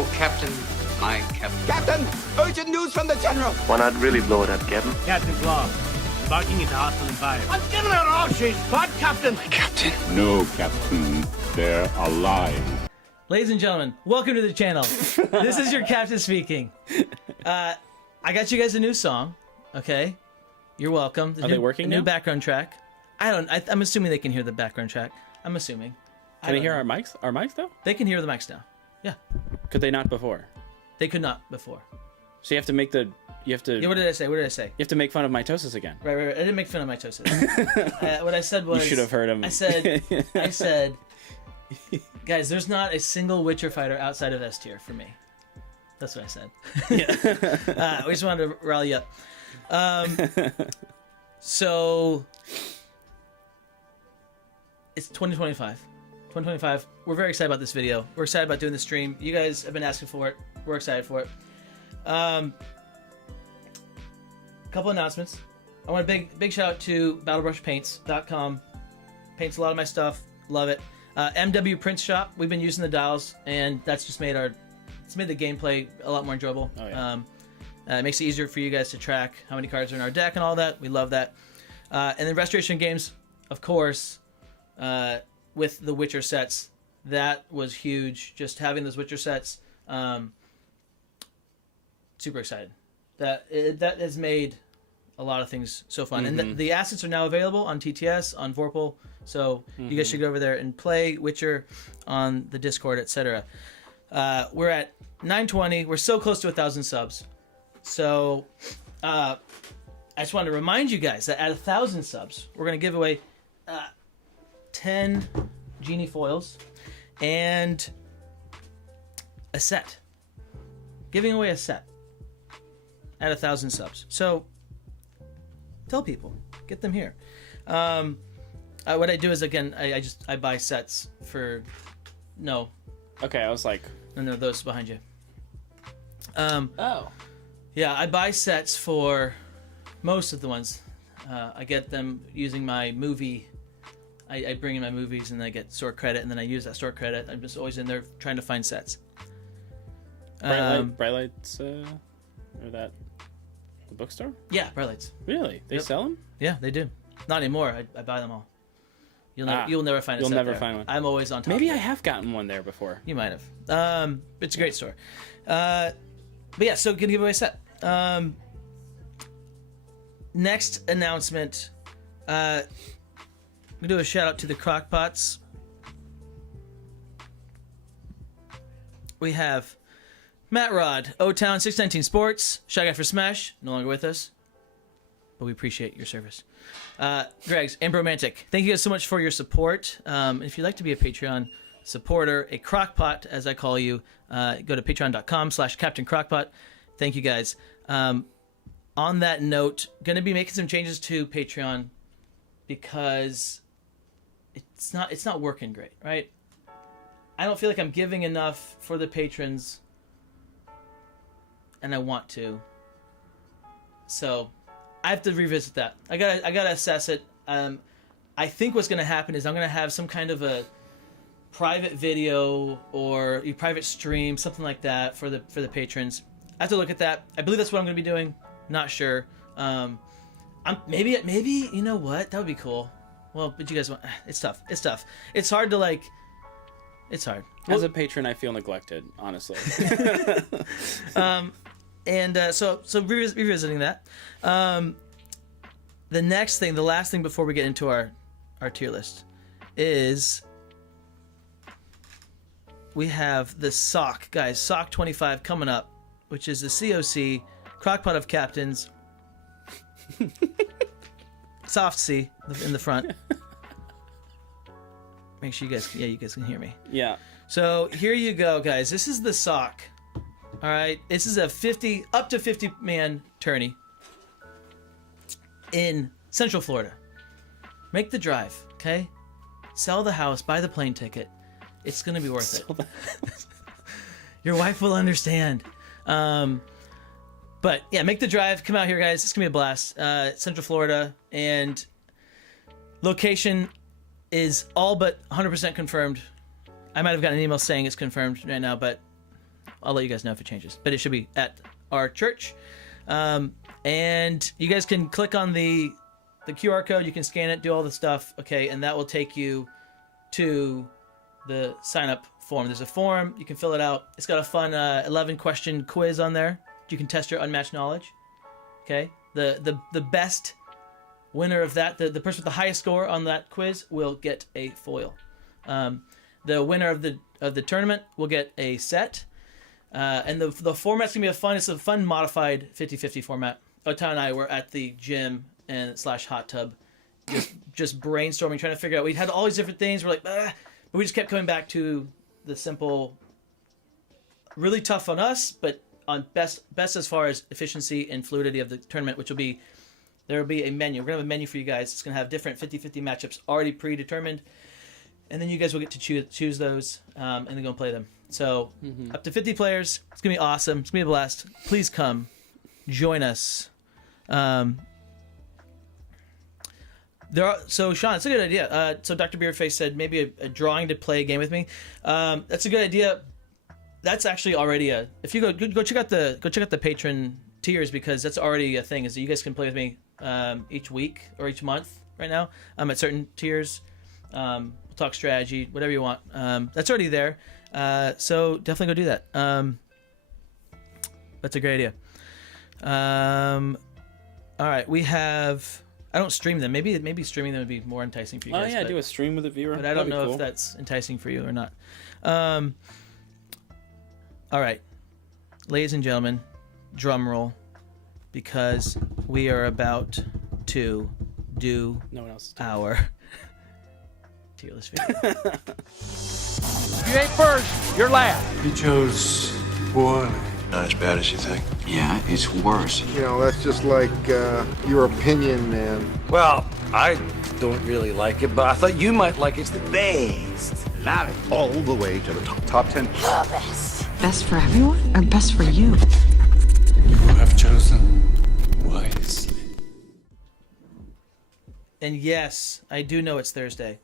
Oh, Captain, my Captain. Captain, urgent news from the General. Why not really blow it up, Captain? Captain's lost. Embarking into hostile environment. I'm giving her all she's got, Captain. Captain. No, Captain. They're alive. Ladies and gentlemen, welcome to the channel. This is your captain speaking. I got you guys a new song. Okay, you're welcome. Are they working a now? new background track. I'm assuming they can hear the background track. I'm assuming. Can they hear our mics? Our mics though? They can hear the mics now. Yeah. Could they not before? They could not before. So you have to make the. You have to. Yeah. What did I say? What did I say? You have to make fun of mitosis again. Right. I didn't make fun of mitosis. What I said was. You should have heard him. I said. Guys, there's not a single Witcher fighter outside of S tier for me. That's what I said. Yeah. We just wanted to rally you up. So it's 2025. 2025. We're very excited about this video. We're excited about doing the stream. You guys have been asking for it. We're excited for it. Couple announcements. I want a big shout out to BattleBrushPaints.com. Paints a lot of my stuff. Love it. MWPrintsShop. We've been using the dials, and that's just made the gameplay a lot more enjoyable. Oh, yeah. It makes it easier for you guys to track how many cards are in our deck and all that. We love that. And then Restoration Games, of course, with the Witcher sets. That was huge. Just having those Witcher sets. Super excited. That has made a lot of things so fun. Mm-hmm. And the assets are now available on TTS, on Vorpal. So you guys should go over there and play Witcher on the Discord, etc. We're at 920. We're so close to 1,000 subs. So I just wanted to remind you guys that at 1,000 subs, we're going to give away 10 Genie foils and a set. Giving away a set at 1,000 subs. So tell people, get them here. What I do is, again, I buy sets for no. Okay, I was like. No, those behind you. Oh. Yeah, I buy sets for most of the ones. I get them using my movie. I bring in my movies and I get store credit, and then I use that store credit. I'm just always in there trying to find sets. Bright Lights, or that, the bookstore? Yeah, Bright Lights. Really? They sell them? Yeah, they do. Not anymore. I buy them all. You'll never find a set. You'll never there. find one. I'm always on top. Maybe of I it. have gotten one there before. You might have. It's a great store. But yeah, so gonna give away a set. Next announcement. I'm gonna do a shout out to the Crockpots. We have Matt Rod, O-Town 619 Sports, Shy Guy for Smash, no longer with us, but we appreciate your service. Greg's Ambromantic, thank you guys so much for your support. If you'd like to be a Patreon supporter, a Crockpot as I call you, go to patreon.com/CaptainCrockpot. Thank you guys. On that note, gonna be making some changes to Patreon because it's not working great, right? I don't feel like I'm giving enough for the patrons, and I want to. So I have to revisit that. I gotta assess it. I think what's gonna happen is I'm gonna have some kind of a private video or a private stream, something like that for the patrons. I have to look at that. I believe that's what I'm gonna be doing. Not sure. Maybe you know what? That would be cool. Well, but you guys want? It's tough. It's hard to like. It's hard. As a patron, I feel neglected, honestly. So revisiting that. The next thing, the last thing before we get into our tier list is we have the sock, guys. Sock 25 coming up, which is the COC Crockpot of Captains. Soft C in the front. Make sure you guys can hear me. Yeah. So here you go, guys. This is the sock. All right. This is a up to 50 man tourney in Central Florida. Make the drive, okay? Sell the house, buy the plane ticket. It's gonna be worth it. Your wife will understand. But yeah, make the drive. Come out here, guys. It's gonna be a blast. Central Florida, and location is all but 100% confirmed. I might have gotten an email saying it's confirmed right now, but I'll let you guys know if it changes. But it should be at our church. And you guys can click on the QR code. You can scan it, do all the stuff. Okay, and that will take you to the sign-up form. There's a form. You can fill it out. It's got a fun 11-question quiz on there. You can test your unmatched knowledge. Okay, the best winner of that, the person with the highest score on that quiz will get a foil. The winner of the tournament will get a set. And the format's gonna be it's a fun modified 50-50 format. O-Town and I were at the gym and / hot tub, just brainstorming, trying to figure out. We had all these different things. We're like, but we just kept coming back to the simple. Really tough on us, but on best as far as efficiency and fluidity of the tournament, which will be. There will be a menu. We're going to have a menu for you guys. It's going to have different 50-50 matchups already predetermined. And then you guys will get to choose those and then go and play them. So up to 50 players. It's going to be awesome. It's going to be a blast. Please come. Join us. So, Sean, it's a good idea. So Dr. Beardface said maybe a drawing to play a game with me. That's a good idea. That's actually already if you go check out the patron tiers, because that's already a thing, is that you guys can play with me each week or each month right now at certain tiers. We'll talk strategy, whatever you want. That's already there, so definitely go do that. That's a great idea. All right, we have. I don't stream them. Maybe streaming them would be more enticing for you guys. Oh yeah, do a stream with a viewer. But I don't know if that's enticing for you or not. All right, ladies and gentlemen, drum roll, because we are about to do our tier list video. If you ain't first, you're last. He chose one. Not as bad as you think. Yeah, it's worse. You know, that's just like your opinion, man. Well, I don't really like it, but I thought you might like it. It's the best. Love it. All the way to the top 10. Best for everyone or best for you? You have chosen wisely. And yes, I do know it's Thursday.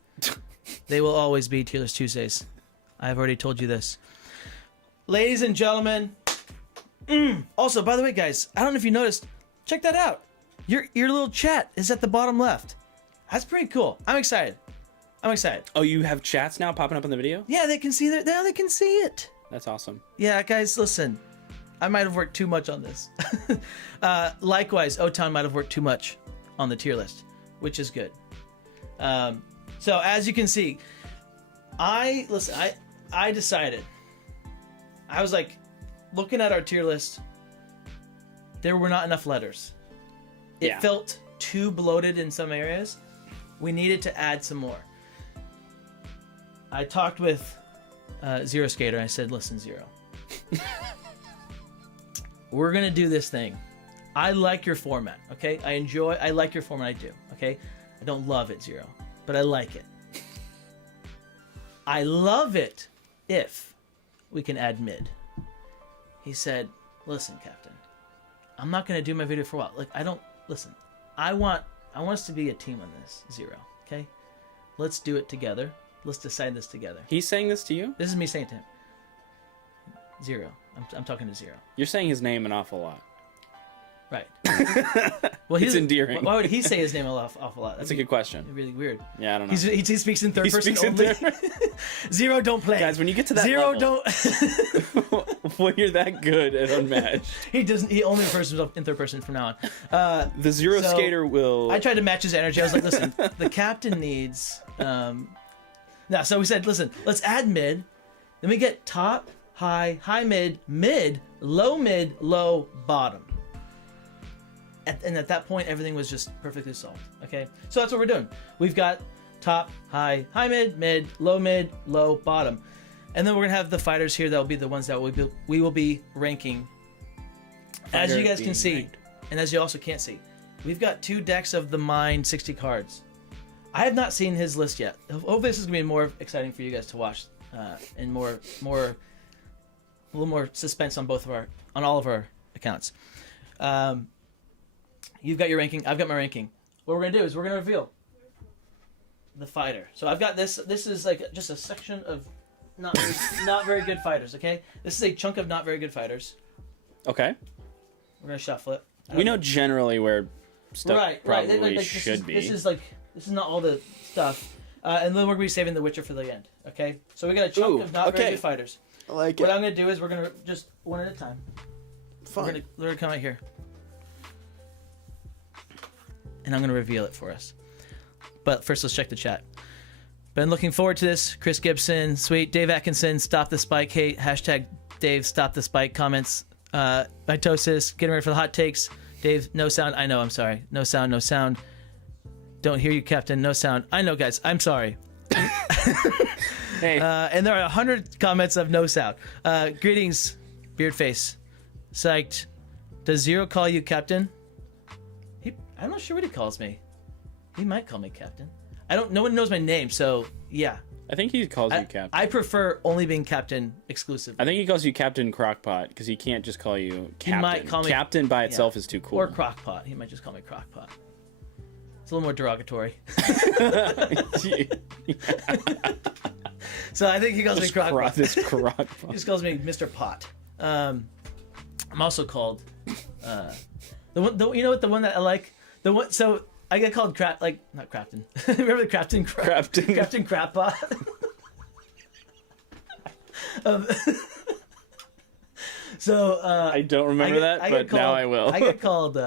They will always be Tier List Tuesdays. I've already told you this. Ladies and gentlemen. Also, by the way, guys, I don't know if you noticed. Check that out. Your little chat is at the bottom left. That's pretty cool. I'm excited. Oh, you have chats now popping up in the video? Yeah, they can see that. Now they can see it. That's awesome. Yeah, guys, listen. I might have worked too much on this. Likewise, O-Town might have worked too much on the tier list, which is good. So as you can see, I decided. I was like, looking at our tier list, there were not enough letters. It felt too bloated in some areas. We needed to add some more. I talked with Zero Skater. I said, listen, Zero. We're going to do this thing. I like your format, okay? I like your format, I do, okay? I don't love it, Zero, but I like it. I love it if we can add mid. He said, listen, Captain, I'm not going to do my video for a while. Like, I want us to be a team on this, Zero, okay? Let's do it together. Let's decide this together. He's saying this to you? This is me saying to him. Zero. I'm talking to Zero. You're saying his name an awful lot. Right. Well, it's endearing. Why would he say his name an awful lot? That's a good question. Really weird. Yeah, I don't know. He speaks in third person only. Zero, don't play. Guys, when you get to that Zero, level, don't. when you're that good at Unmatched. He only refers to himself in third person from now on. The Zero Skater will... I tried to match his energy. I was like, listen, the captain needs... So we said, listen, let's add mid. Then we get top, high, mid, low, bottom. And at that point, everything was just perfectly solved. Okay, so that's what we're doing. We've got top, high, mid, low, bottom, and then we're gonna have the fighters here. That will be the ones that we will be ranking. As you guys can see, and as you also can't see, we've got 2 decks of the Mind 60 cards. I have not seen his list yet. Hopefully, this is gonna be more exciting for you guys to watch, and a little more suspense on all of our accounts. You've got your ranking. I've got my ranking. What we're going to do is we're going to reveal the fighter. So I've got this. This is like just a section of not very good fighters. Okay, this is a chunk of not very good fighters. Okay. We're gonna shuffle it. We know generally where stuff probably should be. This is not all the stuff, and then we're gonna be saving the Witcher for the end. Okay, so we got a chunk of not very good fighters. I like What it. I'm gonna do is we're gonna just one at a time. Fine. We're gonna come out here, and I'm gonna reveal it for us. But first, let's check the chat. Been looking forward to this. Chris Gibson, sweet. Dave Atkinson, stop the spike hate. Hashtag Dave, stop the spike comments. Mitosis, getting ready for the hot takes. Dave, no sound. I know, I'm sorry. No sound, no sound. Don't hear you, Captain. No sound. I know, guys. I'm sorry. Hey. And there are 100 comments of no sound. Greetings, Beardface. Psyched. Does Zero call you Captain? I'm not sure what he calls me. He might call me Captain. No one knows my name, so yeah. I think he calls you Captain. I prefer only being Captain exclusively. I think he calls you Captain Crockpot because he can't just call you Captain. He might call me Captain by itself is too cool. Or Crockpot. He might just call me Crockpot. It's a little more derogatory. So I think he calls me Crockpot. This Crockpot. He just calls me Mr. Pot. I'm also called the one. You know what? The one that I like. The one. So I get called not Crafton. Remember the Crafton? Crafton Crapbot. So I don't remember that, but now I will. I get called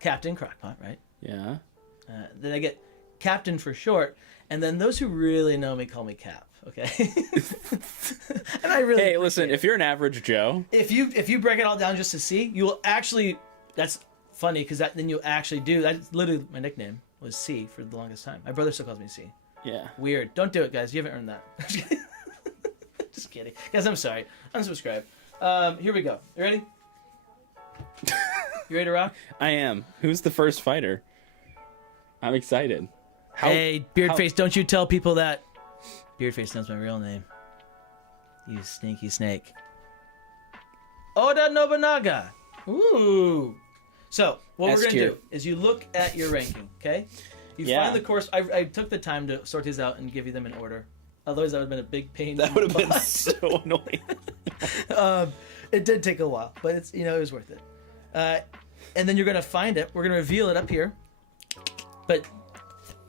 Captain Crockpot, right? Yeah. Then I get Captain for short, and then those who really know me call me Cap. Okay. And I really. Hey, listen. If you're an average Joe, if you break it all down just to see, you will actually. That's funny because then you actually do. That's literally my nickname was C for the longest time. My brother still calls me C. yeah. Weird. Don't do it, guys. You haven't earned that. Just kidding. Guys, I'm sorry. Unsubscribe. Here we go. You ready? You ready to rock? I am. Who's the first fighter? I'm excited. Hey, Beardface, don't you tell people that. Beardface knows my real name. You sneaky snake. Oda Nobunaga. Ooh. So, what we're going to do is you look at your ranking, okay? You find the course. I took the time to sort these out and give you them in order. Otherwise, that would have been a big pain. That would have been so annoying. It did take a while, but it was worth it. And then you're going to find it. We're going to reveal it up here. But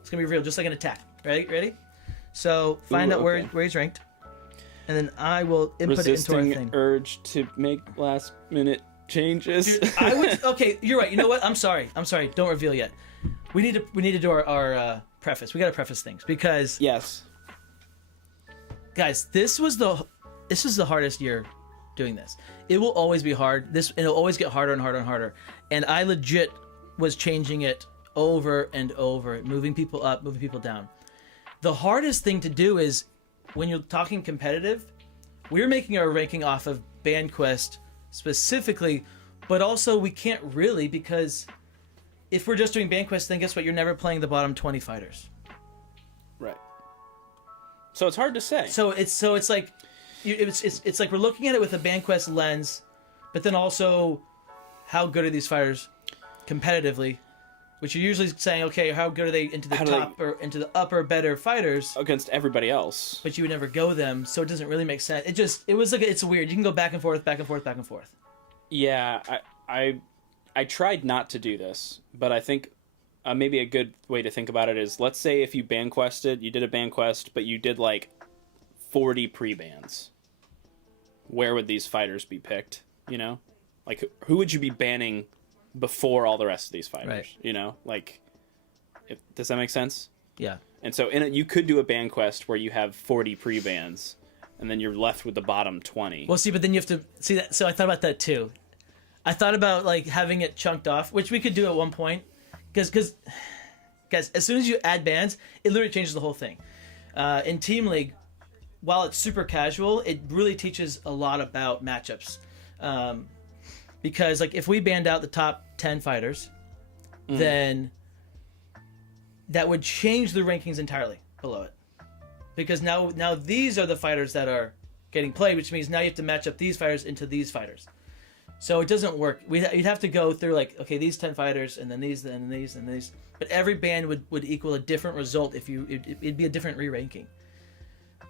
it's going to be revealed just like an attack. Ready? So, find out where he's ranked. And then I will input it into our thing. Urge to make last minute changes. Dude, okay, you're right. You know what? I'm sorry. Don't reveal yet. We need to do our preface. We got to preface things because yes, guys, this is the hardest year doing this. It will always be hard. It'll always get harder and harder and harder. And I legit was changing it over and over, moving people up, moving people down. The hardest thing to do is when you're talking competitive, we're making our ranking off of BandQuest specifically, but also we can't really because if we're just doing BandQuest, then guess what? You're never playing the bottom 20 fighters. Right. So it's hard to say. So it's like it's like we're looking at it with a BandQuest lens, but then also how good are these fighters competitively? Which you're usually saying, okay, how good are they into the top or into the upper better fighters against everybody else? But you would never go them, so it doesn't really make sense. It's weird. You can go back and forth, back and forth, back and forth. Yeah, I tried not to do this, but I think maybe a good way to think about it is, let's say if you did a ban quest, but you did like 40 pre-bans. Where would these fighters be picked? You know, like who would you be banning before all the rest of these fighters? Right. You know, like, does that make sense? Yeah. And so you could do a ban quest where you have 40 pre-bans, and then you're left with the bottom 20. Well, see, but then you have to see that. So I thought about that too. I thought about like having it chunked off, which we could do at one point, because guys, as soon as you add bans, it literally changes the whole thing. In Team League, while it's super casual, it really teaches a lot about matchups. Because like if we banned out the top 10 fighters, then that would change the rankings entirely below it. Because now these are the fighters that are getting played, which means now you have to match up these fighters into these fighters. So it doesn't work. You'd have to go through like, okay, these 10 fighters, and then these, and these, and these. But every ban would equal a different result if it'd be a different re-ranking.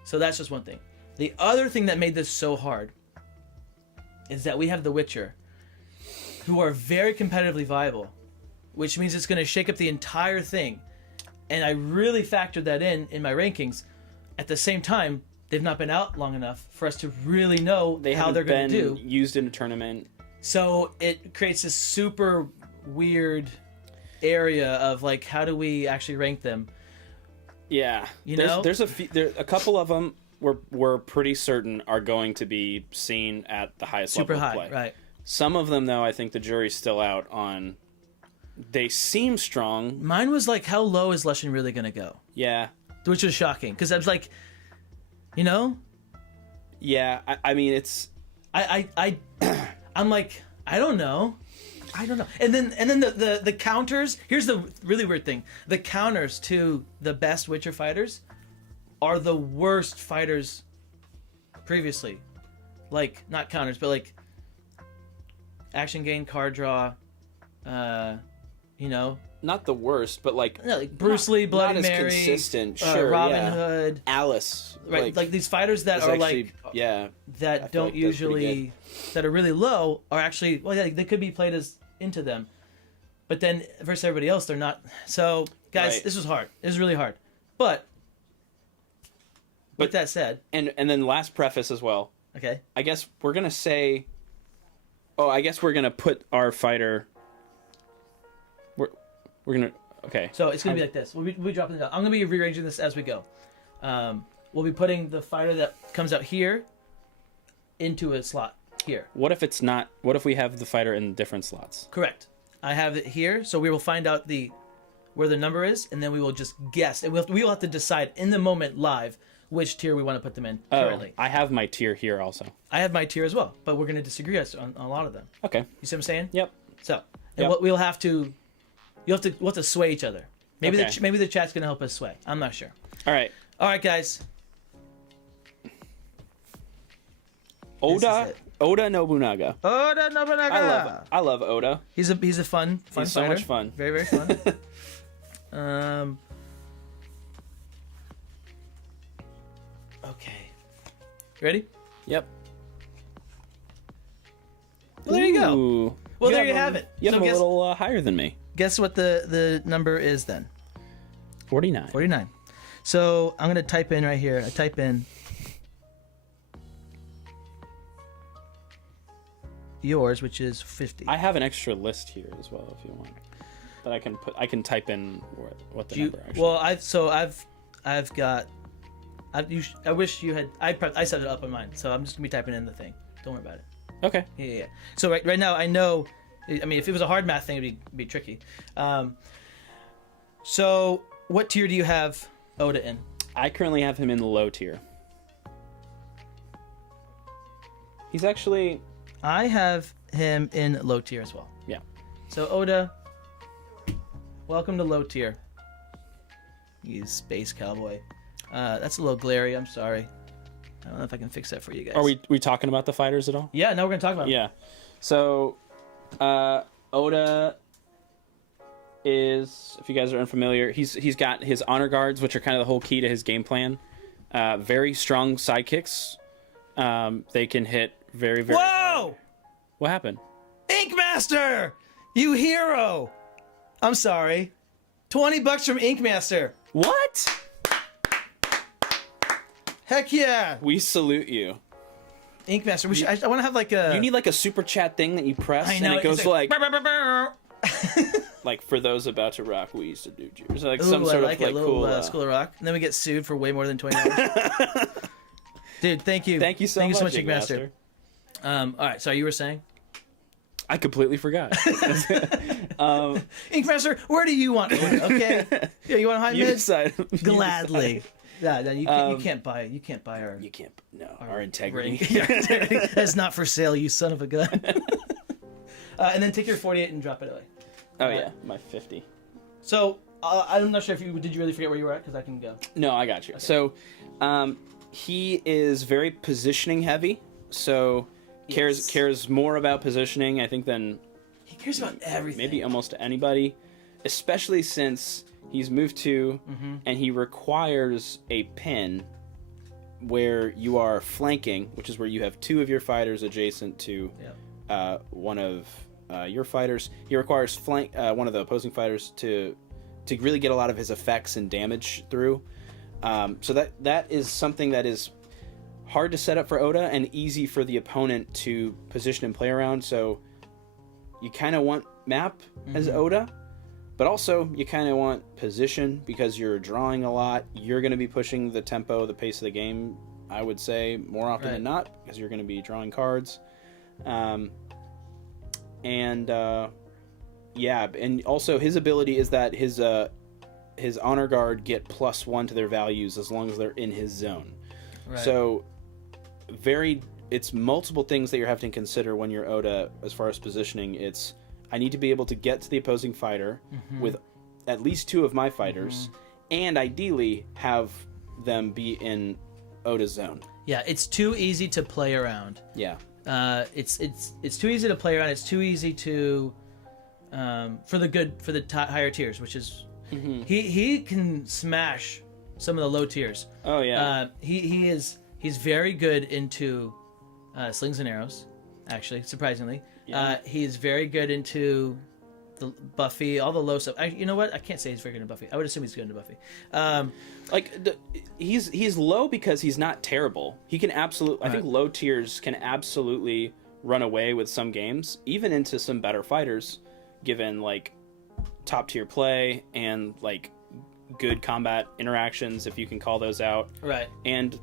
So that's just one thing. The other thing that made this so hard is that we have the Witcher, who are very competitively viable, which means it's going to shake up the entire thing. And I really factored that in my rankings. At the same time, they've not been out long enough for us to really know how they're going to do. Used in a tournament. So it creates this super weird area of like, how do we actually rank them? Yeah, there's a couple of them we're pretty certain are going to be seen at the highest super level of high, play. right? Some of them, though, I think the jury's still out on. They seem strong. Mine was like, how low is Lushan really going to go? Yeah, which was shocking because I was like, you know, yeah. I mean, it's I'm like, I don't know. And then the counters. Here's the really weird thing: the counters to the best Witcher fighters are the worst fighters previously. Like, not counters, but like action gain, card draw. You know, not the worst, but like, yeah, like Bruce Lee, Bloody not Mary, as consistent. Sure, Robin Hood, Alice, right? Like these fighters that are actually, like, that don't like usually, that are really low, are actually, well, yeah, they could be played as into them, but then versus everybody else, they're not. So, guys, this was hard. It was really hard. But with that said, and then last preface as well. Okay. I guess we're gonna say. Oh, I guess we're gonna put our fighter. We're gonna okay. So it's gonna be like this. We'll be dropping it down. I'm gonna be rearranging this as we go. We'll be putting the fighter that comes out here into a slot here. What if it's not? What if we have the fighter in different slots? Correct. I have it here, so we will find out where the number is, and then we will just guess. And we will have to decide in the moment live which tier we want to put them in currently. I have my tier here also. I have my tier as well, but we're going to disagree on a lot of them. Okay. You see what I'm saying? Yep. So, and we'll have to we'll have to sway each other. Maybe maybe the chat's going to help us sway. I'm not sure. All right, guys. Oda Nobunaga. Oda Nobunaga. I love Oda. He's a fun He's so fighter. much fun. Very, very fun. Okay. Ready? Yep. Well, there you go. Ooh. Well, there you have it. You have a little higher than me. Guess what the number is then? 49. 49. So I'm going to type in right here. I type in yours, which is 50. I have an extra list here as well, if you want. That I can type in what the number actually. Well, I've got. I wish you had. I set it up on mine, so I'm just gonna be typing in the thing. Don't worry about it. Okay. Yeah. So right now I know. I mean, if it was a hard math thing, it'd be tricky. So what tier do you have Oda in? I currently have him in the low tier. He's actually. I have him in low tier as well. Yeah. So Oda, welcome to low tier. You space cowboy. That's a little glary. I'm sorry. I don't know if I can fix that for you guys. Are we talking about the fighters at all? Yeah, now we're gonna talk about them. Yeah. So, Oda is, if you guys are unfamiliar, he's got his honor guards, which are kind of the whole key to his game plan. Very strong sidekicks. They can hit very, very. Whoa! Hard. What happened? Ink Master, you hero. I'm sorry. $20 from Ink Master. What? Heck yeah! We salute you. Ink Master. I want to have like a. You need like a super chat thing that you press, I know, and it goes like. Like for those about to rock, we used to do Jews. Like Ooh, some sort I like of it. like Little, cool School of Rock, and then we get sued for way more than $20. Dude, thank you. Thank you so much, Ink Master. All right, so you were saying? I completely forgot. Ink Master, where do you want to go? Okay. Yeah, you want high mid? You Gladly. Yeah, you can't buy our. You can't. No, our integrity. That's not for sale, you son of a gun. And then take your 48 and drop it away. Oh yeah, my 50. So I'm not sure if did you really forget where you were at, because I can go. No, I got you. Okay. So, he is very positioning heavy. So cares more about positioning, I think, than he cares about everything. Maybe almost anybody, especially since he's moved to and he requires a pin where you are flanking, which is where you have 2 of your fighters adjacent to one of your fighters. He requires one of the opposing fighters to really get a lot of his effects and damage through. So that is something that is hard to set up for Oda and easy for the opponent to position and play around. So you kind of want map as Oda, but also you kind of want position because you're drawing a lot. You're going to be pushing the tempo, the pace of the game, I would say, more often than not, because you're going to be drawing cards. And also his ability is that his honor guard get +1 to their values as long as they're in his zone. Right. So it's multiple things that you're having to consider when you're Oda as far as positioning. I need to be able to get to the opposing fighter with at least 2 of my fighters, and ideally have them be in Oda's zone. Yeah, it's too easy to play around. Yeah. It's too easy to play around. It's too easy to for the higher tiers, which is he can smash some of the low tiers. Oh yeah. He's very good into slings and arrows, actually, surprisingly. Yeah. He is very good into the Buffy, all the low stuff. You know what? I can't say he's very good into Buffy. I would assume he's good into Buffy. He's low because he's not terrible. He can absolutely. I think low tiers can absolutely run away with some games, even into some better fighters, given like top tier play and like good combat interactions, if you can call those out. Right. And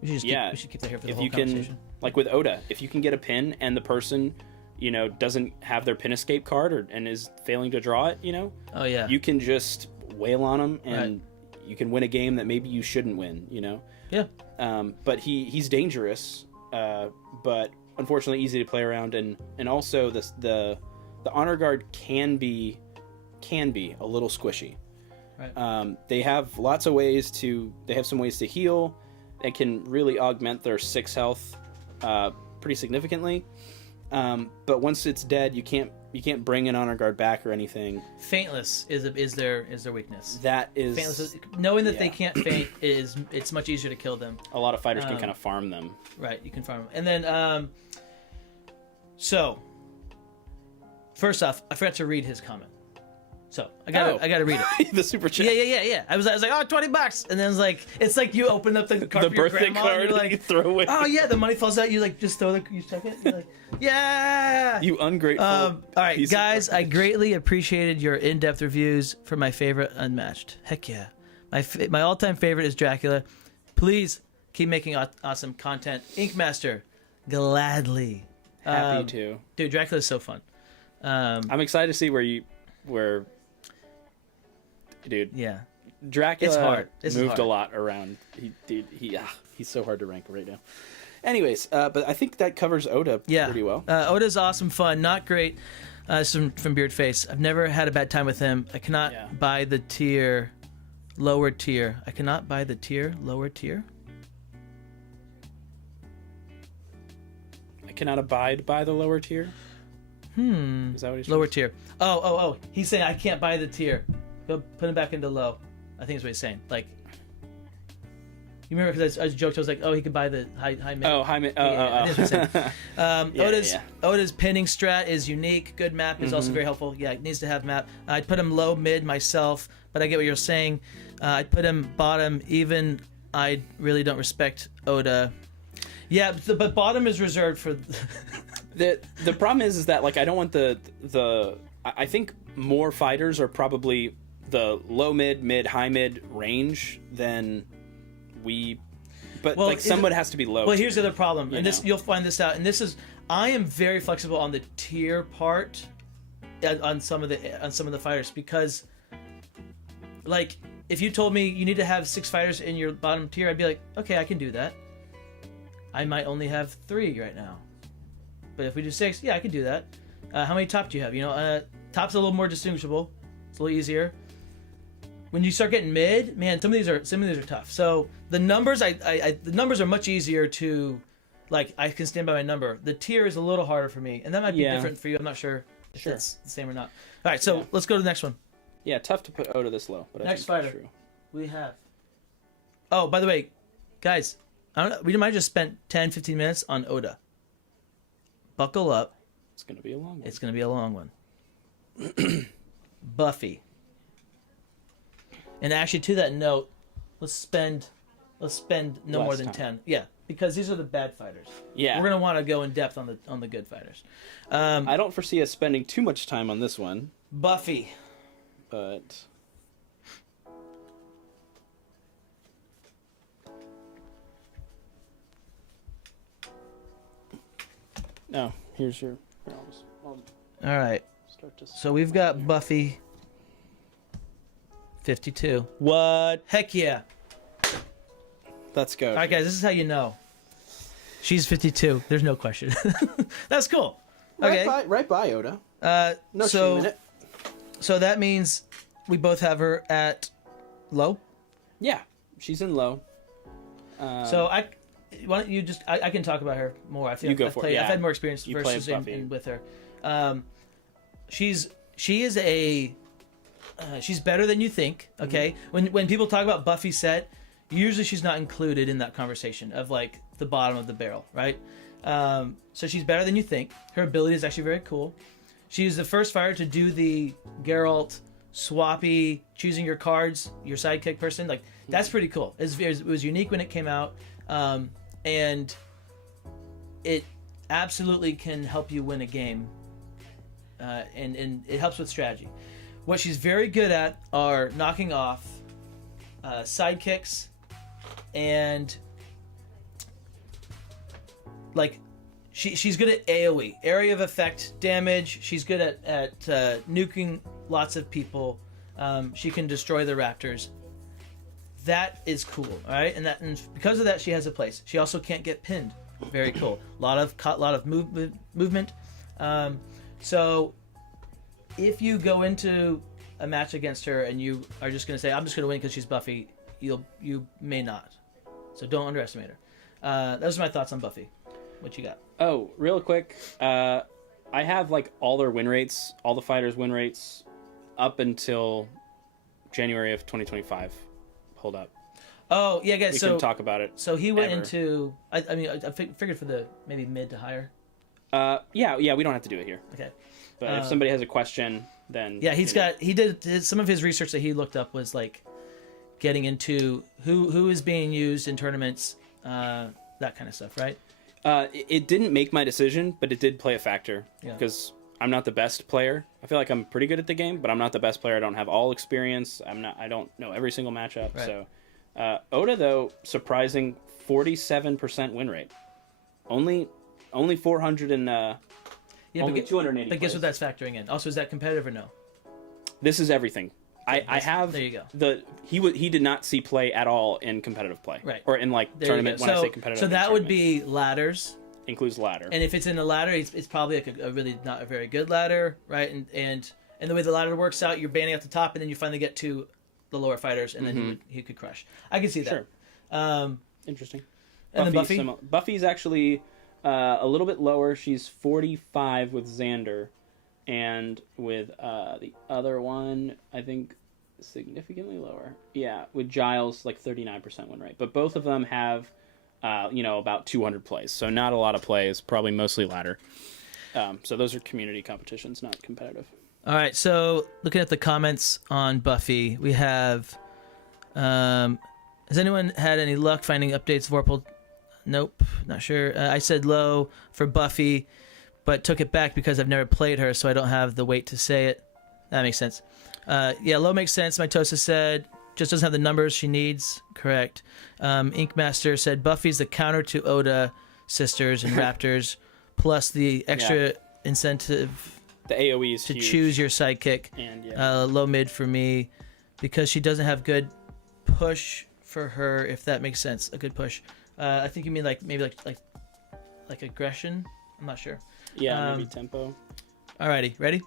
we should keep that here for the whole conversation. Like with Oda, if you can get a pin and the person, doesn't have their pin escape card and is failing to draw it, oh yeah, you can just wail on them and you can win a game that maybe you shouldn't win, Yeah. But he's dangerous, but unfortunately easy to play around, and also the honor guard can be a little squishy. Right. They have some ways to heal. They can really augment their 6 health pretty significantly. But once it's dead, you can't bring an honor guard back or anything. Faintless is their weakness. That is Faintless knowing that they can't faint it's much easier to kill them. A lot of fighters can kind of farm them. Right, you can farm them. And then so first off, I forgot to read his comment. So I gotta read it. The super chat. Yeah. I was like, oh, $20, and then it's like you open up the card for your birthday grandma, card, and you're like, you throw away. Oh yeah, the money falls out. You like just you check it. You're like, yeah. You ungrateful. All right, guys, I greatly appreciated your in-depth reviews for my favorite Unmatched. Heck yeah, my all-time favorite is Dracula. Please keep making awesome content. Inkmaster, gladly. Happy to. Dude, Dracula is so fun. I'm excited to see where. Dude, yeah, Dracula it's hard. Moved a lot around. He's so hard to rank right now. Anyways, but I think that covers Oda pretty well. Oda's awesome, fun, not great. From Beard Face, I've never had a bad time with him. I cannot buy the lower tier. I cannot buy the lower tier. I cannot abide by the lower tier. Is that what he's lower tier? Oh. He's saying I can't buy the tier. Go put him back into low. I think is what he's saying. Like, you remember because I joked. I was like, oh, he could buy the high mid. Oh, high mid. Oda's pinning strat is unique. Good map is also very helpful. Yeah, it needs to have map. I'd put him low mid myself, but I get what you're saying. I'd put him bottom. Even I really don't respect Oda. Yeah, but bottom is reserved for. The problem is that like I don't want I think more fighters are probably the low mid high mid range than someone has to be low. Well, here's the other problem, and you'll find this out. And this is I am very flexible on the tier part on some of the fighters because like if you told me you need to have 6 fighters in your bottom tier, I'd be like, okay, I can do that. I might only have 3 right now. But if we do 6, yeah, I can do that. How many top do you have? Top's a little more distinguishable. It's a little easier. When you start getting mid, man, some of these are tough. So the numbers, the numbers are much easier to, like, I can stand by my number. The tier is a little harder for me, and that might be different for you. I'm not sure if it's the same or not. All right, so let's go to the next one. Yeah, tough to put Oda this low. But next fighter, we have. Oh, by the way, Guys, I don't know. We might have just spent 10, 15 minutes on Oda. Buckle up. It's going to be a long one. It's going to be a long one. Buffy. And actually, to that note, let's spend no more than 10. Yeah, because these are the bad fighters. Yeah. We're going to want to go in depth on the good fighters. I don't foresee us spending too much time on this one. Buffy. But... No, here's your... All right. Start to... So we've got Buffy. 52. What? Heck yeah. Let's go. All right, guys, this is how you know. She's 52. There's no question. That's cool. Okay. Right by Oda. No shame in it. So that means we both have her at low? Yeah, she's in low. So why don't you just... I can talk about her more. I feel You go for it, yeah. I've had more experience You versus play Buffy. in with her. She is a... she's better than you think, okay? When people talk about Buffy set, usually she's not included in that conversation of like the bottom of the barrel, right? So she's better than you think. Her ability is actually very cool. She's the first fighter to do the Geralt swappy, choosing your cards, your sidekick person. Like, that's pretty cool. It was unique when it came out, and it absolutely can help you win a game, and it helps with strategy. What she's very good at are knocking off sidekicks and like she's good at AoE, area of effect damage. She's good at nuking lots of people. She can destroy the Raptors. That is cool, all right? And because of that, she has a place. She also can't get pinned. Very cool. A lot of movement. So if you go into a match against her and you are just going to say, I'm just going to win because she's Buffy, you may not. So don't underestimate her. Those are my thoughts on Buffy. What you got? Oh, real quick. I have like all their win rates, all the fighters' win rates up until January of 2025. Hold up. Oh, yeah, guys. We so can talk about it. So he went ever. into, I figured for the maybe mid to higher. Yeah, we don't have to do it here. Okay. But if somebody has a question, then yeah, he did some of his research that he looked up was like getting into who is being used in tournaments, that kind of stuff, right? It didn't make my decision, but it did play a factor because I'm not the best player. I feel like I'm pretty good at the game, but I'm not the best player. I don't have all experience. I don't know every single matchup. Right. So Oda, though, surprising 47% win rate. Only 400 and only 280. But guess what that's factoring in? Also, is that competitive or no? This is everything. I have there you go. He did not see play at all in competitive play, right? Or in like there tournament. When I say competitive, so that would be ladders. Includes ladder. And if it's in the ladder, it's probably like a really not a very good ladder, right? And the way the ladder works out, you're banning at the top, and then you finally get to the lower fighters, and then he could crush. I can see that. Sure. Interesting. And then Buffy. Buffy's actually a little bit lower. She's 45 with Xander, and with the other one, I think significantly lower. Yeah, with Giles, like 39% win rate. But both of them have, about 200 plays. So not a lot of plays, probably mostly ladder. So those are community competitions, not competitive. All right, so looking at the comments on Buffy, we have, has anyone had any luck finding updates of Vorpal? Nope, not sure. I said low for Buffy, but took it back because I've never played her, so I don't have the weight to say it. That makes sense. Yeah, low makes sense. Mitosa said, just doesn't have the numbers she needs. Correct. Inkmaster said, Buffy's the counter to Oda Sisters and Raptors, plus the extra incentive... The AoE is to huge. Choose your sidekick. And low mid for me because she doesn't have good push for her, if that makes sense. A good push. I think you mean maybe aggression. I'm not sure. Yeah, maybe tempo. Alrighty, ready?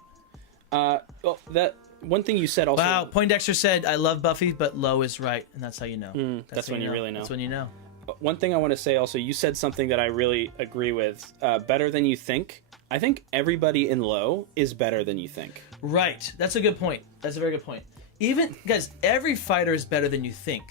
Well, that one thing you said also. Wow, Poindexter said I love Buffy, but low is right, and that's how you know. That's when you really know. That's when you know. One thing I want to say also, you said something that I really agree with. Better than you think. I think everybody in low is better than you think. Right. That's a good point. That's a very good point. Even, guys, every fighter is better than you think.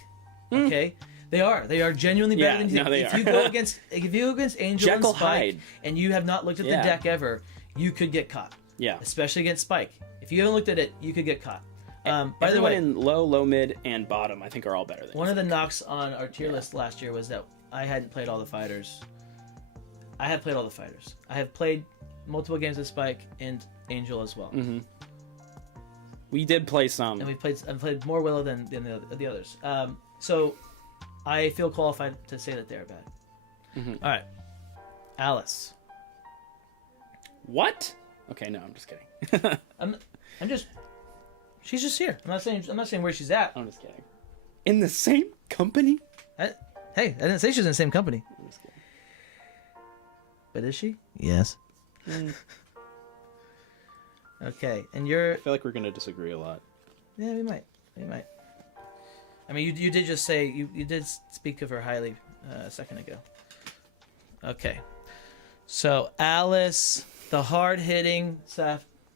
Okay? They are genuinely better than you think. they If are. you go against Angel Jekyll and Spike, Hyde. and you have not looked at the deck ever, you could get caught. Yeah. Especially against Spike. If you haven't looked at it, you could get caught. By the Everyone way, in low, mid, and bottom, I think, are all better than one of the knocks on our tier list last year was that I hadn't played all the fighters. I have played all the fighters. I have played multiple games with Spike and Angel as well. Mm-hmm. We did play some. And I've played more Willow than the others. So I feel qualified to say that they're bad. Mm-hmm. All right. Alice. What? Okay, no, I'm just kidding. I'm just... She's just here. I'm not saying where she's at. I'm just kidding. In the same company? Hey, I didn't say she was in the same company. I'm just kidding. But is she? Yes. Okay, and you're... I feel like we're going to disagree a lot. Yeah, we might. I mean, you did just say... You did speak of her highly a second ago. Okay. So, Alice, the hard-hitting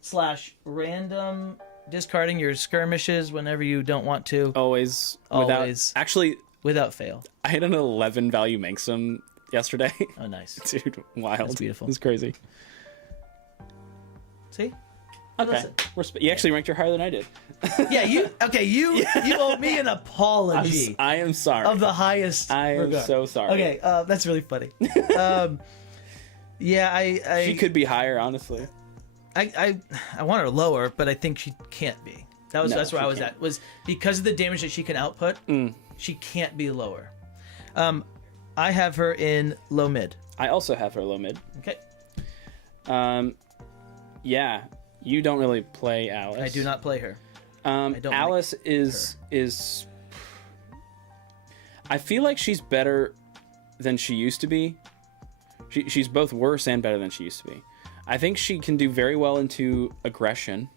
/ random... discarding your skirmishes whenever you don't want to. Always. Actually, without fail. I had an 11 value Manxum yesterday. Oh, nice. Dude, wild. That's beautiful. It's crazy. See? Okay. You actually ranked her higher than I did. Yeah, you owe me an apology. I am sorry. Of the highest I am regard. so sorry. Okay, that's really funny. Yeah, I She could be higher, honestly. I want her lower, but I think she can't be. That's where I was can't. at. Was because of the damage that she can output, she can't be lower. I have her in low mid. I also have her low mid. Okay. Yeah, you don't really play Alice. I do not play her. Alice is. I feel like she's better than she used to be. She's both worse and better than she used to be. I think she can do very well into aggression,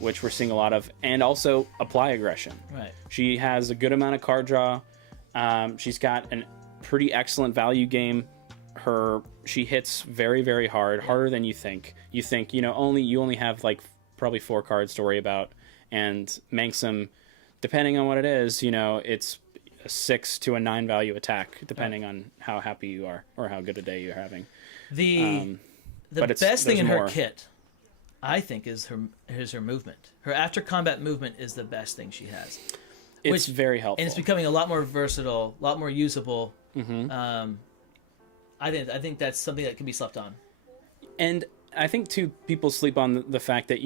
which we're seeing a lot of, and also apply aggression. Right. She has a good amount of card draw. She's got a pretty excellent value game. She hits very, very hard, harder than you think. You think, you only have like probably 4 cards to worry about, and Manxum, depending on what it is, it's a 6 to a 9 value attack, depending on how happy you are or how good a day you're having. The best thing in her kit, I think, is her movement. Her after combat movement is the best thing she has. It's very helpful, and it's becoming a lot more versatile, a lot more usable. Mm-hmm. I think that's something that can be slept on. And I think too, people sleep on the fact that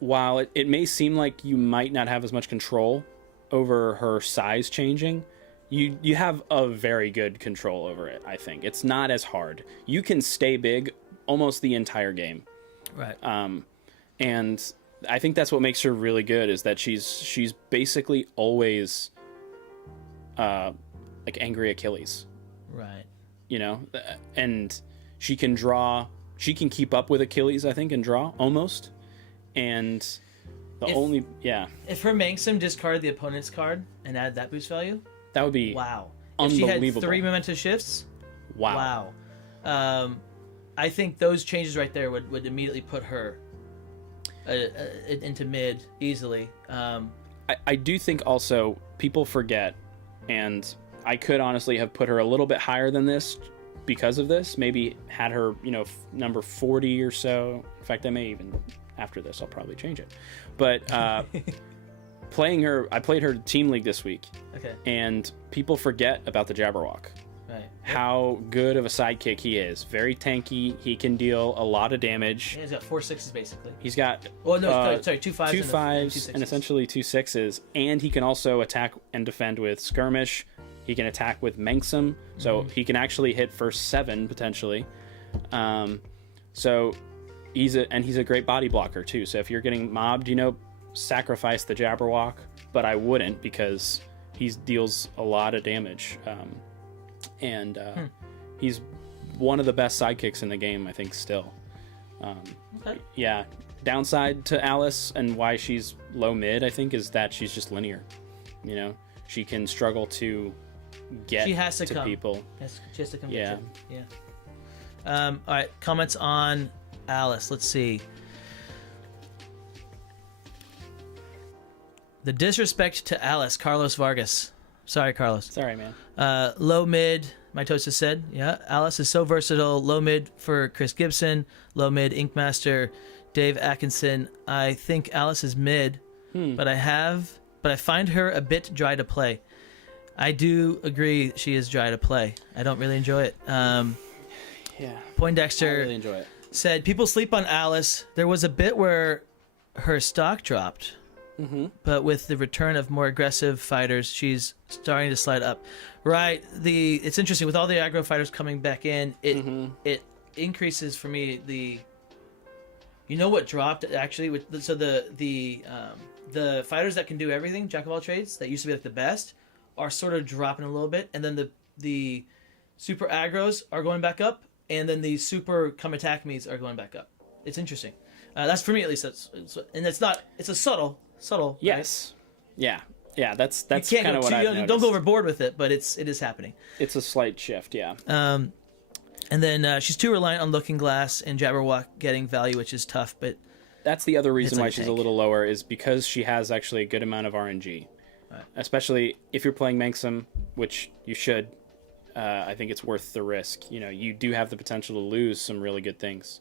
while it may seem like you might not have as much control over her size changing, you have a very good control over it. I think it's not as hard. You can stay big almost the entire game, right? And I think that's what makes her really good, is that she's basically always like angry Achilles, right? And she can draw. She can keep up with Achilles, I think, and draw almost. And if her Manxum discard the opponent's card and add that boost value, that would be wow. Unbelievable. If she had 3 memento shifts, wow. I think those changes right there would immediately put her into mid easily. I do think also people forget, and I could honestly have put her a little bit higher than this because of this. Maybe had her, number 40 or so. In fact, I may even, after this, I'll probably change it. But playing her, I played her team league this week. Okay. And people forget about the Jabberwock. Right. How good of a sidekick he is. Very tanky. He can deal a lot of damage. Yeah, he's got 4 6s basically. He's got 2 5s. 2 5s and essentially 2 6s. And he can also attack and defend with skirmish. He can attack with Manxum, so he can actually hit for 7 potentially. So he's a great body blocker too. So if you're getting mobbed, sacrifice the Jabberwock, but I wouldn't, because he deals a lot of damage. And he's one of the best sidekicks in the game, I think, still. Okay. Yeah. Downside to Alice and why she's low mid, I think, is that she's just linear. She can struggle to get to people. She has to come. Yeah. Yeah. All right. Comments on Alice. Let's see. The disrespect to Alice, Carlos Vargas. Sorry, Carlos. Sorry, man. Low mid, my toast has said. Yeah, Alice is so versatile. Low mid for Chris Gibson. Low mid, Inkmaster, Dave Atkinson. I think Alice is mid, but I find her a bit dry to play. I do agree she is dry to play. I don't really enjoy it. Yeah. Poindexter I really enjoy it. said, people sleep on Alice. There was a bit where her stock dropped. But with the return of more aggressive fighters, she's starting to slide up. Right. It's interesting with all the aggro fighters coming back in. It increases for me the. You know what dropped actually? So the fighters that can do everything, jack of all trades, that used to be like the best, are sort of dropping a little bit, and then the super aggros are going back up, and then the super come attack me's are going back up. It's interesting. That's for me at least. It's a subtle. Yes. Right? Yeah. That's kind of what I noticed. Don't go overboard with it, but it is happening. It's a slight shift. Yeah. And then she's too reliant on Looking Glass and Jabberwock getting value, which is tough. But that's the other reason why she's a little lower, is because she has actually a good amount of RNG, right. Especially if you're playing Manxum, which you should. I think it's worth the risk. You do have the potential to lose some really good things.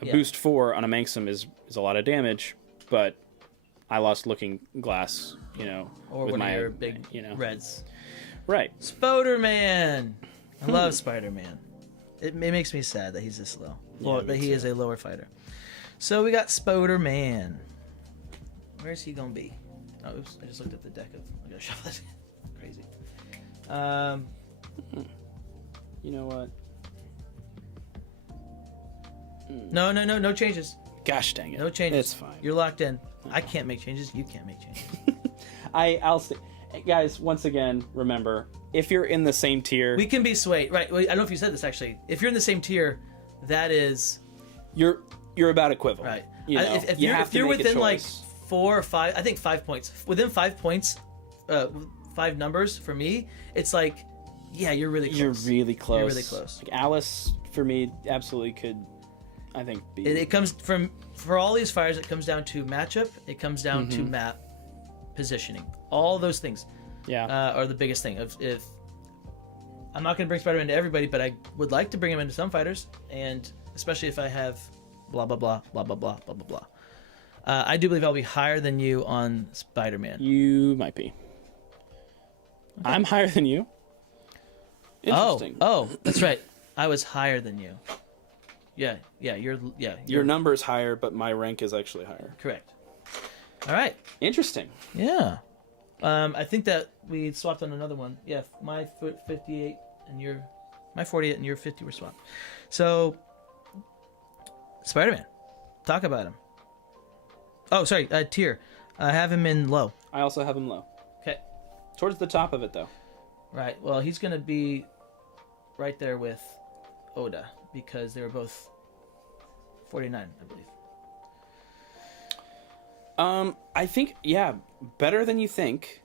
Boost 4 on a Manxum is a lot of damage, but I lost Looking Glass, or with one my of your big reds. Right. Spider-Man. I love Spider-Man. It makes me sad that he's this low. Well, that he is a lower fighter. So we got Spider-Man. Where's he gonna be? Oh, oops! I just looked at the deck I gotta shuffle it. Crazy. You know what? No changes. Gosh dang it! No changes. It's fine. You're locked in. I can't make changes. You can't make changes. I'll say, guys. Once again, remember, if you're in the same tier, we can be swayed. Right. I don't know if you said this actually. If you're in the same tier, that is you're about equivalent. Right. If you're within like 4 or 5, I think 5 points. Within 5 points, 5 numbers for me, it's like, yeah, you're really close. You're really close. You're really close. Like Alice, for me, absolutely could, I think, be. It comes for all these fires. It comes down to matchup. It comes down to map positioning. All those things. Yeah. Are the biggest thing. If I'm not going to bring Spider-Man to everybody, but I would like to bring him into some fighters, and especially if I have blah blah blah blah blah blah blah blah blah. I do believe I'll be higher than you on Spider-Man. You might be. Okay. I'm higher than you. Interesting. Oh, that's right. I was higher than you. Yeah. Your number is higher, but my rank is actually higher. Correct. All right. Interesting. Yeah. I think that we swapped on another one. Yeah, my 58 and my 48 and your 50 were swapped. So, Spider-Man, talk about him. Oh, sorry, tier. I have him in low. I also have him low. Okay. Towards the top of it, though. Right. Well, he's gonna be right there with Oda because they were both 49, I believe. I think, yeah, better than you think.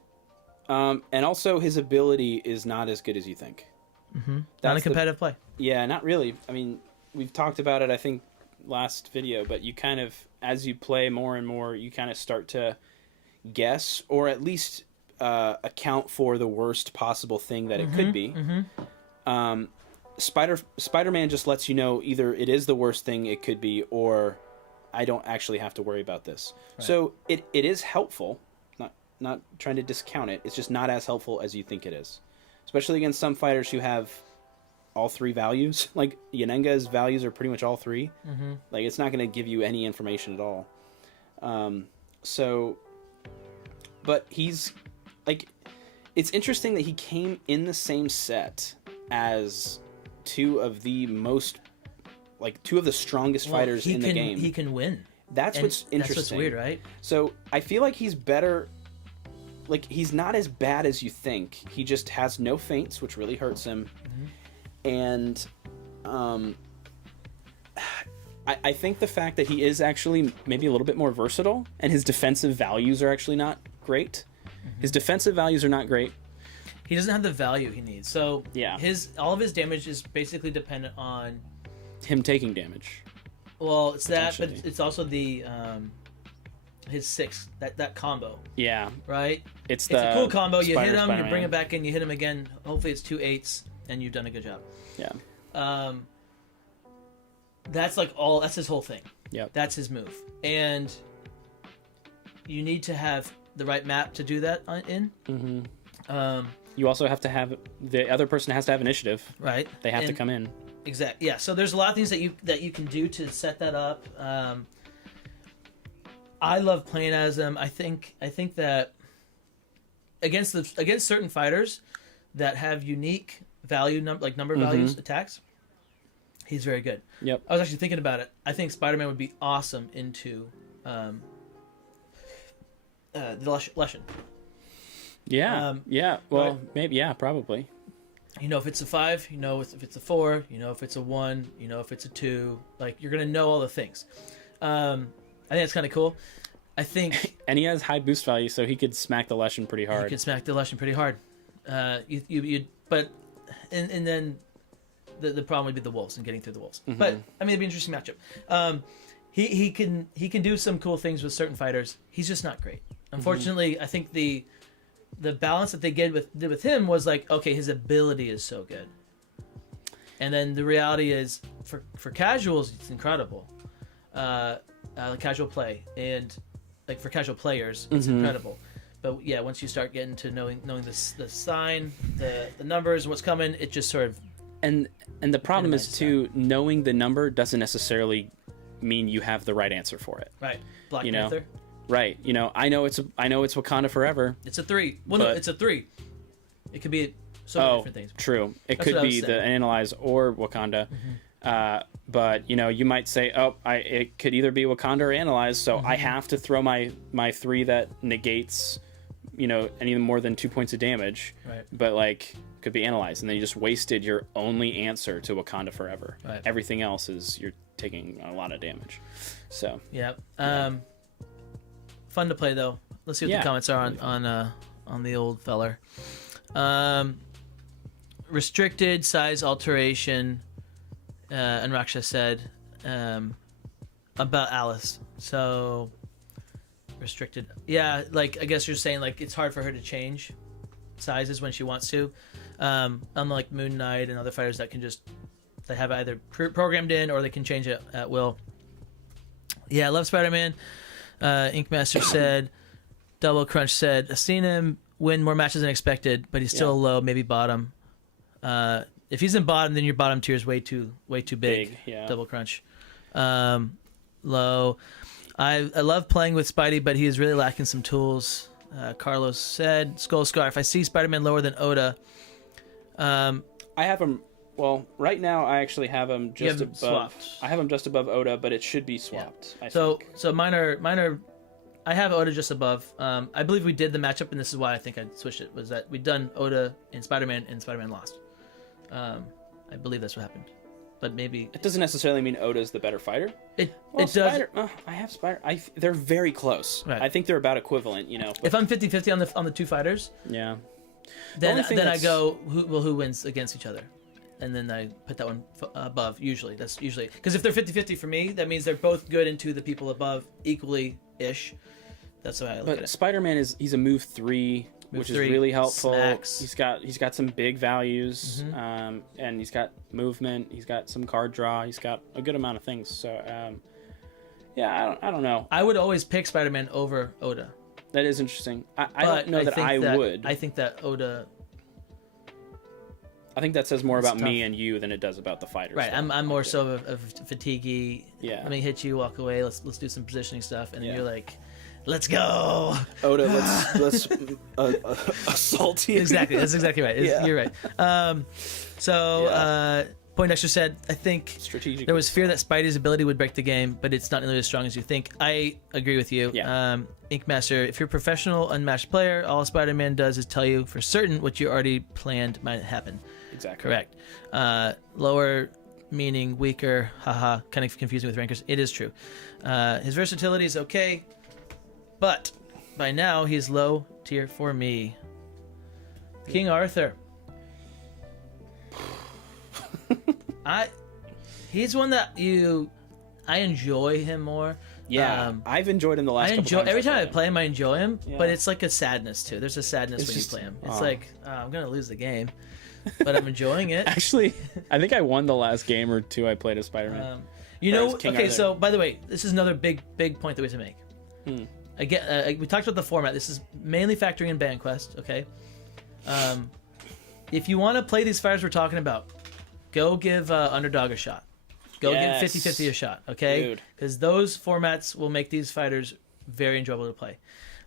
And also his ability is not as good as you think. Mm-hmm. Not a competitive play. Yeah, not really. I mean, we've talked about it, I think, last video, but you kind of, as you play more and more, you kind of start to guess, or at least account for the worst possible thing that it could be. Mm-hmm. Spider-Man just lets you know either it is the worst thing it could be, or I don't actually have to worry about this. Right. So it is helpful. Not trying to discount it. It's just not as helpful as you think it is. Especially against some fighters who have all 3 values. Like, Yanenga's values are pretty much all 3. Mm-hmm. Like, it's not going to give you any information at all. But he's, like, it's interesting that he came in the same set as 2 of the strongest fighters in the game. He can win. What's interesting. That's what's weird, right? So I feel like he's better. Like, he's not as bad as you think. He just has no feints, which really hurts him. Mm-hmm. And I think the fact that he is actually maybe a little bit more versatile, and his defensive values are actually not great. Mm-hmm. His defensive values are not great. He doesn't have the value he needs. So yeah, all of his damage is basically dependent on him taking damage. Well, it's that, but it's also the his 6, that combo, Yeah. right? It's a cool combo. You hit him, you Spider-Man. bring it back in, you hit him again. Hopefully it's 2 8s, and you've done a good job. Yeah. That's his whole thing. Yep. That's his move. And you need to have the right map to do that in. Mm-hmm. You also have to have the other person has to have initiative. Right. They have to come in. Exactly. Yeah. So there's a lot of things that you can do to set that up. I love playing as him. I think that against certain fighters that have unique number values attacks, he's very good. Yep. I was actually thinking about it. I think Spider-Man would be awesome into the Leshen. Yeah. Well, maybe. Yeah, probably. You know if it's a 5, you know if it's a 4, you know if it's a 1, you know if it's a 2. Like, you're going to know all the things. I think that's kind of cool. I think... And he has high boost value, so he could smack the Leshen pretty hard. He could smack the Leshen pretty hard. But then the problem would be the wolves and getting through the wolves. Mm-hmm. But, I mean, it'd be an interesting matchup. He can do some cool things with certain fighters. He's just not great. Unfortunately, I think the balance that they did with him was like, okay, his ability is so good, and then the reality is for casuals, it's incredible. Casual play and like for casual players, it's incredible. But yeah, once you start getting to knowing the sign, the numbers, what's coming, it just sort of and the problem is too, knowing the number doesn't necessarily mean you have the right answer for it. Right. Black You Panther. know? Right. You know, I know it's Wakanda forever. It's a 3. Well, no, it's a 3. It could be so many different things. True. It That's could what I was be the saying. Analyze or Wakanda. But you know, you might say, it could either be Wakanda or Analyze, so I have to throw my 3 that negates, you know, any more than 2 points of damage. Right. But like, could be Analyze, and then you just wasted your only answer to Wakanda forever. Right. Everything else is you're taking a lot of damage. So Yeah. Fun to play though. Let's see what the comments are on the old feller. Restricted size alteration. And Raksha said about Alice. So restricted. Yeah, like I guess you're saying like it's hard for her to change sizes when she wants to. Unlike Moon Knight and other fighters that can just they have either programmed in or they can change it at will. Yeah, I love Spider-Man. Inkmaster said, Double Crunch said, I've seen him win more matches than expected, but he's still low, maybe bottom. If he's in bottom, then your bottom tier is way too big. Yeah. Double Crunch. Low. I love playing with Spidey, but he is really lacking some tools. Carlos said, Skull Scarf. I see Spider-Man lower than Oda. I have him. Well, right now I actually have him just above. Swapped. I have him just above Oda, but it should be swapped. Yeah. I think. So mine are. I have Oda just above. I believe we did the matchup, and this is why I think I switched it. Was that we'd done Oda in Spider-Man, and Spider-Man lost. I believe that's what happened, but maybe It doesn't necessarily mean Oda's the better fighter. it Well, does. I have Spider. They're very close. Right. I think they're about equivalent. You know. If I'm 50-50 on the 2 fighters, Yeah. then only thing I that's- go who wins against each other, and then I put that one above. Usually that's because if they're 50-50 for me, that means they're both good into the people above equally ish. That's the way I look at But it. Spider-Man he's a move 3, which is 3, really helpful. smacks. He's got some big values, and he's got movement. He's got some card draw. He's got a good amount of things. So yeah, I don't know. I would always pick Spider-Man over Oda. That is interesting. I But don't know that think I would. I think that Oda. I think that says more about It's me tough. and you than it does about the fighters. Right, though. I'm more so of fatiguey. Yeah. Let me hit you, walk away. Let's do some positioning stuff, and then Yeah. you're like, "Let's go." Oda, let's assault you. Exactly, that's exactly right. Yeah. You're right. Poindexter said, "I think Strategic. there was fear that Spidey's ability would break the game, but it's not nearly as strong as you think." I agree with you. Yeah. Inkmaster, if you're a professional, unmatched player, all Spider-Man does is tell you for certain what you already planned might happen. Exactly. Correct. Lower meaning weaker. Haha. Kind of confusing with rankers. It is true. His versatility is okay, but by now he's low tier for me. King Arthur. He's one that I enjoy him more. Yeah, I've enjoyed him the last couple times. Every time I play him, I enjoy him, Yeah. but it's like a sadness too. There's a sadness when you play him. It's like, I'm going to lose the game, but I'm enjoying it. Actually, I think I won the last game or two I played as Spider-Man. Okay, so by the way, this is another big point that we have to make. Again, we talked about the format. This is mainly factoring in BandQuest, okay? If you want to play these fighters we're talking about, go give Underdog a shot. Go give 50-50 a shot, okay? Because those formats will make these fighters very enjoyable to play.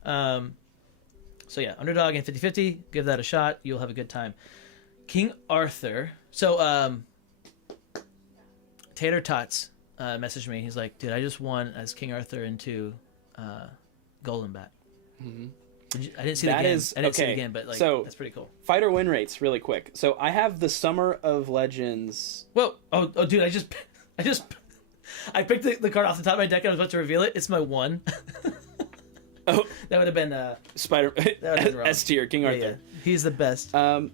So yeah, Underdog and 50-50, give that a shot. You'll have a good time. King Arthur. So Tater Tots messaged me. He's like, dude, I just won as King Arthur into Golden Bat. I didn't see the game. I didn't see the game, but like, that's pretty cool. Fighter win rates, really quick. So I have the Summer of Legends. Whoa! Oh, dude! I picked the card off the top of my deck and I was about to reveal it. It's my one. Oh, that would have been S tier King Arthur. Yeah. He's the best. Oh,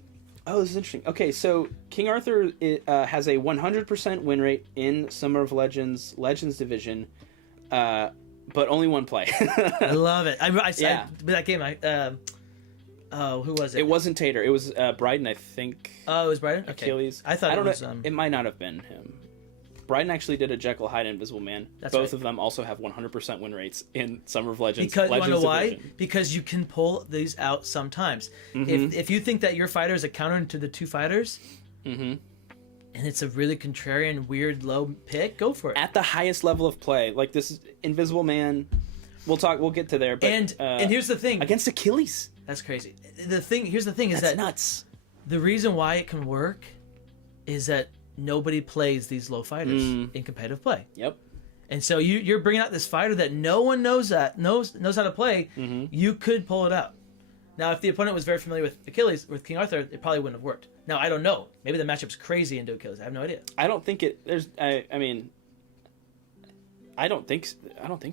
this is interesting. Okay, so King Arthur has a 100% win rate in Summer of Legends Division, but only one play. I love it. That game. Who was it? It wasn't Tater. It was Bryden, I think. Oh, it was Bryden. Okay. Achilles. I thought it was. know. It might not have been him. Bryden actually did a Jekyll Hyde Invisible Man. Both of them also have 100% win rates in Summer of Legends. Because Legends you know why? Division. Because you can pull these out sometimes. If you think that your fighter is a counter to the two fighters, and it's a really contrarian, weird, low pick, go for it. At the highest level of play, like this is Invisible Man. We'll get to there. But, and here's the thing. Against Achilles. That's crazy. Here's the thing is That's that nuts. The reason why it can work is that nobody plays these low fighters in competitive play. Yep. And so you're bringing out this fighter that no one knows how to play. You could pull it out. Now, if the opponent was very familiar with Achilles, with King Arthur, it probably wouldn't have worked. Now, I don't know. Maybe the matchup's crazy into Achilles. I have no idea. I don't think it. I don't think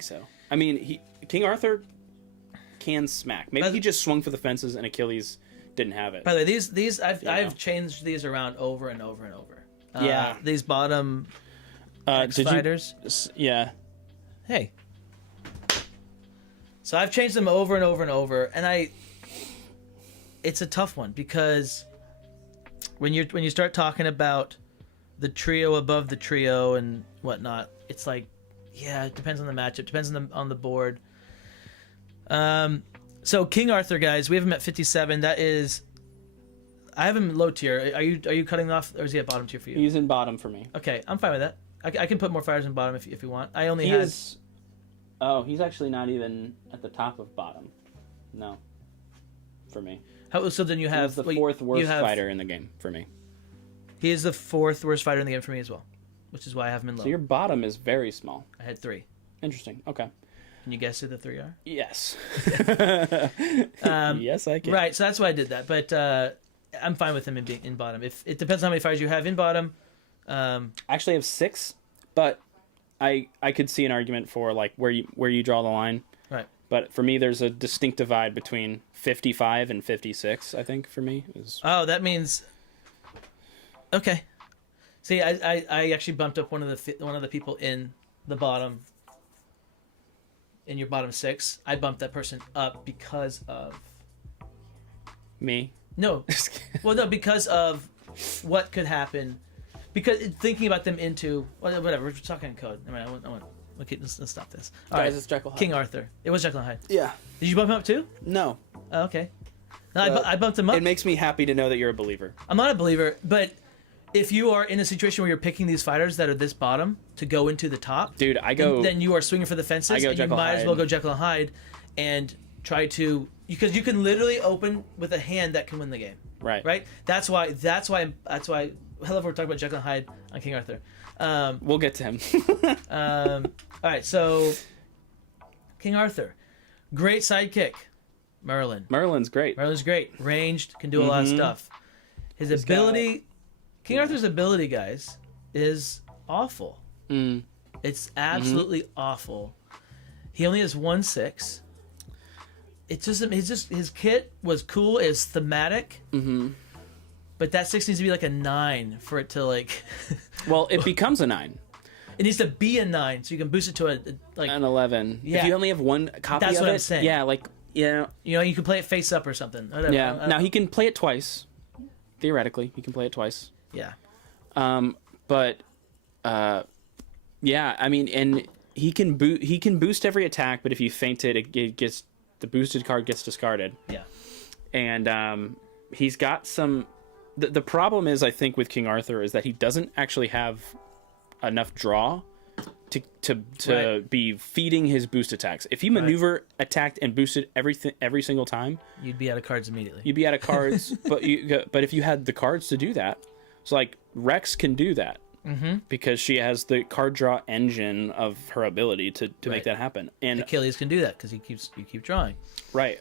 so. I mean, King Arthur can smack. Maybe he just swung for the fences and Achilles didn't have it. By the way, these I've changed these around over and over and over. These bottom fighters. Yeah. Hey. So I've changed them over and over and over, and it's a tough one because when you start talking about the trio above the trio and whatnot, it's like, yeah, it depends on the matchup, depends on the board. So King Arthur, guys, we have him at 57. That is. I have him low tier. Are you cutting off, or is he at bottom tier for you? He's in bottom for me. Okay, I'm fine with that. I can put more fighters in bottom if you want. I only he's actually not even at the top of bottom. No, for me. So then you have the fourth worst fighter in the game for me. He is the fourth worst fighter in the game for me as well, which is why I have him in low. So your bottom is very small. I had 3. Interesting. Okay. Can you guess who the 3 are? Yes. Yes, I can. Right. So that's why I did that, but. I'm fine with him being in bottom. If it depends on how many fighters you have in bottom. I actually have 6, but I could see an argument for like where you draw the line. Right. But for me, there's a distinct divide between 55 and 56. I think for me is. Oh, that means. Okay. See, I actually bumped up one of the people in the bottom. In your bottom 6, I bumped that person up because of. Me. No. Well, no, because of what could happen. Because thinking about them into whatever, we're talking in code. I want. Okay, let's stop this. All Guys, right. it's Jekyll Hyde. King Arthur. It was Jekyll Hyde. Yeah. Did you bump him up too? No. Oh, okay. No, I bumped him up. It makes me happy to know that you're a believer. I'm not a believer, but if you are in a situation where you're picking these fighters that are this bottom to go into the top, dude, then you are swinging for the fences. I go and Jekyll you might Hyde. as well go Jekyll and Hyde and try to, because you can literally open with a hand that can win the game. Right. Right. That's why. Hell, we're talking about Jekyll and Hyde on King Arthur. We'll get to him. All right. So, King Arthur, great sidekick. Merlin's great. Merlin's great. Ranged, can do a lot of stuff. His ability, King Arthur's ability, guys, is awful. It's absolutely awful. He only has 1/6. It's just his kit was cool. It's thematic. But that 6 needs to be like a 9 for it to like. Well, it becomes a 9 It needs to be a 9, so you can boost it to like an 11. Yeah. If you only have one copy That's of what it, I'm saying. yeah, like yeah, you can play it face up or something. Whatever. yeah. Now he can play it twice. Theoretically, he can play it twice. Yeah. But yeah, I mean, and he can boost every attack, but if you feint it, it gets the boosted card gets discarded. Yeah. And he's got some. The problem is, I think, with King Arthur is that he doesn't actually have enough draw to Right. be feeding his boost attacks. If he maneuver, attacked, and boosted every single time, You'd be out of cards immediately. you'd be out of cards. but if you had the cards to do that, so like Rex can do that because she has the card draw engine of her ability to Right. make that happen. And Achilles can do that because you keep drawing. right,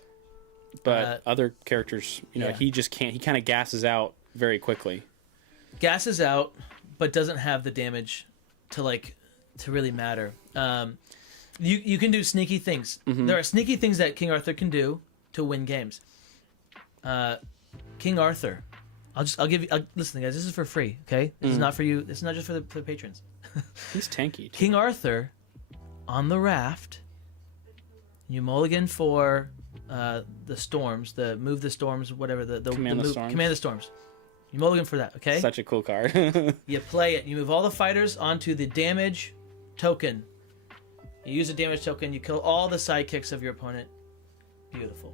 but other characters, yeah. he just can't. He kind of gasses out very quickly. Gasses out, but doesn't have the damage to really matter. You can do sneaky things. There are sneaky things that King Arthur can do to win games. King Arthur, I'll give you. Listen, guys, this is for free. Okay, this is not for you. This is not just for the patrons. He's tanky. King Arthur, on the raft. You mulligan for the storms, move the storms, whatever the Command the storms. Command the storms. You mulligan for that. Okay. Such a cool card. You play it. You move all the fighters onto the damage token. You use a damage token. You kill all the sidekicks of your opponent. Beautiful.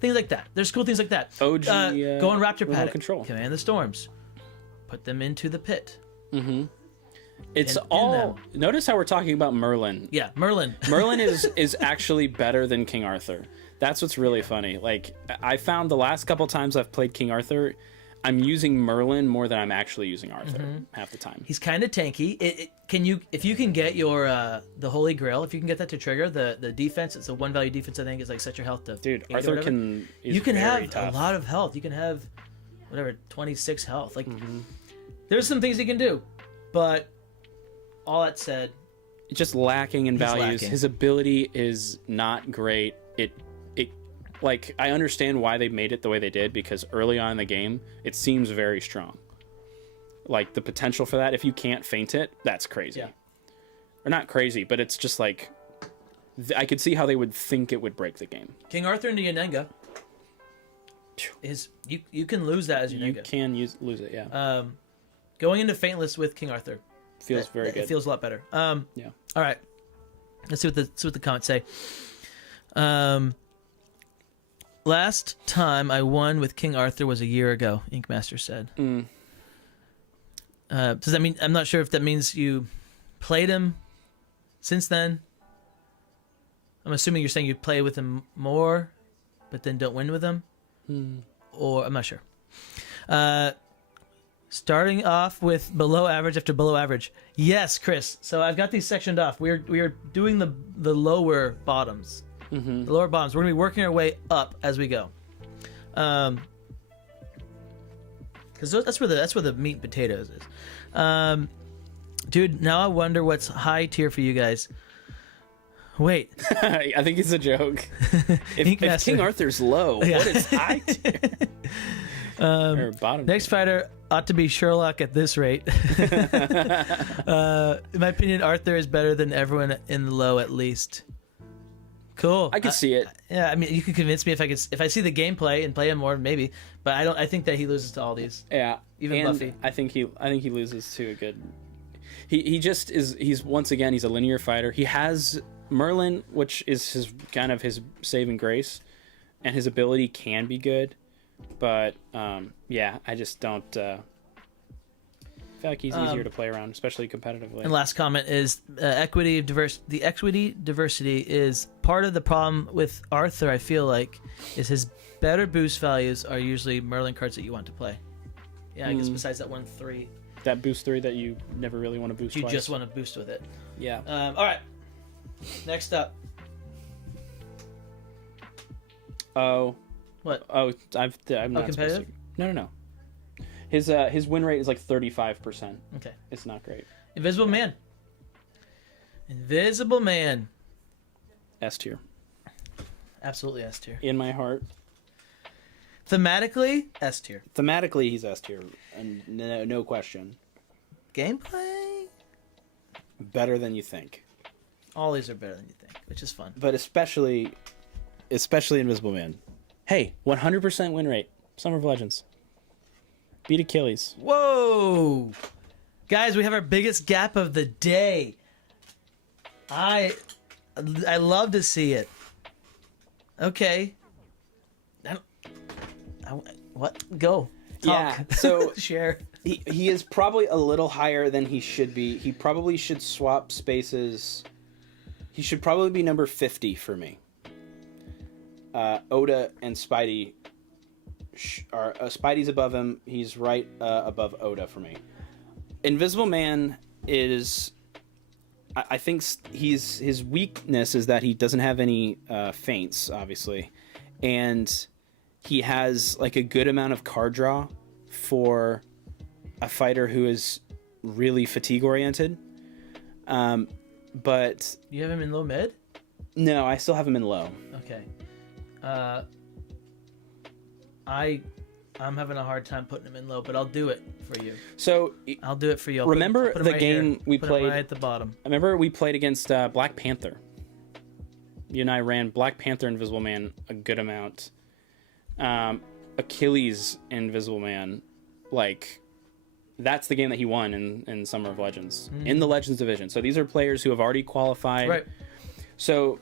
Things like that. There's cool things like that. OG, go on Raptor remote Paddock. control. Command the storms. Put them into the pit. It's in all. them. Notice how we're talking about Merlin. Yeah, Merlin. Merlin is actually better than King Arthur. That's what's really funny. Like, I found the last couple times I've played King Arthur, I'm using Merlin more than I'm actually using Arthur half the time. He's kind of tanky. If you can get your the Holy Grail, if you can get that to trigger the defense, it's a 1 value defense. I think is like set your health to. Dude, 8 or Arthur whatever. is You can very have tough. a lot of health. You can have whatever 26 health. Like there's some things he can do, but all that said, It's just lacking in He's values. lacking. His ability is not great. It like, I understand why they made it the way they did, because early on in the game it seems very strong. Like, the potential for that, if you can't feint it, that's crazy. Yeah. Or not crazy, but it's just like I could see how they would think it would break the game. King Arthur into Yenenga is you can lose that as You Yenenga. can lose it, yeah. Going into Faintless with King Arthur Feels very good. It feels a lot better. Yeah. All right. Let's see what the comments say. Last time I won with King Arthur was a year ago, Inkmaster said. Does that mean, I'm not sure if that means you played him since then? I'm assuming you're saying you play with him more, but then don't win with him? Or, I'm not sure. Starting off with below average after below average. Yes, Chris. So I've got these sectioned off. We are doing the lower bottoms. The lower bottoms. We're gonna be working our way up as we go. Because that's where the meat and potatoes is. Dude, now I wonder what's high tier for you guys. Wait. I think it's a joke. If Inkmaster. King Arthur's low, Yeah. what is high tier? Or bottom Next fighter ought to be Sherlock at this rate. In my opinion, Arthur is better than everyone in the low, at least. Cool. I could see it. Yeah, I mean, you could convince me if I see the gameplay and play him more, maybe. But I think that he loses to all these. Yeah, Even and Buffy. I think he loses to a good. He just is. He's once again he's a linear fighter. He has Merlin, which is his kind of his saving grace, and his ability can be good, but yeah, I just don't. I feel like he's easier to play around, especially competitively. And last comment is equity of the equity diversity is part of the problem with Arthur. I feel like is his better boost values are usually Merlin cards that you want to play. Yeah, I guess besides that 1/3, that boost 3 that you never really want to boost. you twice. just want to boost with it. Yeah. All right. Next up. Oh. What? Oh, I'm not competitive? supposed to. No. His win rate is like 35%. Okay. It's not great. Invisible Man. Invisible Man. S tier. Absolutely S tier. In my heart. Thematically, S tier. Thematically, he's S tier, and no question. Gameplay. better than you think. All these are better than you think, which is fun. But especially Invisible Man. Hey, 100% win rate. Summer of Legends. Beat Achilles. Whoa! Guys, we have our biggest gap of the day. I love to see it. Okay. What? Go. Talk. Yeah, so share. He is probably a little higher than he should be. He probably should swap spaces. He should probably be number 50 for me. Oda and Spidey are Spidey's above him. He's right above Oda for me. Invisible Man is, I think his weakness is that he doesn't have any feints, obviously, and he has like a good amount of card draw for a fighter who is really fatigue oriented. But you have him in low mid? No, I still have him in low. Okay. I'm having a hard time putting him in low, but I'll do it for you. So I'll do it for you. Remember the game we played right at the bottom. I remember we played against Black Panther. You and I ran Black Panther Invisible Man a good amount. Achilles Invisible Man, like that's the game that he won in Summer of Legends in the Legends division. So these are players who have already qualified. Right. So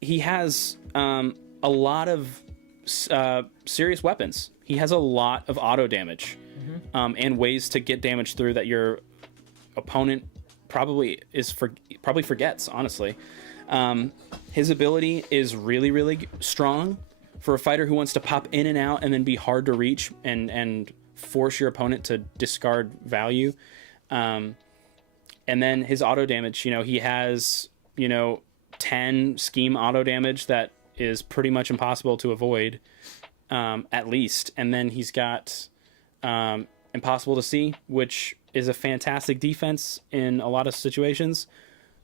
he has a lot of serious weapons. He has a lot of auto damage and ways to get damage through that your opponent probably forgets. Honestly, his ability is really, really strong for a fighter who wants to pop in and out and then be hard to reach and force your opponent to discard value. And then his auto damage, he has 10 scheme auto damage that is pretty much impossible to avoid, at least. And then he's got impossible to see, which is a fantastic defense in a lot of situations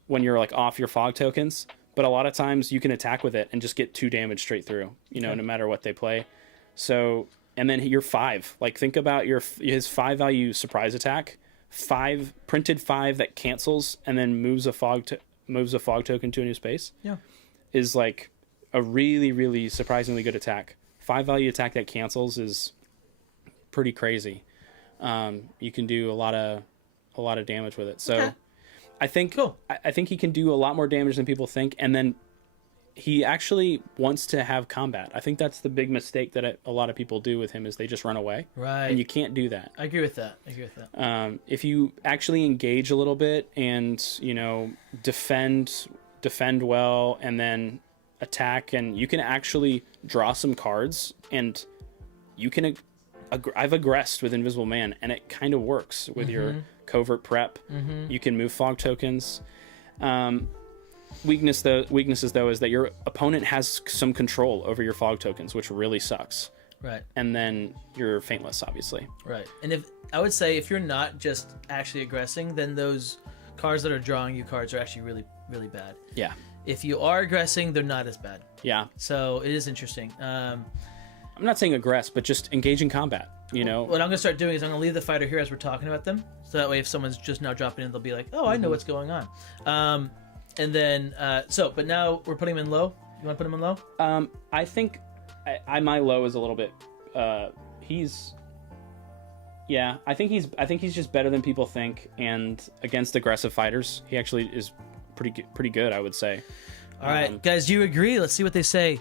when you're like off your fog tokens. But a lot of times you can attack with it and just get 2 damage straight through, no matter what they play. So, and then your 5, like think about his 5 value surprise attack, 5 printed 5 that cancels and then moves a fog token to a new space. Yeah, is like a really, really surprisingly good attack. 5 value attack that cancels is pretty crazy. You can do a lot of damage with it. So. Okay. I think I think he can do a lot more damage than people think, and then he actually wants to have combat. I think that's the big mistake that a lot of people do with him is they just run away. Right. And you can't do that. I agree with that. If you actually engage a little bit and defend well and then attack, and you can actually draw some cards, and you can. I've aggressed with Invisible Man, and it kind of works with your covert prep. You can move fog tokens. Weaknesses though is that your opponent has some control over your fog tokens, which really sucks. Right. And then you're faintless, obviously. Right. And if you're not just actually aggressing, then those cards that are drawing you cards are actually really, really bad. Yeah. If you are aggressing, they're not as bad. Yeah. So it is interesting. I'm not saying aggress, but just engage in combat. What I'm going to start doing is I'm going to leave the fighter here as we're talking about them. So that way if someone's just now dropping in, they'll be like, oh, I know what's going on. And then, but now we're putting him in low. You want to put him in low? I think my low is a little bit, I think he's just better than people think. And against aggressive fighters, he actually is pretty good, I would say. All right, guys, do you agree? Let's see what they say.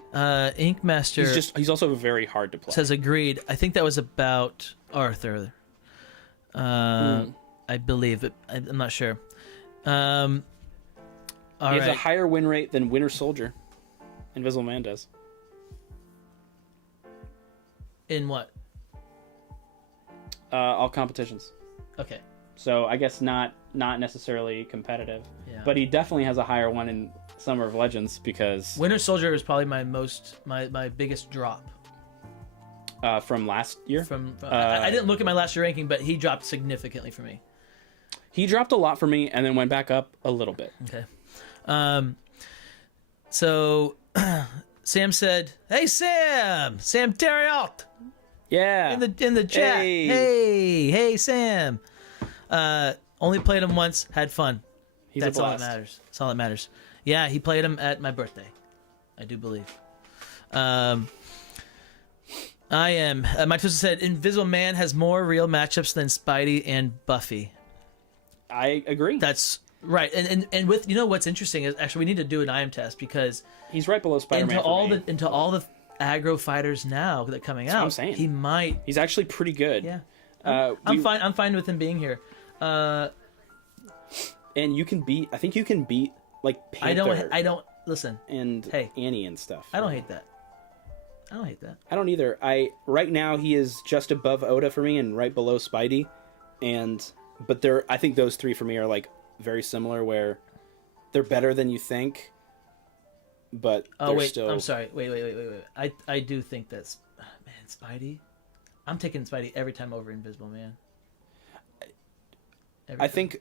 Ink Master. He's also very hard to play. Says agreed. I think that was about Arthur. I believe it. I'm not sure. He has a higher win rate than Winter Soldier. Invisible Man does. In what? All competitions. Okay. So I guess not necessarily competitive. Yeah. But he definitely has a higher one in Summer of Legends because Winter Soldier is probably my biggest drop. From last year? I didn't look at my last year ranking, but he dropped significantly for me. He dropped a lot for me and then went back up a little bit. Okay. So Sam said, "Hey Sam Terriot." Yeah. In the chat. Hey Sam. Only played him once, had fun. That's a all that blast. matters. That's all that matters. Yeah, he played him at my birthday. I do believe. I am. Mike Twister said, Invisible Man has more real matchups than Spidey and Buffy. I agree. That's right. And with, you know what's interesting is actually we need to do an IM test because he's right below Spider-Man into all the aggro fighters now that are coming That's out. what I'm saying. He might. He's actually pretty good. Yeah. I'm fine. I'm fine with him being here. And you can beat. I think you can beat like Panther. I don't listen. And hey, Annie and stuff. I don't hate that. I don't hate that. I don't either. Right now he is just above Oda for me and right below Spidey, but I think those three for me are like very similar where they're better than you think. But still... I'm sorry. Wait. I do think that's Spidey. I'm taking Spidey every time over Invisible Man. I think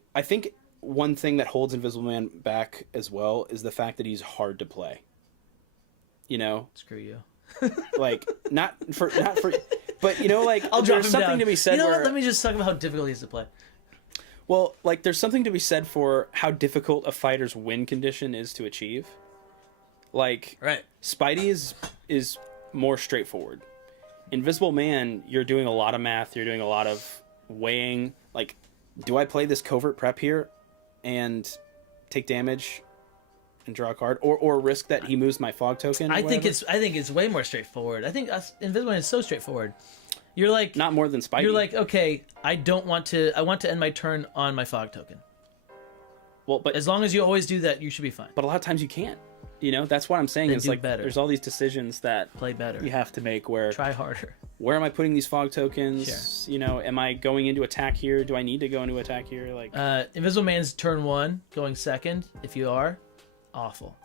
one thing that holds Invisible Man back as well is the fact that he's hard to play. You know? Screw you. Like not for but you know, like I'll drop there's him something down. to be said You know where, what? Let me just talk about how difficult he is to play. Well, like there's something to be said for how difficult a fighter's win condition is to achieve. Like right. Spidey is more straightforward. Invisible Man, you're doing a lot of math, you're doing a lot of weighing, like, do I play this covert prep here and take damage and draw a card, or risk that he moves my fog token? I think it's way more straightforward. I think Invisible Man is so straightforward. You're like not more than Spidey. You're like, okay, I want to end my turn on my fog token. Well, but as long as you always do that, you should be fine. But a lot of times you can't. You know, that's what I'm saying. Then is do like better. There's all these decisions that play better. You have to make where try harder. Where am I putting these fog tokens? Sure. You know, am I going into attack here? Do I need to go into attack here? Like Invisible Man's turn 1, going second. If you are, awful.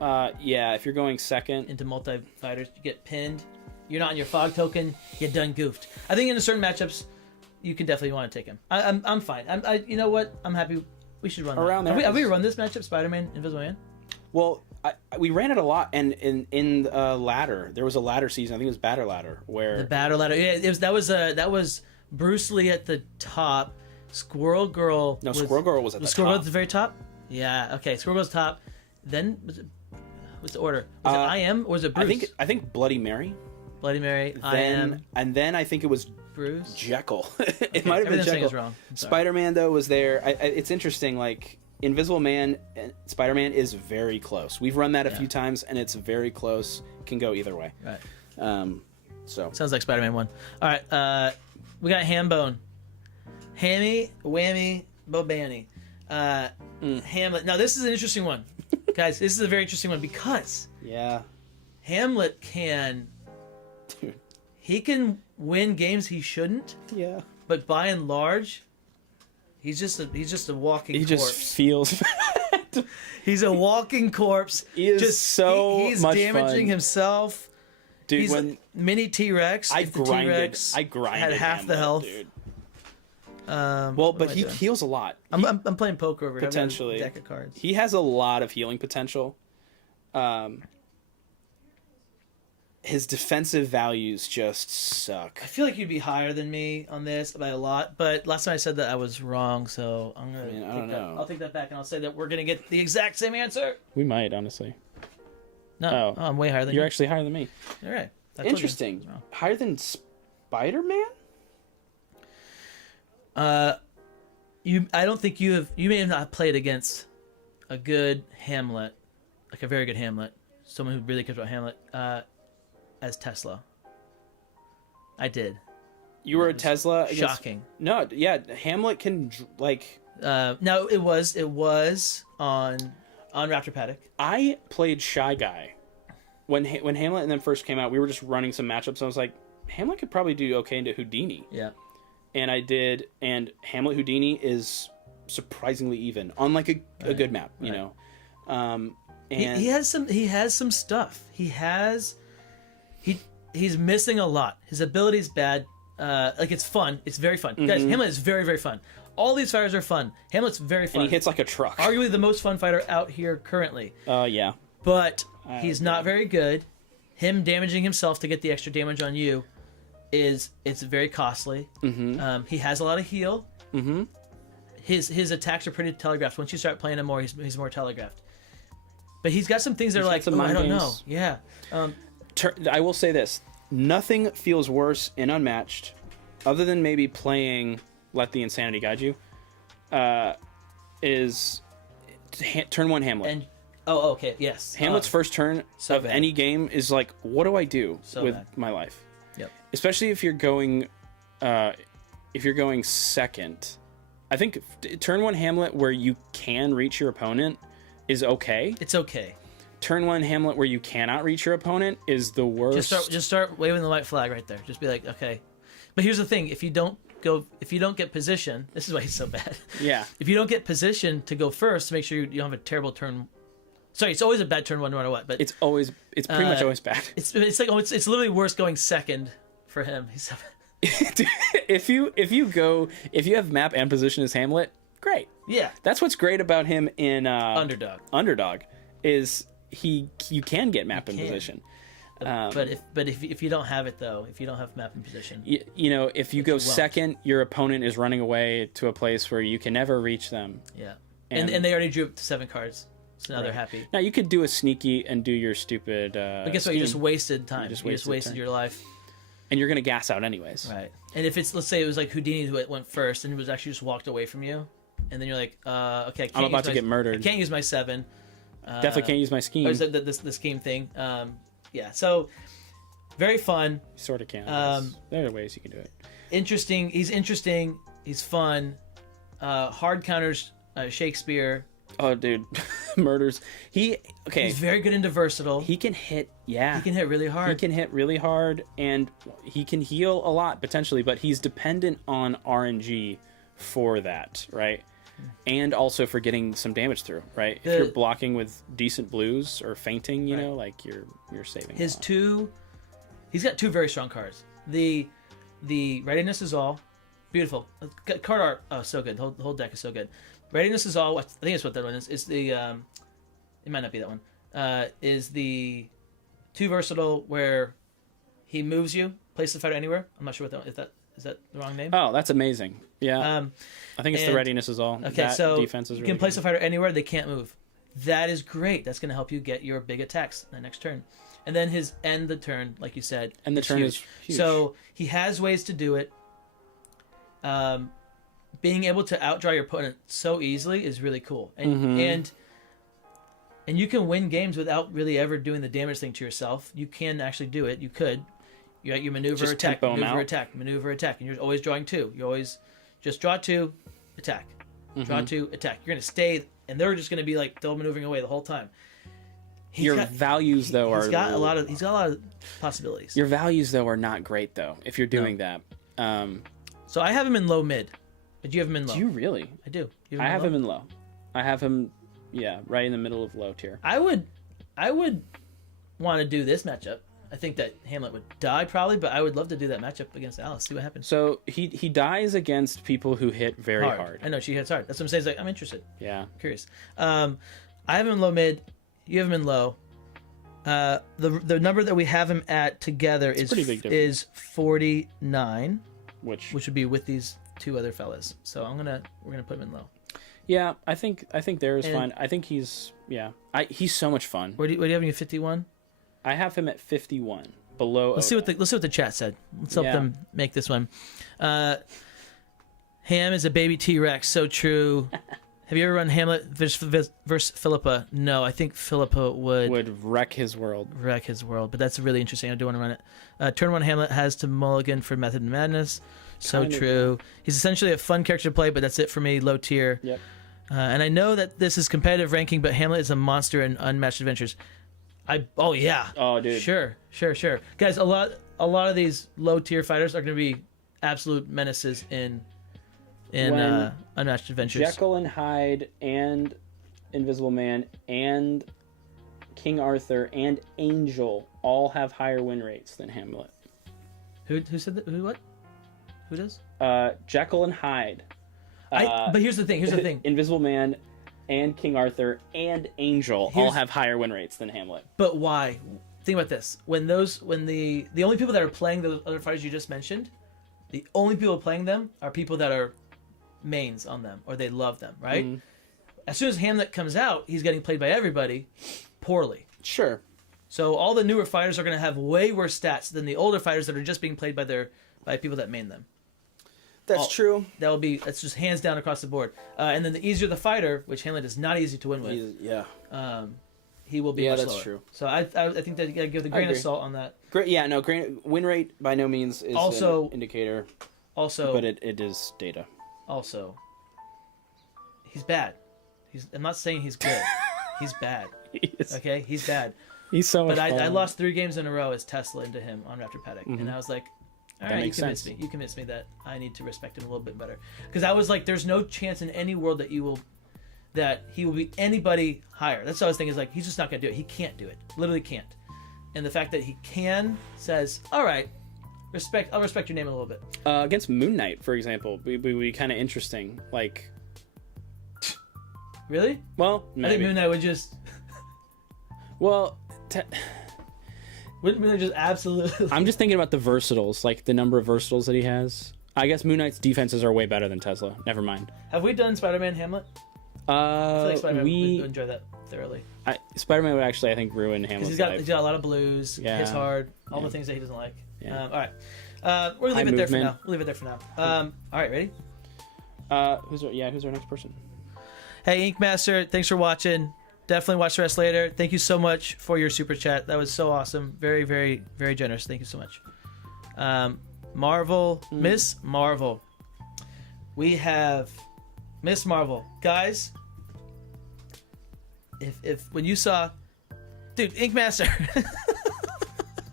Yeah, if you're going second into multi fighters, you get pinned. You're not on your fog token. You're done goofed. I think in certain matchups, you can definitely want to take him. I'm fine. You know what? I'm happy. We should run around that. there. Have we run this matchup, Spider-Man, Invisible Man? Well, we ran it a lot, and in ladder, there was a ladder season. I think it was Batter Ladder where the Batter Ladder. Yeah, that was Bruce Lee at the top. Squirrel Girl. No, Squirrel Girl was at the top. Squirrel Girl at the very top. Yeah. Okay. Squirrel Girl's top. Then what's the order? Was it I Am or was it Bruce? I think Bloody Mary. Bloody Mary. I Am. And then I think it was Bruce. Jekyll. It might have been Jekyll. Is wrong. Spider-Man though was there. It's interesting. Like Invisible Man and Spider-Man is very close. We've run that a few times, and it's very close. Can go either way. Right. So sounds like Spider-Man 1. All right. We got Hambone. Hammy, Whammy, Bobanny. Hamlet. Now this is an interesting one, guys. This is a very interesting one because Hamlet can. Dude. He can win games he shouldn't. Yeah. But by and large, he's just a walking corpse. He just feels he's a walking corpse. He is just he's much damaging fun. Himself. Dude, he's when mini T-Rex. I if the grinded, T-Rex I grinded had half Hamlet, the health. Dude. Well, but he heals a lot. I'm playing poker over here. Potentially, I've got a deck of cards. He has a lot of healing potential. His defensive values just suck. I feel like you'd be higher than me on this by a lot, but last time I said that I was wrong, so I'm gonna. I'll take that back, and I'll say that we're gonna get the exact same answer. We might, honestly. No, I'm way higher than you. You're actually higher than me. All right. Interesting. Higher than Spider-Man? I don't think you have. You may have not played against a good Hamlet, like a very good Hamlet, someone who really cares about Hamlet, as Tesla. I did. You were a Tesla. Shocking. No, yeah, Hamlet can like. No, it was on Raptor Paddock. I played Shy Guy when Hamlet and then first came out. We were just running some matchups. And I was like, Hamlet could probably do okay into Houdini. Yeah. And I did, and Hamlet Houdini is surprisingly even on like a good map, you know. And he has some stuff. He's missing a lot. His ability's bad. Like it's fun. It's very fun. Guys, Hamlet is very, very fun. All these fighters are fun. Hamlet's very fun. And he hits like a truck. Arguably the most fun fighter out here currently. Yeah. But he's not very good. Him damaging himself to get the extra damage on you it's very costly. He has a lot of heal. his attacks are pretty telegraphed. Once you start playing him more, he's more telegraphed. But he's got some things that are like, I don't know. Yeah. I will say this: nothing feels worse in Unmatched, other than maybe playing Let the Insanity Guide You. Is turn 1 Hamlet. And okay, yes. Hamlet's first turn of any game is like, what do I do with my life? Yep. Especially if you're going second. I think turn 1 Hamlet where you can reach your opponent is okay. It's okay. Turn 1 Hamlet where you cannot reach your opponent is the worst. Just start waving the white flag right there. Just be like, okay. But here's the thing: if you don't get position, this is why he's so bad. Yeah. If you don't get position to go first, make sure you don't have a terrible turn. Sorry, it's always a bad turn one no matter what. But it's pretty much always bad. It's like it's literally worse going second for him. He's so bad. if you have map and position as Hamlet, great. Yeah. That's what's great about him in Underdog is you can get map and position. But if you don't have it though, if you don't have map and position, you know, if you go second, your opponent is running away to a place where you can never reach them. Yeah, and they already drew up to 7 cards, so now they're happy. Now you could do a sneaky and do your stupid. But guess what? You just wasted time. You just wasted your life, and you're gonna gas out anyways. Right. And if it's, let's say it was like Houdini who went first and was actually just walked away from you, and then you're like, okay, I'm about to get murdered. I can't use my 7. Definitely can't use my scheme. Or is that the scheme thing? Yeah, so very fun. You sort of can. There are ways you can do it. Interesting. He's interesting. He's fun. Hard counters Shakespeare. Oh, dude, murders. He's very good into versatile. He can hit. Yeah, he can hit really hard. He can hit really hard, and he can heal a lot potentially. But he's dependent on RNG for that, right? And also for getting some damage through, right? If you're blocking with decent blues or fainting, you know, like you're saving. He's got 2 very strong cards. The Readiness is All, beautiful. Card art, so good. The whole deck is so good. Readiness is All. I think that's what that one is. It's the it might not be that one. Is the 2 versatile where he moves you, place the fighter anywhere. I'm not sure if that is that the wrong name. Oh, that's amazing. Yeah. I think it's the Readiness is All. Okay, that so defense is really you can place good. a fighter anywhere, they can't move. That is great. That's going to help you get your big attacks the next turn. And then his end the turn, like you said. And the turn is huge. So he has ways to do it. Being able to outdraw your opponent so easily is really cool. And you can win games without really ever doing the damage thing to yourself. You can actually do it. You could. You maneuver, just attack, tempo maneuver, attack, maneuver, attack. And you're always drawing 2. You always just draw 2, attack. Draw 2, attack. You're going to stay, and they're just going to be like still maneuvering away the whole time. He's got a lot of possibilities. Your values though are not great though if you're doing that. So I have him in low mid. But you have him in low. Do you really? I do. I have him in low. I have him, right in the middle of low tier. I would want to do this matchup. I think that Hamlet would die probably, but I would love to do that matchup against Alice. See what happens. So he dies against people who hit very hard. I know she hits hard. That's what I'm saying. It's like, I'm interested. Yeah. I'm curious. I have him in low mid. You have him in low. The number that we have him at together is 49, which would be with these 2 other fellas. So we're gonna put him in low. Yeah, I think there is fine. I think he's he's so much fun. Where do you have him at 51? I have him at 51, below. Let's see what the chat said. Let's help them make this one. Ham is a baby T-Rex. So true. Have you ever run Hamlet versus Philippa? No, I think Philippa would wreck his world. But that's really interesting. I do want to run it. Turn 1 Hamlet has to mulligan for Method and Madness. So true. He's essentially a fun character to play, but that's it for me. Low tier. Yep. And I know that this is competitive ranking, but Hamlet is a monster in Unmatched Adventures. Oh yeah. Oh dude. Sure. Guys, a lot of these low tier fighters are going to be absolute menaces in Unmatched Adventures. Jekyll and Hyde and Invisible Man and King Arthur and Angel all have higher win rates than Hamlet. Who said that? Who what? Who does? Jekyll and Hyde. But here's the thing. Invisible Man and King Arthur and Angel all have higher win rates than Hamlet. But why? Think about this. When the only people that are playing those other fighters you just mentioned, the only people playing them are people that are mains on them or they love them, right? As soon as Hamlet comes out, he's getting played by everybody poorly. Sure. So all the newer fighters are going to have way worse stats than the older fighters that are just being played by people that main them. That's true. That's just hands down across the board. And then the easier the fighter, which Hamlet is not easy to win with. He will be much that's lower. true. So I think that you got to give the grain of salt on that. Great. Yeah. No. Win rate by no means is Also- an indicator. Also, But it is data. Also, he's bad. I'm not saying he's good. He's bad. Okay, he's bad. He's so much But fun. I lost 3 games in a row as Tesla into him on Raptor Paddock, and I was like, all right, you makes convinced sense. me. You convinced me that I need to respect him a little bit better. Because I was like, there's no chance in any world that he will be anybody higher. That's what I was thinking. Is like, he's just not gonna do it. He can't do it. Literally can't. And the fact that he can says, all right, I'll respect your name a little bit. Against Moon Knight, for example, would be kind of interesting. Like, Really? well, maybe. I think Moon Knight would just. Well, Wouldn't Moon Knight just absolutely. I'm just thinking about the versatiles, like the number of versatiles that he has. I guess Moon Knight's defenses are way better than Tesla. Never mind. Have we done Spider-Man Hamlet? I feel like Spider-Man would enjoy that thoroughly. Spider-Man would actually, I think, ruin Hamlet's He's life. got a lot of blues, Yeah. hits hard, all the things that he doesn't like. Yeah. All right. We're going to leave it there for now. We'll leave it there for now. All right, ready? Who's our next person? Hey, Ink Master, thanks for watching. Definitely watch the rest later. Thank you so much for your super chat. That was so awesome. Very, very, very generous. Thank you so much. Marvel, Miss Marvel. We have Miss Marvel. Guys, if when you saw... Dude, Ink Master.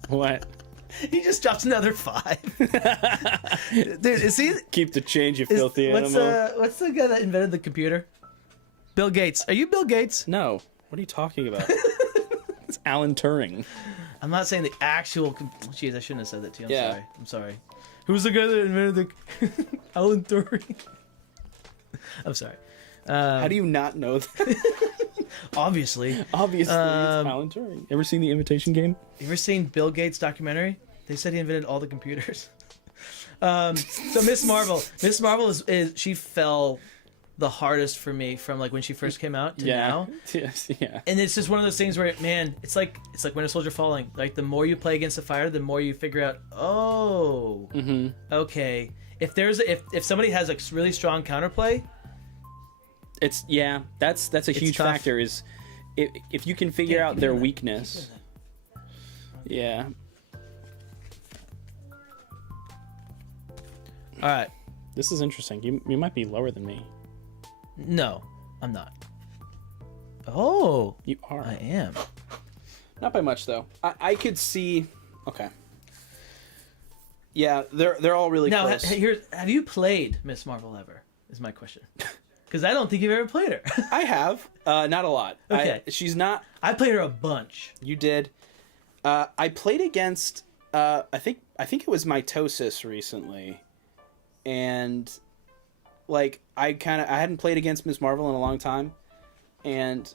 What? He just dropped another 5. Dude, is he... Keep the change, you filthy what's the guy that invented the computer? Bill Gates. Are you Bill Gates? No. What are you talking about? It's Alan Turing. I'm not saying the actual... Jeez, I shouldn't have said that to you. Yeah. I'm sorry. Who's the guy that invented the... Alan Turing. I'm sorry. How do you not know that? Obviously. Obviously, it's Alan Turing. Ever seen The Imitation Game? You ever seen Bill Gates' documentary? They said he invented all the computers. So Miss Marvel. Miss Marvel is she fell the hardest for me from like when she first came out to now. Yes, yeah. And it's just one of those things where, man, it's like Winter Soldier Falling. Like the more you play against the fighter, the more you figure out, okay, if somebody has like really strong counterplay, that's a huge tough. factor. Is if you can figure out their weakness. Yeah. All right. This is interesting. You might be lower than me. No, I'm not. Oh, You are. I am. Not by much though. I could see. Okay. Yeah, they're all really Now, close. have you played Miss Marvel ever? Is my question. Because I don't think you've ever played her. I have, not a lot. Okay. She's not. I played her a bunch. You did. I played against. I think it was Mitosis recently, and like I hadn't played against Ms. Marvel in a long time, and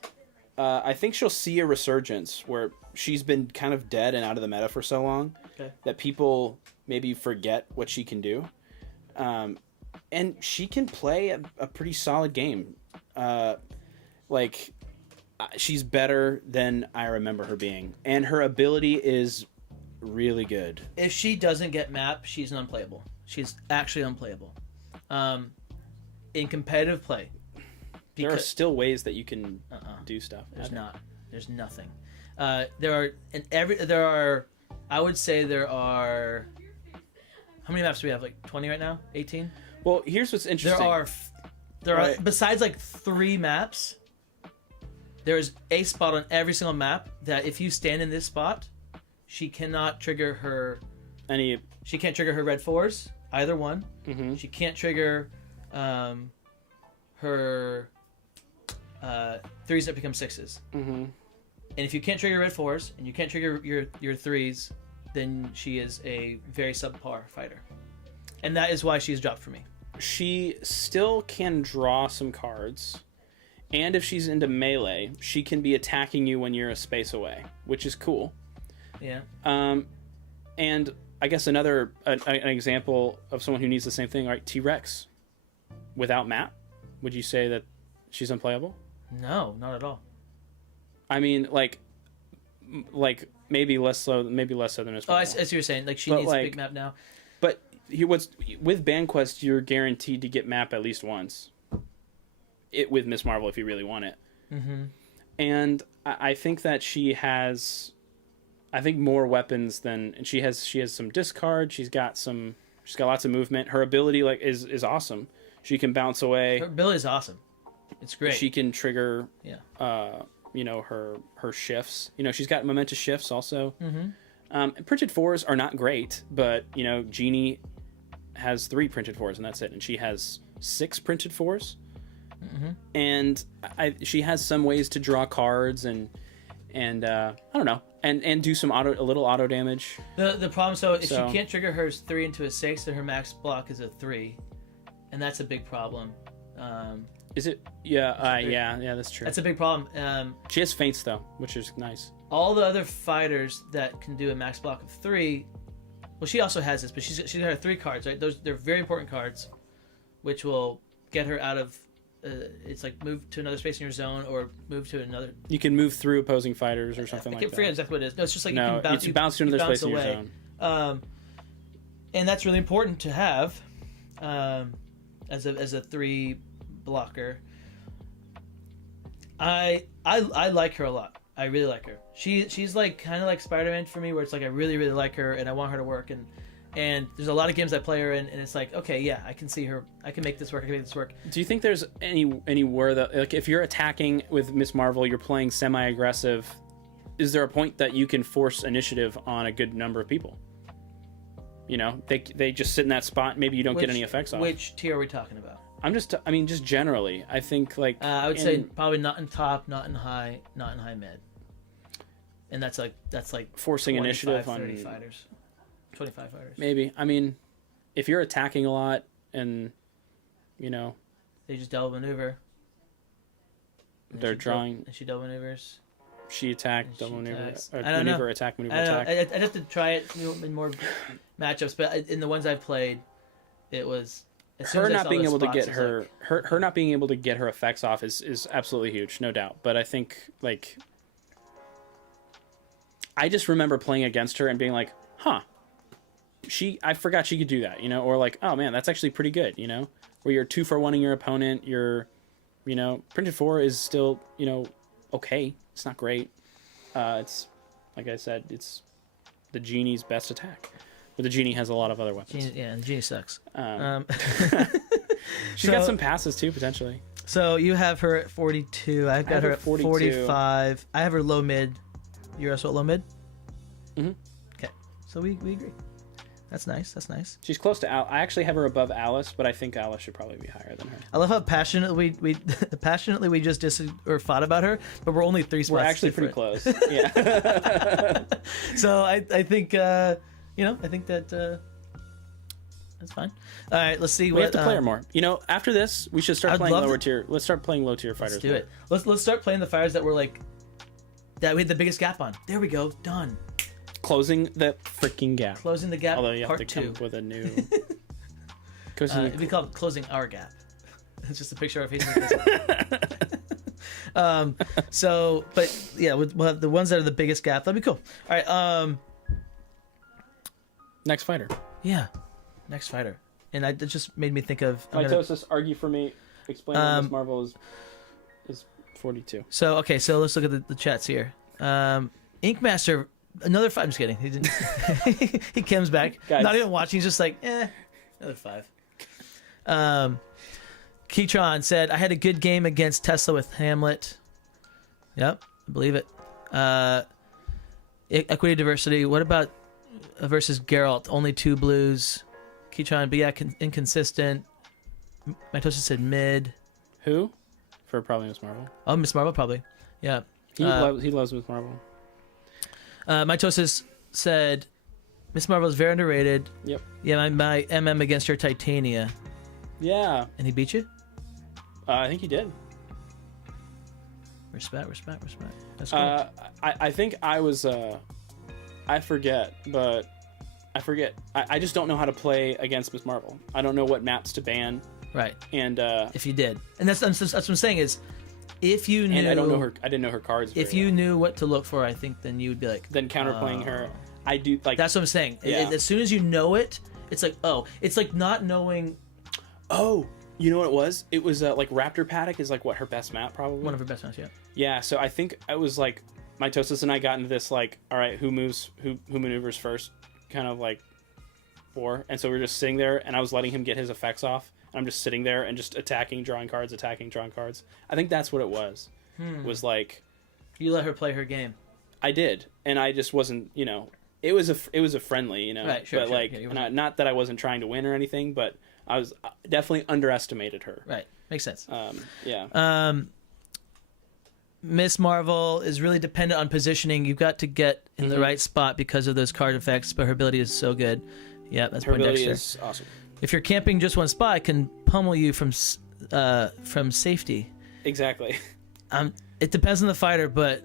I think she'll see a resurgence where she's been kind of dead and out of the meta for so long that people maybe forget what she can do. And she can play a pretty solid game. She's better than I remember her being. And her ability is really good. If she doesn't get map, she's unplayable. She's actually unplayable. In competitive play. There are still ways that you can do stuff. There's not. There's nothing. There are. I would say there are. How many maps do we have? Like 20 right now? 18? Well, here's what's interesting. There are besides like 3 maps. There is a spot on every single map that if you stand in this spot, she cannot trigger her. She can't trigger her red 4s, either one. Mm-hmm. She can't trigger her 3s that become 6s. Mm-hmm. And if you can't trigger red 4s and you can't trigger your 3s, then she is a very subpar fighter. And that is why she's dropped for me. She still can draw some cards. And if she's into melee, she can be attacking you when you're a space away, which is cool. Yeah. And I guess an example of someone who needs the same thing, right? T-Rex. without Matt, would you say that she's unplayable? No, not at all. I mean, like maybe less so than Miss Marvel. Oh, I see what you're saying. Like she needs a big map now. But with BanQuest, you're guaranteed to get map at least once. With Miss Marvel, if you really want it. Mm-hmm. And I think that she has, more weapons than, and she has some discard. She's got lots of movement. Her ability is awesome. She can bounce away. Her ability is awesome. It's great. She can trigger. Yeah. Her shifts. She's got momentous shifts also. Mm-hmm. Printed 4s are not great, but Genie has 3 printed 4s and that's it, and she has 6 printed 4s. Mm-hmm. And she has some ways to draw cards and I don't know, and do some a little auto damage. The problem is she can't trigger her 3 into a 6, then her max block is a 3, and that's a big problem. Is it? Yeah, that's true. That's a big problem. She has feints though, which is nice. All the other fighters that can do a max block of 3, well, she also has this, but she's got her 3 cards, right? They're very important cards, which will get her out of. It's like move to another space in your zone, or move to another. You can move through opposing fighters or something like that. I forget exactly what it is. No, it's just like you can bounce to another space in your zone. And that's really important to have as a 3 blocker. I like her a lot. I really like her. She's like kind of like Spider-Man for me, where it's like I really really like her and I want her to work, and there's a lot of games I play her in, and it's like, okay, yeah, I can see her. I can make this work. Do you think there's anywhere that, like, if you're attacking with Miss Marvel, you're playing semi-aggressive, is there a point that you can force initiative on a good number of people? They just sit in that spot. Maybe you don't get any effects off. Which tier are we talking about? Just generally. I think I would say probably not in top, not in high mid. And that's like forcing initiative on 30 fighters. 25 fighters. Maybe. I mean, if you're attacking a lot and, they just double maneuver. They're drawing. And she double maneuvers. She attacked, double maneuver. I don't know. Attack, maneuver, attack. I'd have to try it in more matchups, but in the ones I've played, it was. Her not being able to get her not being able to get her effects off is absolutely huge, no doubt. But I think, I just remember playing against her and being like, huh. I forgot she could do that, or like, oh man, that's actually pretty good, where you're 2-for-1ing your opponent. You're, printed 4 is still, okay. It's not great. It's, like I said, it's the Genie's best attack, but the Genie has a lot of other weapons. The Genie sucks. She's got some passes too, potentially. So you have her at 42. I've got her at 45. I have her low mid. You're also at low mid? Mm-hmm. Okay. So we agree. That's nice. She's close to Al. I actually have her above Alice, but I think Alice should probably be higher than her. I love how passionately we just fought about her, but we're only 3 spots. We're actually different. pretty close. Yeah. So I think I think that that's fine. All right, let's see. We have to play her more. After this, we should start playing lower tier. Let's start playing low tier fighters. Let's do it. Let's start playing the fighters that we had the biggest gap on. There we go. Done. Closing the freaking gap. Closing the gap. Although you have part to come 2. up with a new. It'd be called closing our gap. It's just a picture of our face. But yeah, we'll have the ones that are the biggest gap. That'd be cool. All right. Next fighter. Yeah, next fighter, and it just made me think of. Mitosis, argue for me. Explain why Miss Marvel is 42. So let's look at the chats here. Ink Master. Another 5. I'm just kidding. He didn't. He comes back. Guys. Not even watching. He's just like, another 5. Keytron said, I had a good game against Tesla with Hamlet. Yep, I believe it. Equity diversity. What about versus Geralt? Only 2 blues. Keytron, but yeah, inconsistent. Mitosis said mid. Who? For probably Miss Marvel. Oh, Miss Marvel probably. Yeah. He loves Miss Marvel. Mitosis said, Miss Marvel is very underrated. Yep. Yeah, my MM against your Titania. Yeah. And he beat you? I think he did. Respect. That's cool. I think I was, I forget. I just don't know how to play against Miss Marvel. I don't know what maps to ban. Right. And if you did, and that's what I'm saying is, if you knew, and I don't know her. I didn't know her cards. If you knew what to look for, I think then you would be like, then counterplaying her. I do like. That's what I'm saying. Yeah. As soon as you know it, it's like, oh, it's like not knowing. Oh, you know what it was? It was like Raptor Paddock is like what her best map probably. One of her best maps, yeah. Yeah, so I think I was like, Mitosis and I got into this like, all right, who maneuvers first, kind of like war, and so we were just sitting there, and I was letting him get his effects off. I'm just sitting there and just attacking, drawing cards. I think that's what it was. Was like, you let her play her game. I did, and I just wasn't, it was a friendly, right, sure, but sure. like, Yeah, not that I wasn't trying to win or anything, but I was definitely underestimated her. Right, makes sense. Yeah. Miss Marvel is really dependent on positioning. You've got to get in the right spot because of those card effects, but her ability is so good. Yeah, that's her ability Dexter. is awesome. If you're camping just one spot, it can pummel you from safety. Exactly. It depends on the fighter, but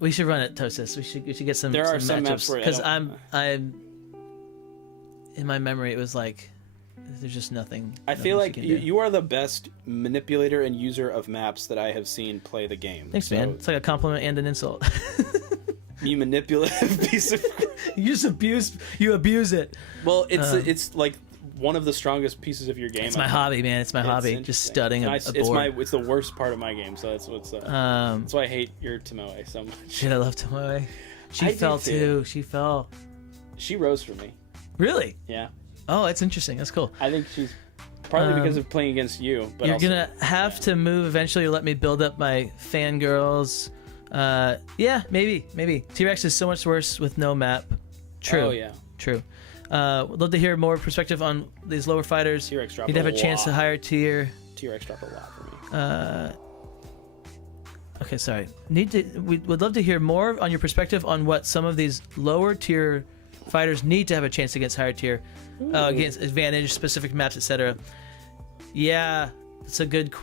we should run it, Tosis. We should get some. There are some maps where because I'm in my memory it was like there's just nothing. I feel like you are the best manipulator and user of maps that I have seen play the game. Thanks, man. It's like a compliment and an insult. You manipulative piece of. You abuse it. Well, it's like one of the strongest pieces of your game. It's my hobby, man. It's my hobby. Just studying a board. It's the worst part of my game, so that's what's. That's why I hate your Tomoe so much. Shit, I love Tomoe. She fell too. She fell. She rose for me. Really? Yeah. Oh, that's interesting. That's cool. I think she's partly because of playing against you. But you're also, gonna have to move eventually. Let me build up my fangirls. Yeah, maybe. T-Rex is so much worse with no map. True. Oh yeah. True. Would love to hear more perspective on these lower fighters. T-Rex dropped You'd have a chance to higher tier. T-Rex dropped a lot for me. Okay, sorry. We would love to hear more on your perspective on what some of these lower tier fighters need to have a chance against higher tier, against advantage, specific maps, etc. Yeah, it's a good.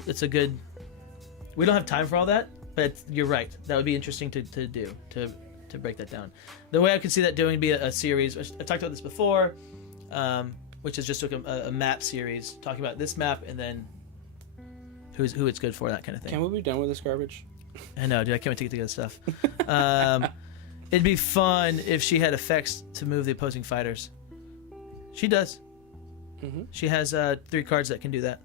We don't have time for all that, but you're right. That would be interesting to do to break that down. The way I could see that doing would be a series. I talked about this before, which is just a map series talking about this map and then who it's good for, that kind of thing. Can we be done with this garbage? I know, dude. I can't wait to get to good stuff. It'd be fun if she had effects to move the opposing fighters. She does. Mm-hmm. She has 3 cards that can do that.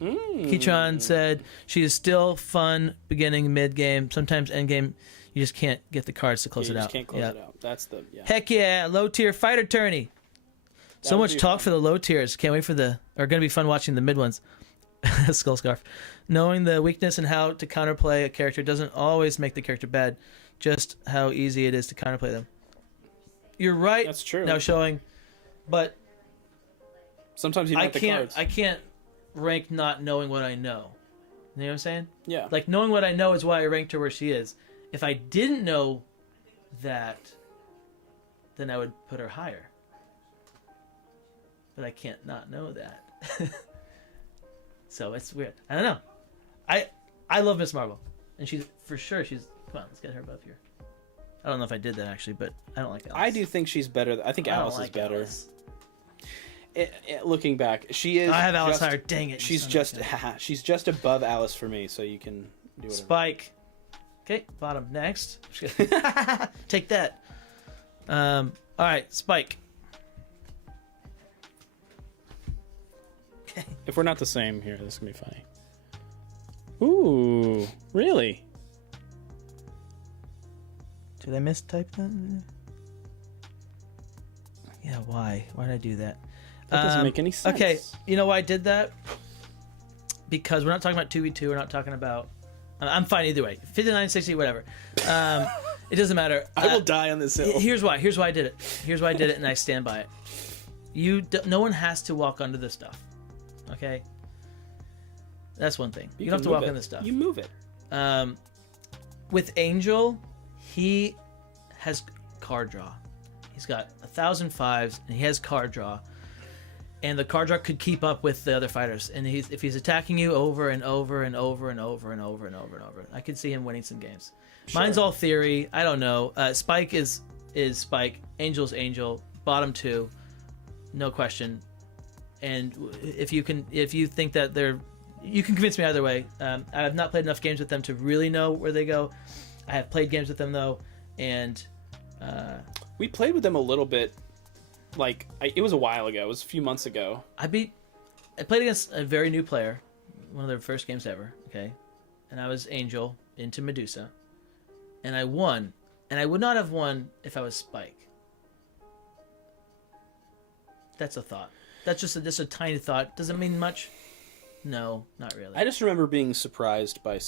Keytron said she is still fun beginning, mid game, sometimes end game. You just can't get the cards to close it out. You just can't close it out. That's the Heck yeah, low tier fighter tourney. So much talk for the low tiers. Can't wait for are going to be fun watching the mid ones. Skull Scarf. Knowing the weakness and how to counterplay a character doesn't always make the character bad, just how easy it is to counterplay them. You're right. That's true. Now showing, but sometimes you don't have the cards. I can't rank not knowing what I know. You know what I'm saying? Yeah. Like knowing what I know is why I ranked her where she is. If I didn't know that, then I would put her higher. But I can't not know that. So it's weird. I don't know. I love Miss Marvel, and she's for sure. Come on, let's get her above here. I don't know if I did that actually, but I don't like Alice. I do think she's better. I think Alice is better. Alice. Looking back, she is. I have Alice higher. Dang it! She's she's just above Alice for me, so you can do whatever. Spike. Okay, bottom next. Take that. All right, Spike. Okay. If we're not the same here, this is gonna be funny. Ooh, really? Did I mistype that? Yeah, why? Why did I do that? That doesn't make any sense. Okay, you know why I did that? Because we're not talking about 2v2. We're not talking about... I'm fine either way. 59, 60, whatever. It doesn't matter. I will die on this hill. Here's why. Here's why I did it. Here's why I did it, and I stand by it. No one has to walk under this stuff. Okay? That's one thing. You don't have to walk on this stuff. You move it. With Angel, he has card draw. He's got 1,000 5s, and he has card draw. And the card draw could keep up with the other fighters. And if he's attacking you over and over and over and over and over and over and over, I could see him winning some games. Sure. Mine's all theory. I don't know. Spike is Spike. Angel's Angel. Bottom 2, no question. And if you think that you can convince me either way. I have not played enough games with them to really know where they go. I have played games with them though, and we played with them a little bit. Like it was a while ago. It was a few months ago. I played against a very new player, one of their first games ever. Okay, and I was Angel into Medusa, and I won. And I would not have won if I was Spike. That's a thought. That's just a tiny thought. Does it mean much? No, not really. I just remember being surprised by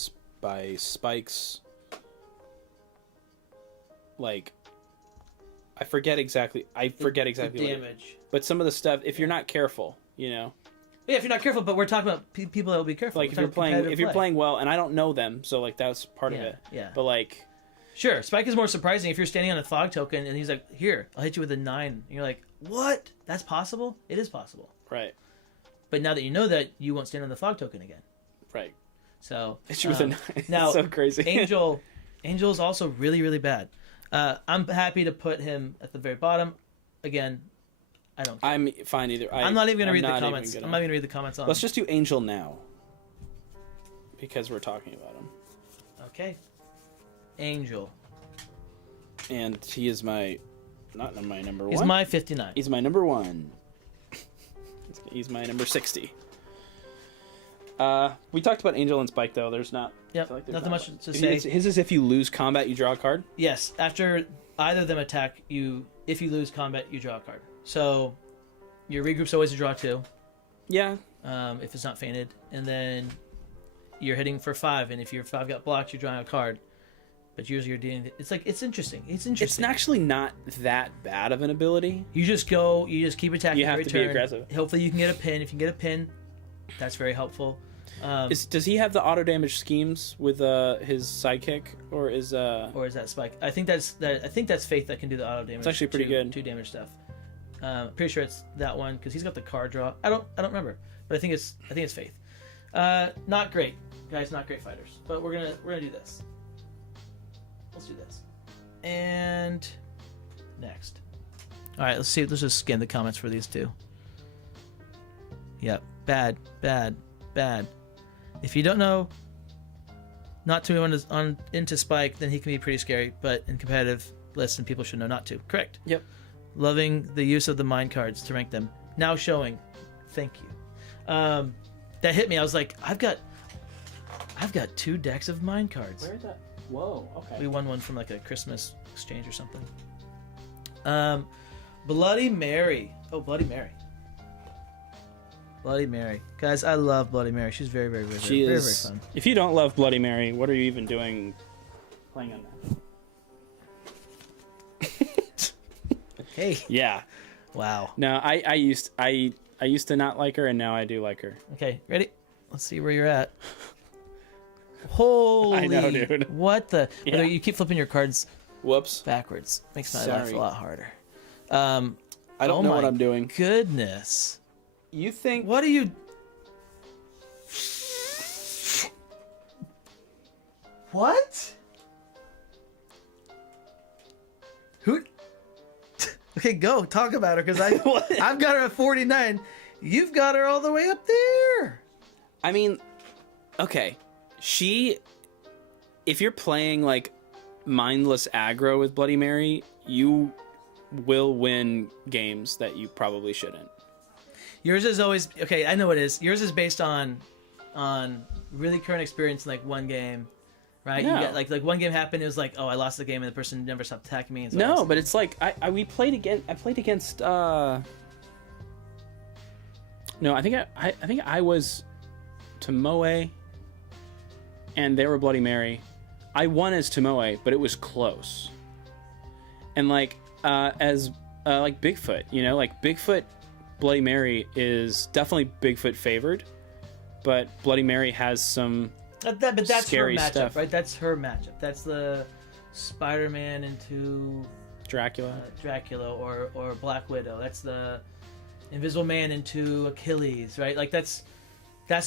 Spike's. Like, I forget exactly the what damage. But some of the stuff, if you're not careful, you know. Yeah, if you're not careful, but we're talking about people that will be careful. Like if you're playing well, and I don't know them, so like that's part of it. Yeah. But like. Sure, Spike is more surprising if you're standing on a fog token and he's like, "Here, I'll hit you with a 9." And you're like, "What? That's possible? It is possible." Right. But now that you know that, you won't stand on the fog token again. Right. So hit you with a 9. Now, so crazy. Angel is also really, really bad. I'm happy to put him at the very bottom. Again, I don't care. I'm fine either. I'm not even going to read the comments. I'm not even going to read the comments on. Let's just do Angel now. Because we're talking about him. Okay. Angel. And he is my number 1. He's my 59. He's my number 1. He's my number 60. We talked about Angel and Spike though. There's not. Yep. Like Nothing much to say. His is if you lose combat, you draw a card. Yes. After either of them attack you, if you lose combat, you draw a card. So your regroup's always a draw 2. Yeah. If it's not fainted, and then you're hitting for 5, and if your 5 got blocked, you're drawing a card. But usually you're doing. It's interesting. It's actually not that bad of an ability. You just keep attacking. You have every to turn. be aggressive. Hopefully you can get a pin. If you can get a pin, that's very helpful. Does he have the auto damage schemes with his sidekick, or is that Spike? I think that's Faith that can do the auto damage. It's actually pretty good. 2 damage stuff. Pretty sure it's that one because he's got the card draw. I don't remember, but I think it's Faith. Not great, guys. Not great fighters. But we're gonna do this. Let's do this. And next. All right, let's see. Let's just scan the comments for these two. Yep. Bad. If you don't know, not to on into Spike, then he can be pretty scary. But in competitive lists, and people should know not to. Correct. Yep. Loving the use of the mind cards to rank them. Now showing. Thank you. That hit me. I was like, I've got 2 decks of mind cards. Where is that? Whoa, okay. We won one from like a Christmas exchange or something. Bloody Mary. Oh, Bloody Mary. Bloody Mary. Guys, I love Bloody Mary. She's very, very, very, very fun. If you don't love Bloody Mary, what are you even doing playing on that? Hey. Yeah. Wow. No, I used to not like her, and now I do like her. Okay, ready? Let's see where you're at. Holy! I know, dude. What the? Yeah. You keep flipping your cards. Whoops. Backwards. Makes my life a lot harder. I don't know what I'm doing. Goodness. You think? What are you? What? Who? Okay, go talk about her because I've got her at 49. You've got her all the way up there. I mean, okay. If you're playing like mindless aggro with Bloody Mary, you will win games that you probably shouldn't. Yours is always okay. I know it is. Yours is based on really current experience, in like one game, right? No. You get like one game happened. It was like, oh, I lost the game, and the person never stopped attacking me. And so No, but it's like I played against. No, I think I was Tomoe, and they were Bloody Mary. I won as Tomoe, but it was close. And like as like Bigfoot, you know, like Bigfoot, Bloody Mary is definitely Bigfoot favored, but Bloody Mary has some but that's scary her matchup, stuff. right? That's her matchup. That's the Spider-Man into Dracula, or Black Widow. That's the Invisible Man into Achilles, right? Like that's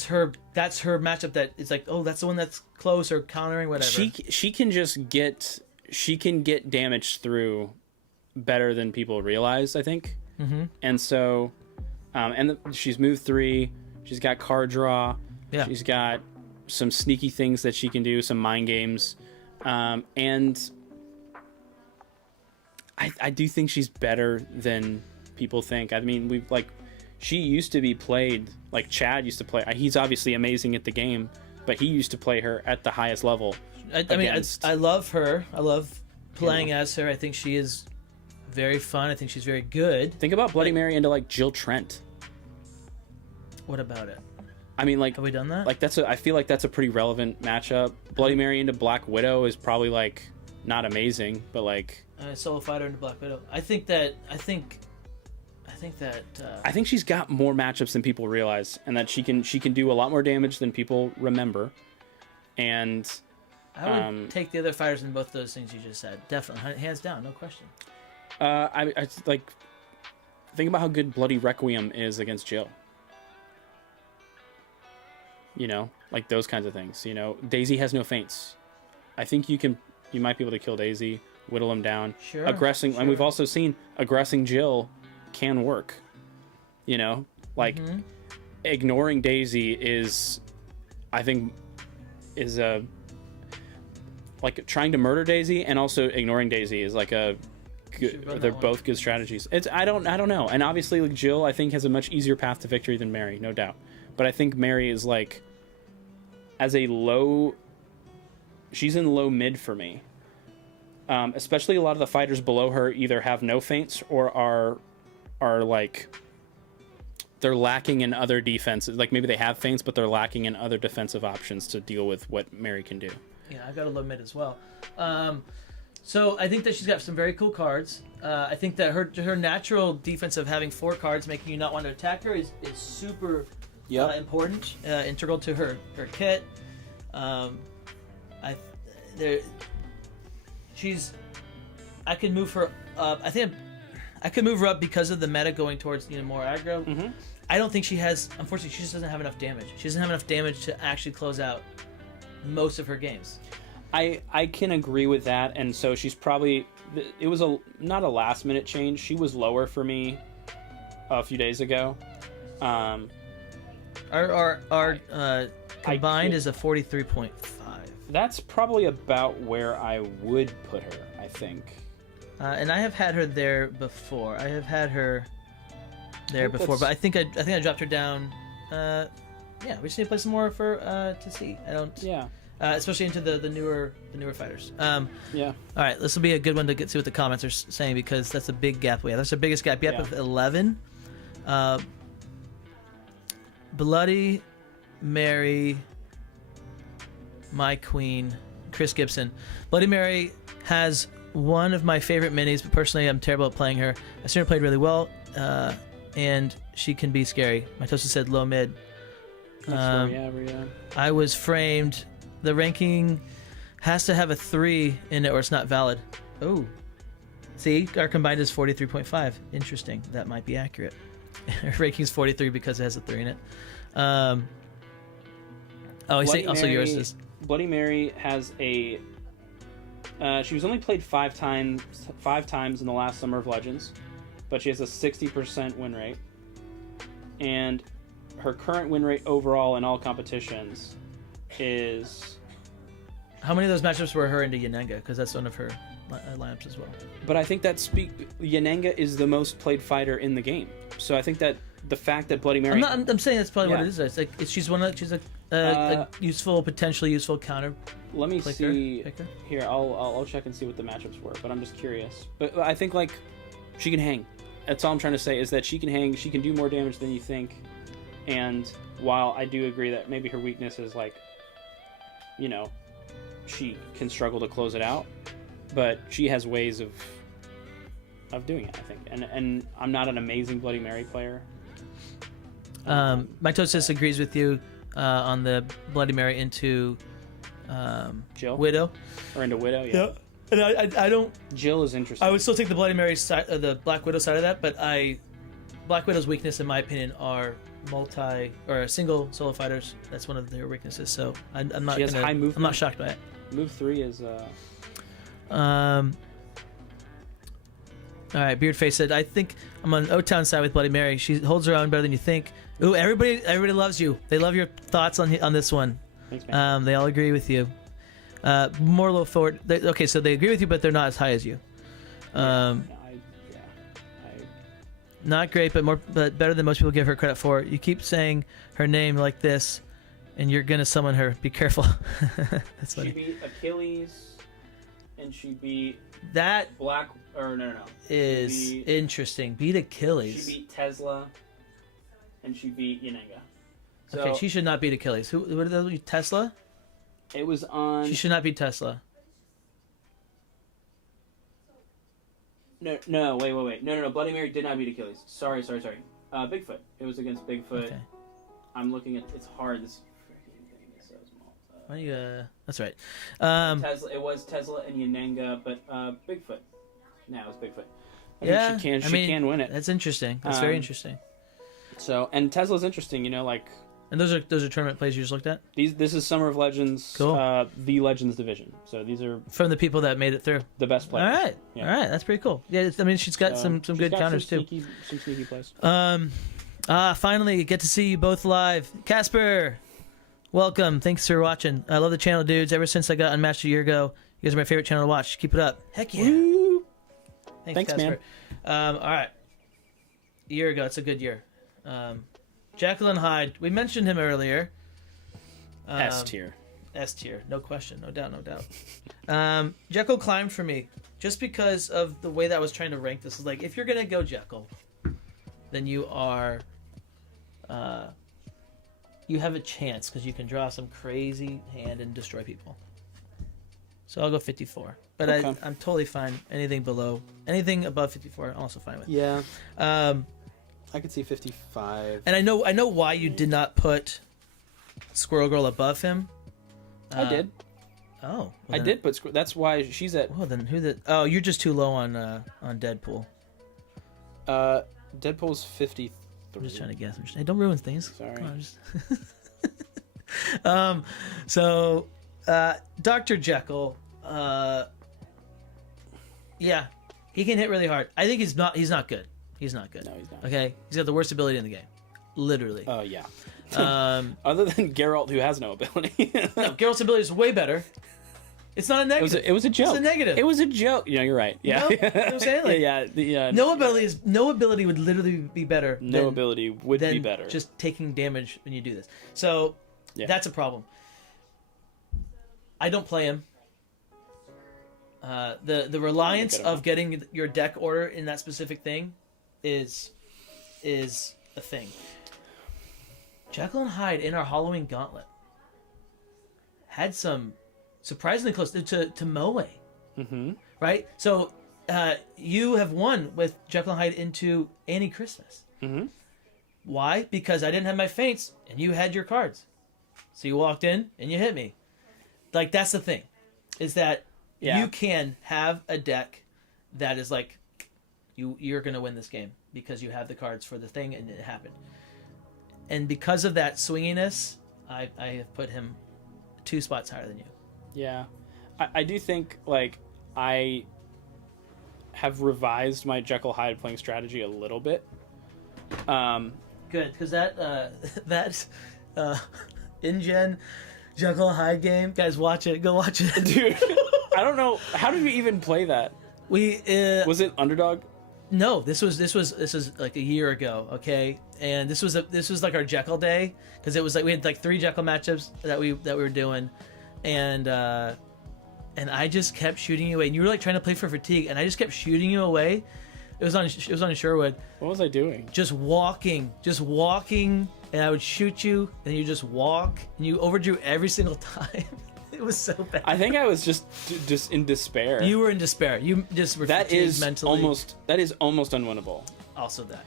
her matchup. That it's like, oh, that's the one that's close or countering whatever. She can get damage through better than people realize, I think. Mm-hmm. And so She's move 3. She's got card draw. Yeah. She's got some sneaky things that she can do, some mind games. And I do think she's better than people think. I mean, she used to be played, like Chad used to play. He's obviously amazing at the game, but he used to play her at the highest level. I love her. I love playing as her. I think she is very fun. I think she's very good. Think about Bloody Mary into like Jill Trent. What about it? I mean, like, have we done that? Like, I feel like that's a pretty relevant matchup. Bloody Mary into Black Widow is probably like not amazing, but like Solo Fighter into Black Widow. I think she's got more matchups than people realize, and that she can do a lot more damage than people remember. And I would take the other fighters in both those things you just said. Definitely, hands down, no question. I like think about how good Bloody Requiem is against Jill. You know, like those kinds of things. You know, Daisy has no feints. I think you might be able to kill Daisy, whittle him down. Sure. And we've also seen aggressing Jill can work. You know, like ignoring Daisy is, I think, is a like trying to murder Daisy and also ignoring Daisy is like a good. They're both good strategies. I don't know. And obviously, like Jill, I think has a much easier path to victory than Mary, no doubt. But I think Mary is like, she's in low mid for me. Especially a lot of the fighters below her either have no feints or are like, they're lacking in other defenses. Like maybe they have feints, but they're lacking in other defensive options to deal with what Mary can do. Yeah, I got a low mid as well. So I think that she's got some very cool cards. I think that her natural defense of having 4 cards making you not want to attack her is super important, integral to her kit. I can move her up. I think I could move her up because of the meta going towards more aggro. Mm-hmm. I don't think unfortunately, she just doesn't have enough damage. She doesn't have enough damage to actually close out most of her games. I can agree with that, and so she's probably, it was not a last minute change. She was lower for me a few days ago. Our combined is a 43.5. That's probably about where I would put her, I think. And I have had her there before. But I think I dropped her down. We just need to play some more for to see. Especially into the newer fighters. All right, this will be a good one to see what the comments are saying, because that's a big gap we have. That's our biggest gap. We have 11. Bloody Mary, my queen, Chris Gibson. Bloody Mary has one of my favorite minis, but personally I'm terrible at playing her. I seen her played really well, and she can be scary. My toaster said low mid. I was framed. The ranking has to have a 3 in it or it's not valid. Oh, see, our combined is 43.5. Interesting. That might be accurate. Her ranking is 43 because it has a 3 in it. He's saying also yours is. Bloody Mary has a. She was only played 5 times in the last Summer of Legends, but she has a 60% win rate, and her current win rate overall in all competitions is. How many of those matchups were her into Yenenga? Because that's one of her lineups as well. But I think that Yenenga is the most played fighter in the game, so I think that the fact that Bloody Mary. I'm saying that's probably what it is. It's like she's a potentially useful counter. Let me see here. I'll check and see what the matchups were, but I'm just curious. But I think like she can hang. That's all I'm trying to say, is that she can hang. She can do more damage than you think. And while I do agree that maybe her weakness is like, she can struggle to close it out, but she has ways of doing it, I think. And I'm not an amazing Bloody Mary player. Mitosis agrees with you on the Bloody Mary into Jill? Widow. Or into Widow, yeah. And I don't. Jill is interesting. I would still take the Bloody Mary side, the Black Widow side of that, but Black Widow's weakness, in my opinion, are single solo fighters. That's one of their weaknesses. So I'm not. She has high movement. I'm not shocked by it. Move 3 is. All right, Beardface said, I think I'm on O-Town side with Bloody Mary. She holds her own better than you think. Ooh, everybody loves you. They love your thoughts on this one. Thanks, man. They all agree with you. More low forward. Okay, so they agree with you, but they're not as high as you. Not great, but better than most people give her credit for. You keep saying her name like this, and you're gonna summon her. Be careful. That's funny. She beat Achilles, and she beat that Black. Or no. Is interesting. Beat Achilles. She beat Tesla, and she beat Yenenga. So, okay, she should not beat Achilles. What did that be? Tesla? It was on. She should not beat Tesla. No, wait. No. Bloody Mary did not beat Achilles. Sorry. Bigfoot. It was against Bigfoot. Okay. I'm looking at. It's hard. This freaking thing is so small. Why you? That's right. Tesla. It was Tesla and Yenenga, but Bigfoot. Now it's Bigfoot. I think she can win it. That's interesting. That's very interesting. So, and Tesla's interesting. And those are tournament plays you just looked at. This is Summer of Legends. Cool. The Legends division. So these are from the people that made it through. The best players. All right. Yeah. All right. That's pretty cool. Yeah. She's got some good counters too. Some sneaky plays. Finally get to see you both live. Casper, welcome. Thanks for watching. I love the channel, dudes. Ever since I got Unmatched a year ago, you guys are my favorite channel to watch. Keep it up. Heck yeah. Woo. Thanks Casper. Man. All right. A year ago. It's a good year. Jekyll and Hyde. We mentioned him earlier. S tier. No question. No doubt. Jekyll climbed for me just because of the way that I was trying to rank this. Is like, if you're going to go Jekyll, then you are... you have a chance because you can draw some crazy hand and destroy people. So I'll go 54. But okay. I'm totally fine. Anything above 54, I'm also fine with. Yeah. I could see 55. And I know why you did not put Squirrel Girl above him. I did. Oh. I did, but that's why she's at... Well, then who the... Oh, you're just too low on Deadpool. Deadpool's 53. I'm just trying to guess. Hey, don't ruin things. Sorry. Come on, so, Dr. Jekyll... yeah, he can hit really hard. I think he's not good. He's not good. No, he's not. Okay, he's got the worst ability in the game, literally. Oh yeah. Other than Geralt, who has no ability. No, Geralt's ability is way better. It's not a negative. It was a joke. It's a negative. It was a joke. Yeah, you're right. Yeah. No, you know what I'm saying? Like, yeah. No ability would literally be better. No ability would be better. Just taking damage when you do this. So that's a problem. I don't play him. The reliance of getting your deck order in that specific thing is a thing. Jekyll and Hyde in our Halloween Gauntlet had some surprisingly close to Moe. Mm-hmm. Right? So you have won with Jekyll and Hyde into Annie Christmas. Mm-hmm. Why? Because I didn't have my feints and you had your cards. So you walked in and you hit me. Like, that's the thing. Is that you can have a deck that is like, you're going to win this game because you have the cards for the thing and it happened. And because of that swinginess, I have put him 2 spots higher than you. Yeah. I do think, like, I have revised my Jekyll Hyde playing strategy a little bit. Good, because that Ingen Jekyll Hyde game, guys, watch it. Go watch it. Dude, I don't know. How did we even play that? Was it Underdog? No, this was like a year ago, okay? And this was like our Jekyll day, because it was like we had like 3 Jekyll matchups that we were doing, and I just kept shooting you away. And you were like trying to play for fatigue, and I just kept shooting you away. It was on Sherwood. What was I doing? Just walking, and I would shoot you, and you just walk, and you overdrew every single time. It was so bad. I think I was just in despair. You were in despair. You just were fatigued mentally. That is almost unwinnable. Also that.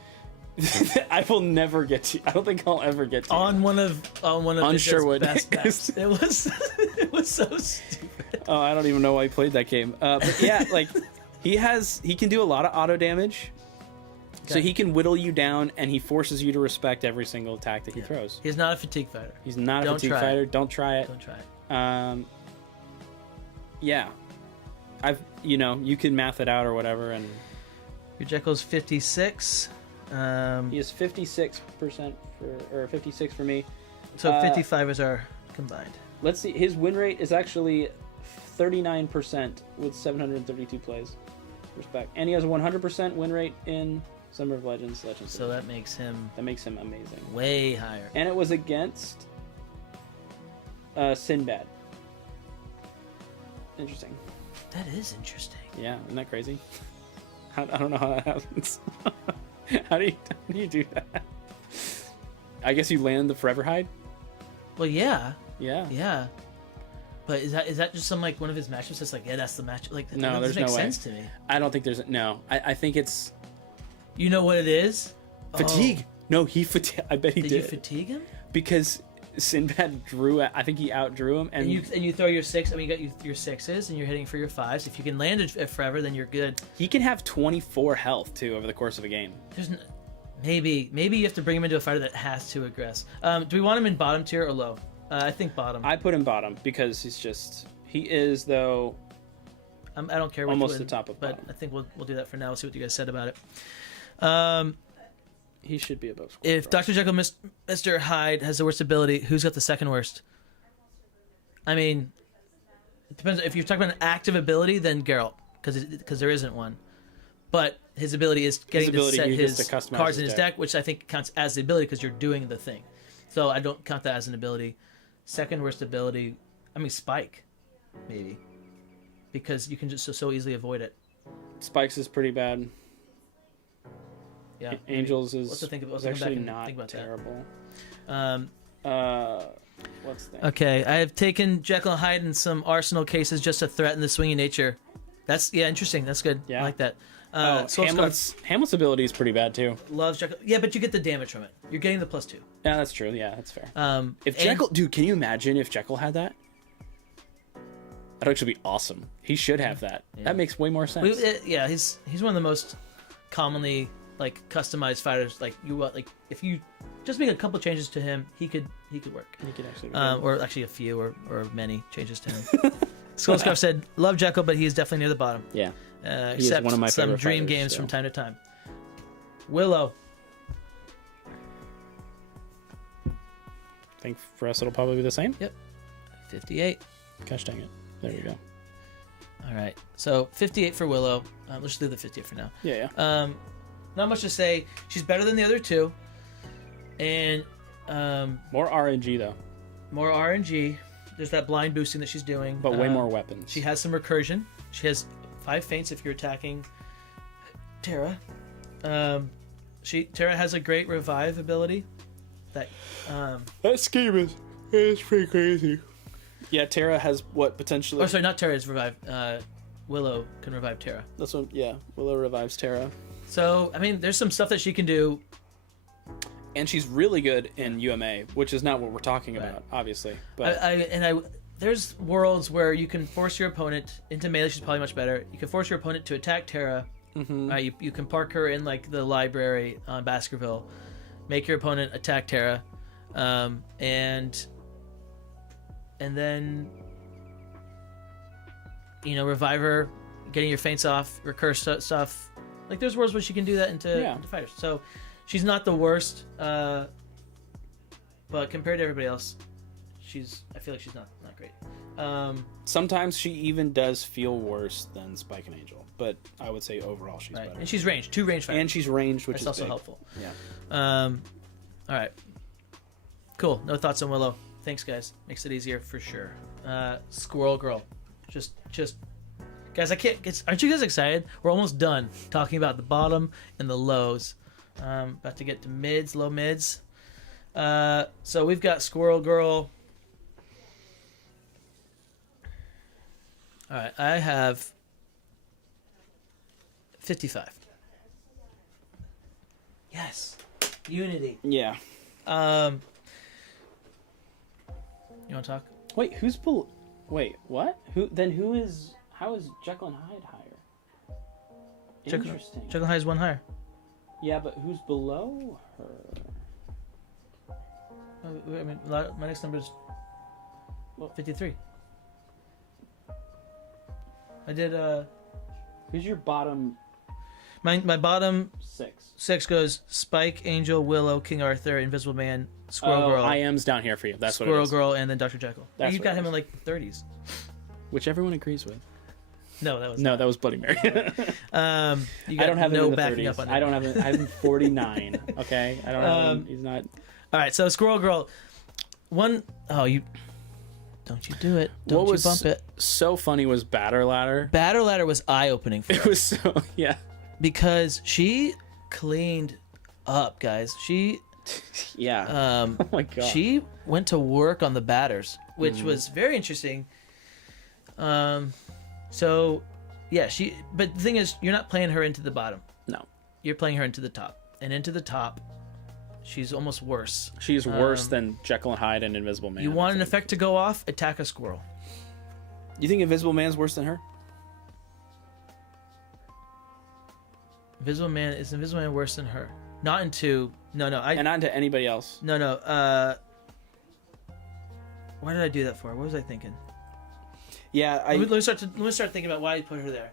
I will never get to. I don't think I'll ever get to. On one of Sherwood. Best backs. It was so stupid. Oh, I don't even know why he played that game. But yeah, like he can do a lot of auto damage. Okay. So he can whittle you down, and he forces you to respect every single attack that he throws. He's not a fatigue fighter. He's not a fatigue fighter. Don't try it. Don't try it. Yeah, you can math it out or whatever, and Your Jekyll's 56. He is 56% or 56 for me. So 55 is our combined. Let's see. His win rate is actually 39% with 732 plays. Respect. And he has a 100% win rate in Summer of Legends. So that makes him amazing. Way higher. And it was against Sinbad. Interesting. That is interesting. Yeah, isn't that crazy? I don't know how that happens. How do you do that? I guess you land the Forever Hide? Well, yeah. Yeah. Yeah. But is that just some like one of his matchups that's like, yeah, that's the match? Like, no, that there's doesn't no make way. sense to me. I don't think there's no. I think it's You know what it is? fatigue. Oh. No, I bet he did. Did you fatigue him? Because Sinbad I think he outdrew him, and you throw your 6. I mean, you got your 6s, and you're hitting for your 5s. If you can land it at Forever, then you're good. he can have 24 health too over the course of a game. Maybe you have to bring him into a fighter that has to aggress. Do we want him in bottom tier or low? I think bottom. I put him bottom because he is though. I don't care. Almost the top of but bottom. I think we'll do that for now. We'll see what you guys said about it. He should be above. If Dr. Jekyll, Mr. Hyde has the worst ability, who's got the second worst? I mean, it depends. If you're talking about an active ability, then Geralt, because there isn't one. But his ability is getting to set his cards in his deck, which I think counts as the ability because you're doing the thing. So I don't count that as an ability. Second worst ability, I mean Spike, maybe, because you can just so easily avoid it. Spikes is pretty bad. Yeah, Angels is actually not terrible. What's that? Okay, I have taken Jekyll and Hyde in some arsenal cases just to threaten the swinging nature. That's interesting. That's good. Yeah. I like that. Hamlet's ability is pretty bad too. Loves Jekyll. Yeah, but you get the damage from it. You're getting the +2. Yeah, that's true. Yeah, that's fair. If and- Jekyll, dude, can you imagine if Jekyll had that? That'd actually be awesome. He should have that. Yeah. That makes way more sense. He's one of the most commonly like customized fighters. Like if you just make a couple changes to him, he could work. He could actually, or actually a few or many changes to him. Skullscarf said, "Love Jekyll, but he is definitely near the bottom." Yeah, except one of my some favorite dream fighters, games so. from time to time. Willow. I think for us it'll probably be the same. Yep. 58. Gosh dang it. There we go. All right. So 58 for Willow. Let's just do the 58 for now. Yeah. Not much to say. She's better than the other two. And more RNG though. More RNG. There's that blind boosting that she's doing. But way more weapons. She has some recursion. She has 5 feints if you're attacking Terra. Terra has a great revive ability. That scheme is pretty crazy. Yeah, Terra has what potentially. Oh, sorry, not Terra is revive. Willow can revive Terra. That's what. Yeah, Willow revives Terra. So I mean, there's some stuff that she can do. And she's really good in UMA, which is not what we're talking about, obviously. But there's worlds where you can force your opponent into melee. She's probably much better. You can force your opponent to attack Terra. Mm-hmm. You can park her in like the library on Baskerville, make your opponent attack Terra, and then revive her, getting your feints off, recurse stuff. Like there's worlds where she can do that into fighters. So she's not the worst, but compared to everybody else, I feel like she's not great. Sometimes she even does feel worse than Spike and Angel, but I would say overall she's better. And she's ranged, 2 range fighters. And she's ranged, which is also big. helpful. Yeah. All right. Cool. No thoughts on Willow. Thanks, guys. Makes it easier for sure. Squirrel Girl. Just guys, I can't get. Aren't you guys excited? We're almost done talking about the bottom and the lows. About to get to mids, low mids. So we've got Squirrel Girl. All right, I have 55. Yes, Unity. Yeah. You want to talk? Wait, Wait, what? How is Jekyll and Hyde higher? Interesting. Jekyll and Hyde is 1 higher. Yeah, but who's below her? I mean, my next number is 53. I did. Who's your bottom? My bottom 6. 6 goes Spike, Angel, Willow, King Arthur, Invisible Man, Squirrel Girl. I am's down here for you. That's Squirrel what it is. Girl, and then Dr. Jekyll. That's You what got it him is. in like the 30s. Which everyone agrees with. No, that was No, that was Bloody Mary. You got I don't have him no in the backing 30s. up on I don't have him. I have him 49. Okay, I don't have him. He's not. All right, so Squirrel Girl. You don't you do it? Don't What you was bump it? so funny was Batter Ladder. Batter Ladder was eye opening for It us was so because she cleaned up, guys. She yeah. Oh my god. she went to work on the batters, which was very interesting. So yeah, but the thing is, you're not playing her into the bottom. No. You're playing her into the top. And into the top, she's almost worse. She's worse than Jekyll and Hyde and Invisible Man. You want an effect to go off, attack a squirrel. You think Invisible Man's worse than her? Invisible Man worse than her? Not into and not into anybody else. No. Why did I do that for? What was I thinking? Yeah, Let me start thinking about why I put her there.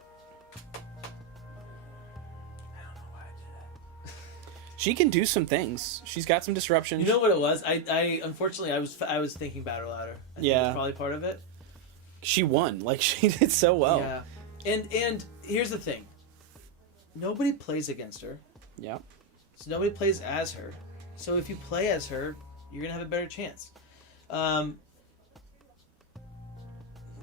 She can do some things. She's got some disruption. You know what it was? I unfortunately I was thinking Battle Ladder. I think that's probably part of it. She won. Like, she did so well. Yeah. And here's the thing. Nobody plays against her. Yeah. So nobody plays as her. So if you play as her, you're gonna have a better chance.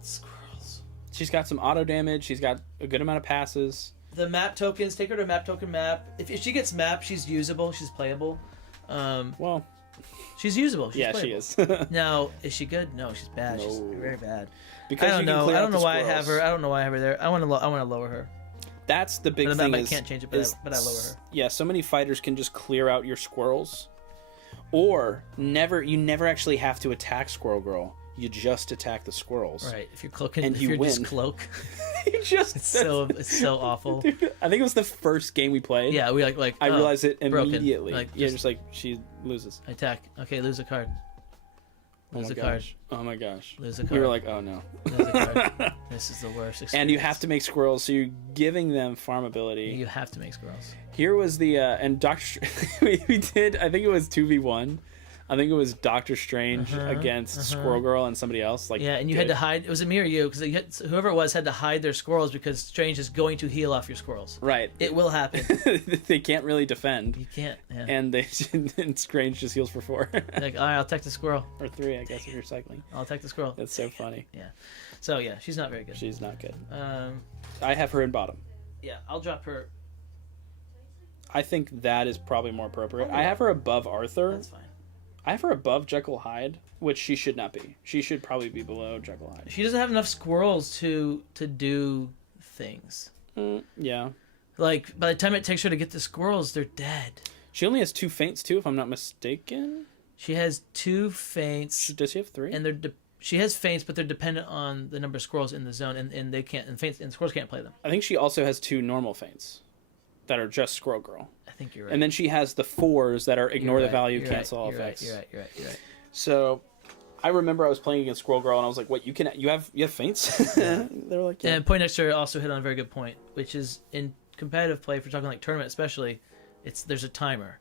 Squirrels. She's got some auto damage. She's got a good amount of passes. The map tokens, take her to map token map. If she gets mapped, she's usable. She's playable. Well, she's usable. She's playable. she is. Now, is she good? No, she's bad. No. She's very bad. Because I don't you can know. clear I out don't know the why I have squirrels. her. I don't know why I have her there. I want to lower her. That's the big But thing. I is, can't change it, but I lower her. Yeah, so many fighters can just clear out your squirrels, or you never actually have to attack Squirrel Girl. You just attack the squirrels. Right. If you're cloaking, And if you you're win. just cloak, It's so awful. Dude, I think it was the first game we played. Yeah, we like. I realized it broken. immediately. Like, just like she loses. attack. Okay, lose a card. Lose a card. Oh my gosh. Lose a card. We were like, oh no. Lose a card. This is the worst experience. And you have to make squirrels, so you're giving them farm ability. You have to make squirrels. Here was the and Doctor. We did. I think it was 2v1. I think it was Doctor Strange against Squirrel Girl and somebody else. Like, yeah, and you had to hide. It was me or you, because whoever it was had to hide their squirrels because Strange is going to heal off your squirrels. Right. It will happen. They can't really defend. You can't. Yeah. And and Strange just heals for 4. Like, all right, I'll attack the squirrel. Or 3, I guess, if you're cycling. I'll attack the squirrel. That's so funny. Yeah. So yeah, she's not very good. She's not good. Um. I have her in bottom. Yeah, I'll drop her. I think that is probably more appropriate. I have her above Arthur. That's fine. I have her above Jekyll Hyde, which she should not be. She should probably be below Jekyll Hyde. She doesn't have enough squirrels to do things. Yeah. Like, by the time it takes her to get the squirrels, they're dead. She only has 2 feints too, if I'm not mistaken. She has 2 feints. Does she have 3? And she has feints, but they're dependent on the number of squirrels in the zone, and they can't. And squirrels can't play them. I think she also has 2 normal feints that are just Squirrel Girl. I think you're right. And then she has the 4s that are ignore the value, You're cancel all right, effects. You're right. So, I remember I was playing against Squirrel Girl, and I was like, "What? You have feints?" They were like, "Yeah." And Poindexter also hit on a very good point, which is in competitive play, if we're talking like tournament especially, there's a timer,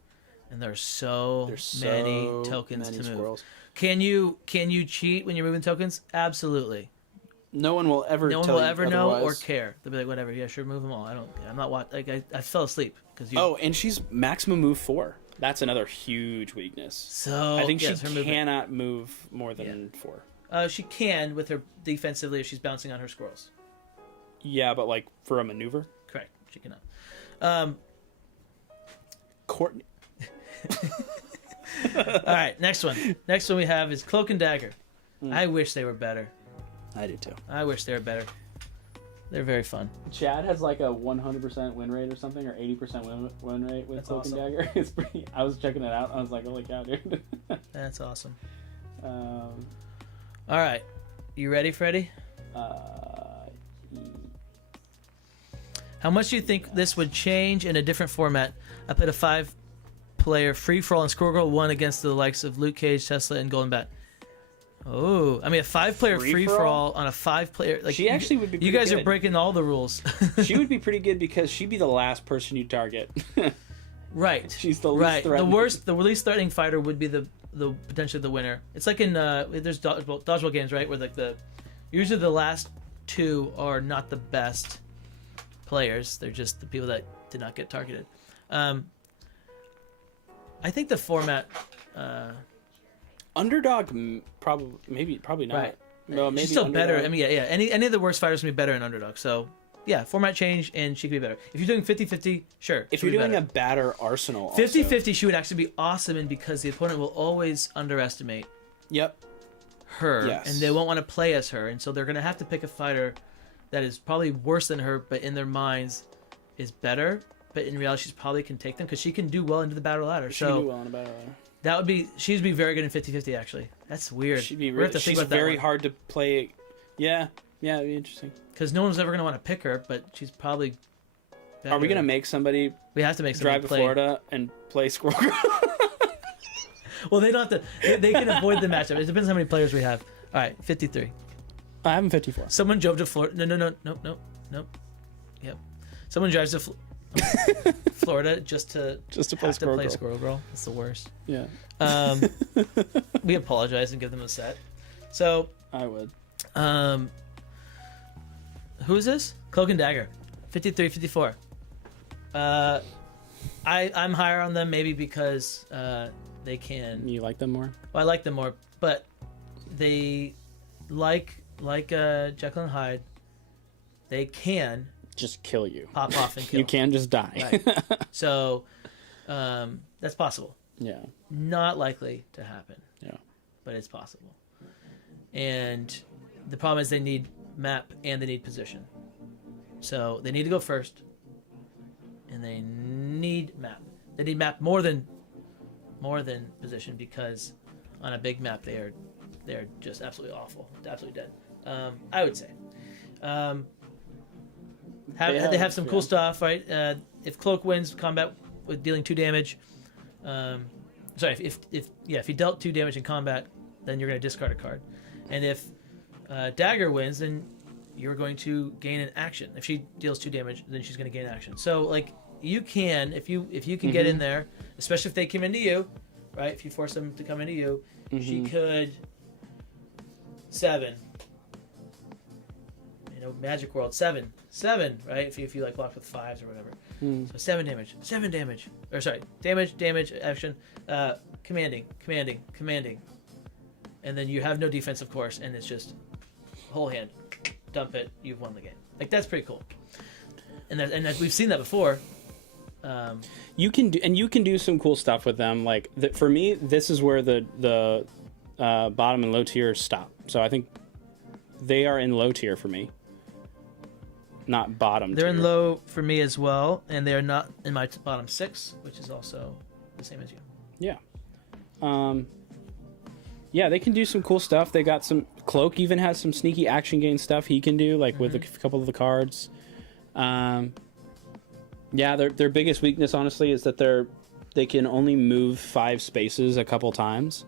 and there's so many tokens to move. Squirrels. Can you cheat when you're moving tokens? Absolutely. No one will ever. No one tell will you ever know or otherwise. care. They'll be like, whatever. Yeah, sure, move them all. I'm not watching. Like I fell asleep because you. Oh, and she's maximum move 4. That's another huge weakness. So I think yes, she her movement. cannot move more than 4. She can with her defensively if she's bouncing on her squirrels. Yeah, but like for a maneuver. Correct. She cannot. Courtney. All right, next one. Next one we have is Cloak and Dagger. I wish they were better. I do too. I wish they were better. They're very fun. Chad has like a 100% win rate or something, or 80% win rate with That's Cloak and awesome. Dagger. It's pretty. I was checking it out. I was like, holy cow, dude. That's awesome. um, All right, you ready, Freddy? How much do you think this would change in a different format? I put a 5-player free-for-all and Squirrel Girl 1 against the likes of Luke Cage, Tesla, and Golden Bat. Oh, I mean, a 5-player free-for-all on a 5-player... Like, she actually would be pretty You guys good. are breaking all the rules. She would be pretty good because she'd be the last person you target. Right. She's the least threatening. The least threatening fighter would be the potentially the winner. It's like in there's dodgeball games, right? Where like usually the last 2 are not the best players. They're just the people that did not get targeted. I think the format Underdog probably not. right. No, maybe She's still better. Underdog. I mean, yeah. Any of the worst fighters can be better in Underdog. So yeah, format change and she could be better. If you're doing 50-50, sure. If you're doing a batter arsenal, 50-50, she would actually be awesome in because the opponent will always underestimate her, Yes. and they won't want to play as her, and so they're going to have to pick a fighter that is probably worse than her, but in their minds is better. But in reality, she probably can take them because she can do well into the battle ladder. She can do well in a battle ladder. That would be she'd be very good in 50-50 actually. That's weird. She'd be We're gonna have to think she's about that very one. hard to play. Yeah, it'd be interesting. Because no one's ever going to want to pick her, but she's probably better. Are we gonna make somebody? We have to make somebody drive to play. Florida and play Squirrel Girl. Well, they don't have to. They can avoid the matchup. It depends how many players we have. All right, 53. I have 54. Someone drove to Florida. No. Yep. Someone drives to Florida just to play Squirrel Girl. Squirrel Girl. It's the worst. Yeah. We apologize and give them a set. So I would. Who is this? Cloak and Dagger, 53, 54. I'm higher on them maybe because they can. You like them more? Well, I like them more, but they like Jekyll and Hyde. They can just kill you. Pop off and kill. You can just die. Right. So that's possible. Yeah. Not likely to happen. Yeah. But it's possible. And the problem is they need map and they need position. So they need to go first. And they need map. They need map more than position because on a big map they're just absolutely awful. Absolutely dead. I would say. They have some cool stuff, right? If Cloak wins combat with dealing 2 damage, if he dealt 2 damage in combat, then you're going to discard a card. And if Dagger wins, then you're going to gain an action. If she deals 2 damage, then she's going to gain action. So like you can, if you can get in there, especially if they come into you, right? If you force them to come into you, she could 7. Magic World 7, right? If you like block with 5s or whatever. So 7 damage. Or sorry, damage, action, commanding. And then you have no defense, of course, and it's just whole hand, dump it, you've won the game. Like that's pretty cool. And we've seen that before. You can do some cool stuff with them. Like for me, this is where the bottom and low tier stop. So I think they are in low tier for me. Not bottom. They're tier. in low for me as well, and they are not in my bottom 6, which is also the same as you. Yeah. Yeah, they can do some cool stuff. They got some. Cloak even has some sneaky action gain stuff he can do, like with a couple of the cards. Yeah, their biggest weakness, honestly, is that they can only move 5 spaces a couple times,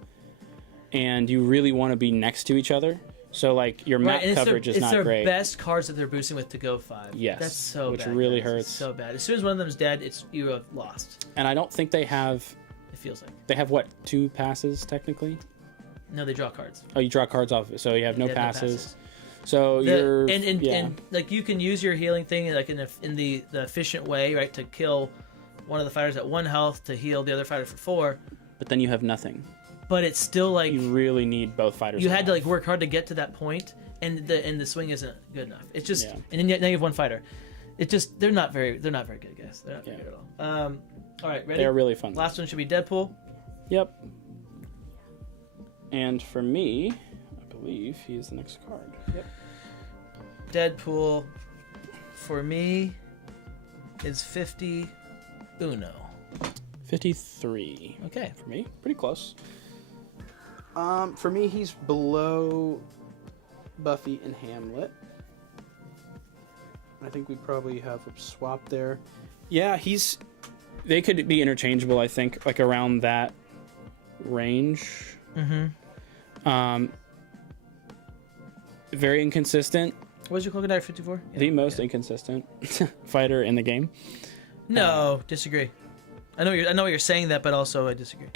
and you really want to be next to each other. So like your map coverage is not great. It's their best cards that they're boosting with to go 5. Yes, that's so which bad. really guys. hurts. It's so bad. As soon as one of them is dead, you have lost. And I don't think they have. It feels like they have what 2 passes technically. No, they draw cards. Oh, you draw cards off, so you have no passes. So and like you can use your healing thing like in the efficient way, right, to kill one of the fighters at 1 health to heal the other fighter for 4. But then you have nothing. But it's still like you really need both fighters. You had to like work hard to get to that point, and the swing isn't good enough. It's just and then now you have 1 fighter. It just they're not very good, guys. They're not very good at all. All right, ready? They're really fun. Last one should be Deadpool. Yep. And for me, I believe he is the next card. Yep. Deadpool, for me, is 50 Uno. 53. Okay. For me, pretty close. For me, he's below Buffy and Hamlet. I think we probably have a swap there. Yeah, they could be interchangeable, I think, like around that range. very inconsistent. What was your Cloak and Dagger 54? The most inconsistent fighter in the game. No, disagree. I know what you're saying that, but also I disagree.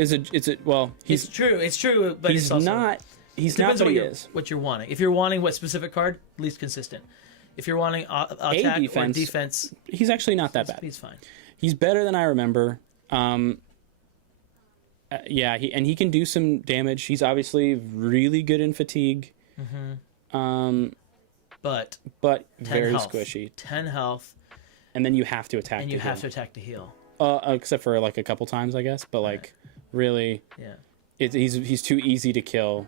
Well, it's true, but he's it's also, not. He's depends not. But on he is. what you're wanting. If you're wanting what specific card, least consistent. If you're wanting attack or defense, he's actually not that bad. He's fine. He's better than I remember. Yeah, he can do some damage. He's obviously really good in fatigue. But very health. squishy. 10 health. And then you have to attack. And you have to attack to heal. Except for like a couple times, I guess. But like, really, he's too easy to kill.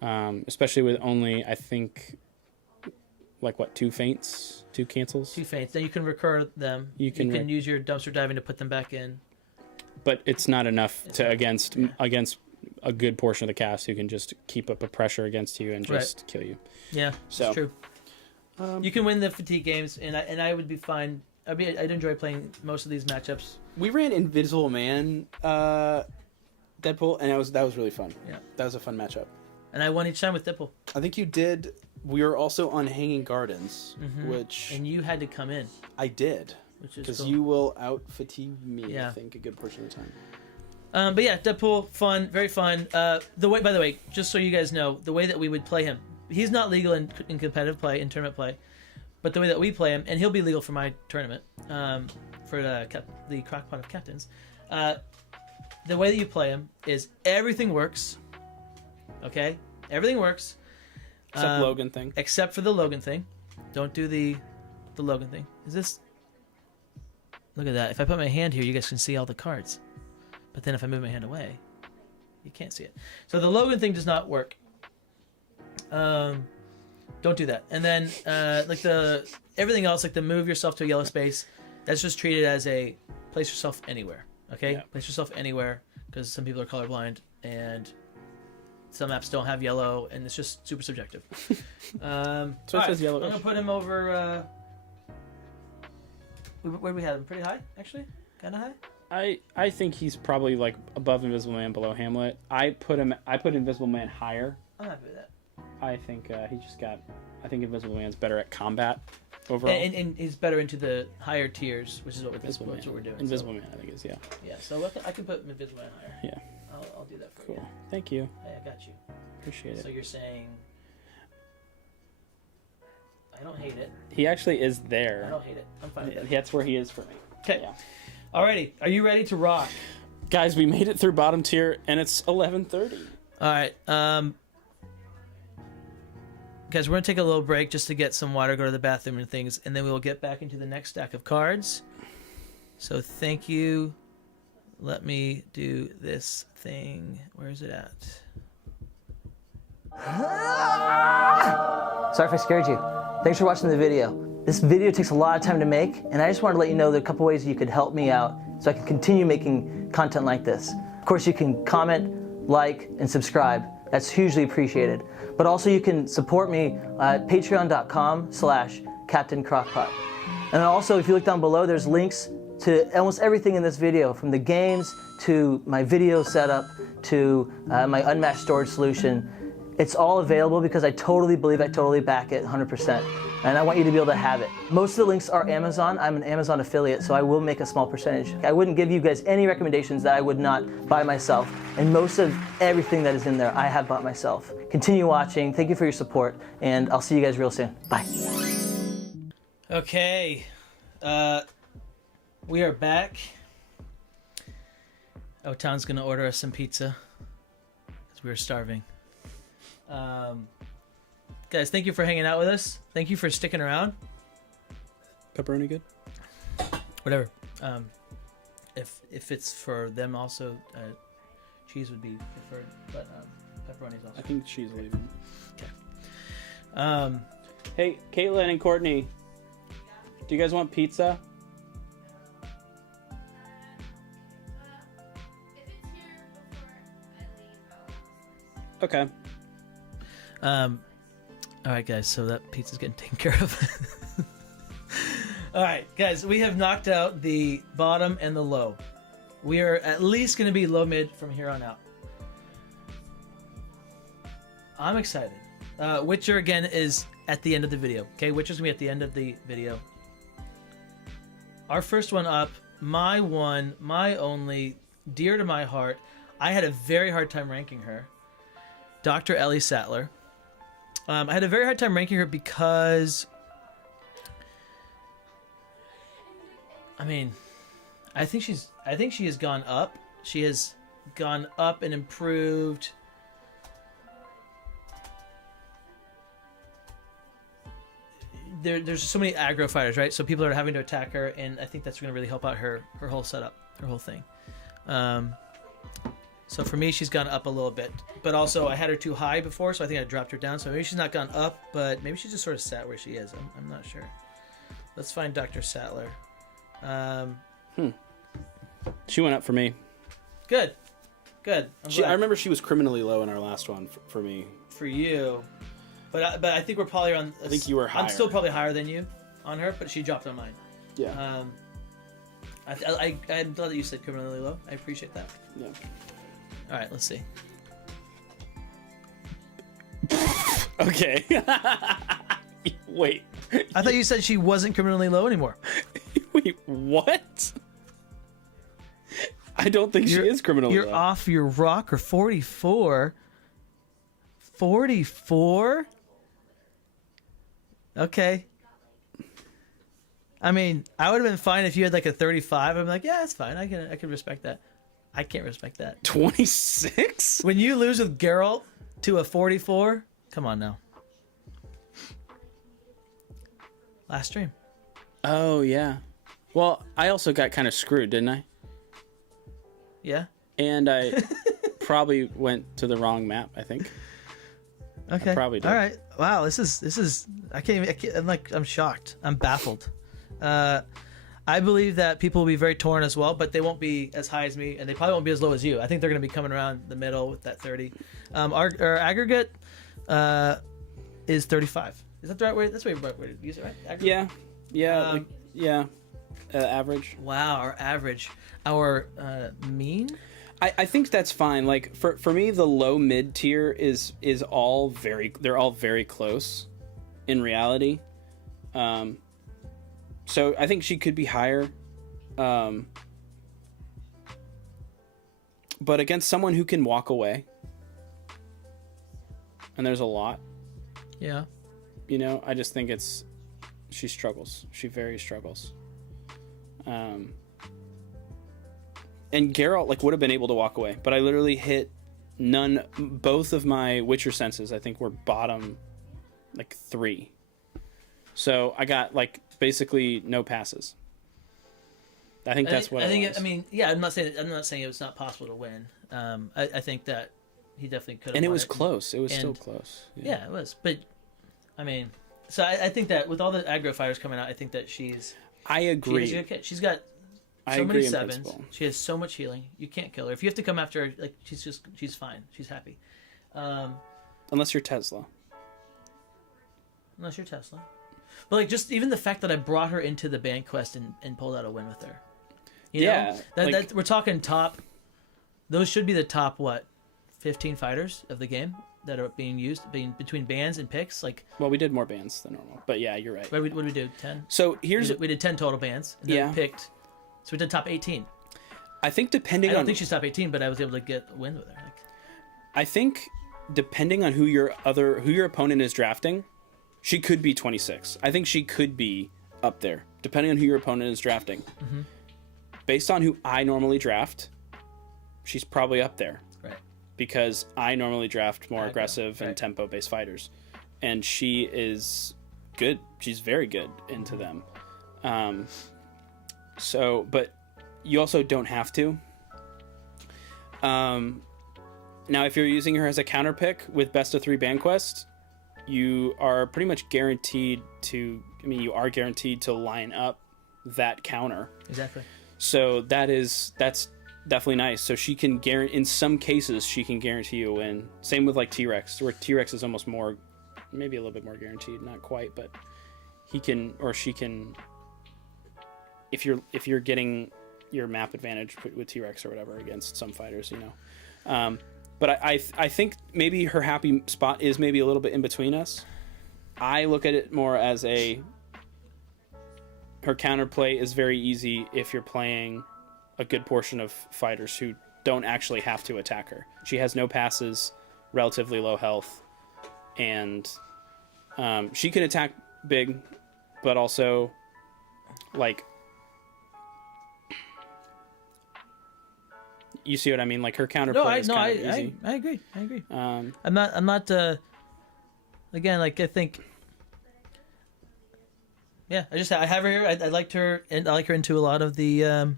Especially with only, I think, like what, 2 feints, 2 cancels. 2 feints. Then you can recur them. You can use your dumpster diving to put them back in. But it's not enough against a good portion of the cast who can just keep up a pressure against you and just kill you. Yeah, that's true. You can win the fatigue games, and I would be fine. I'd enjoy playing most of these matchups. We ran Invisible Man, Deadpool, and that was really fun. Yeah, that was a fun matchup. And I won each time with Deadpool. I think you did. We were also on Hanging Gardens, and you had to come in. I did, because cool. You will out fatigue me. Yeah. I think a good portion of the time. But yeah, Deadpool, fun, very fun. By the way, just so you guys know, the way that we would play him, he's not legal in competitive play, in tournament play, but the way that we play him, and he'll be legal for my tournament, for the Crockpot of Captains. The way that you play him is everything works. Okay, everything works. Except Logan thing. Except for the Logan thing. Don't do the Logan thing. Is this? Look at that. If I put my hand here, you guys can see all the cards. But then if I move my hand away, you can't see it. So the Logan thing does not work. Don't do that. And then like everything else, like the move yourself to a yellow space, that's just treated as a place yourself anywhere. Okay, yeah. Place yourself anywhere, because some people are colorblind and some maps don't have yellow, and it's just super subjective. So it says yellow. I'm gonna put him over. Where we had him? Pretty high, actually. Kind of high. I think he's probably like above Invisible Man, below Hamlet. I put Invisible Man higher. I'm happy with that. I think he just got. I think Invisible Man's better at combat overall, and he's better into the higher tiers, which is what we're doing. Invisible Man, I think is. Yeah. So I can put Invisible Man higher. Yeah. I'll do that for you. Cool. Thank you. Hey, I got you. Appreciate it. So you're saying I don't hate it. He actually is there. I don't hate it. I'm fine with that. That's where he is for me. Okay. Yeah. Alrighty. Are you ready to rock? Guys, we made it through bottom tier, and it's 11:30. All right. Guys, we're going to take a little break just to get some water, go to the bathroom and things, and then we will get back into the next stack of cards. So thank you. Let me do this thing. Where is it at? Sorry if I scared you. Thanks for watching the video. This video takes a lot of time to make, and I just wanted to let you know there are a couple ways you could help me out so I can continue making content like this. Of course, you can comment, like, and subscribe. That's hugely appreciated. But also you can support me at patreon.com/Captain Crockpot. And then also, if you look down below, there's links to almost everything in this video, from the games to my video setup to my Unmatched storage solution. It's all available because I totally back it 100%. And I want you to be able to have it. Most of the links are Amazon. I'm an Amazon affiliate, so I will make a small percentage. I wouldn't give you guys any recommendations that I would not buy myself. And most of everything that is in there, I have bought myself. Continue watching. Thank you for your support, and I'll see you guys real soon. Bye. Okay. We are back. O-Town's gonna order us some pizza because we're starving. Guys, thank you for hanging out with us. Thank you for sticking around. Pepperoni good? Whatever. If it's for them also, cheese would be preferred, but pepperoni's also. I think cheese will even. Okay. Hey, Caitlin and Courtney, do you guys want pizza? Okay. All right, guys. So that pizza's getting taken care of. All right, guys. We have knocked out the bottom and the low. We are at least going to be low mid from here on out. I'm excited. Witcher again is at the end of the video. Okay, Witcher's gonna be at the end of the video. Our first one up, my one, my only, dear to my heart. I had a very hard time ranking her. Dr. Ellie Sattler. I had a very hard time ranking her because, I mean, I think she has gone up. She has gone up and improved. There's so many aggro fighters, right? So people are having to attack her, and I think that's going to really help out her whole setup, her whole thing. So for me, she's gone up a little bit. But also, I had her too high before, so I think I dropped her down. So maybe she's not gone up, but maybe she's just sort of sat where she is. I'm not sure. Let's find Dr. Sattler. She went up for me. Good. I remember she was criminally low in our last one for me. For you. But I think we're probably on... I think you were higher. I'm still probably higher than you on her, but she dropped on mine. Yeah. I'm glad that you said criminally low. I appreciate that. Yeah. All right, let's see. Okay. Wait. I thought you said she wasn't criminally low anymore. Wait, what? I don't think she is criminally low. You're off your rocker. 44. 44? Okay. I mean, I would have been fine if you had like a 35. I'm like, yeah, that's fine. I can respect that. I can't respect that. 26? When you lose with Geralt to a 44, come on now. Last stream. Oh, yeah. Well, I also got kind of screwed, didn't I? Yeah. And I probably went to the wrong map, I think. Okay. I probably did. All right. Wow. This is. I'm shocked. I'm baffled. I believe that people will be very torn as well, but they won't be as high as me, and they probably won't be as low as you. I think they're going to be coming around the middle with that 30. Our aggregate is 35. Is that the right way? That's the right way to use it, right? Aggregate? Yeah. Average. Wow. Our average. Our mean. I think that's fine. Like for me, the low mid tier is all they're all very close in reality. So I think she could be higher. But against someone who can walk away, and there's a lot. Yeah. You know, I just think she struggles. She very struggles. And Geralt would have been able to walk away, but I literally hit both of my Witcher senses. I think were bottom 3. So I got basically no passes. I think that's what I think. I mean, yeah, I'm not saying it was not possible to win. I think that he definitely could have. And it was close. It was still close. Yeah, it was. But I mean, so I think that with all the aggro fighters coming out, I think that she's. I agree. She's got so many sevens. Principle. She has so much healing. You can't kill her. If you have to come after her, she's fine. She's happy. Unless you're Tesla. But just even the fact that I brought her into the band quest and pulled out a win with her. You know? That we're talking top. Those should be the top 15 fighters of the game that are being used between bans and picks. Well, we did more bans than normal, but yeah, you're right. What did we do? 10. So we did 10 total bans. And then picked. So we did top 18. I think depending on... I don't think she's top 18, but I was able to get a win with her. I think depending on who your opponent is drafting, she could be 26. I think she could be up there, depending on who your opponent is drafting. Mm-hmm. Based on who I normally draft, she's probably up there. Right. Because I normally draft more aggressive and tempo-based fighters. And she is good. She's very good into them. But you also don't have to. Now, if you're using her as a counter pick with best of 3 band quest, you are pretty much guaranteed to. You are guaranteed to line up that counter. Exactly. So that's definitely nice. So she can in some cases she can guarantee you a win. Same with T-Rex, where T-Rex is almost more, maybe a little bit more guaranteed, not quite, but he can or she can. If you're getting your map advantage with T-Rex or whatever against some fighters, But I think maybe her happy spot is maybe a little bit in between us. I look at it more as her counterplay is very easy if you're playing a good portion of fighters who don't actually have to attack her. She has no passes, relatively low health, and she can attack big, but also like, you see what I mean? Like her counterplay is kind of easy. I agree. I'm not. Again, like I think. Yeah, I have her here. I liked her, and I like her into a lot of the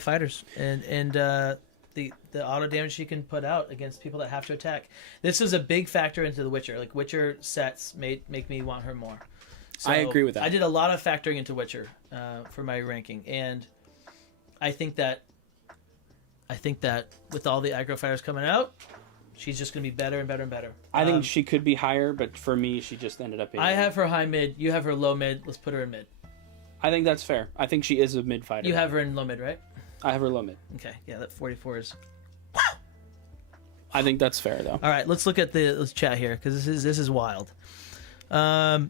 fighters, and the auto damage she can put out against people that have to attack. This is a big factor into the Witcher. Like Witcher sets make me want her more. So I agree with that. I did a lot of factoring into Witcher for my ranking, and I think that with all the aggro fighters coming out, she's just going to be better and better and better. I think she could be higher, but for me, she just ended up being... I have her high mid. You have her low mid. Let's put her in mid. I think that's fair. I think she is a mid fighter. You have her in low mid, right? I have her low mid. Okay, yeah, that 44 is... I think that's fair, though. All right, let's look at let's chat here, because this is wild. All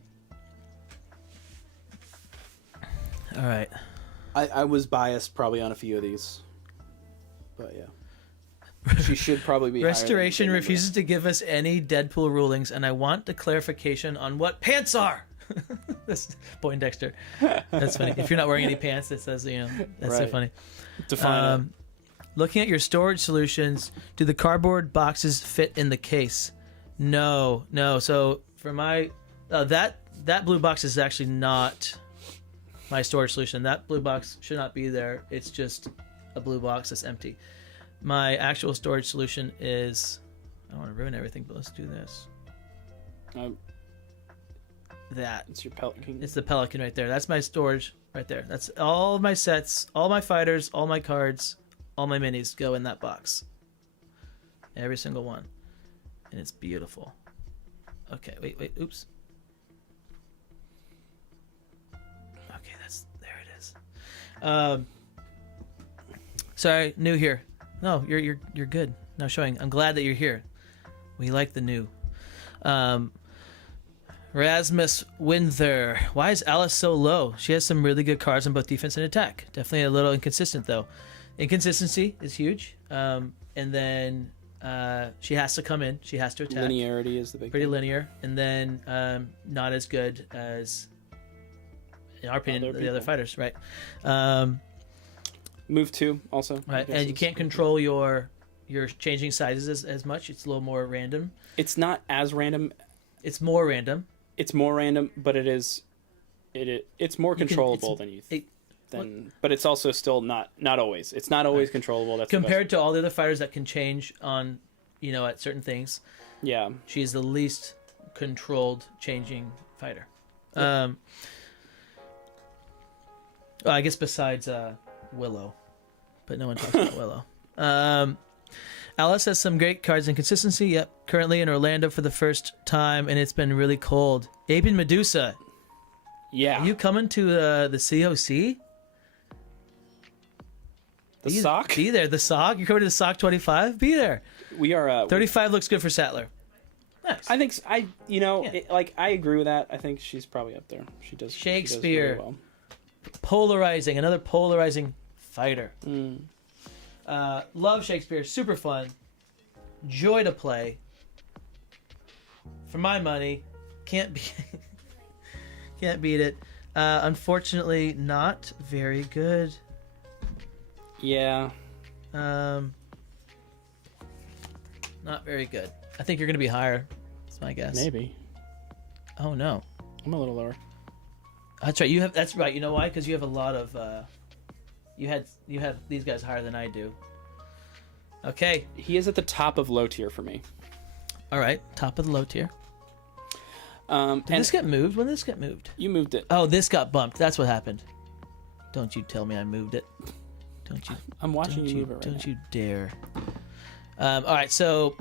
right. I was biased probably on a few of these, but yeah. She should probably be. Restoration refuses to give us any Deadpool rulings, and I want the clarification on what pants are. That's Poindexter. That's funny. If you're not wearing any pants, it says, that's right. So funny. Define it. Looking at your storage solutions, do the cardboard boxes fit in the case? No. So for my that blue box is actually not my storage solution. That blue box should not be there. It's just a blue box that's empty. My actual storage solution is... I don't want to ruin everything, but let's do this. That. It's your Pelican. It's the Pelican right there. That's my storage right there. That's all my sets, all my fighters, all my cards, all my minis go in that box. Every single one. And it's beautiful. Okay, wait. Oops. Okay, there it is. Sorry, new here. No, you're good. No showing. I'm glad that you're here. We like the new. Rasmus Winther. Why is Alice so low? She has some really good cards on both defense and attack. Definitely a little inconsistent though. Inconsistency is huge. And then she has to come in. She has to attack. Linearity is the big Pretty thing. linear. And then not as good as, in our opinion, the other fighters, right? Move 2 also. Right, and you can't control your changing sizes as much. It's a little more random. It's not as random. It's more random. It's more random, but it's more controllable than you think. But it's also still not always. It's not always controllable. That's compared to all the other fighters that can change on, at certain things. Yeah, she's the least controlled changing fighter. Yeah. I guess besides Willow, but no one talks about Willow. Alice has some great cards and consistency. Yep, currently in Orlando for the first time, and it's been really cold. Ape and Medusa. Yeah. Are you coming to the COC? The sock? Be there. The sock? You're coming to the sock 25? Be there. We are. 35 looks good for Sattler. Nice. I think I agree with that. I think she's probably up there. She does. Shakespeare. She does very well. Polarizing. Another polarizing fighter. Love Shakespeare. Super fun. Joy to play. For my money, can't beat it. Unfortunately, not very good. Yeah. Not very good. I think you're going to be higher. That's my guess. Maybe. Oh no. I'm a little lower. That's right. That's right. You know why? Because you have a lot of. You have these guys higher than I do. Okay. He is at the top of low tier for me. All right, top of the low tier. Did this get moved? When did this get moved? You moved it. Oh, this got bumped. That's what happened. Don't you tell me I moved it. Don't you? I'm watching you move it right Don't now. you dare. All right, so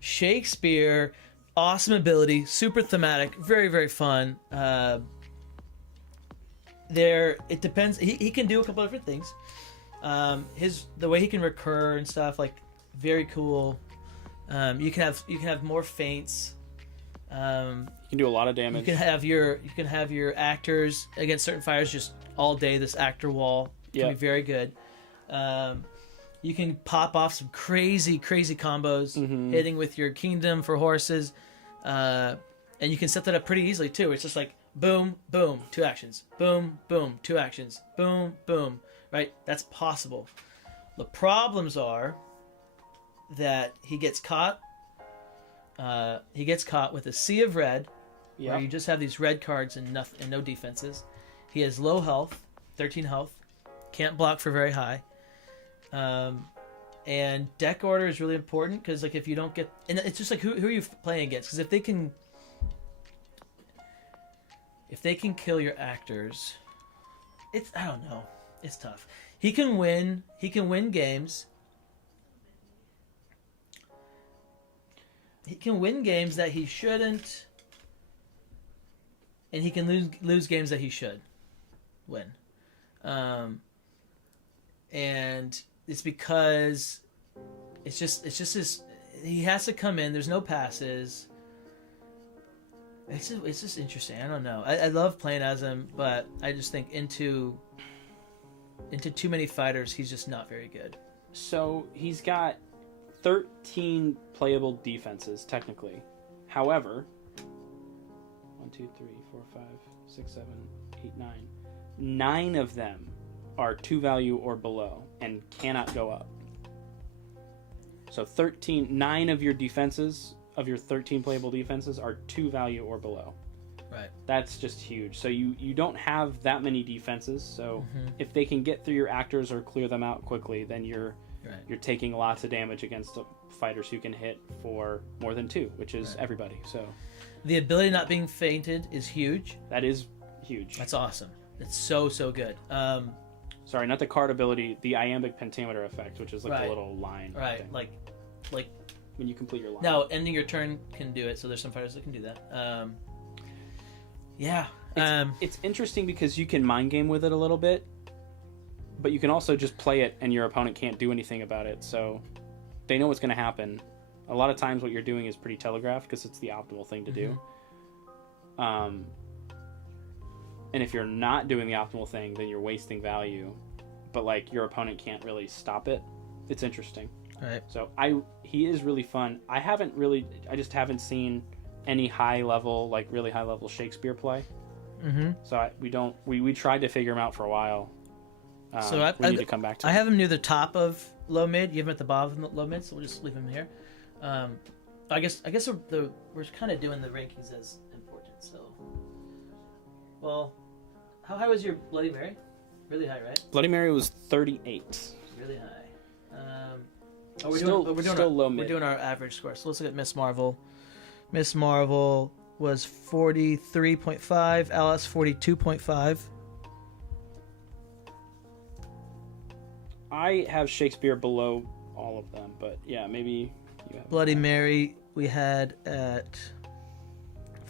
Shakespeare, awesome ability, super thematic, very, very fun. It depends. He can do a couple different things. The way he can recur and stuff, like, very cool. You can have more feints. You can do a lot of damage. You can have your actors against certain fighters just all day. This actor wall can be very good. You can pop off some crazy combos, hitting with your kingdom for horses, and you can set that up pretty easily too. It's just like boom, boom, 2 actions, boom, boom, 2 actions, boom, boom. Right? That's possible. The problems are that he gets caught. He gets caught with a sea of red, where you just have these red cards and no defenses. He has low health, 13 health, can't block for very high. And deck order is really important because, like, if you don't get, and it's just like who are you playing against? Because if they can kill your actors, I don't know, it's tough. He can win games. He can win games that he shouldn't, and he can lose games that he should win. And it's because it's just this. He has to come in. There's no passes. It's just interesting. I don't know. I love playing as him, but I just think into too many fighters, he's just not very good. So he's got 13 playable defenses technically. However, 1, 2, 3, 4, 5, 6, 7, 8, 9. 9 of them are 2 value or below and cannot go up. So 9 of your defenses, of your 13 playable defenses, are 2 value or below. Right. That's just huge. So you don't have that many defenses. So if they can get through your actors or clear them out quickly, then you're taking lots of damage against fighters who can hit for more than 2, which is everybody. So the ability not being fainted is huge. That is huge. That's awesome. It's so good. Sorry, not the card ability, the iambic pentameter effect, which is like a little line. Right, thing. like when you complete your line. No, ending your turn can do it. So there's some fighters that can do that. It's interesting because you can mind game with it a little bit, but you can also just play it and your opponent can't do anything about it. So they know what's going to happen. A lot of times what you're doing is pretty telegraphed because it's the optimal thing to do. And if you're not doing the optimal thing, then you're wasting value. But like your opponent can't really stop it. It's interesting. All right. So he is really fun. I just haven't seen any really high level Shakespeare play. So we tried to figure him out for a while. So we need to come back to him. I have him near the top of low mid. You have him at the bottom of low mid, so we'll just leave him here. I guess we're kind of doing the rankings as important. So, well, how high was your Bloody Mary? Really high, right? Bloody Mary was 38. Really high. We're doing low mid. We're doing our average score. So let's look at Miss Marvel. Miss Marvel was 43.5. Alice 42.5. I have Shakespeare below all of them, but yeah, maybe you have Bloody Mary we had at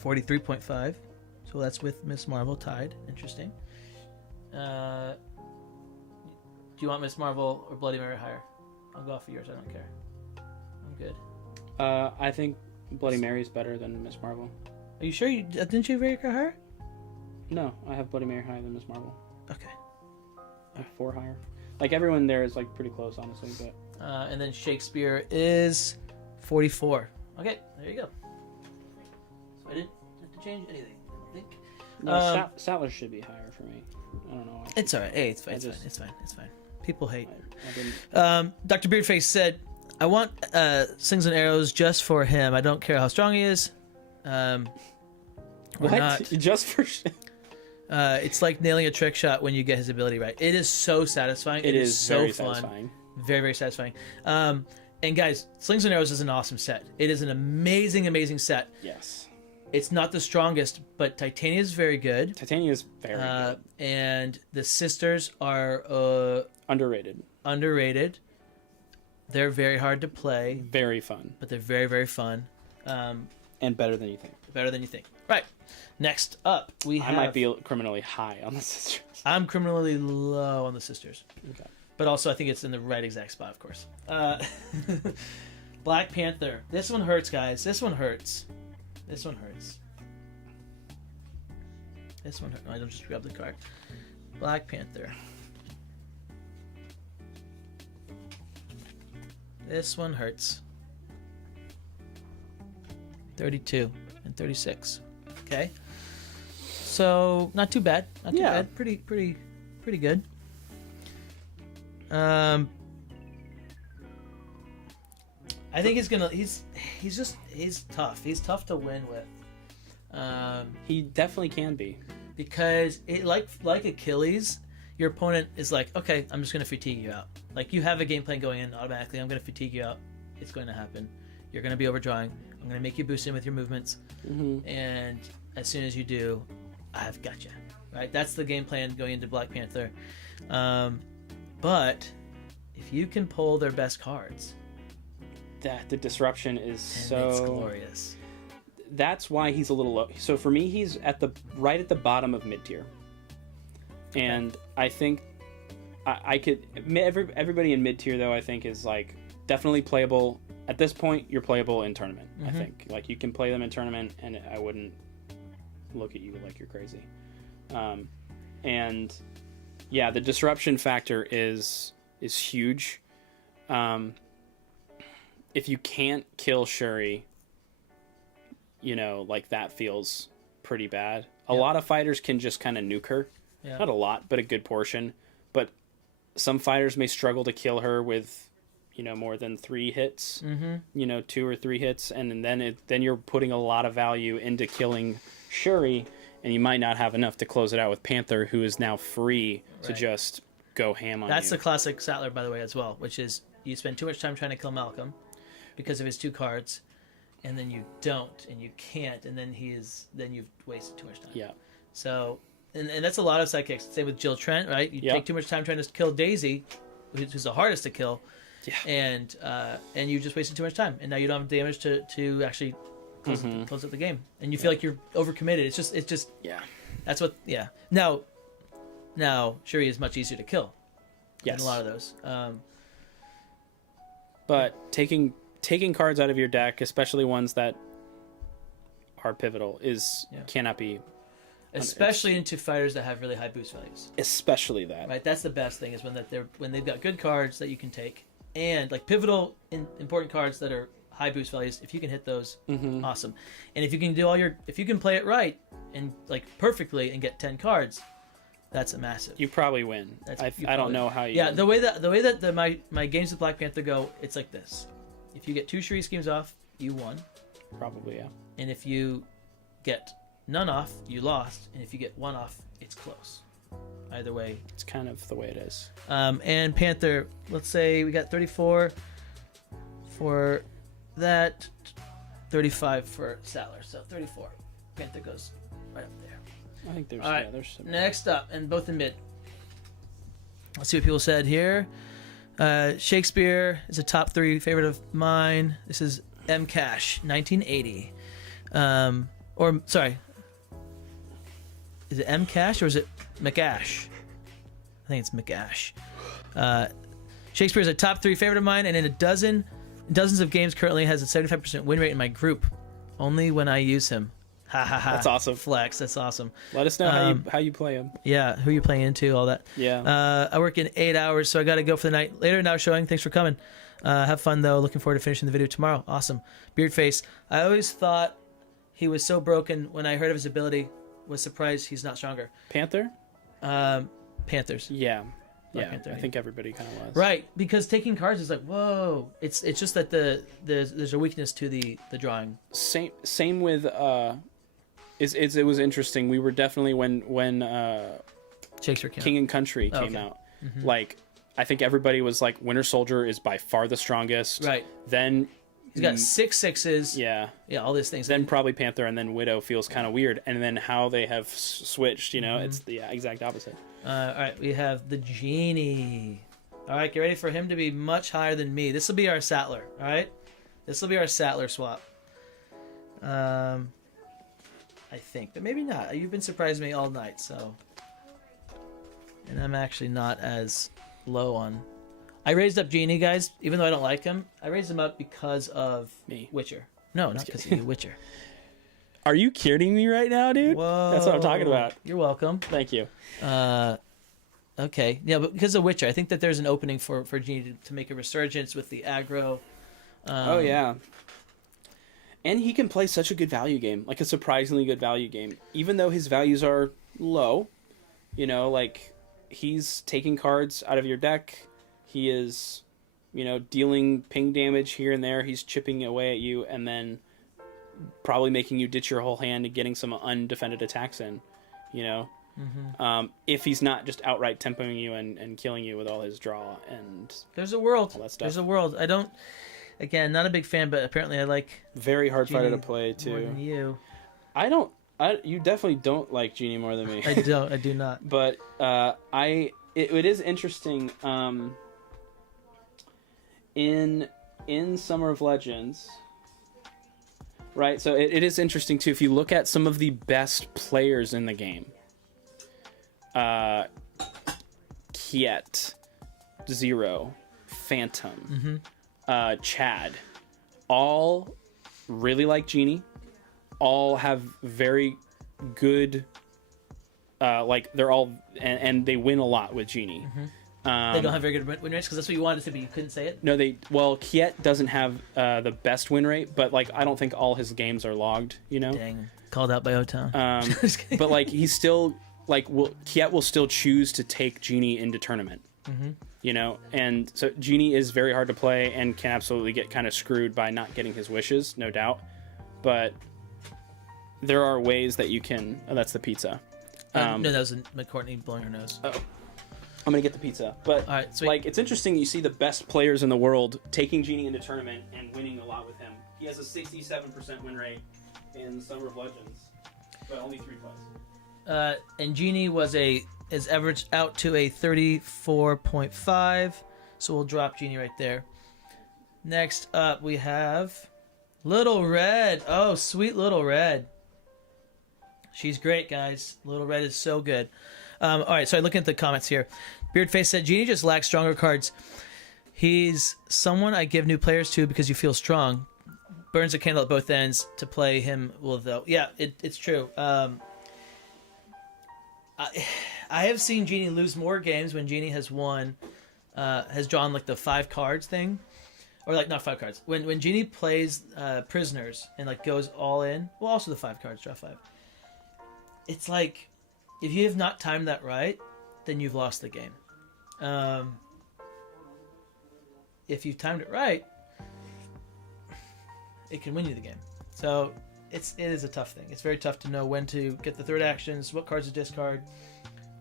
43.5. So that's with Miss Marvel tied. Interesting. Do you want Miss Marvel or Bloody Mary higher? I'll go off of yours. I don't care. I'm good. I think Bloody Mary is better than Miss Marvel. Are you sure? Didn't you rate her higher? No, I have Bloody Mary higher than Miss Marvel. Okay. I have 4 higher. Like everyone there is like pretty close, honestly. But and then Shakespeare is 44. Okay, there you go. So I didn't have to change anything. I think. No, Sattler should be higher for me. I don't know. It's alright. Hey, it's fine. It's fine. People hate. I didn't... Dr. Beardface said, "I want slings and arrows just for him. I don't care how strong he is." What? Not. Just for? It's like nailing a trick shot when you get his ability right. It is so satisfying. It is so very fun. Satisfying. Very, very satisfying. And guys, Slings and Arrows is an awesome set. It is an amazing set. Yes. It's not the strongest, but Titania is very good. Titania is very good. And the sisters are underrated. They're very hard to play. Very fun. But they're very, very fun. And better than you think. Better than you think. Right. Next up, we have... I might be criminally high on the sisters. I'm criminally low on the sisters. Okay. But also, I think it's in the right exact spot, of course. Black Panther. This one hurts, guys. This one hurts. This one hurts. This one hurts. No, I don't just grab the card. Black Panther. This one hurts. 32 and 36. Okay. So, not too bad. Not too bad. Pretty good. I think he's tough. He's tough to win with. He definitely can be. Because it like Achilles, your opponent is like, okay, I'm just gonna fatigue you out. Like you have a game plan going in automatically. I'm gonna fatigue you out. It's going to happen. You're gonna be overdrawing. I'm gonna make you boost in with your movements, and as soon as you do, I've got you. Right? That's the game plan going into Black Panther. But if you can pull their best cards, the disruption is so it's glorious. That's why he's a little low. So for me, he's right at the bottom of mid tier, and I think I could everybody in mid tier though I think is like definitely playable at this point. You're playable in tournament. I think like you can play them in tournament, and I wouldn't look at you like you're crazy. And yeah, the disruption factor is huge. If you can't kill Shuri, like that feels pretty bad. A lot of fighters can just kind of nuke her. Yeah. Not a lot, but a good portion. But some fighters may struggle to kill her with, more than 3 hits. 2 or 3 hits, and then you're putting a lot of value into killing Shuri, and you might not have enough to close it out with Panther, who is now free to just go ham on you. That's the classic Sattler, by the way, as well, which is you spend too much time trying to kill Malcolm because of his 2 cards, and then you don't, and you can't, and then you've wasted too much time. Yeah. So, and that's a lot of sidekicks. Same with Jill Trent, right? You take too much time trying to kill Daisy, who's the hardest to kill, and you just wasted too much time, and now you don't have damage to actually close up the game, and you feel like you're overcommitted. It's just that's what now Shuri is much easier to kill than a lot of those. But taking cards out of your deck, especially ones that are pivotal, cannot be. Especially into fighters that have really high boost values. Especially that. Right, that's the best thing is when they've got good cards that you can take, and like pivotal important cards that are high boost values. If you can hit those, awesome. And if you can if you can play it right and like perfectly and get 10 cards, that's a massive. You probably win. I don't know how you. Yeah, the way that my games with Black Panther go, it's like this. If you get 2 Shuri schemes off, you won. Probably, yeah. And if you get none off, you lost. And if you get 1 off, it's close. Either way, it's kind of the way it is. And Panther, let's say we got 34 for that, 35 for Sattler. So 34. Panther goes right up there. I think there's there's some. Next up, and both in mid. Let's see what people said here. Shakespeare is a top 3 favorite of mine. This is M. Cash, 1980. Or sorry, is it M. Cash or is it McAsh? I think it's McAsh. Shakespeare is a top 3 favorite of mine, and in dozens of games currently has a 75% win rate in my group. Only when I use him. Ha ha ha. That's awesome. Flex. That's awesome. Let us know how you play him. Yeah, who you playing into, all that. Yeah. I work in 8 hours, so I got to go for the night. Later now showing. Thanks for coming. Have fun though. Looking forward to finishing the video tomorrow. Awesome. Beardface. I always thought he was so broken when I heard of his ability. Was surprised he's not stronger. Panther. Panthers. Yeah. Panther, I think everybody kind of was. Right, because taking cards is like, whoa. It's just that there's a weakness to the drawing. Same with it was interesting. We were definitely when Shakespeare King and Country came out. Like I think everybody was like, Winter Soldier is by far the strongest. Right. Then he's got 6 6s. Yeah. Yeah, all these things. Then probably Panther, and then Widow feels kind of weird. And then how they have switched, it's the exact opposite. All right, we have the Genie. All right, get ready for him to be much higher than me. This will be our Sattler. All right, this will be our Sattler swap. I think, but maybe not. You've been surprising me all night, so. And I'm actually not as low on. I raised up Genie, guys, even though I don't like him. I raised him up because of Me. Witcher. No, not because of you, Witcher. Are you kidding me right now, dude? Whoa. That's what I'm talking about. You're welcome. Thank you. Okay. Yeah, but because of Witcher, I think that there's an opening for Genie to make a resurgence with the aggro. Oh, yeah. And he can play such a good value game, like a surprisingly good value game. Even though his values are low, you know, like he's taking cards out of your deck. He is, you know, dealing ping damage here and there. He's chipping away at you and then probably making you ditch your whole hand and getting some undefended attacks in, you know. If he's not just outright tempoing you and killing you with all his draw and there's a world. all that stuff. There's a world. I don't. Again, not a big fan, but apparently I like Very hard Genie fighter to play too. more than you. You definitely don't like Genie more than me. I don't. I do not. But it is interesting. In Summer of Legends, right? So it is interesting too. If you look at some of the best players in the game, Kiet, Zero, Phantom, Chad, all really like Genie. All have very good, like they're all, and they win a lot with Genie. They don't have very good win rates because that's what you wanted it to be. You couldn't say it. No, Kiet doesn't have the best win rate, but like I don't think all his games are logged. You know, Dang, called out by O-Town. but like he's still like Kiet will still choose to take Genie into tournament. You know, and so Genie is very hard to play and can absolutely get kind of screwed by not getting his wishes, no doubt. But there are ways that you can. Oh, that's the pizza. No, that was McCourtney blowing her nose. Oh, I'm gonna get the pizza. But All right, sweet. like, it's interesting. You see the best players in the world taking Genie into tournament and winning a lot with him. He has a 67% win rate in Summer of Legends, but only 3 plus. And Genie is averaged out to a 34.5, so we'll drop Genie right there. Next up, we have Little Red. Oh, sweet Little Red. She's great, guys. Little Red is so good. All right, so looking at the comments here. Beardface said, Genie just lacks stronger cards. He's someone I give new players to because you feel strong. Burns a candle at both ends to play him, well, though. Yeah, it's true. I have seen Genie lose more games when Genie has has drawn like the 5 cards thing. Or like, not 5 cards. When Genie plays prisoners and like goes all in, well, also the 5 cards, draw 5. It's like, if you have not timed that right, then you've lost the game. If you've timed it right, it can win you the game. So it is a tough thing. It's very tough to know when to get the third actions, what cards to discard,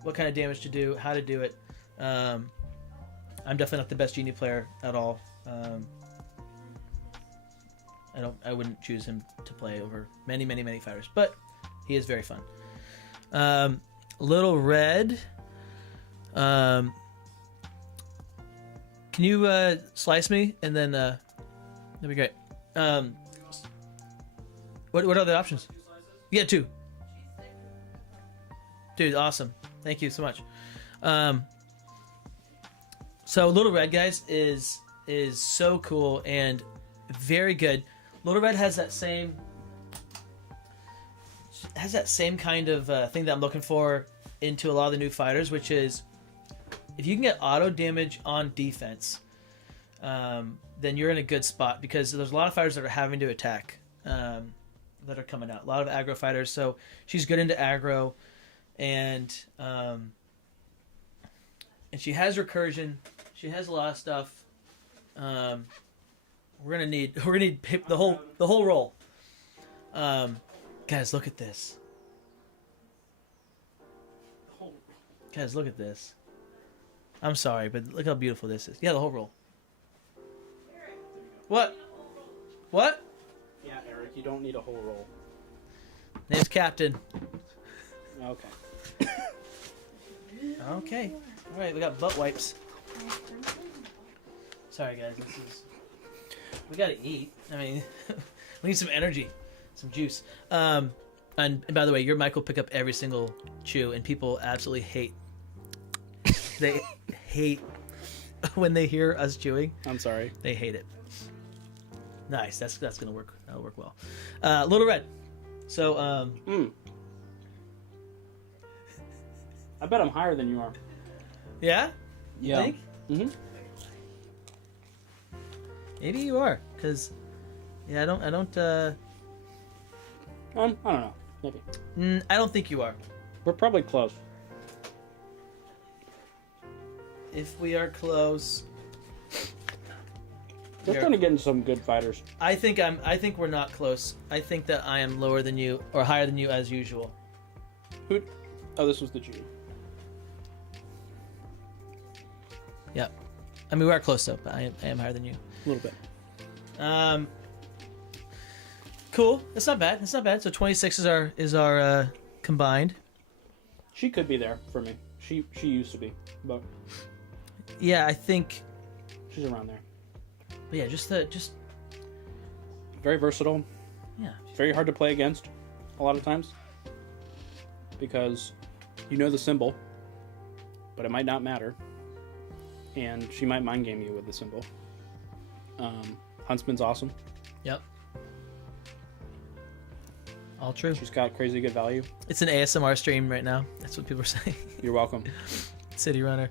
what kind of damage to do, how to do it. I'm definitely not the best Genie player at all. I wouldn't choose him to play over many fighters, but he is very fun. Little Red, can you slice me and then that'd be great. What are the options? Yeah, 2. Dude, awesome. Thank you so much. So Little Red, guys, is so cool and very good. Little Red has that same kind of thing that I'm looking for into a lot of the new fighters, which is if you can get auto damage on defense, then you're in a good spot because there's a lot of fighters that are having to attack that are coming out. A lot of aggro fighters, so she's good into aggro, and she has recursion. She has a lot of stuff. We're gonna need the whole roll. Guys, look at this. Guys, look at this. I'm sorry, but look how beautiful this is. Yeah, the whole roll. What? What? Yeah, Eric, you don't need a whole roll. Name's Captain. Okay. Okay. All right, we got butt wipes. Sorry, guys. We gotta eat. I mean, we need some energy, some juice. And by the way, your mic will pick up every single chew, and people absolutely hate. They hate when they hear us chewing. I'm sorry. They hate it. Nice. That's gonna work. That'll work well. Little Red. So I bet I'm higher than you are. yeah. Yeah. Think? Mm-hmm. Maybe you are, cause yeah, I don't. I don't know. Maybe. I don't think you are. We're probably close. If we are close, We're trying to get into some good fighters. I think we're not close. I think that I am lower than you or higher than you as usual. Who? Oh, this was the Genie. Yeah. I mean, we are close though, but I am higher than you. A little bit. Cool. It's not bad. It's not bad. So 26 is our combined. She could be there for me. She used to be, but yeah, I think she's around there. But yeah, just very versatile. Yeah. Very hard to play against a lot of times because you know the symbol, but it might not matter, and she might mind game you with the symbol. Huntsman's awesome. Yep. All true. She's got crazy good value. It's an ASMR stream right now. That's what people are saying. You're welcome. City Runner.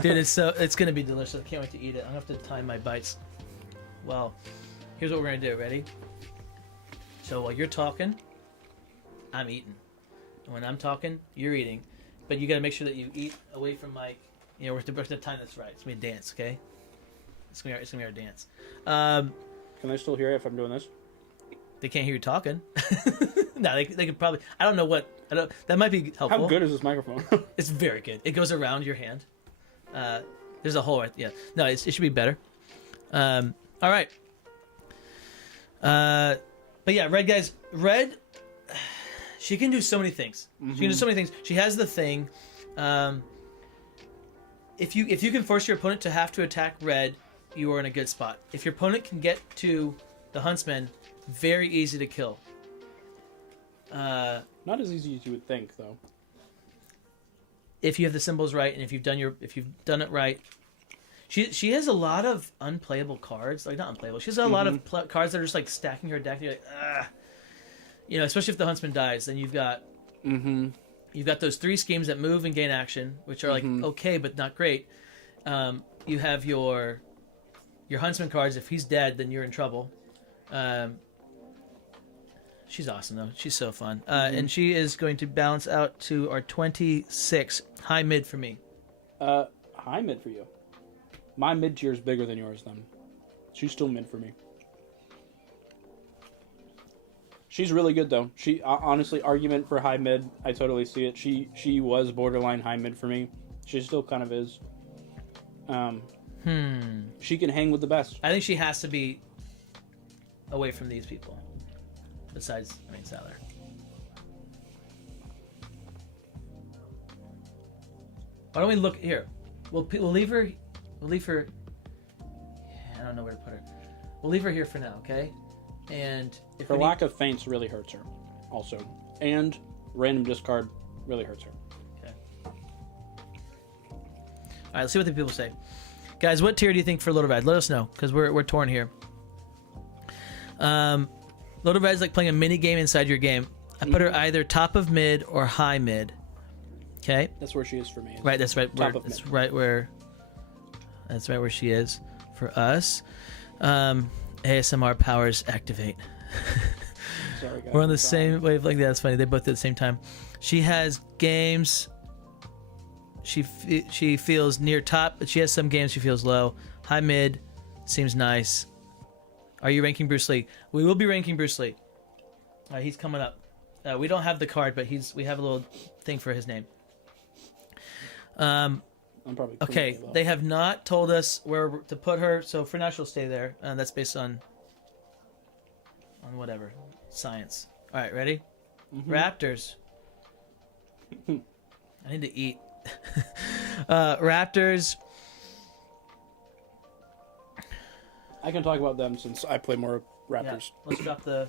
Dude, it's gonna be delicious. I can't wait to eat it. I have to time my bites. Well, here's what we're gonna do. Ready? So while you're talking, I'm eating. And when I'm talking, you're eating. But you gotta make sure that you eat away from my. You know, we're to time that's right. It's gonna be a dance, okay? It's gonna be our dance. Can they still hear it if I'm doing this? They can't hear you talking. No, they could probably. I don't know what. That might be helpful. How good is this microphone? It's very good. It goes around your hand. There's a hole right. Yeah. No, it should be better. All right. But yeah, Red guys. Red. She can do so many things. She can do so many things. She has the thing. If you can force your opponent to have to attack Red, you are in a good spot. If your opponent can get to the Huntsman, very easy to kill. Not as easy as you would think, though. If you have the symbols right, and if you've done it right, she has a lot of unplayable cards. Like not unplayable. She has a lot of cards that are just like stacking her deck. You're like, ah, you know, especially if the Huntsman dies, then you've got those 3 schemes that move and gain action, which are like okay but not great. You have your Huntsman cards. If he's dead, then you're in trouble. She's awesome though. She's so fun. And she is going to balance out to our 26 high mid for me. High mid for you. My mid tier is bigger than yours then. She's still mid for me. She's really good though. She honestly, argument for high mid, I totally see it. She was borderline high mid for me. She still kind of is. She can hang with the best. I think she has to be away from these people. Besides, Sattler. Why don't we look here? We'll leave her. We'll leave her. Yeah, I don't know where to put her. We'll leave her here for now, okay? And if her lack of feints really hurts her, also, and random discard really hurts her. Okay. All right, let's see what the people say, guys. What tier do you think for Little Red? Let us know because we're torn here. Little Red's like playing a mini game inside your game. I put her either top of mid or high mid. Okay. That's where she is for me. Right. That's right. Top of that's mid. right where. That's right where she is for us. ASMR powers activate. Sorry, guys. We're on the same wavelength. That's funny. They both did at the same time. She has games. She feels near top, but she has some games she feels low. High mid seems nice. Are you ranking Bruce Lee? We will be ranking Bruce Lee. He's coming up. We don't have the card, but we have a little thing for his name. I'm probably okay. They have not told us where to put her, so for now she'll stay there. That's based on whatever science. All right, ready? Raptors. I need to eat. Raptors. I can talk about them since I play more Raptors. Yeah, let's drop the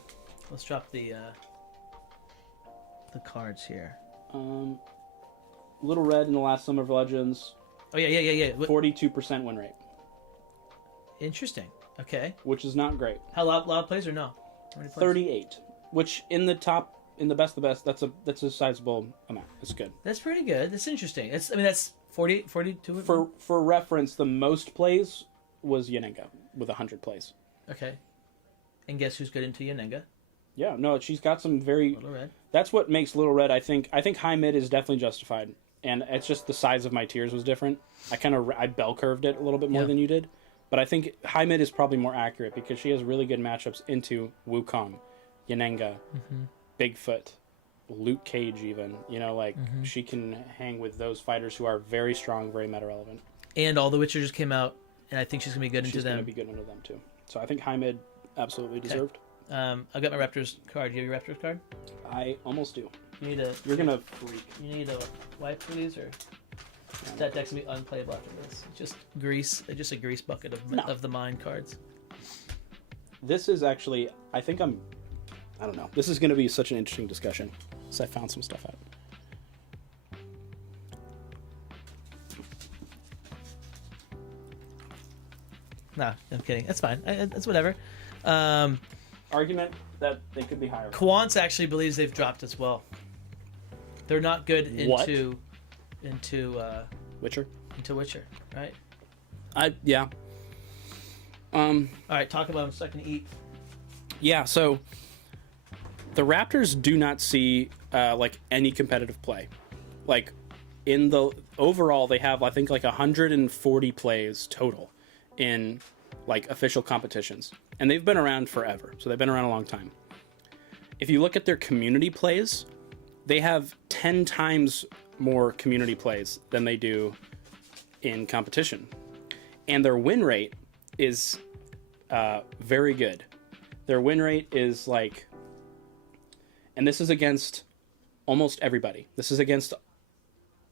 cards here. Little Red in the last Summer of Legends. Oh yeah. 42% win rate, Interesting. Okay. which is not great. How loud plays or no? How many plays? 38, which in the best of the best, that's a sizable amount. It's good. That's pretty good. That's interesting. That's 42. For reference, the most plays was Yenenga with 100 plays. Okay. And guess who's good into Yenenga? Yeah, no, she's got some very. Little Red. That's what makes Little Red. I think high mid is definitely justified, and it's just the size of my tiers was different. I bell curved it a little bit more than you did, but I think high mid is probably more accurate because she has really good matchups into Wukong, Yenenga, Bigfoot, Luke Cage, even. She can hang with those fighters who are very strong, very meta relevant. And All the Witcher just came out, and I think she's gonna be good into them. She's gonna be good into them too. So I think high mid absolutely deserved. I got my Raptors card. Do you have your Raptors card? I almost do. You're gonna freak. You need a wipe for these, or that deck's gonna be unplayable after this. Just a grease bucket of the mine cards. This is actually, I don't know. This is gonna be such an interesting discussion. So I found some stuff out. Nah, I'm kidding. That's fine. That's whatever. Argument that they could be higher. Quants actually believes they've dropped as well. They're not good into Witcher. Into Witcher, right? Yeah. All right, talk about them so I can eat. Yeah. So the Raptors do not see like any competitive play. Like in the overall, they have I think like 140 plays total in like official competitions, and they've been around forever, so they've been around a long time. If you look at their community plays, they have 10 times more community plays than they do in competition, and their win rate is very good. Their win rate is like, and this is against almost everybody. This is against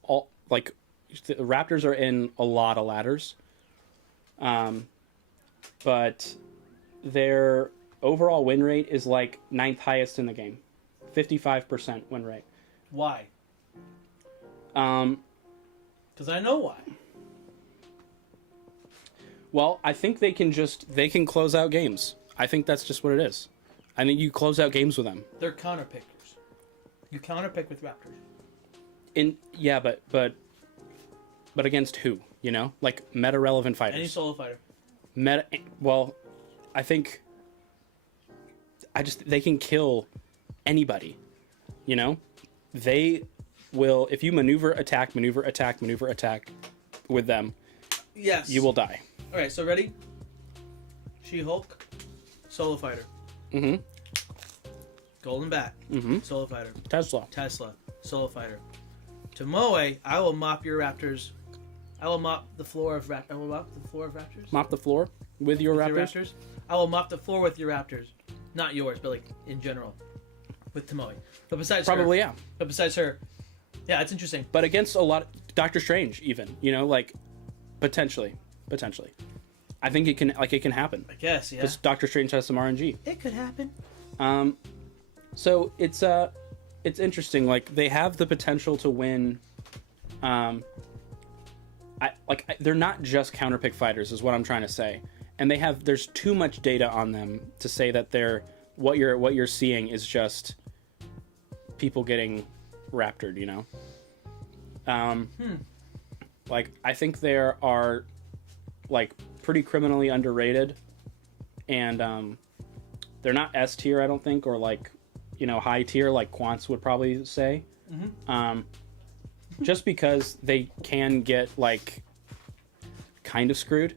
all, like, the Raptors are in a lot of ladders. But their overall win rate is like 9th highest in the game. 55% win rate. Why? Because I know why. Well, I think they can close out games. I think that's just what it is. I think you close out games with them. They're counterpickers. You counterpick with Raptors. But against who? Like meta relevant fighters. Any solo fighter. Well, I think they can kill anybody. They will, if you maneuver attack with them. Yes. You will die. All right, so ready? She-Hulk, solo fighter. Mm-hmm. Golden Bat, solo fighter. Tesla, solo fighter. Tomoe, I will mop your Raptors. I will mop the floor of Raptors. Mop the floor with your Raptors? I will mop the floor with your Raptors. Not yours, but like in general. With Tomoe. But besides Probably, her. yeah. But besides her. Yeah, it's interesting. But against a lot of Doctor Strange even, like potentially. I think it can happen. I guess, yeah. Because Doctor Strange has some RNG. It could happen. So it's interesting. Like they have the potential to win. They're not just counterpick fighters, is what I'm trying to say. And there's too much data on them to say that what you're seeing is just people getting raptored. Like I think there are like pretty criminally underrated, and they're not S tier, I don't think, or like high tier like Quants would probably say. Just because they can get like kind of screwed,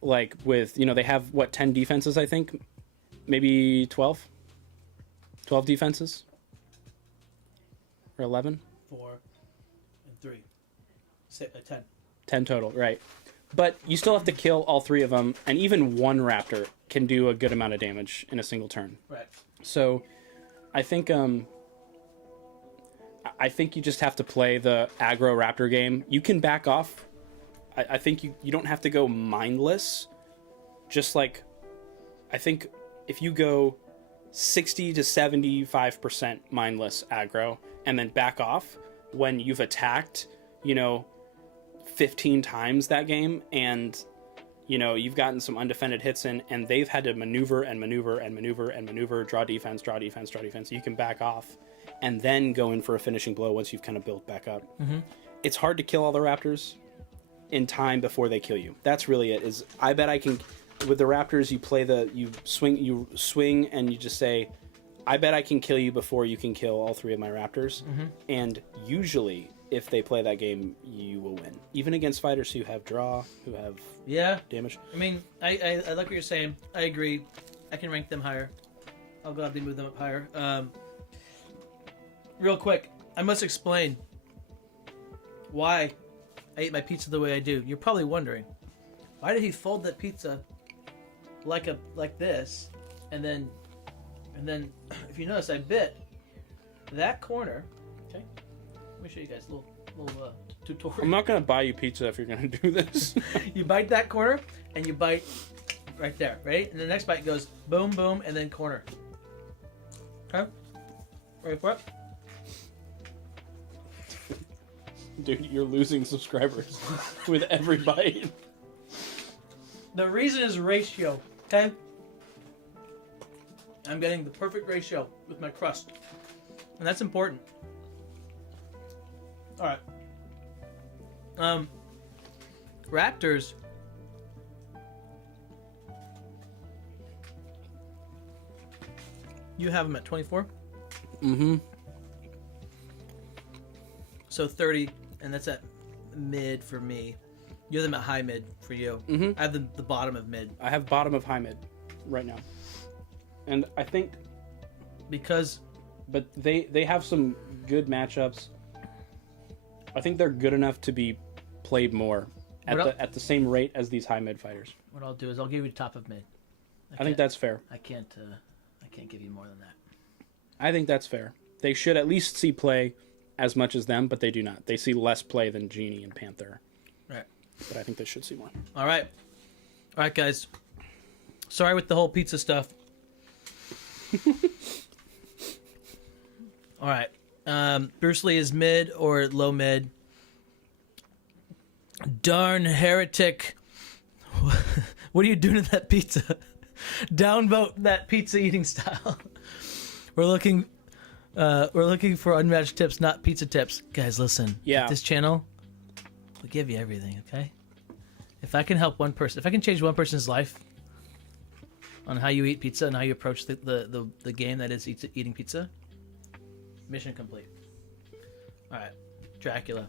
like with they have 10 defenses, I think, maybe 12 defenses, or 11, 4 and 3, 10 total, right? But you still have to kill all 3 of them, and even one Raptor can do a good amount of damage in a single turn. Right. So I think you just have to play the aggro Raptor game. You can back off. I think you don't have to go mindless. Just like, I think if you go 60 to 75% mindless aggro and then back off when you've attacked, 15 times that game, and you've gotten some undefended hits in, and they've had to maneuver and maneuver and maneuver and maneuver, draw defense, draw defense, draw defense. You can back off and then go in for a finishing blow once you've kind of built back up. It's hard to kill all the Raptors in time before they kill you. That's really it. Is I bet I can, with the Raptors, you swing and you just say, I bet I can kill you before you can kill all 3 of my Raptors. And usually, if they play that game, you will win. Even against fighters who have draw, who have damage. I mean, I like what you're saying. I agree. I can rank them higher. I'll gladly move them up higher. Real quick, I must explain why I ate my pizza the way I do. You're probably wondering, why did he fold that pizza like this, and then if you notice, I bit that corner. Okay, let me show you guys a little tutorial. I'm not gonna buy you pizza if you're gonna do this. You bite that corner, and you bite right there, right? And the next bite goes boom, boom, and then corner. Okay, ready for it? Dude, you're losing subscribers with every bite. The reason is ratio, okay? I'm getting the perfect ratio with my crust. And that's important. Alright. Raptors. You have them at 24? So 30, and that's at mid for me. You have them at high mid for you. I have the bottom of mid. I have bottom of high mid right now. And I think but they have some good matchups. I think they're good enough to be played more at the same rate as these high mid fighters. What I'll do is I'll give you top of mid. I think that's fair. I can't give you more than that. I think that's fair. They should at least see play as much as them, but they do not. They see less play than Genie and Panther. Right. But I think they should see more. All right, guys. Sorry with the whole pizza stuff. All right. Bruce Lee is mid or low mid. Darn heretic. What are you doing to that pizza? Downvote that pizza eating style. We're looking for unmatched tips, not pizza tips. Guys, listen. Yeah. This channel, we'll give you everything, okay? If I can help one person, if I can change one person's life on how you eat pizza and how you approach the game that is eating pizza, mission complete. All right, Dracula.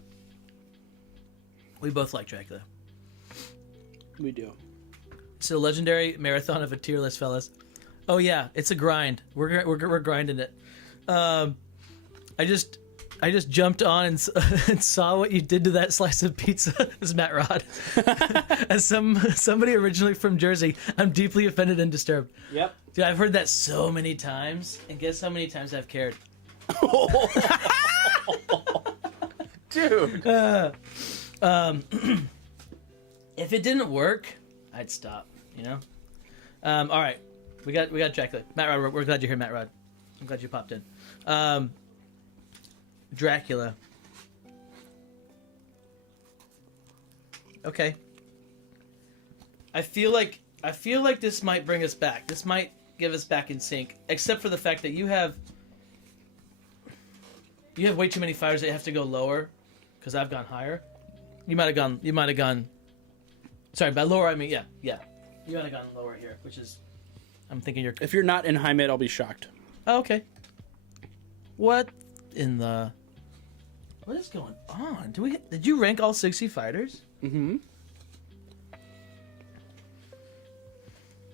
We both like Dracula. We do. It's a legendary marathon of a tier list, fellas. Oh yeah, it's a grind. We're grinding it. I just jumped on and saw what you did to that slice of pizza. This is Matt Rod. As somebody originally from Jersey, I'm deeply offended and disturbed. Yep. Dude, I've heard that so many times, and guess how many times I've cared. Dude. If it didn't work, I'd stop. You know. All right, we got Dracula. Matt Rod, we're glad you're here, Matt Rod. I'm glad you popped in. Dracula. Okay. I feel like this might bring us back. This might give us back in sync, except for the fact that you have way too many fighters that have to go lower, because I've gone higher. You might have gone. Sorry, by lower I mean yeah. You might have gone lower here, which is, I'm thinking you're. If you're not in high mid, I'll be shocked. Oh, okay. What in the? What is going on? Did you rank all 60 fighters? Mm-hmm.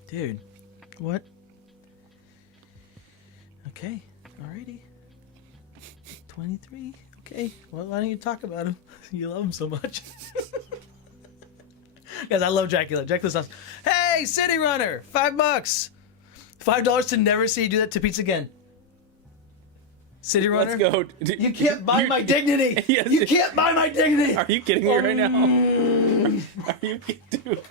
Dude, what? Okay, alrighty. 23. Okay, well, why don't you talk about him? You love him so much. Guys, I love Dracula. Dracula's awesome. Hey, City Runner, $5. $5 to never see you do that to Pizza again. City Runner. Let's go. You can't buy my dignity. Yes. You can't buy my dignity. Are you kidding me right now? Are you dude?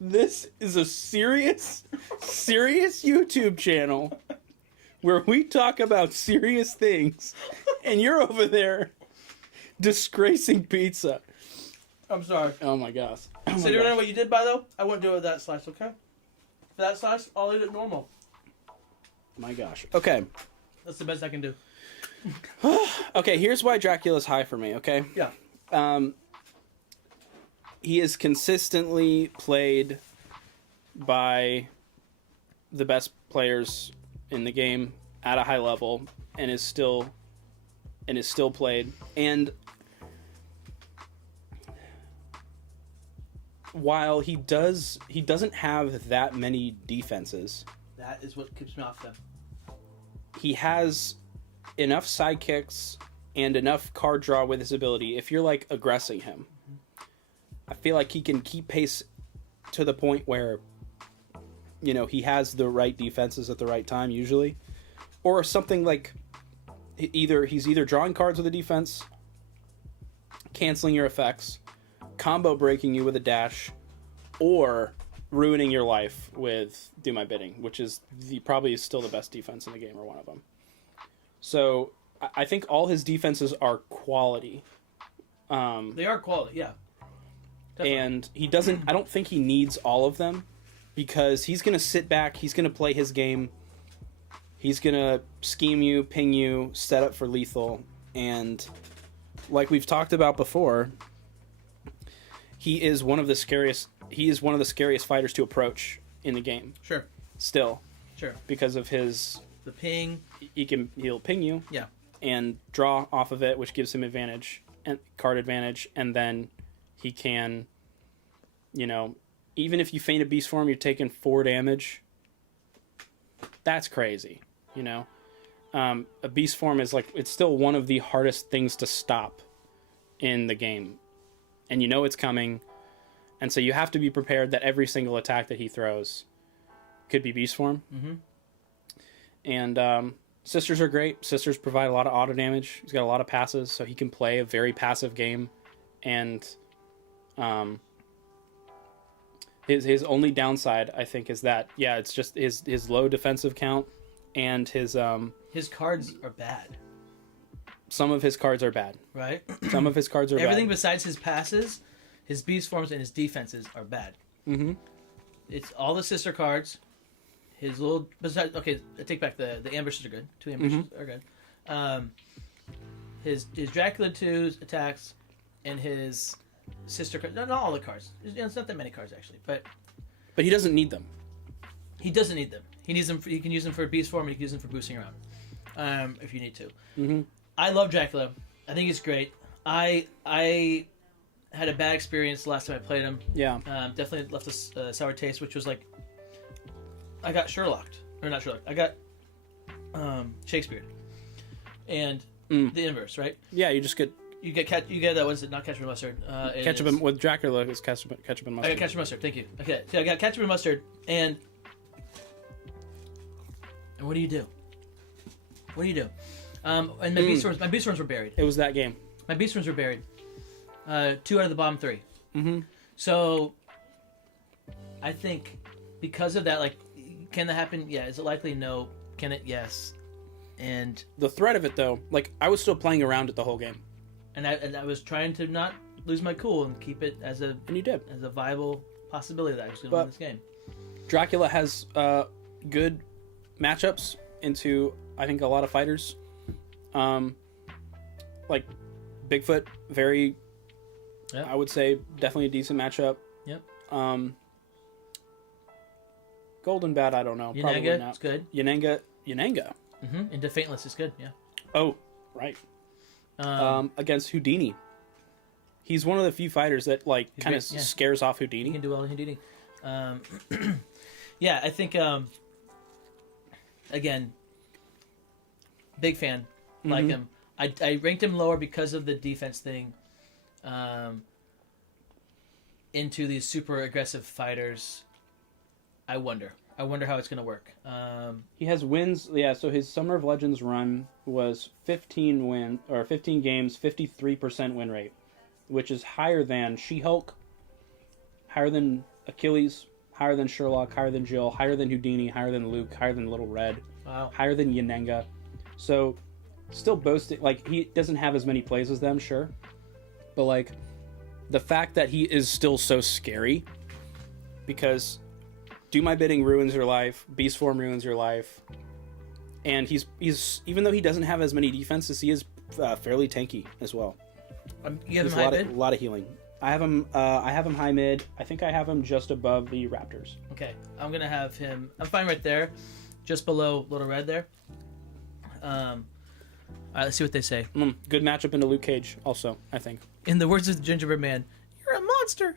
This is a serious YouTube channel where we talk about serious things, and you're over there Disgracing pizza. I'm sorry. Oh my gosh. Oh my So do you know gosh. what you did, by though? I wouldn't do it with that slice, okay? For that slice, I'll eat it normal. My gosh. Okay. That's the best I can do. Okay, here's why Dracula's high for me, okay? Yeah. He is consistently played by the best players in the game at a high level and is still played. And while he doesn't have that many defenses, That is what keeps me off them. he has enough sidekicks and enough card draw with his ability. If you're like aggressing him, I feel like he can keep pace to the point where, you know, he has the right defenses at the right time usually, or something like he's either drawing cards with a defense, canceling your effects, combo breaking you with a dash, or ruining your life with Do My Bidding, which is probably still the best defense in the game, or one of them. So I think all his defenses are quality. They are quality, yeah. Definitely. And he doesn't, I don't think he needs all of them, because he's going to sit back, he's going to play his game, he's going to scheme you, ping you, set up for lethal, and like we've talked about before, he is one of the scariest fighters to approach in the game. Sure. Still. Sure. Because of his... The ping. He'll ping you. Yeah. And draw off of it, which gives him advantage, and card advantage, and then he can, you know, even if you feint a beast form, you're taking 4 damage. That's crazy, you know. A beast form is like, it's still one of the hardest things to stop in the game, and you know it's coming, and so you have to be prepared that every single attack that he throws could be beast form. Mm-hmm. And sisters are great. Sisters provide a lot of auto damage. He's got a lot of passes, so he can play a very passive game. And his only downside, I think, is that, yeah, it's just his low defensive count, and his cards are bad. Some of his cards are bad. Right? Some of his cards are Everything bad. besides his passes, his beast forms, and his defenses are bad. Mm-hmm. It's all the sister cards. His little... Besides, okay, I take back the ambushes are good. 2 ambushes are good. His Dracula 2's attacks and his sister cards... No, not all the cards. It's not that many cards, actually. But he doesn't need them. He doesn't need them. He needs them. He can use them for beast form, and he can use them for boosting around, if you need to. Mm-hmm. I love Dracula. I think he's great. I had a bad experience the last time I played him. Yeah. Definitely left a sour taste, which was like... I got Sherlocked. Or not Sherlocked. I got Shakespeare. And the inverse, right? Yeah, you just get... You get what is it? Not ketchup and mustard. Ketchup and... With Dracula, it's ketchup and mustard. I got ketchup and mustard. Thank you. Okay, so I got ketchup and mustard, and what do you do? What do you do? And my beast forms were buried. It was that game. My beast forms were buried. 2 out of the bottom 3. Mm-hmm. So I think because of that, like, can that happen? Yeah. Is it likely? No. Can it? Yes. And the threat of it, though, like, I was still playing around it the whole game. And I was trying to not lose my cool and keep it as a... And you did. As a viable possibility that I was going to win this game. Dracula has good matchups into, I think, a lot of fighters. Like, Bigfoot, very... Yep. I would say definitely a decent matchup. Yep. Golden Bat, I don't know. Yananga, probably not. It's good. Yananga. Mm-hmm. And Defaintless is good, yeah. Oh, right. Against Houdini. He's one of the few fighters that, like, kind of scares off Houdini. He can do well in Houdini. Yeah, I think, again, big fan. Like him. I ranked him lower because of the defense thing. Into these super aggressive fighters, I wonder how it's going to work. He has wins. Yeah, so his Summer of Legends run was 15 games, 53% win rate, which is higher than She-Hulk, higher than Achilles, higher than Sherlock, higher than Jill, higher than Houdini, higher than Luke, higher than Little Red, wow, higher than Yananga. So still boasting. Like, he doesn't have as many plays as them, sure. But, like, the fact that he is still so scary, because Do My Bidding ruins your life, Beast Form ruins your life, and he's even though he doesn't have as many defenses, he is fairly tanky as well. You have him high mid? A lot of healing. I have him high mid. I think I have him just above the Raptors. Okay, I'm gonna have him. I'm fine right there, just below Little Red there. All right, let's see what they say. Good matchup into Luke Cage, also, I think. In the words of the Gingerbread Man, you're a monster.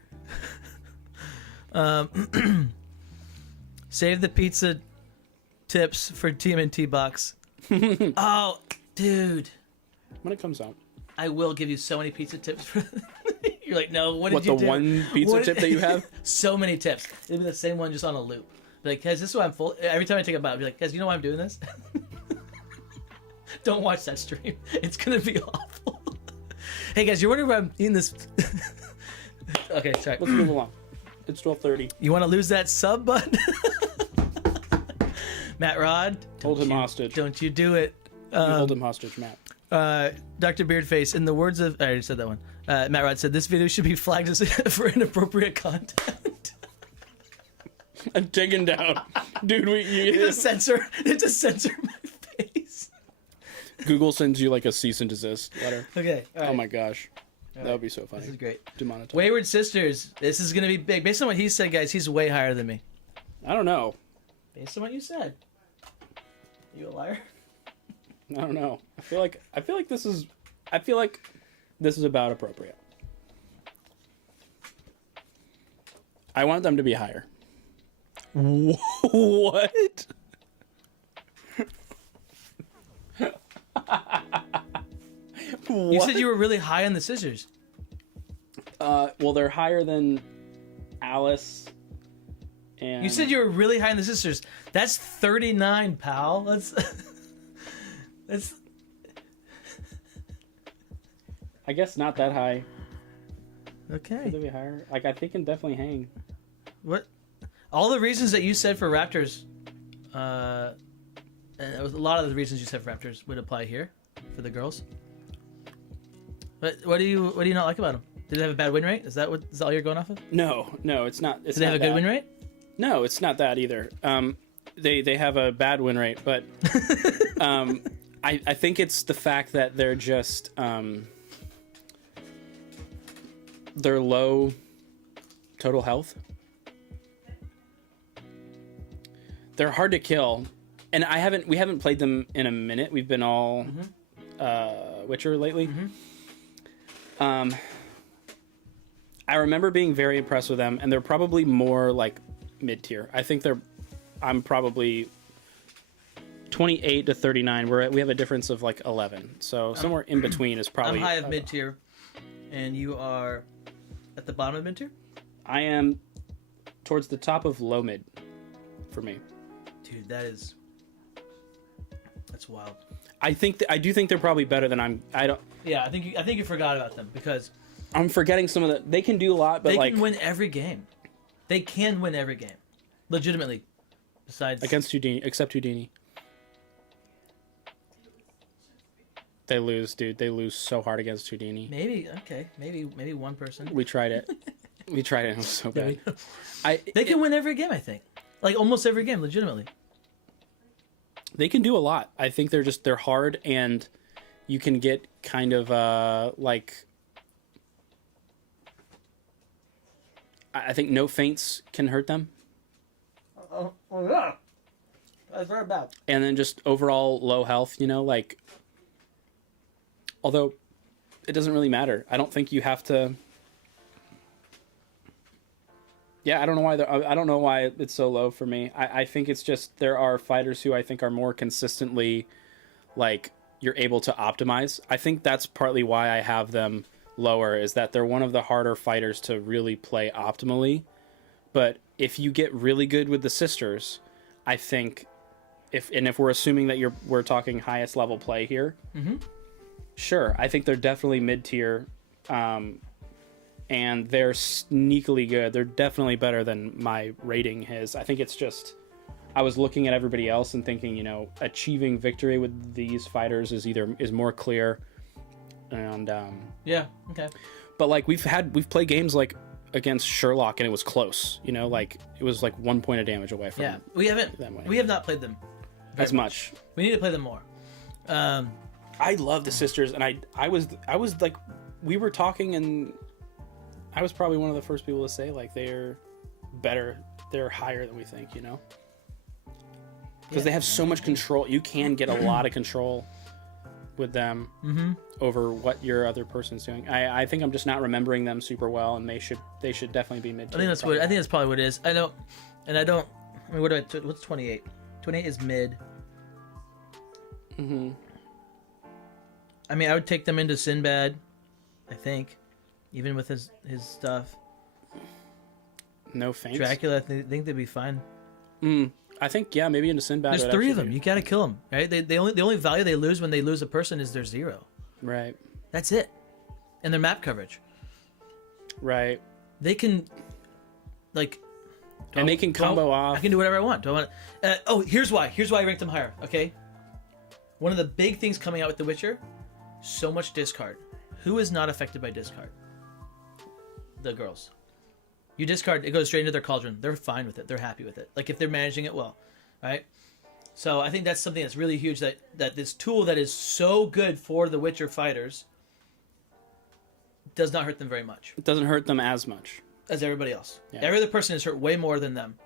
Save the pizza tips for TMNT box. Oh, dude. When it comes out. I will give you so many pizza tips. You're like, no, what did you do? What, the one pizza tip that you have? So many tips. It'll be the same one just on a loop. Like, guys, this is why I'm full. Every time I take a bite, I'll be like, guys, you know why I'm doing this? Don't watch that stream. It's going to be awful. Hey, guys, you're wondering why I'm eating this. Okay, sorry. Let's move along. It's 12:30. You want to lose that sub button? Matt Rod. Hold him hostage. Don't you do it. Hold him hostage, Matt. Dr. Beardface, in the words of... I already said that one. Matt Rod said, this video should be flagged as for inappropriate content. I'm taking down. Dude, It's a censor my face. Google sends you like a cease and desist letter. Okay. All right. Oh my gosh. All that would be so funny. This is great. Demonetized. Wayward Sisters. This is going to be big. Based on what he said, guys, he's way higher than me. I don't know. Based on what you said. You a liar? I don't know. I feel like this is about appropriate. I want them to be higher. What? You said you were really high on the scissors. Well, they're higher than Alice. And you said you were really high on the scissors. That's 39, pal. That's. I guess not that high. Okay. Could they be higher? Like, I think it can definitely hang. What? All the reasons that you said for Raptors, and a lot of the reasons you said for Raptors would apply here for the girls. But what do you not like about them? Did they have a bad win rate? Is that all you're going off of? No, it's not. Did they have a good win rate? No, it's not that either. They have a bad win rate, but I think it's the fact that they're just they're low total health. They're hard to kill, and we haven't played them in a minute. We've been all Witcher lately. I remember being very impressed with them, and they're probably more like mid-tier. I think I'm probably 28 to 39. We have a difference of like 11, so somewhere in between is probably. I'm high of mid-tier, and you are at the bottom of mid-tier. I am towards the top of low mid for me. Dude, that's wild. I do think they're probably better than I don't. Yeah, I think you forgot about them because I'm forgetting some of the. They can do a lot, but they like can win every game. They can win every game, legitimately. Besides against Houdini, except Houdini, they lose, dude. They lose so hard against Houdini. Maybe one person. We tried it. We tried it. It was so bad. They can win every game. I think, like almost every game, legitimately. They can do a lot. I think they're hard, and you can get kind of like. I think no feints can hurt them. Oh yeah, that's very bad. And then just overall low health, like. Although, it doesn't really matter. I don't think you have to. Yeah, I don't know why it's so low for me. I think it's just there are fighters who I think are more consistently, like, you're able to optimize. I think that's partly why I have them lower, is that they're one of the harder fighters to really play optimally. But if you get really good with the sisters, I think, if we're assuming that we're talking highest level play here, sure, I think they're definitely mid-tier. And they're sneakily good. They're definitely better than my rating is. I think it's just I was looking at everybody else and thinking, achieving victory with these fighters is more clear. And yeah, okay. But like we've played games like against Sherlock and it was close. Like it was like 1 point of damage away from. Yeah, we have not played them as much. We need to play them more. I love the sisters, and I was like, we were talking, and I was probably one of the first people to say like they're better, they're higher than we think, because they have so much control. You can get a lot of control with them over what your other person's doing. I think I'm just not remembering them super well, and they should definitely be mid. I think that's probably what it is. I know, and I don't. I mean, what's 28? 28 is mid. I mean, I would take them into Sinbad, I think, even with his stuff. No feints. Dracula, I think they'd be fine. I think maybe into Sinbad. There's 3 of them. You gotta kill them, right? The only value they lose when they lose a person is their 0. Right. That's it, and their map coverage. Right. They can, and they can combo off. I can do whatever I want. Do I want? Here's why. Here's why I ranked them higher. Okay. One of the big things coming out with The Witcher, so much discard. Who is not affected by discard? The girls. You discard, it goes straight into their cauldron. They're fine with it. They're happy with it. Like if they're managing it well, right? So I think that's something that's really huge. That this tool that is so good for the Witcher fighters does not hurt them very much. It doesn't hurt them as much as everybody else. Yeah. Every other person is hurt way more than them.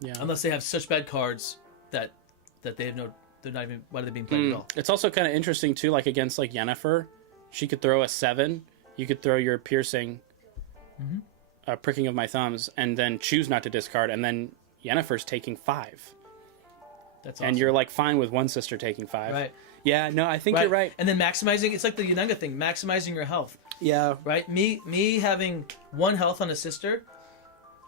Yeah. Unless they have such bad cards that they have no. They're not even. Why are they being played at all? It's also kind of interesting too. Like against like Yennefer, she could throw a 7. You could throw your piercing, pricking of my thumbs, and then choose not to discard, and then Yennefer's taking 5. That's awesome. And you're like fine with one sister taking 5. Right. Yeah. No, I think you're right. And then maximizing. It's like the Unanga thing. Maximizing your health. Yeah. Right. Me having 1 health on a sister,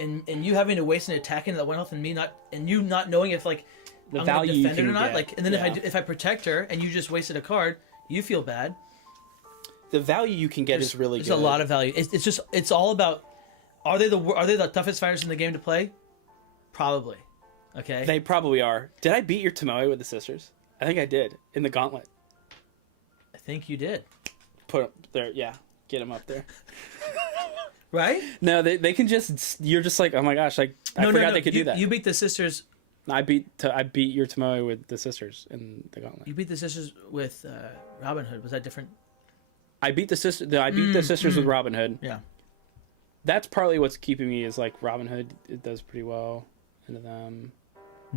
and you having to waste an attack into that 1 health, and you not knowing if like. The I'm value gonna defend you it can or not, get. like, and then if I protect her and you just wasted a card, you feel bad. The value you can get is really good. There's a lot of value. It's all about are they the toughest fighters in the game to play? Probably. Okay. They probably are. Did I beat your Tomoe with the sisters? I think I did in the gauntlet. I think you did. Put up there, yeah. Get them up there. Right? No, they can just. You're just like, oh my gosh! Like I forgot they could do that. You beat the sisters. I beat your Tomoe with the sisters in the gauntlet. You beat the sisters with Robin Hood. Was that different? I beat the sisters with Robin Hood. Yeah. That's partly what's keeping me is like Robin Hood. It does pretty well into them. I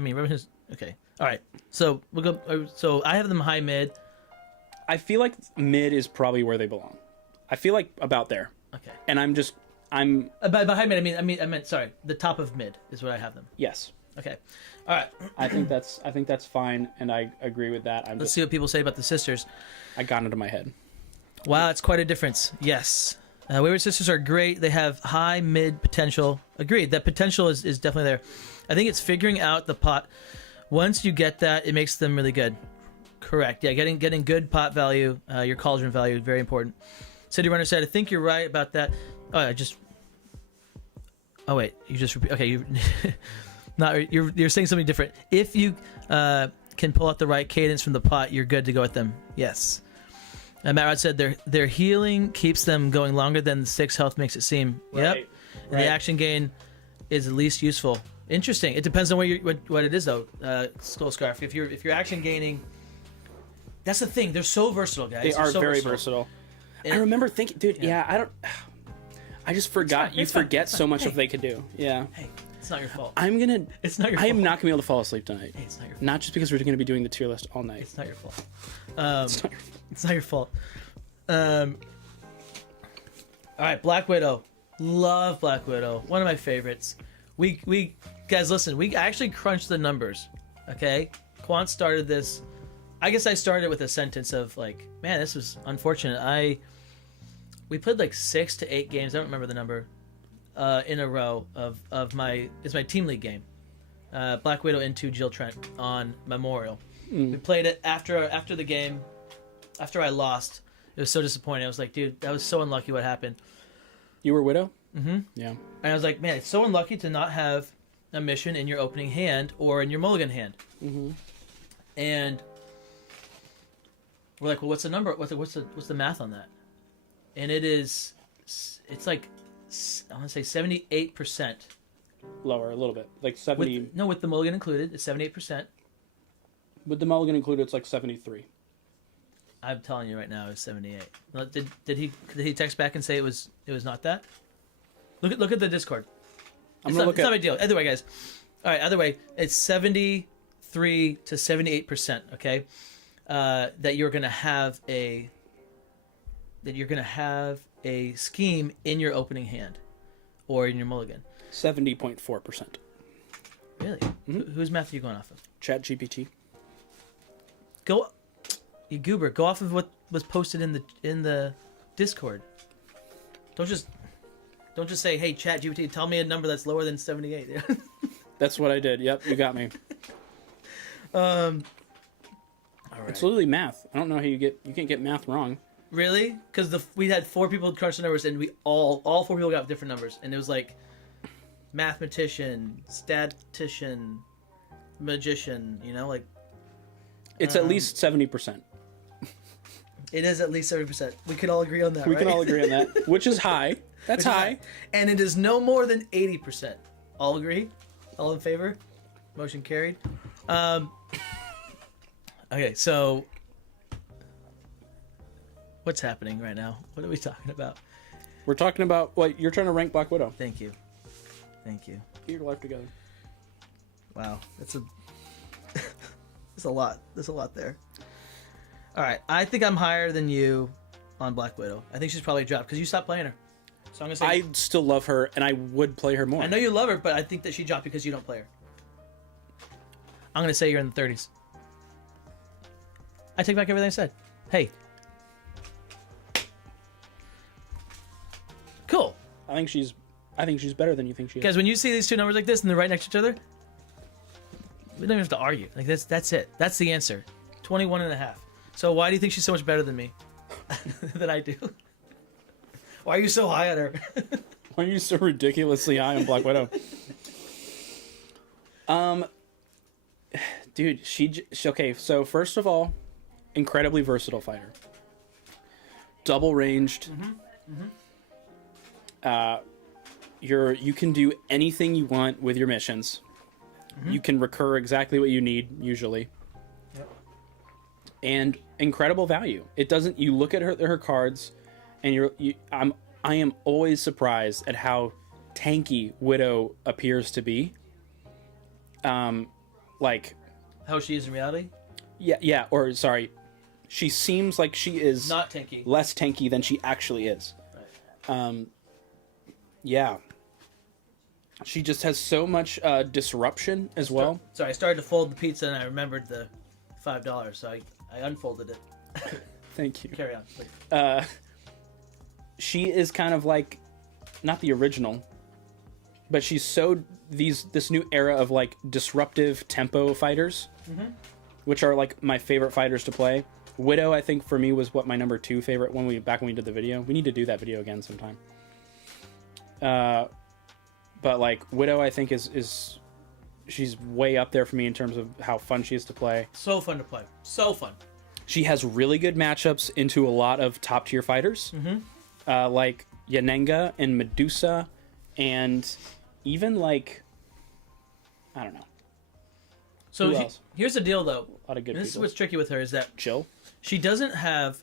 mean, Robin Hood's okay. All right. So we'll go. So I have them high mid. I feel like mid is probably where they belong. I feel like about there. Okay. And I'm by high mid. I meant sorry. The top of mid is where I have them. Yes. Okay. All right. I think that's fine, and I agree with that. Let's see what people say about the sisters. I got into my head. Wow, it's quite a difference. Yes. Wayward Sisters are great. They have high mid potential. Agreed. That potential is definitely there. I think it's figuring out the pot. Once you get that, it makes them really good. Correct. Yeah, getting good pot value, your cauldron value, very important. City Runner said, I think you're right about that. Oh wait, you just okay. You you're saying something different. If you can pull out the right cadence from the pot, you're good to go with them. Yes. Matt Rod said their healing keeps them going longer than the 6 health makes it seem. Right. Yep. And the action gain is the least useful. Interesting. It depends on what it is though. Skull Scarf. If you're action gaining, that's the thing. They're so versatile, guys. They are so very versatile. I remember thinking, dude. Yeah, I just forgot. You forget so much of they could do. Yeah. Hey, it's not your fault. It's not your fault. I am not gonna be able to fall asleep tonight. Hey, it's not your fault. Not just because we're gonna be doing the tier list all night. It's not your fault. It's not your fault. All right, Black Widow. Love Black Widow. One of my favorites. We guys, listen. We actually crunched the numbers. Okay, Quant started this. I guess I started with a sentence of like, man, this was unfortunate. We played like 6 to 8 games. I don't remember the number. In a row of my team league game. Black Widow into Jill Trent on Memorial. We played it after the game. After I lost, it was so disappointing. I was like, dude, that was so unlucky. What happened? You were Widow? Mm-hmm. Yeah. And I was like, man, it's so unlucky to not have a mission in your opening hand or in your mulligan hand. Mm-hmm. And we're like, well, what's the number? What's the math on that? And it's like, I want to say 78%. Lower a little bit, like 70. With the mulligan included, it's 78%. With the mulligan included, it's like 73. I'm telling you right now, it's 78. Did he text back and say it was not that? Look at the Discord. It's not a big deal. Either way, guys. All right. Either way, it's 73 to 78%. Okay, that you're gonna have a scheme in your opening hand, or in your mulligan. 70.4%. Really? Mm-hmm. Whose math are you going off of? ChatGPT. You goober. Go off of what was posted in the Discord. Don't just say, "Hey, ChatGPT, tell me a number that's lower than 78." That's what I did. Yep, you got me. All right. It's literally math. I don't know how you can't get math wrong. Really? Because we had 4 people crunch the numbers, and we all 4 people got different numbers, and it was like mathematician, statistician, magician. Like it's at least 70%. It is at least 70%. We can all agree on that. We right? can all agree on that, which is high. That's high. And it is no more than 80%. All agree? All in favor? Motion carried. Okay, so what's happening right now? What are we talking about? We're talking about what you're trying to rank Black Widow. Thank you. Get your life together. Wow, that's a a lot. There's a lot there. All right, I think I'm higher than you on Black Widow. I think she's probably dropped because you stopped playing her. So I'm gonna say I still love her, and I would play her more. I know you love her, but I think that she dropped because you don't play her. I'm gonna say you're in the 30s. I take back everything I said. Hey. Cool. I think she's better than you think she is. Guys, when you see these two numbers like this and they're right next to each other, we don't even have to argue. Like that's it. That's the answer. 21.5. So why do you think she's so much better than me? Than I do? Why are you so high on her? Why are you so ridiculously high on Black Widow? Dude, she okay. So first of all, incredibly versatile fighter. Double ranged. You can do anything you want with your missions. You can recur exactly what you need usually. Yep. And incredible value. It doesn't. You look at her cards, and I am always surprised at how tanky Widow appears to be. Like how she is in reality. Yeah. Or sorry, she seems like she is not tanky. Less tanky than she actually is. Right. Yeah. She just has so much disruption as well. Sorry, I started to fold the pizza and I remembered the $5, so I unfolded it. Thank you. Carry on, please. She is kind of like, not the original, but she's so this new era of like disruptive tempo fighters, which are like my favorite fighters to play. Widow, I think for me was my number 2 favorite when we did the video. We need to do that video again sometime. But like Widow, I think is she's way up there for me in terms of how fun she is to play. So fun to play. So fun. She has really good matchups into a lot of top tier fighters, like Yanenga and Medusa, and even like I don't know. So here's the deal, though. A lot of good. This is what's tricky with her is that Jill. She doesn't have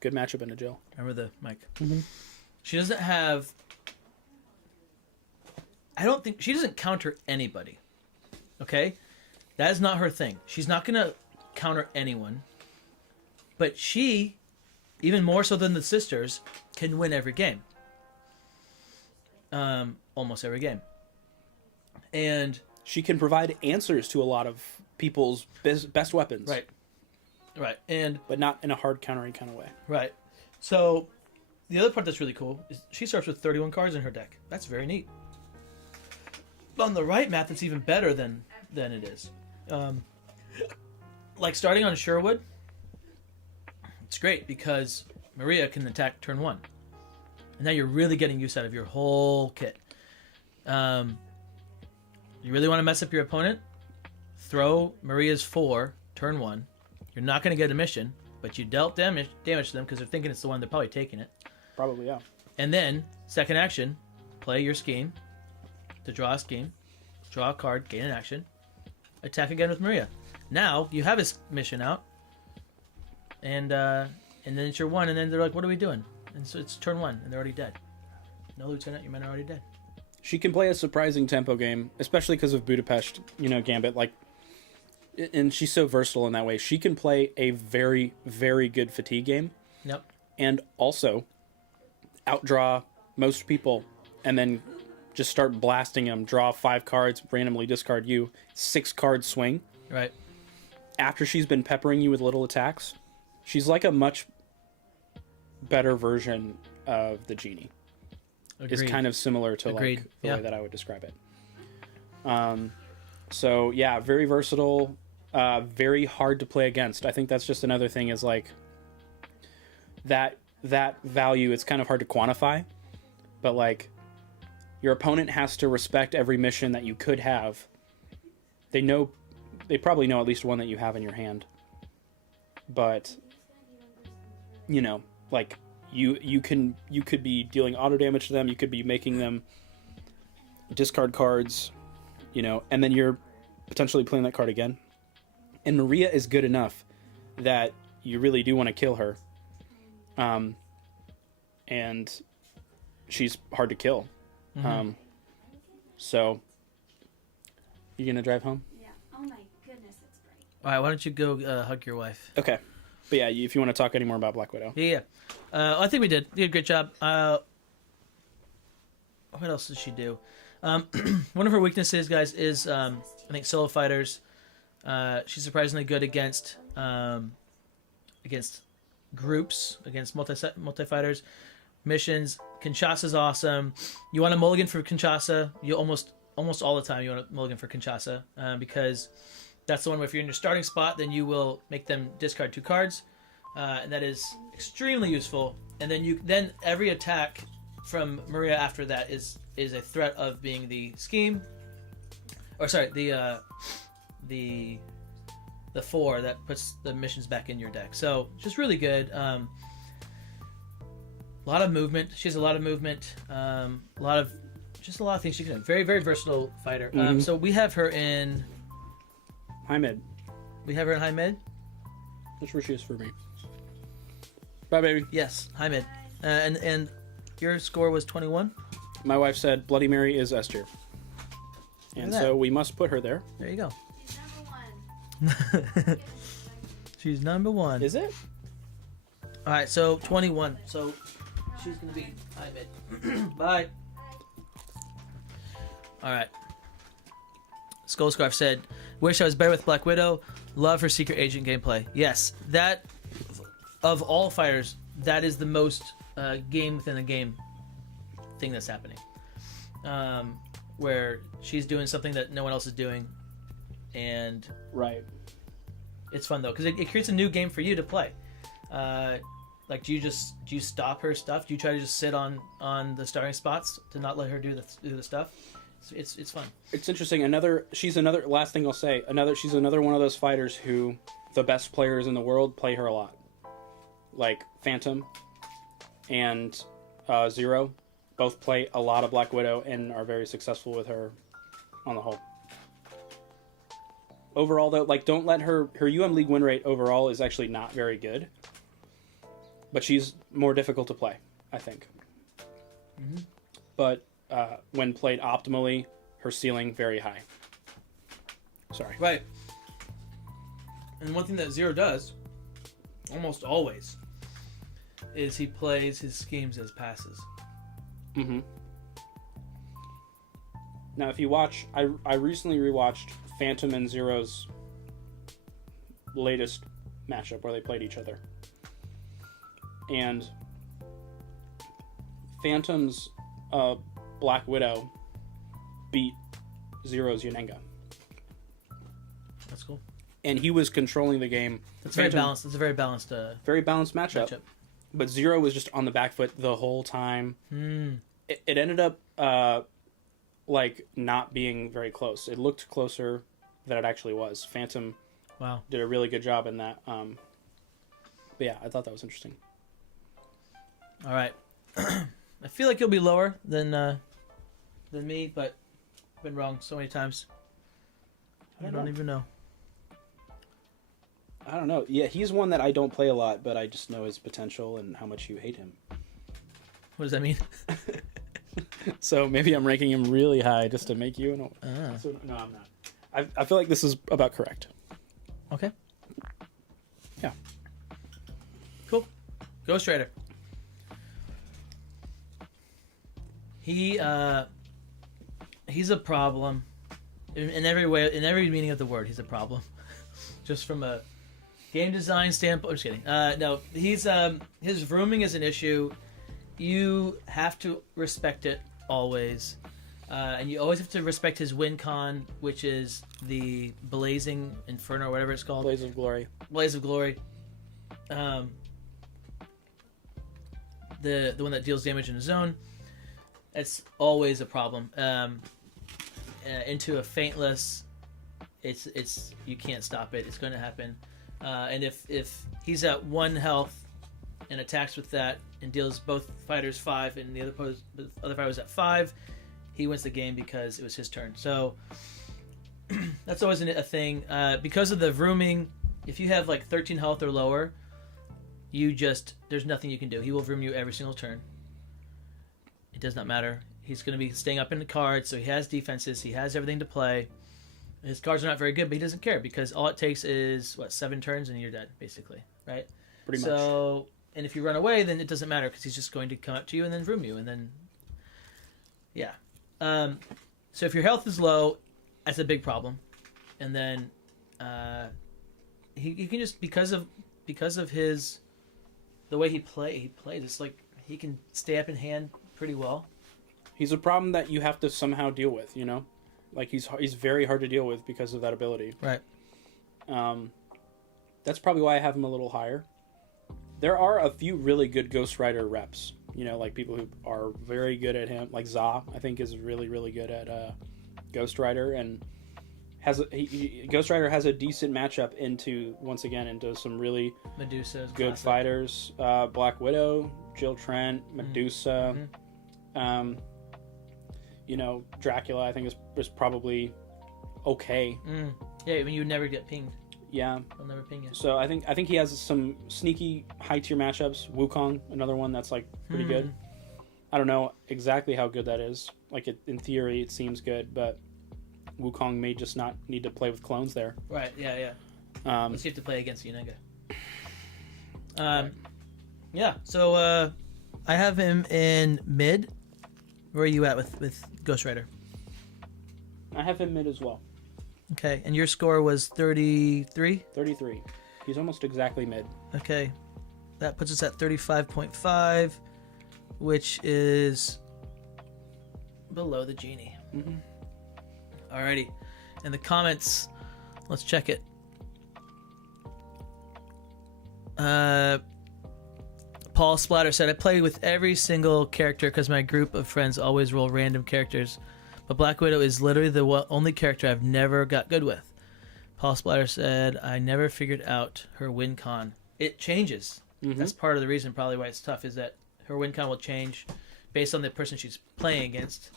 good matchup into Jill. Remember the mic. She doesn't have. I don't think she doesn't counter anybody. Okay, that is not her thing. She's not gonna counter anyone. But she, even more so than the sisters, can win every game. Almost every game. And she can provide answers to a lot of people's best weapons. Right. But not in a hard countering kind of way. Right. So the other part that's really cool is she starts with 31 cards in her deck. That's very neat. On the right map, it's even better than it is. Like starting on Sherwood, it's great because Maria can attack turn 1. And now you're really getting use out of your whole kit. You really want to mess up your opponent? Throw Maria's 4, turn 1. You're not going to get a mission, but you dealt damage to them because they're thinking it's the one. They're probably taking it. Probably, yeah. And then, second action, play your scheme to draw a scheme, draw a card, gain an action, attack again with Maria. Now, you have his mission out, and then it's your 1, and then they're like, what are we doing? And so it's turn 1, and they're already dead. No, Lieutenant, your men are already dead. She can play a surprising tempo game, especially because of Budapest, Gambit. And she's so versatile in that way. She can play a very, very good fatigue game. Yep. And also outdraw most people and then just start blasting them. Draw 5 cards, randomly discard you. 6-card swing. Right. After she's been peppering you with little attacks, she's like a much better version of the Genie. Agreed. Is kind of similar to Agreed. like the way that I would describe it. So yeah, very versatile, very hard to play against. I think that's just another thing is like that value. It's kind of hard to quantify, but like your opponent has to respect every mission that you could have. They probably know at least one that you have in your hand, but like. You could be dealing auto damage to them. You could be making them discard cards, and then you're potentially playing that card again. And Maria is good enough that you really do want to kill her. And she's hard to kill. Mm-hmm. So you gonna drive home? Yeah. Oh my goodness, it's bright. All right, why don't you go hug your wife? Okay. But yeah, if you want to talk any more about Black Widow. Yeah. I think we did. You did a great job. What else did she do? One of her weaknesses, guys, is I think solo fighters. She's surprisingly good against groups, against multi-fighters. Missions. Kinshasa's awesome. You want a mulligan for Kinshasa. You almost all the time you want a mulligan for Kinshasa because that's the one where if you're in your starting spot, then you will make them discard 2 cards. And that is extremely useful. And then every attack from Maria after that is a threat of being the scheme, or sorry, the 4 that puts the missions back in your deck. So just really good. A lot of movement. She has a lot of movement. A lot of things she can do. Very, very versatile fighter. Mm-hmm. So we have her in high mid. We have her in high mid. That's where she is for me. Bye, baby. Yes, high mid. And your score was 21? My wife said Bloody Mary is S tier. And so we must put her there. There you go. She's number 1. She's number 1. Is it? All right, so 21. So she's going to be high mid. Bye. All right. Skullscarf said, wish I was better with Black Widow. Love her secret agent gameplay. Yes, that, of all fighters, that is the most game within a game thing that's happening. Where she's doing something that no one else is doing. And right, it's fun, though, because it creates a new game for you to play. Like, do you stop her stuff? Do you try to just sit on the starting spots to not let her do the stuff? It's fun. It's interesting. She's another. Last thing I'll say. She's another one of those fighters who the best players in the world play her a lot. Like Phantom and Zero, both play a lot of Black Widow and are very successful with her on the whole. Overall, though, like don't let her League win rate overall is actually not very good. But she's more difficult to play, I think. Mm-hmm. But when played optimally, her ceiling very high. Sorry. Right. And one thing that Zero does, almost always, is he plays his schemes as passes. Mm-hmm. Now, if you watch, I recently rewatched Phantom and Zero's latest matchup where they played each other. And Phantom's Black Widow beat Zero's Yanenga. That's cool. And he was controlling the game. It's very balanced. It's a very balanced matchup. But Zero was just on the back foot the whole time. It ended up like not being very close. It looked closer than it actually was. Phantom Wow. did a really good job in that. But yeah, I thought that was interesting. All right. I feel like you'll be lower than me, but I've been wrong so many times. I don't even know. I don't know. Yeah, he's one that I don't play a lot, but I just know his potential and how much you hate him. What does that mean? So maybe I'm ranking him really high just to make you. So, no, I'm not. I feel like this is about correct. Okay. Yeah. Cool. Ghost Rider. He's a problem in every way, in every meaning of the word. He's a problem. Just from a game design standpoint. I'm just kidding. No, he's his rooming is an issue. You have to respect it always, and you always have to respect his win con, which is the blazing inferno, or whatever it's called. Blaze of Glory. Blaze of Glory. The one that deals damage in a zone. It's always a problem. Into a faintless, it's you can't stop it. It's going to happen. And if he's at 1 health and attacks with that and deals both fighters 5 and the other fighter was at 5, he wins the game because it was his turn. So that's always a thing. Because of the rooming, if you have like 13 health or lower, there's nothing you can do. He will room you every single turn. It does not matter. He's going to be staying up in the cards, so he has defenses. He has everything to play. His cards are not very good, but he doesn't care because all it takes is 7 turns and you're dead, basically, right? Pretty much. So, and if you run away, then it doesn't matter because he's just going to come up to you and then room you, and then yeah. So if your health is low, that's a big problem, and then he can just because of the way he plays, it's like he can stay up in hand pretty well. He's a problem that you have to somehow deal with, you know? Like, he's very hard to deal with because of that ability. Right. That's probably why I have him a little higher. There are a few really good Ghost Rider reps. You know, like people who are very good at him. Like Za, I think, is really, really good at Ghost Rider. And Ghost Rider has a decent matchup into some really Medusa good classic fighters. Black Widow, Jill Trent, Medusa. Mm-hmm. You know, Dracula, I think, is probably okay. Yeah, I mean, you would never get pinged. Yeah. He'll never ping you. So I think he has some sneaky high-tier matchups. Wukong, another one that's, like, pretty good. I don't know exactly how good that is. Like, in theory, it seems good, but Wukong may just not need to play with clones there. Right, yeah. Unless you have to play against Unanga. Yeah, so I have him in mid. Where are you at with Ghost Rider? I have him mid as well. Okay, and your score was 33? 33. He's almost exactly mid. Okay, that puts us at 35.5, which is below the Genie. Mm-hmm. Alrighty, in the comments, let's check it. Paul Splatter said, I play with every single character because my group of friends always roll random characters. But Black Widow is literally the only character I've never got good with. Paul Splatter said, I never figured out her win con. It changes. Mm-hmm. That's part of the reason probably why it's tough, is that her win con will change based on the person she's playing against.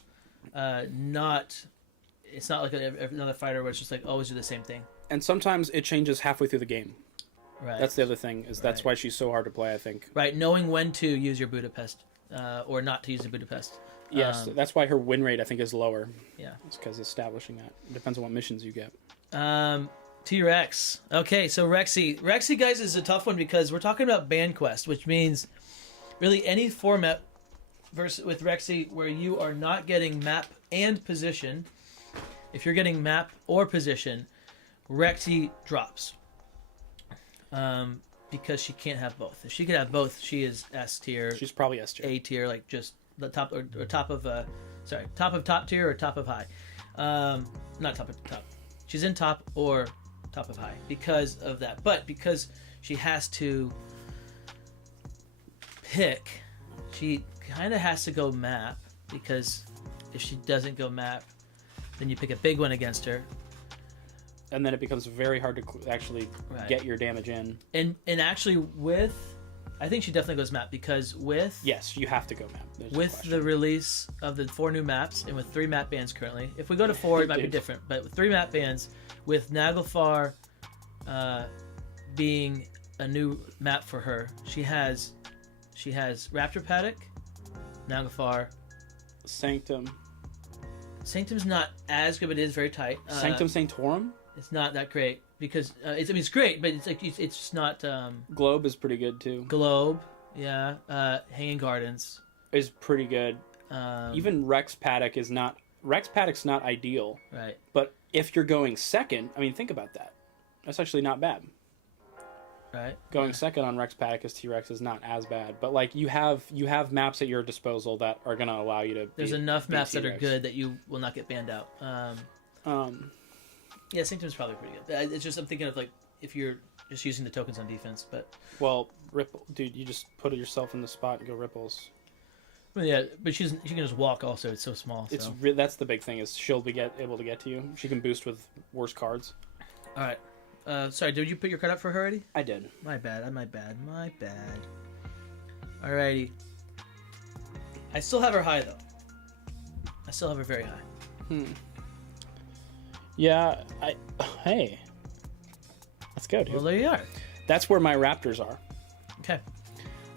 It's not like another fighter where it's just like always do the same thing. And sometimes it changes halfway through the game. Right. That's the other thing, is that's why she's so hard to play, I think. Right, knowing when to use your Budapest, or not to use the Budapest. Yes, that's why her win rate, I think, is lower. Yeah. It's because establishing that. It depends on what missions you get. T-Rex. Okay, so Rexy. Rexy, guys, is a tough one because we're talking about Band Quest, which means really any format with Rexy where you are not getting map and position. If you're getting map or position, Rexy drops. Because she can't have both. If she could have both, she is S tier. She's probably S tier. A tier, like just the top or top of top of top tier or top of high. Not top of top. She's in top or top of high because of that. But because she has to pick, she kind of has to go map because If she doesn't go map, then you pick a big one against her. And then it becomes very hard to actually get your damage in. And actually I think she definitely goes map because yes, you have to go map. With the release of the 4 new maps and with 3 map bans currently, if we go to 4, it might be different. But with 3 map bans, with Naglfar being a new map for her, she has Raptor Paddock, Naglfar, Sanctum. Sanctum's not as good, but it is very tight. Sanctum Sanctorum. It's not that great because it's great, but it's not. Globe is pretty good too. Globe, yeah. Hanging Gardens is pretty good. Even Rex Paddock is not. Rex Paddock's not ideal. Right. But if you're going second, I mean, think about that. That's actually not bad. Right. Going second on Rex Paddock as T-Rex is not as bad, but like you have maps at your disposal that are going to allow you to. There's enough maps that are good that you will not get banned out. Yeah, Sanctum's probably pretty good. It's just I'm thinking of like if you're just using the tokens on defense, but Ripple, dude, you just put yourself in the spot and go Ripples. Well, yeah, but she can just walk. Also, it's so small. So. That's the big thing is she'll be able to get to you. She can boost with worse cards. All right. Sorry, did you put your card up for her already? I did. My bad. Alrighty. I still have her high though. I still have her very high. Yeah. Hey. Let's go, dude. Well, there you are. That's where my Raptors are. Okay.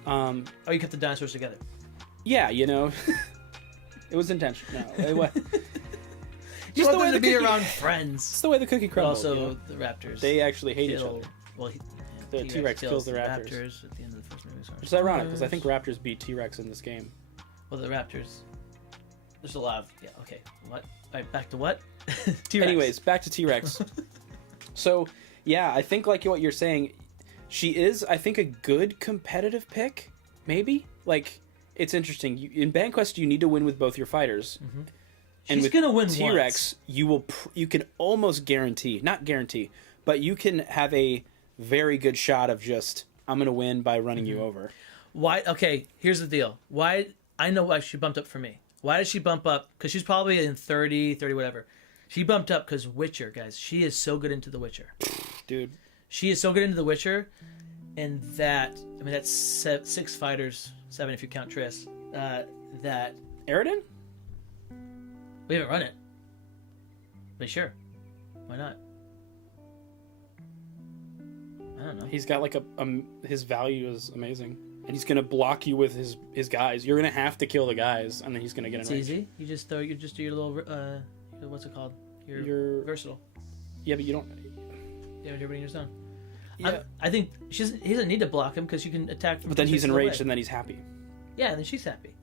You kept the dinosaurs together. Yeah, you know, it was intentional. No, just the way to be around friends. It's the way the cookie crumbles. Also, you know? the Raptors. They actually hate each other. Well, the T-Rex kills the Raptors at the end of the first movie. Which is ironic because I think Raptors beat T-Rex in this game. Well, the Raptors. There's a lot of okay. What? All right, back to what? T-Rex. Anyways, back to T-Rex. So yeah, I think like what you're saying, she is I think a good competitive pick. Maybe like it's interesting. In Banquest, you need to win with both your fighters. Mm-hmm. And she's with gonna win T-Rex, once. you can almost not guarantee, but you can have a very good shot of just I'm gonna win by running you over. Why? Okay, here's the deal. Why? I know why she bumped up for me. Why did she bump up? Because she's probably in 30 whatever. She bumped up because Witcher, guys. She is so good into the Witcher, dude. She is so good into the Witcher, and that's 6 fighters, 7 if you count Triss. That Aridin. We haven't run it, but sure, why not? I don't know. He's got like his value is amazing, and he's gonna block you with his guys. You're gonna have to kill the guys, and then he's gonna get. It's easy. You just do your little what's it called? Your versatile. Yeah, but you don't. Yeah, you're bringing your zone. Yeah, I think he doesn't need to block him because you can attack from. But then he's enraged, and then he's happy. Yeah, and then she's happy.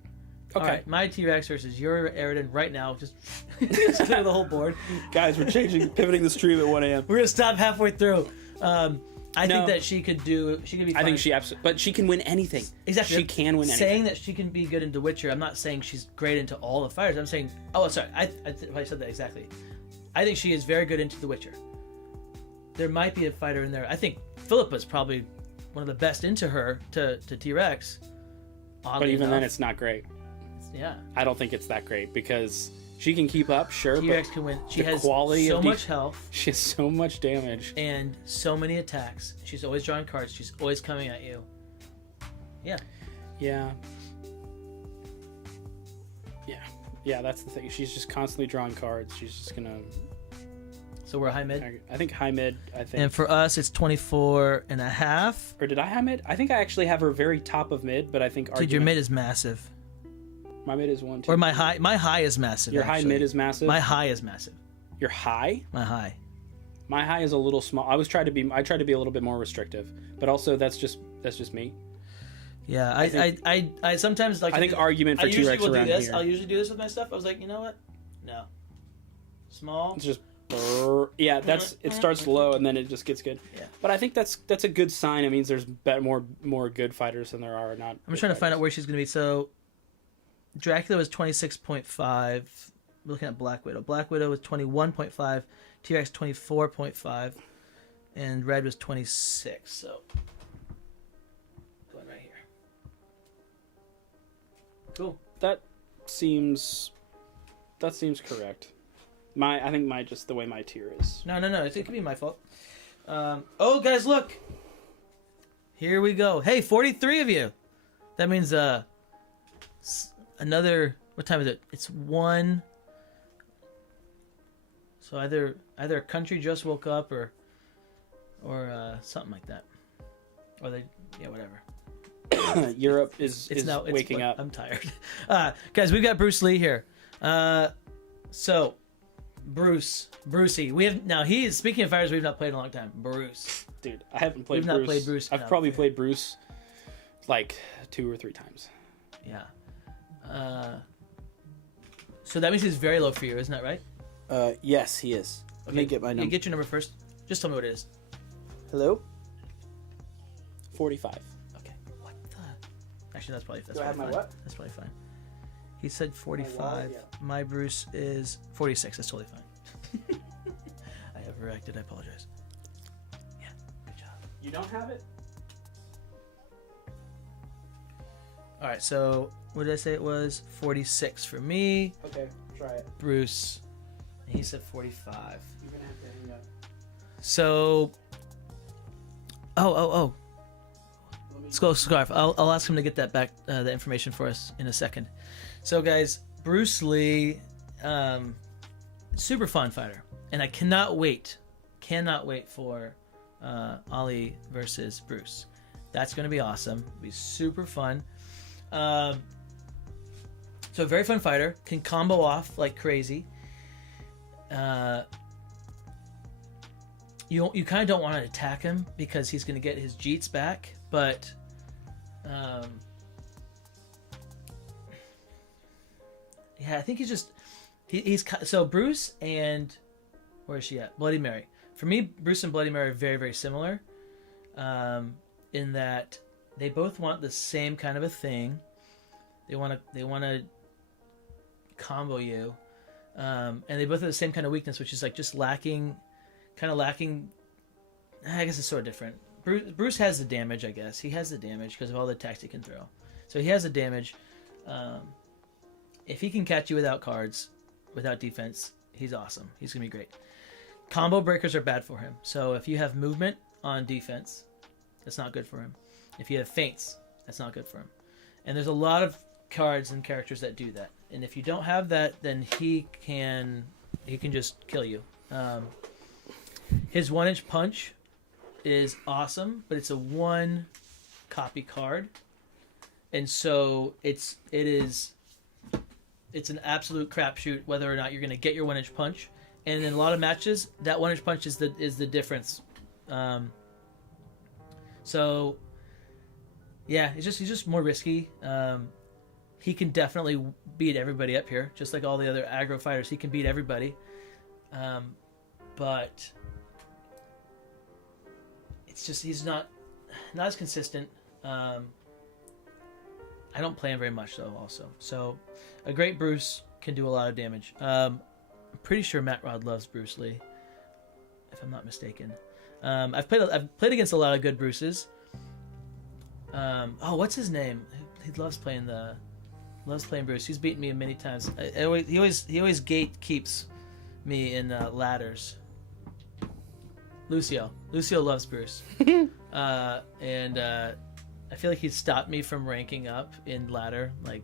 Okay, right, my T-Rex versus your Aridin right now. Just clear the whole board. Guys, we're pivoting the stream at 1 a.m. We're gonna stop halfway through. I think that she could be fine. I think she absolutely, but she can win anything. Exactly, she can win anything. Saying that she can be good into Witcher, I'm not saying she's great into all the fighters. I'm saying, I said that exactly. I think she is very good into the Witcher. There might be a fighter in there. I think Philippa's probably one of the best into her to T-Rex. But even then, it's not great. Yeah, I don't think it's that great because she can keep up, sure. T-Rex can win. She has quality so much health. She has so much damage and so many attacks. She's always drawing cards. She's always coming at you. Yeah. Yeah. Yeah, that's the thing. She's just constantly drawing cards. She's just gonna. So we're high mid. I think high mid. I think. And for us, it's 24.5. Or did I high mid? I think I actually have her very top of mid, but I think. Dude, your mid is massive. My mid is 1, 2. Or my high is massive. Your high mid is massive. My high is massive. Your high? My high. My high is a little small. I try to be a little bit more restrictive, but also that's just me. Yeah, I sometimes like. I think argument for T-Rex around here. I'll usually do this with my stuff. I was like, you know what? No. Small. It's just. Yeah, it starts low and then it just gets good. Yeah. But I think that's a good sign. It means there's more good fighters than there are not. I'm trying to find out where she's going to be. So, Dracula was 26.5. We're looking at Black Widow. Black Widow was 21.5. T-Rex 24.5, and Red was 26. So, going right here. Cool. That seems that seems correct. I think just the way my tier is. No. It could be my fault. Oh, guys, look. Here we go. Hey, 43 of you. That means another. What time is it? It's 1. So either a country just woke up or something like that, or whatever. Europe is now waking up. I'm tired. Guys, we've got Bruce Lee here. So Brucey. We have now. He is speaking of fighters we've not played in a long time. Bruce. Dude, I haven't played. We've not played Bruce. I've probably played Bruce like 2 or 3 times. Yeah. So that means he's very low for you, isn't that right? Yes, he is. Let me get my number. Yeah, get your number first. Just tell me what it is. Hello. 45. Okay. What the? Actually, that's probably Do I have my fine. what? That's probably fine. He said 45. wallet, yeah. My Bruce is 46. That's totally fine. I have reacted. I apologize. Yeah. Good job. You don't have it? All right. So what did I say? It was 46 for me. Okay, try it. Bruce. He said 45. You're gonna have to hang up. So. Oh. Let's go, Scarf. I'll ask him to get that back, the information for us in a second. So, guys, Bruce Lee, super fun fighter, and I cannot wait for Ali versus Bruce. That's going to be awesome. It'll be super fun. So, a very fun fighter, can combo off like crazy. You kind of don't want to attack him because he's going to get his jeets back, but yeah, I think he's so Bruce and where is she at? Bloody Mary. For me, Bruce and Bloody Mary are very, very similar in that they both want the same kind of a thing. They want to combo you, and they both have the same kind of weakness, which is like just lacking. I guess it's sort of different. Bruce has the damage, I guess. He has the damage because of all the attacks he can throw. So he has the damage. If he can catch you without cards, without defense, he's awesome. He's going to be great. Combo breakers are bad for him. So if you have movement on defense, that's not good for him. If you have feints, that's not good for him. And there's a lot of cards and characters that do that. And if you don't have that, then he can just kill you. His 1-inch punch is awesome, but it's a 1 copy card, and so it's an absolute crapshoot whether or not you're going to get your 1-inch punch. And in a lot of matches, that 1-inch punch is the difference. So yeah, he's just more risky. He can definitely beat everybody up here, just like all the other aggro fighters. He can beat everybody, but it's just he's not as consistent. I don't play him very much though, also. So a great Bruce can do a lot of damage. I'm pretty sure Matt Rod loves Bruce Lee, if I'm not mistaken. I've played against a lot of good Bruces. What's his name? He loves playing Bruce. He's beaten me many times. He always gate keeps me in ladders. Lucio loves Bruce. And I feel like he's stopped me from ranking up in ladder like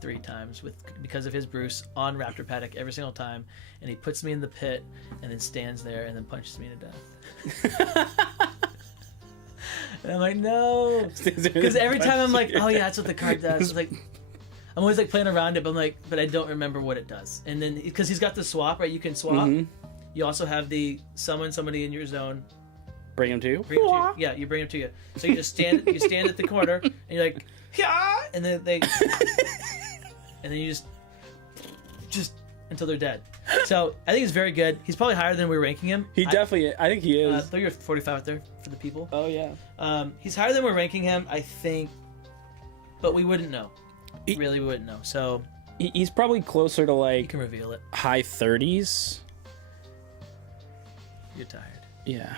3 times because of his Bruce on Raptor Paddock every single time, and he puts me in the pit and then stands there and then punches me to death. And I'm like, no, because every time I'm like, oh yeah, that's what the card does. Like, I'm always like playing around it, but I don't remember what it does. And then because he's got the swap, right? You can swap. Mm-hmm. You also have the summon somebody in your zone. Bring him to you? Yeah, you bring him to you. So you just stand at the corner and you're like, yeah, and then and then you just until they're dead. So I think he's very good. He's probably higher than we're ranking him. I think he is. Throw your 45 out there for the people. Oh yeah. He's higher than we're ranking him, I think, but we wouldn't know. We wouldn't know. So he's probably closer to like you can reveal it. High 30s. You're tired. Yeah.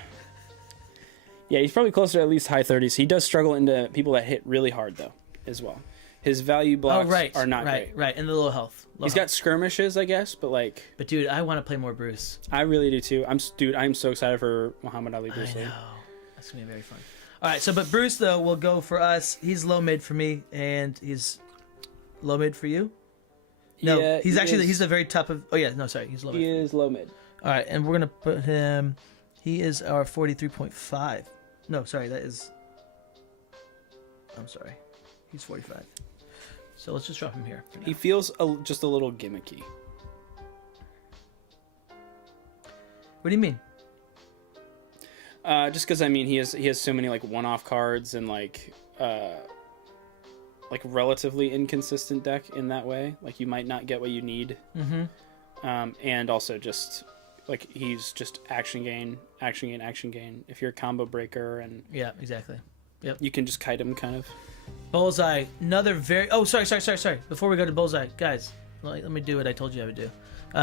Yeah, he's probably closer to at least high 30s. He does struggle into people that hit really hard though, as well. His value blocks are not great. Right, and the low health. He's got skirmishes, I guess, but like. But dude, I want to play more Bruce. I really do too. I'm so excited for Muhammad Ali Bruce Lee. I know. That's gonna be very fun. All right, so but Bruce though will go for us. He's low mid for me, and he's low mid for you. No, yeah, he's the very top of. Oh yeah, no, sorry, he's low mid. He is low mid. All right, and we're gonna put him. He is our 43.5. No, sorry, that is. I'm sorry, he's 45. So let's just drop him here. He feels just a little gimmicky. What do you mean? Just because I mean he has so many like one-off cards and like relatively inconsistent deck in that way. Like you might not get what you need. Mm-hmm. And also just like he's just action gain. If you're a combo breaker and yeah, exactly. Yep. You can just kite him kind of. Bullseye, another very. Oh, sorry. Before we go to Bullseye, guys, let me do what I told you I would do.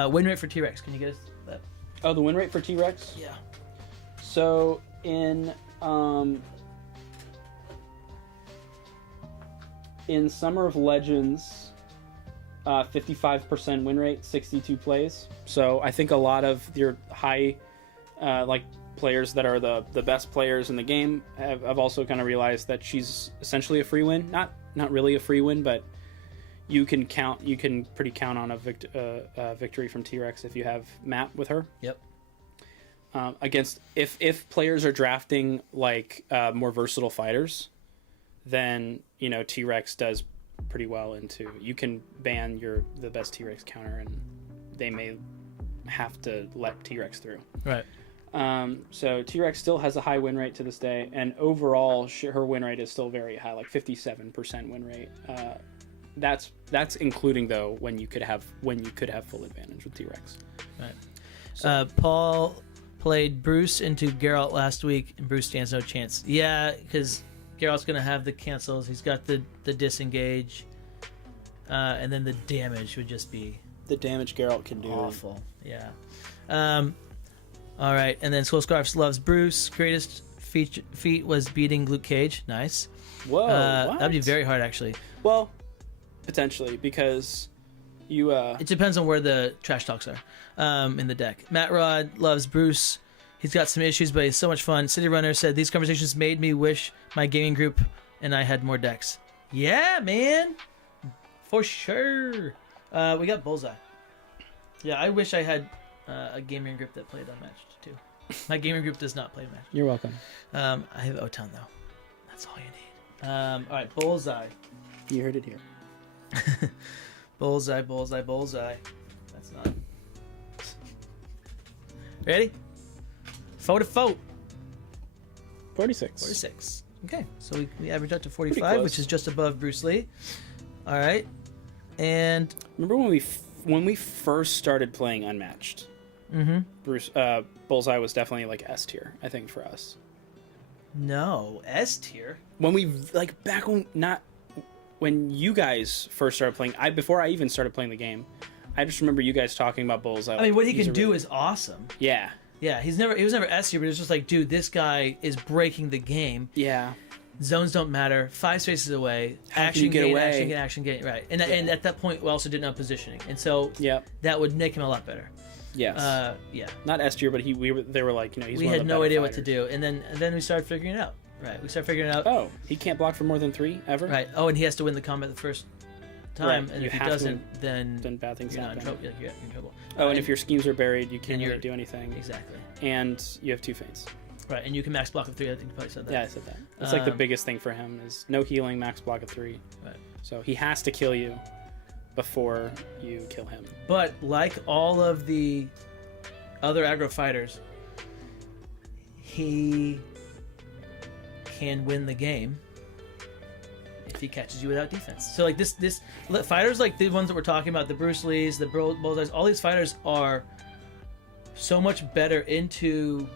Win rate for T-Rex. Can you get us that? Oh, the win rate for T-Rex? Yeah. So in Summer of Legends, 55% win rate, 62 plays. So I think a lot of your high, players that are the best players in the game have also kind of realized that she's essentially a free win. Not really a free win, but you can pretty count on a victory from T-Rex if you have map with her. Yep. Against if players are drafting like more versatile fighters, then T-Rex does pretty well into. You can ban the best T-Rex counter, and they may have to let T-Rex through. Right. So T-Rex still has a high win rate to this day, and overall her win rate is still very high, like 57% win rate. That's including though when you could have full advantage with T-Rex. Right. So. Paul played Bruce into Geralt last week, and Bruce stands no chance. Yeah, because Geralt's gonna have the cancels. He's got the disengage, and then the damage would just be the damage Geralt can do. Awful. Yeah. All right, and then Skullscarf loves Bruce. Greatest feat was beating Luke Cage. Nice. Whoa, that'd be very hard, actually. Well, potentially, because you. It depends on where the trash talks are in the deck. Matt Rod loves Bruce. He's got some issues, but he's so much fun. City Runner said these conversations made me wish my gaming group and I had more decks. Yeah, man, for sure. We got Bullseye. Yeah, I wish I had a gaming group that played Unmatched too. My gaming group does not play Unmatched. You're welcome. I have O-Town though. That's all you need. All right, Bullseye. You heard it here. Bullseye. That's not. Ready? 4-4. 46. Okay, so we average out to 45, which is just above Bruce Lee. All right, and remember when we first started playing Unmatched? Mm-hmm. Bullseye was definitely like S tier, I think, for us. No, S tier. When we when you guys first started playing, before I even started playing the game, I just remember you guys talking about Bullseye. I mean, what he can do is awesome. Yeah. Yeah, he was never S tier, but it was just like, dude, this guy is breaking the game. Yeah. Zones don't matter. 5 spaces away. Action gain, right. And at that point, we also didn't have positioning, and so that would make him a lot better. Yes. Yeah. Not S tier, but they were like, he's. We one had of the no idea fighters. what to do, and then we started figuring it out. Right. We started figuring out. Oh, he can't block for more than 3 ever. Right. Oh, and he has to win the combat the first time, right. and if he doesn't, then bad things happen. You're in trouble. Oh, and if your schemes are buried, you can't really do anything. Exactly. And you have 2 feints. Right, and you can max block of 3. I think you probably said that. Yeah, I said that. That's like the biggest thing for him is no healing, max block of 3. Right. So he has to kill you before you kill him. But like all of the other aggro fighters, he can win the game if he catches you without defense. So like this fighters like the ones that we're talking about, the Bruce Lees, the Bullseyes, all these fighters are so much better into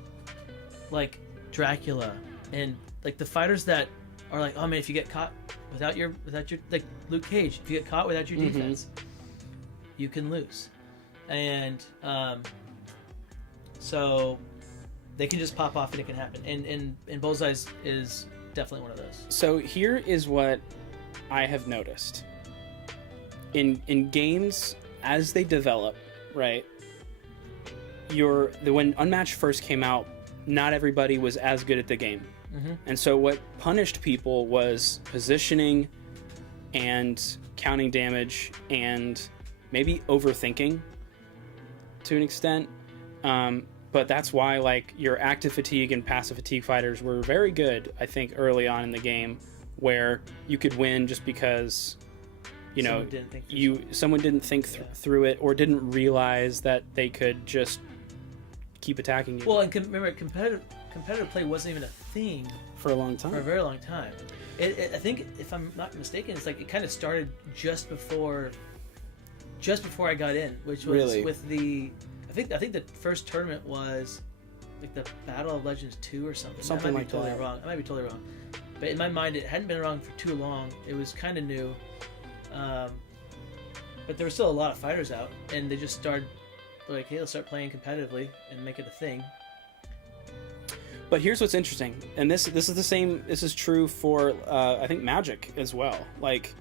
like Dracula and like the fighters that are like, oh man, if you get caught without your like Luke Cage, if you get caught without your defense, you can lose. And so they can just pop off and it can happen. And Bullseye is definitely one of those. So here is what I have noticed in games as they develop, right? When Unmatched first came out, not everybody was as good at the game. And so what punished people was positioning and counting damage and maybe overthinking to an extent. But that's why like your active fatigue and passive fatigue fighters were very good, I think, early on in the game, where you could win just because someone didn't think through it or didn't realize that they could just keep attacking you. Well, and remember, competitive play wasn't even a thing for a long time. For a very long time. I think, if I'm not mistaken, it's like it kind of started just before I got in, which was with the. I think the first tournament was like the Battle of Legends 2 or something. Something like that. I might be totally wrong. But in my mind, it hadn't been around for too long. It was kind of new. But there were still a lot of fighters out, and they just started like, hey, let's start playing competitively and make it a thing. But here's what's interesting, and this is the same. This is true for I think Magic as well. Like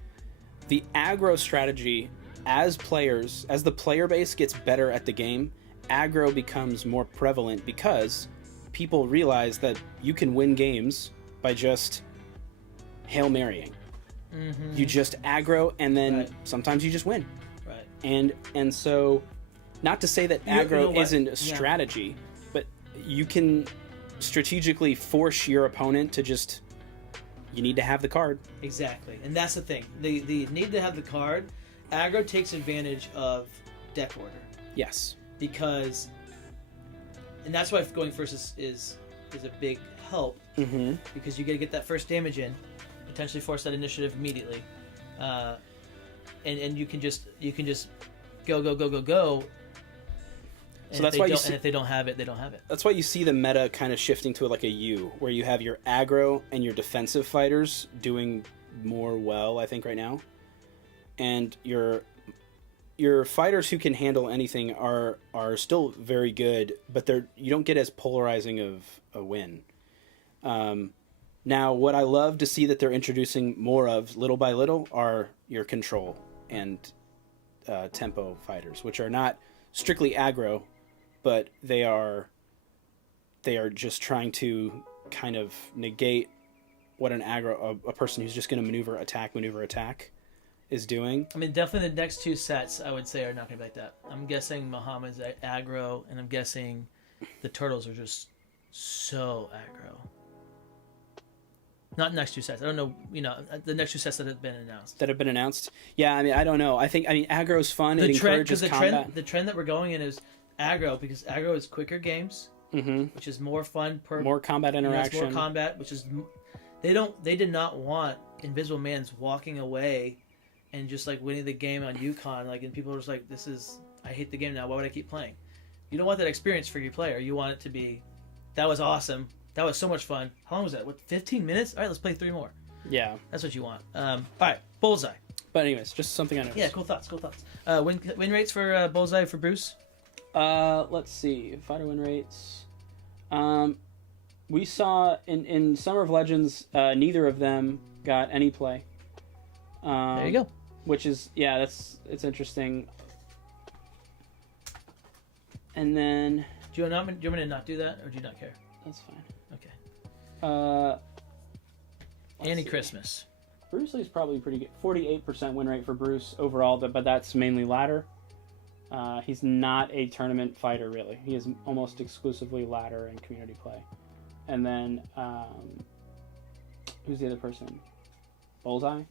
the aggro strategy, as the player base gets better at the game, aggro becomes more prevalent because people realize that you can win games by just Hail Marying. You just aggro, and then sometimes you just win. Right. And so, not to say that aggro isn't a strategy, but you can strategically force your opponent to just, you need to have the card. Exactly, and that's the thing. The need to have the card. Aggro takes advantage of deck order. Yes. Because, and that's why going first is a big help. Because you got to get that first damage in, potentially force that initiative immediately, and you can just go. So that's why and if they don't have it, they don't have it. That's why you see the meta kind of shifting to like a U, where you have your aggro and your defensive fighters doing more well, I think, right now. And your fighters who can handle anything are still very good, but you don't get as polarizing of a win. Now, what I love to see that they're introducing more of, little by little, are your control and tempo fighters, which are not strictly aggro, but they are just trying to kind of negate what an aggro, a person who's just going to maneuver attack is doing. I mean, definitely the next two sets, I would say, are not going to be like that. I'm guessing Muhammad's aggro, and I'm guessing the Turtles are just so aggro. Not next two sets. I don't know, the next two sets that have been announced. Yeah, I mean, I don't know. I mean, aggro's fun. It encourages combat. The trend that we're going in is aggro, because aggro is quicker games, which is more fun. More combat interaction. More combat, which is... They did not want Invisible Man's walking away and just like winning the game on Yukon, like, and people are just like, I hate the game now, why would I keep playing? You don't want that experience for your player. You want it to be, that was awesome, that was so much fun. How long was that? 15 minutes? All right, let's play 3 more. Yeah, that's what you want. All right, Bullseye. But anyways, just something I noticed. Yeah, cool thoughts. Win rates for Bullseye for Bruce. Let's see, fighter win rates. We saw in Summer of Legends, neither of them got any play. There you go. Which is, it's interesting. And then... Do you want me to not do that, or do you not care? That's fine. Okay. Annie Christmas. Bruce Lee's probably pretty good. 48% win rate for Bruce overall, but that's mainly ladder. He's not a tournament fighter, really. He is almost exclusively ladder and community play. And then, who's the other person? Bullseye?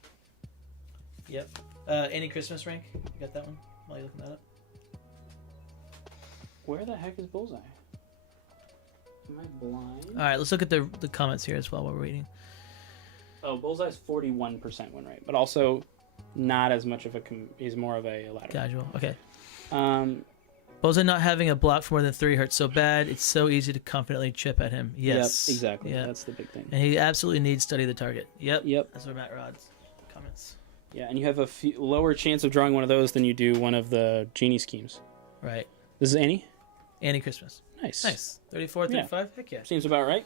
Yep. Any Christmas rank? You got that one while you're looking that up? Where the heck is Bullseye? Am I blind? Alright, let's look at the comments here as well while we're waiting. Oh, Bullseye's 41% win rate, but also not as much of a... he's more of a ladder. Casual, okay. Bullseye not having a block for more than 3 hurts so bad. It's so easy to confidently chip at him. Yes. Yep, exactly. Yep. That's the big thing. And he absolutely needs study the target. Yep. That's what Matt Rod's comments. Yeah, and you have a lower chance of drawing one of those than you do one of the Genie schemes. Right. This is Annie? Annie Christmas. Nice. 34, 35? Yeah. Heck yeah. Seems about right.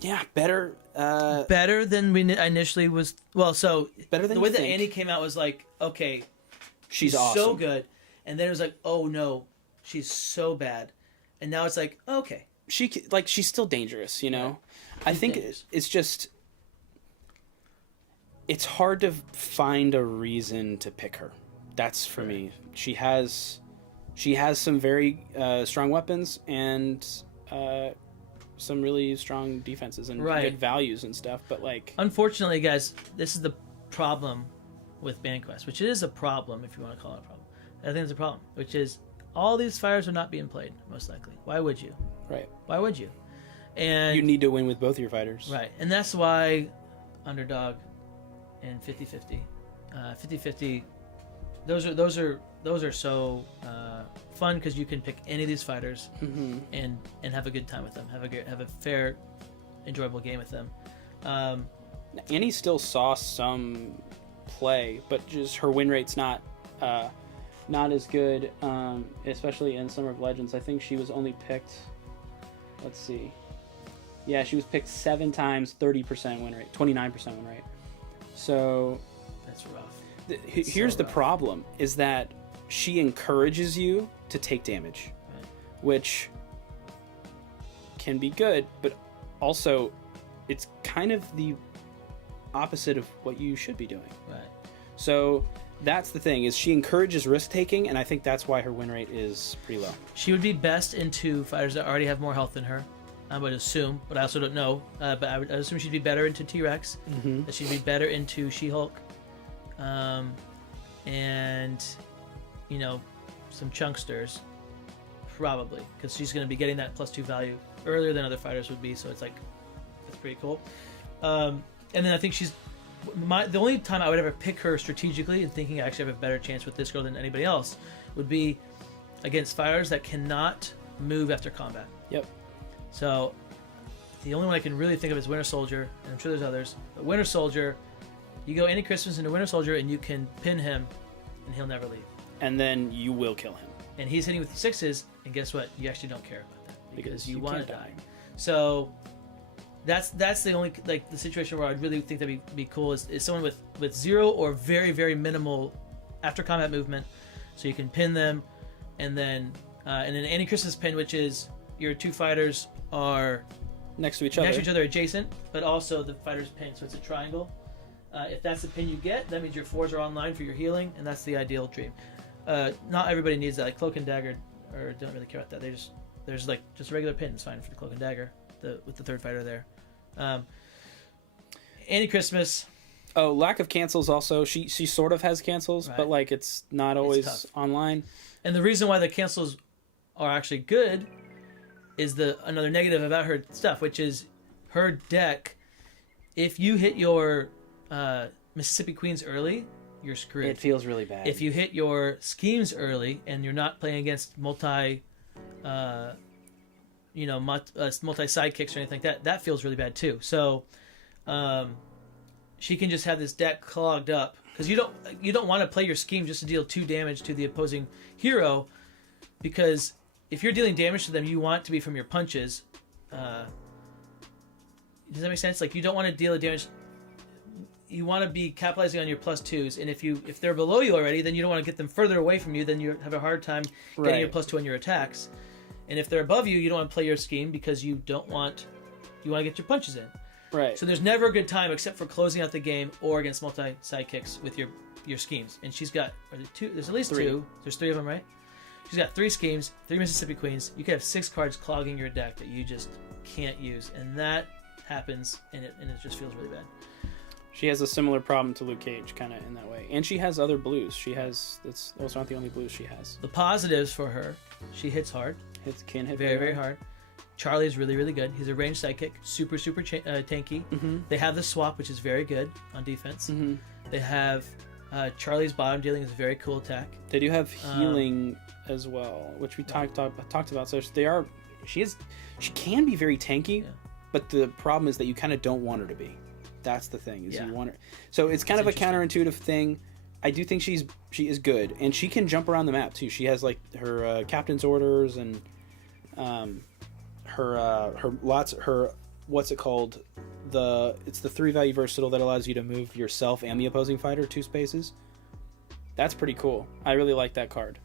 Yeah, better. Better than we initially was. Well, so better than the way you that think. Annie came out was like, okay, She's so awesome. good, and then it was like, oh no, she's so bad, and now it's like, okay, She's still dangerous, you know. I think it's just it's hard to find a reason to pick her. That's for me. She has some very strong weapons and some really strong defenses and good values and stuff. But like, unfortunately, guys, this is the problem with BanQuest, which is a problem if you want to call it a problem. I think it's a problem, which is all these fighters are not being played most likely. Why would you? Right. Why would you? And you need to win with both your fighters. Right. And that's why Underdog and 50-50, 50-50, those are so fun because you can pick any of these fighters and have a good time with them, have a fair, enjoyable game with them. Annie still saw some play, but just her win rate's not as good, especially in Summer of Legends. I think she was only picked. Let's see. Yeah, she was picked 7 times, 30% win rate, 29% win rate. So that's rough. Here's the problem: is that she encourages you to take damage, which can be good, but also it's kind of the opposite of what you should be doing. Right. So that's the thing: is she encourages risk taking, and I think that's why her win rate is pretty low. She would be best into fighters that already have more health than her. I would assume, but I also don't know. But I would assume she'd be better into T-Rex. That she'd be better into She-Hulk, and some Chunksters, probably, because she's going to be getting that +2 value earlier than other fighters would be. So it's like that's pretty cool. And then I think she's the only time I would ever pick her strategically and thinking I actually have a better chance with this girl than anybody else would be against fighters that cannot move after combat. Yep. So the only one I can really think of is Winter Soldier, and I'm sure there's others. But Winter Soldier, you go any Christmas into Winter Soldier and you can pin him, and he'll never leave. And then you will kill him. And he's hitting with 6s, and guess what? You actually don't care about that because you want to die. So that's the only the situation where I'd really think that'd be cool is someone with 0 or very very minimal after combat movement, so you can pin them, and then an anti-Christmas pin, which is your 2 fighters are next to each other adjacent, but also the fighters pin, so it's a triangle. If that's the pin you get, that means your 4s are online for your healing, and that's the ideal dream. Not everybody needs that. Like Cloak and Dagger, or don't really care about that. There's just a regular pin is fine for the Cloak and Dagger, with the 3rd fighter there. Anti-Christmas. Oh, lack of cancels also. She sort of has cancels, but like it's not always online. And the reason why the cancels are actually good is another negative about her stuff, which is her deck. If you hit your Mississippi Queens early, you're screwed. It feels really bad. If you hit your schemes early and you're not playing against multi sidekicks or anything like that, that feels really bad too. So she can just have this deck clogged up because you don't want to play your scheme just to deal 2 damage to the opposing hero, because if you're dealing damage to them, you want it to be from your punches. Does that make sense? Like, you don't want to deal the damage. You want to be capitalizing on your +2s, and if they're below you already, then you don't want to get them further away from you. Then you have a hard time getting your +2 on your attacks. And if they're above you, you don't want to play your scheme because you want to get your punches in. Right. So there's never a good time except for closing out the game or against multi sidekicks with your schemes. And she's got there's at least 2. There's 3 of them, right? She's got 3 schemes, 3 Mississippi Queens. You could have 6 cards clogging your deck that you just can't use, and that happens, and it just feels really bad. She has a similar problem to Luke Cage, kind of in that way, and she has other blues. Those aren't the only blues she has. The positives for her: she hits hard, can hit very very hard. Charlie's really really good. He's a ranged sidekick, super tanky. They have the swap, which is very good on defense. They have Charlie's bottom dealing is a very cool attack. They do have healing as well, which we talked about. So she can be very tanky, but the problem is that you kind of don't want her to be. That's the thing, you want her. So it's kind of a counterintuitive thing. I do think she is good, and she can jump around the map too. She has like her captain's orders and her what's it called? It's the 3-value versatile that allows you to move yourself and the opposing fighter 2 spaces. That's pretty cool. I really like that card.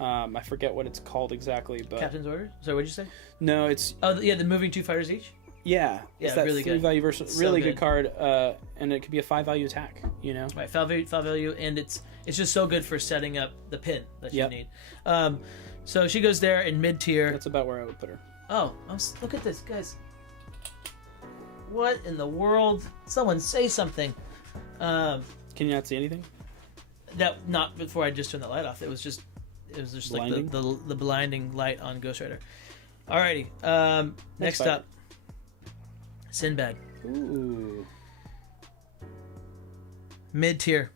I forget what it's called exactly, but Captain's Order. So what'd you say? no, it's The moving 2 fighters each. yeah, it's that really good. 3-value versatile, It's really so good card, and it could be a 5-value attack. You know, Right, foul value, and it's just so good for setting up the pin that you need. So she goes there in mid tier. that's about where I would put her. Oh, look at this, guys. What in the world? Someone say something. Can you not see anything? That not before I just turned the light off. It was just Blinding? like the blinding light on Ghost Rider. Alrighty. Next fighter. up, Sinbad. Ooh. Mid tier.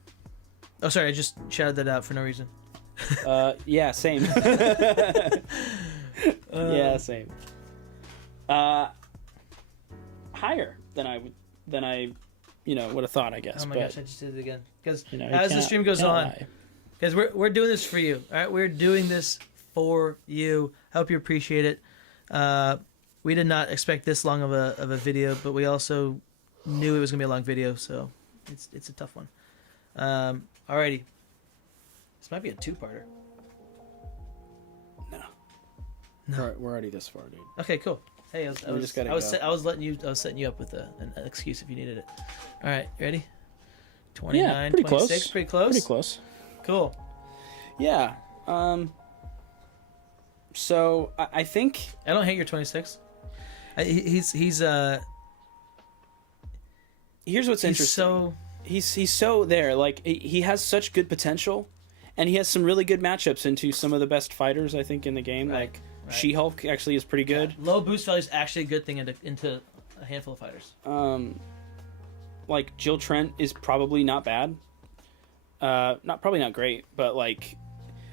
Oh, sorry, I just shouted that out for no reason. Yeah, same. Yeah, same. Higher than I would have thought, I guess. Oh my gosh, I just did it again. Because you as the stream goes on, lie. because we're doing this for you. All right, we're doing this for you. Hope you appreciate it. We did not expect this long of a video, but we also knew it was gonna be a long video, so it's a tough one. Alrighty, this might be a 2-parter. No. We're already this far, dude. Okay, cool. Hey, I was setting you up with an excuse if you needed it. All right, ready? 29, pretty 26, close. pretty close. Pretty close. Cool. Yeah. So I think I don't hate your 26. He's here's what's interesting. so He's so there. Like he has such good potential, and he has some really good matchups into some of the best fighters I think in the game. Right, Like right. She-Hulk actually is pretty good. low boost value is actually a good thing into a handful of fighters. Like Jill Trent is probably not bad. Probably not great, but like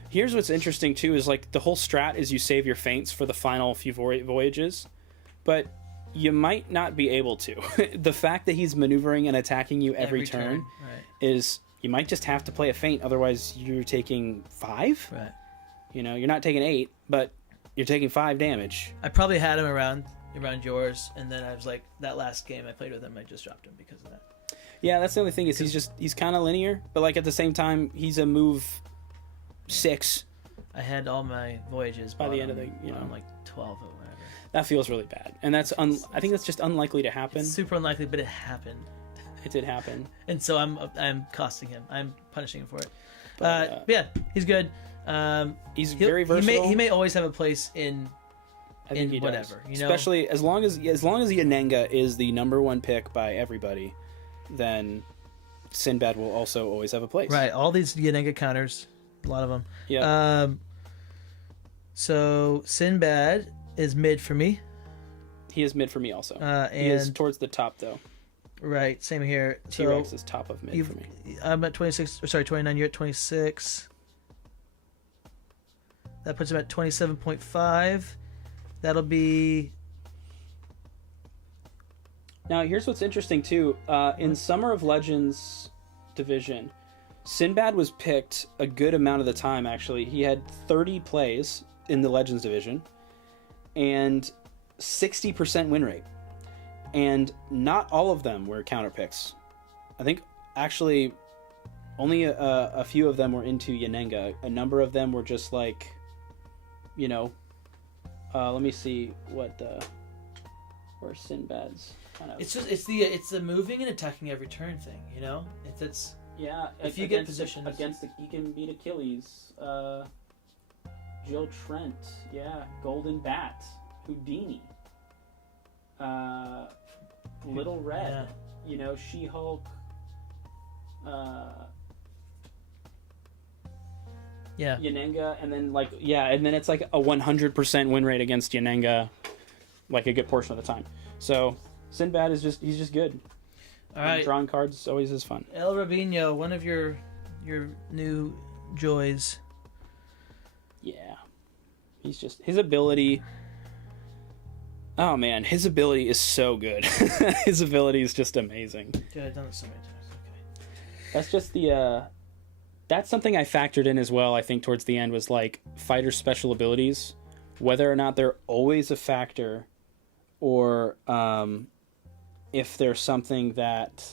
here's what's interesting too is like the whole strat is you save your feints for the final few voyages, but you might not be able to. The fact that he's maneuvering and attacking you every turn right. is you might just have to play a feint, otherwise you're taking 5. Right. You know, you're not taking 8, but you're taking 5 damage. I probably had him around yours, and then I was like, that last game I played with him, I just dropped him because of that. Yeah, that's the only thing is he's kind of linear, but like at the same time he's a move 6. I had all my voyages By the end of the, I'm like 12 or whatever. That feels really bad, and that's I think that's just unlikely to happen. It's super unlikely, but it happened. It did happen, and so I'm costing him. I'm punishing him for it. But, yeah, he's good. He's very versatile. He may always have a place in I think he whatever. does. You know? Especially as long as Yanenga is the number 1 pick by everybody, then Sinbad will also always have a place. Right. All these Yanenga counters, a lot of them. Yeah. So Sinbad is mid for me. He is mid for me also. And he is towards the top though. Right. Same here. T-Rex is top of mid for me. I'm at 26. Or sorry, 29. You're at 26. That puts him at 27.5. That'll be. Now, here's what's interesting too. In Summer of Legends division, Sinbad was picked a good amount of the time. Actually, he had 30 plays in the Legends division, and 60% win rate. And not all of them were counter picks. I think actually only a few of them were into Yanenga. A number of them were just like, you know, let me see what where Sinbad's kind of. It's the moving and attacking every turn thing. You know, it's yeah. If you get positions he can beat Achilles. Jill Trent, yeah, Golden Bat, Houdini, Little Red, you know, She-Hulk. Yeah. Yanenga, and then it's like a 100% win rate against Yanenga, like a good portion of the time. So Sinbad he's just good. All right. Drawing cards always is fun. El Rabino, one of your new joys. Yeah, he's just his ability. Oh man, his ability is so good. His ability is just amazing. Yeah, I've done it so many times. Okay. That's just that's something I factored in as well, I think, towards the end, was like fighter special abilities, whether or not they're always a factor or if there's something that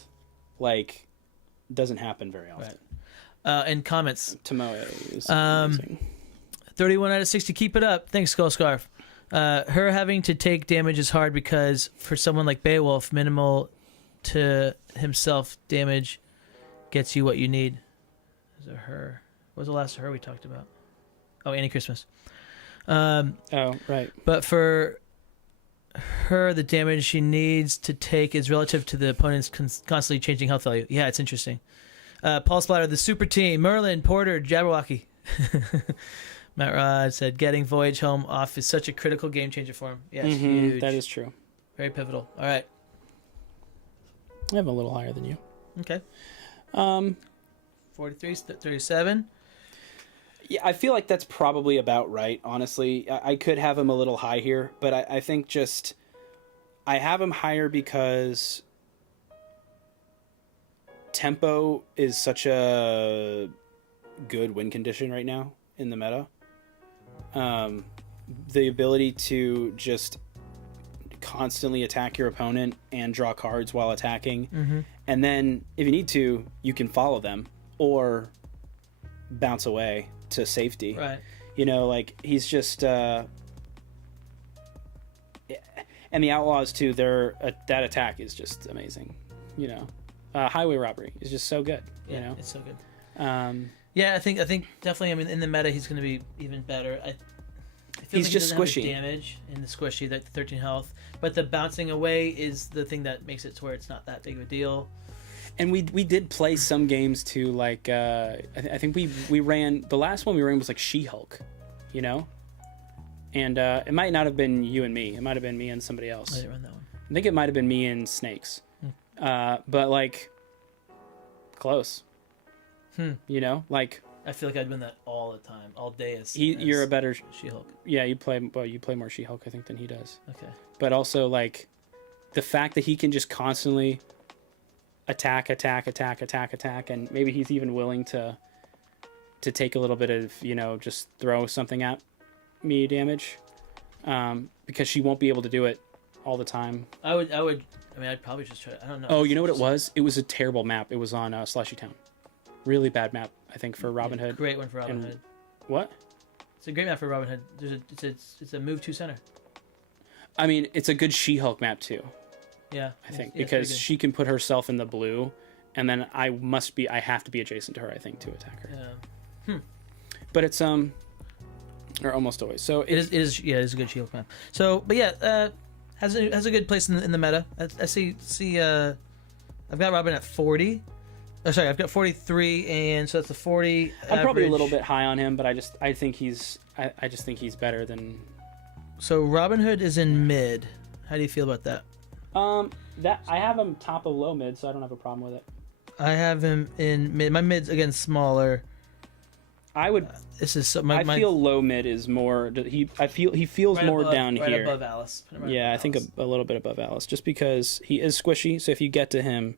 like doesn't happen very often. Right. And comments. Tomoe is amazing. 31 out of 60. Keep it up. Thanks, Skull Scarf. Her having to take damage is hard because for someone like Beowulf, minimal to himself damage gets you what you need. Is it her? What was the last her we talked about? Oh, Annie Christmas. Oh, right. But for her, the damage she needs to take is relative to the opponent's constantly changing health value. Yeah, it's interesting. Paul Splatter, the super team, Merlin, Porter, Jabberwocky. Matt Rod said, getting Voyage home off is such a critical game changer for him. Yeah, it's huge. That is true. Very pivotal. All right. I have a little higher than you. Okay. 43, 37. Yeah, I feel like that's probably about right, honestly. I could have him a little high here, but I think just... I have him higher because tempo is such a good win condition right now in the meta. The ability to just constantly attack your opponent and draw cards while attacking. And then, if you need to, you can follow them or bounce away to safety. Right. You know, like, he's just... and the Outlaws, too, that attack is just amazing. You know? Highway Robbery is just so good. Yeah, you know? it's so good. Yeah, I think definitely. I mean, in the meta, he's going to be even better. I feel he's like just he doesn't squishy. have the damage in the squishy, that 13 health, but the bouncing away is the thing that makes it to where it's not that big of a deal. And we did play some games too. Like I think we ran, the last one we ran was like She-Hulk, you know. And it might not have been you and me. It might have been me and somebody else. I didn't run that one. I think it might have been me and Snakes. But like close. You know, like I feel like I'd win that all the time, all day. As you're a better She-Hulk. Yeah, you play more She-Hulk, I think, than he does. Okay. But also like the fact that he can just constantly attack, and maybe he's even willing to take a little bit of, you know, just throw something at me damage, because she won't be able to do it all the time. I mean, I'd probably just try. I don't know. Oh, you know what it was? It was a terrible map. It was on Slushy Town. Really bad map, I think, for Robin Hood. Great one for Robin Hood. What? It's a great map for Robin Hood. It's a move to center. I mean, it's a good She-Hulk map too. Yeah, I think, because she can put herself in the blue, and then I have to be adjacent to her, I think, to attack her. Yeah. But it's or almost always. So it is a good She-Hulk map. So, but yeah, has a good place in the meta. I see. I've got Robin at 40. Oh, sorry, I've got 43, and so that's the 40. I'm probably a average. little bit high on him, but I just think he's better than. So Robin Hood is in mid. How do you feel about that? That I have him top of low mid, so I don't have a problem with it. I have him in mid. My mid's again smaller. I would. This is so, I feel low mid is more. He feels right more above, down right here. Above Alice. Yeah, I think a little bit above Alice, just because he is squishy. So if you get to him,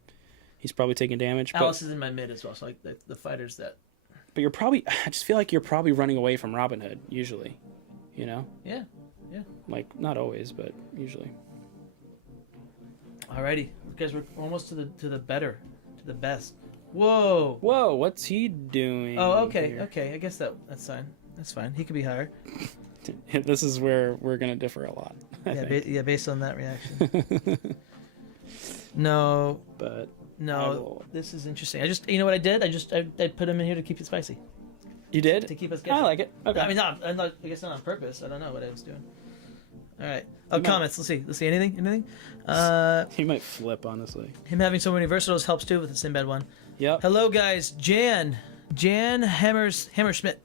he's probably taking damage. Alice is in my mid as well. So like the fighters that. But you're probably. I just feel like you're probably running away from Robin Hood usually. You know. Yeah. Yeah. Like not always, but usually. Alrighty, guys, we're almost to the best. Whoa! Whoa! What's he doing? Oh, okay, here? okay. I guess that's fine. That's fine. He could be higher. This is where we're gonna differ a lot. Yeah, based on that reaction. No, but no, this is interesting. You know what I did? I put him in here to keep it spicy. You did? To keep us guessing. I like it. Okay. I mean, I guess not on purpose. I don't know what I was doing. All right. Oh, comments. Let's see. Anything? He might flip, honestly. Him having so many versatiles helps too with the Sinbad one. Yep. Hello, guys. Jan Hammerschmidt.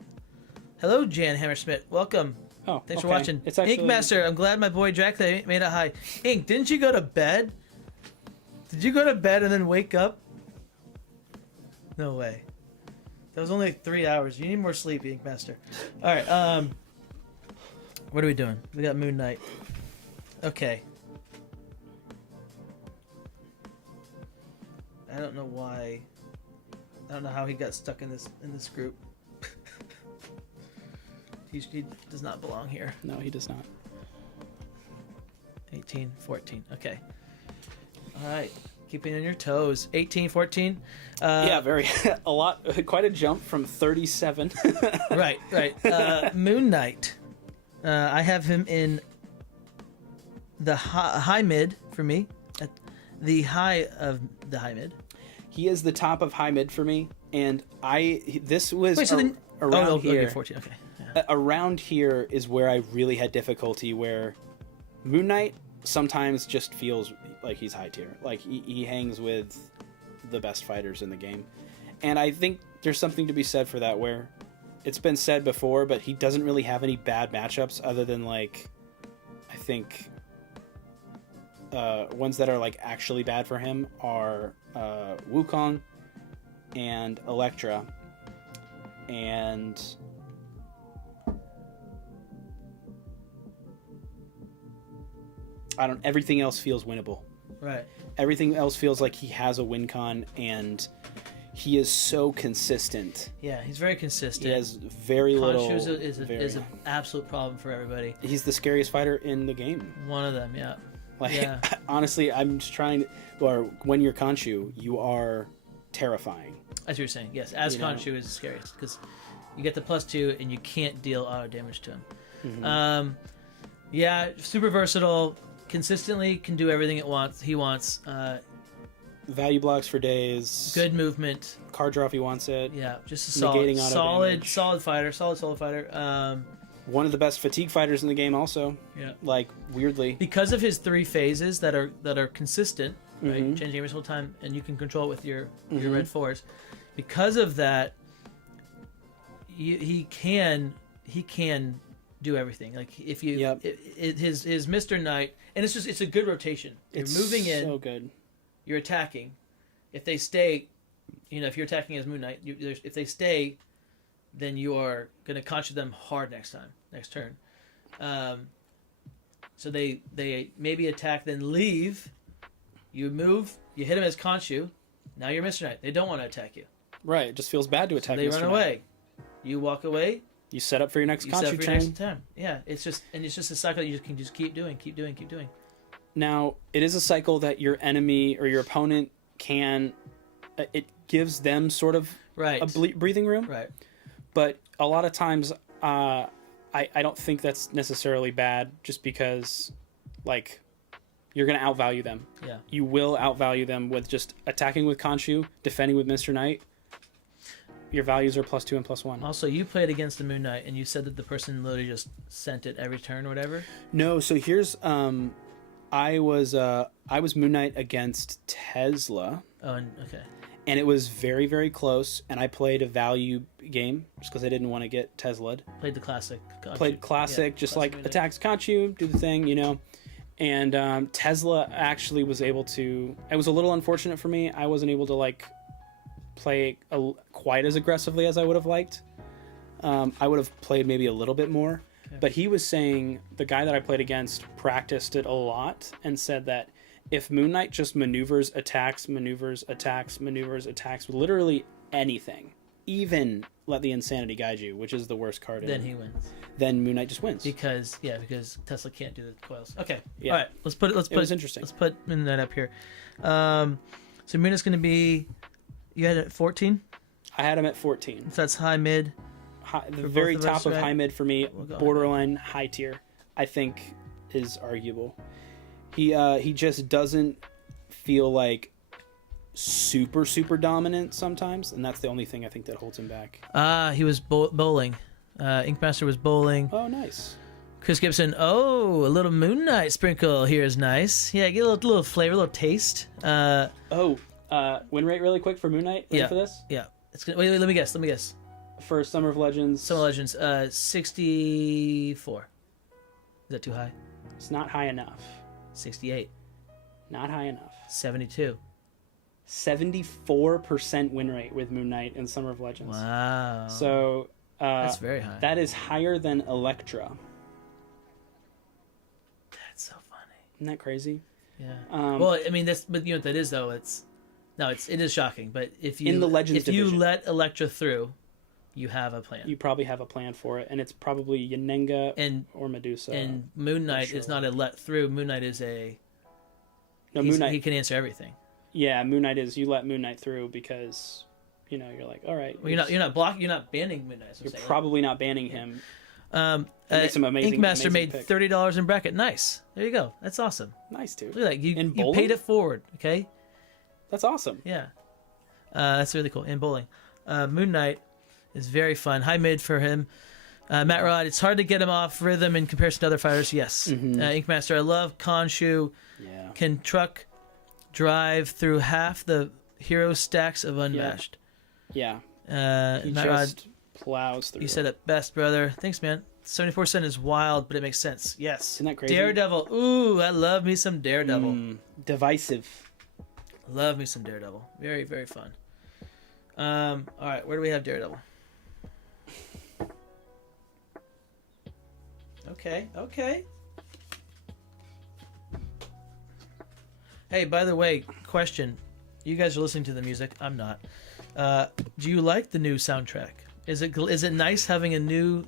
Hello, Jan Hammerschmidt. Welcome. Oh, thanks for watching. It's actually... Ink Master, I'm glad my boy Dracula made it high. Ink, didn't you go to bed? Did you go to bed and then wake up? No way. That was only 3 hours. You need more sleep, Ink Master. All right. What are we doing? We got Moon Knight. Okay. I don't know why. I don't know how he got stuck in this group. He does not belong here. No, he does not. 18, 14. Okay. All right. Keeping on your toes. 18, 14. Yeah, very a lot, quite a jump from 37. Right. Moon Knight. I have him in the high mid for me. At the high of the high mid. He is the top of high mid for me, and this was around here. Okay, 14. Okay. Yeah. Around here is where I really had difficulty. Where Moon Knight sometimes just feels like he's high tier. Like he hangs with the best fighters in the game, and I think there's something to be said for that. Where it's been said before, but he doesn't really have any bad matchups other than like I think ones that are like actually bad for him are Wukong and Electra, and everything else feels winnable. Right. Everything else feels like he has a win con, and he is so consistent. Yeah, he's very consistent. He has very little. Khonshu is an absolute problem for everybody. He's the scariest fighter in the game. One of them, yeah. Like, yeah. Honestly, I'm just trying to. Or when you're Khonshu, you are terrifying. As you're saying, yes. As Khonshu is the scariest because you get the +2 and you can't deal auto damage to him. Mm-hmm. Yeah, super versatile. Consistently can do everything he wants. Value blocks for days. Good movement. Card draw if he wants it. Yeah, just a solid fighter. Solid fighter. One of the best fatigue fighters in the game, also. Yeah. Like weirdly, because of his 3 phases that are consistent, right? Mm-hmm. Changing every single time, and you can control it with your red 4s. Because of that, he can do everything. Like if you his Mr. Knight, and it's a good rotation. You're moving in. So good. You're attacking. If they stay, if you're attacking as Moon Knight, if they stay, then you are going to contra them hard next turn. So they maybe attack, then leave. You move, you hit them as Khonshu. Now you're Mr. Knight. They don't want to attack you. Right. It just feels bad to attack. So they Mr. run away. You walk away. You set up for your next Khonshu turn. Time. Yeah, it's just a cycle that you can just keep doing. Now, it is a cycle that your enemy or your opponent can. It gives them sort of a breathing room. Right. But a lot of times, I don't think that's necessarily bad, just because, like, you're going to outvalue them. Yeah. You will outvalue them with just attacking with Khonshu, defending with Mr. Knight. Your values are +2 and +1. Also, you played against the Moon Knight, and you said that the person literally just sent it every turn or whatever. No, so here's I was Moon Knight against Tesla. Oh, okay. And it was very, very close, and I played a value game just because I didn't want to get Tesla'd. Played the classic. Played classic, just classic like attacks Khonshu, do the thing, And Tesla actually was able to. It was a little unfortunate for me. I wasn't able to play quite as aggressively as I would have liked. I would have played maybe a little bit more. Okay. But he was saying, the guy that I played against practiced it a lot and said that if Moon Knight just maneuvers, attacks, with literally anything, even let the Insanity guide you, which is the worst card then he wins. Then Moon Knight just wins. Because Tesla can't do the coils. Okay. Yeah. All right. It was interesting. Let's put Moon Knight up here. So Moon Knight's going to be, you had it at 14? I had him at 14. So that's high mid. The very top of high mid for me, borderline high tier, I think is arguable. He just doesn't feel like super dominant sometimes, and that's the only thing I think that holds him back. He was bowling. Inkmaster was bowling. Oh, nice. Chris Gibson. Oh, a little Moon Knight sprinkle here is nice. Yeah, get a little flavor, a little taste. Win rate really quick for Moon Knight. Ready for this? Yeah. It's gonna, wait, let me guess. For Summer of Legends. 64. Is that too high? It's not high enough. 68. Not high enough. 72. 74% win rate with Moon Knight in Summer of Legends. Wow. So that's very high. That is higher than Electra. That's so funny. Isn't that crazy? Yeah. Well, I mean, but you know what that is though. It is shocking. But if you in the Legends if you division. let Electra through, you have a plan. You probably have a plan for it, and it's probably Yenenga or Medusa. And Moon Knight is not a let through. Moon Knight is a... No, Moon Knight... He can answer everything. Yeah, Moon Knight is... You let Moon Knight through because, you're like, all right. Well, you're not banning Moon Knight. You're probably not banning him. Some amazing, Inkmaster made pick. $30 in bracket. Nice. There you go. That's awesome. Nice, dude. Look at that. You paid it forward, okay? That's awesome. Yeah. That's really cool. And bowling. Moon Knight is very fun. High mid for him. Matt Rod, it's hard to get him off rhythm in comparison to other fighters. Yes. Inkmaster, I love Khonshu. Yeah. Can truck drive through half the hero stacks of Unmatched. Yeah. He Matt just plows through. You said it best, brother. Thanks, man. 74% is wild, but it makes sense. Yes. Isn't that crazy? Daredevil. Ooh, I love me some Daredevil. Divisive. Love me some Daredevil. Very, very fun. All right, where do we have Daredevil? Okay. Hey, by the way, question. You guys are listening to the music. I'm not. Do you like the new soundtrack? Is it nice having a new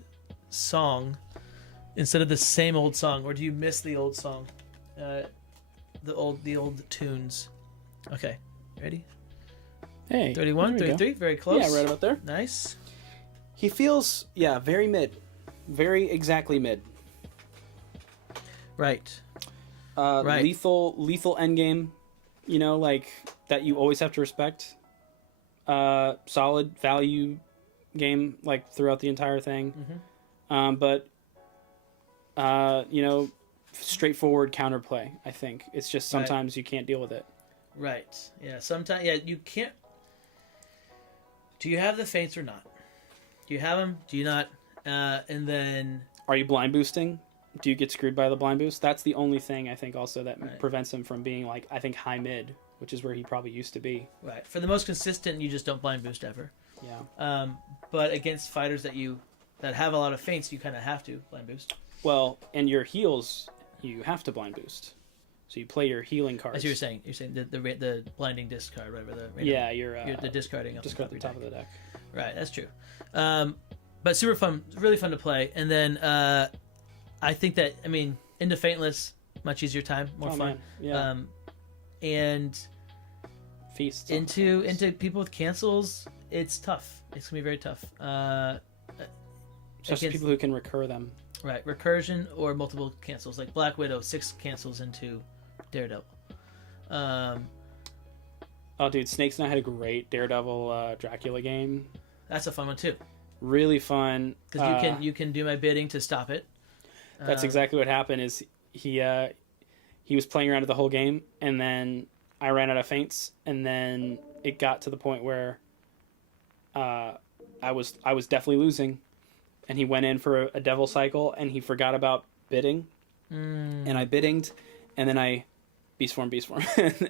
song instead of the same old song, or do you miss the old song? The old tunes. Okay, ready? Hey, 31, 33, very close. Yeah, right about there. Nice. He feels, very mid. Very exactly mid. Right. Right. Lethal endgame, like that you always have to respect. Solid value game, like throughout the entire thing. But straightforward counterplay, I think. It's just sometimes you can't deal with it. Right. Yeah, sometimes, you can't... Do you have the feints or not? Do you have them? Do you not? And then... Are you blind boosting? Do you get screwed by the blind boost? That's the only thing, I think, also that prevents him from being, I think, high mid, which is where he probably used to be. Right. For the most consistent, you just don't blind boost ever. Yeah. But against fighters that have a lot of feints, you kind of have to blind boost. Well, and your heals, you have to blind boost. So you play your healing cards. As you were saying. You're saying the blinding discard, whatever. You're the discarding of discard the top of the deck. Right, that's true. But super fun, really fun to play. And then I think that, into Faintless, much easier time, more fun. Man. Yeah. And Feasts into people with cancels, it's tough. It's gonna be very tough. Just people who can recur them. Right, recursion or multiple cancels, like Black Widow, 6 cancels into Daredevil. Oh, dude, Snakes and I had a great Daredevil Dracula game. That's a fun one too. Really fun because you can do my bidding to stop it. That's exactly what happened. Is he was playing around with the whole game, and then I ran out of feints, and then it got to the point where I was definitely losing, and he went in for a devil cycle, and he forgot about bidding, and I biddinged, and then I beast form,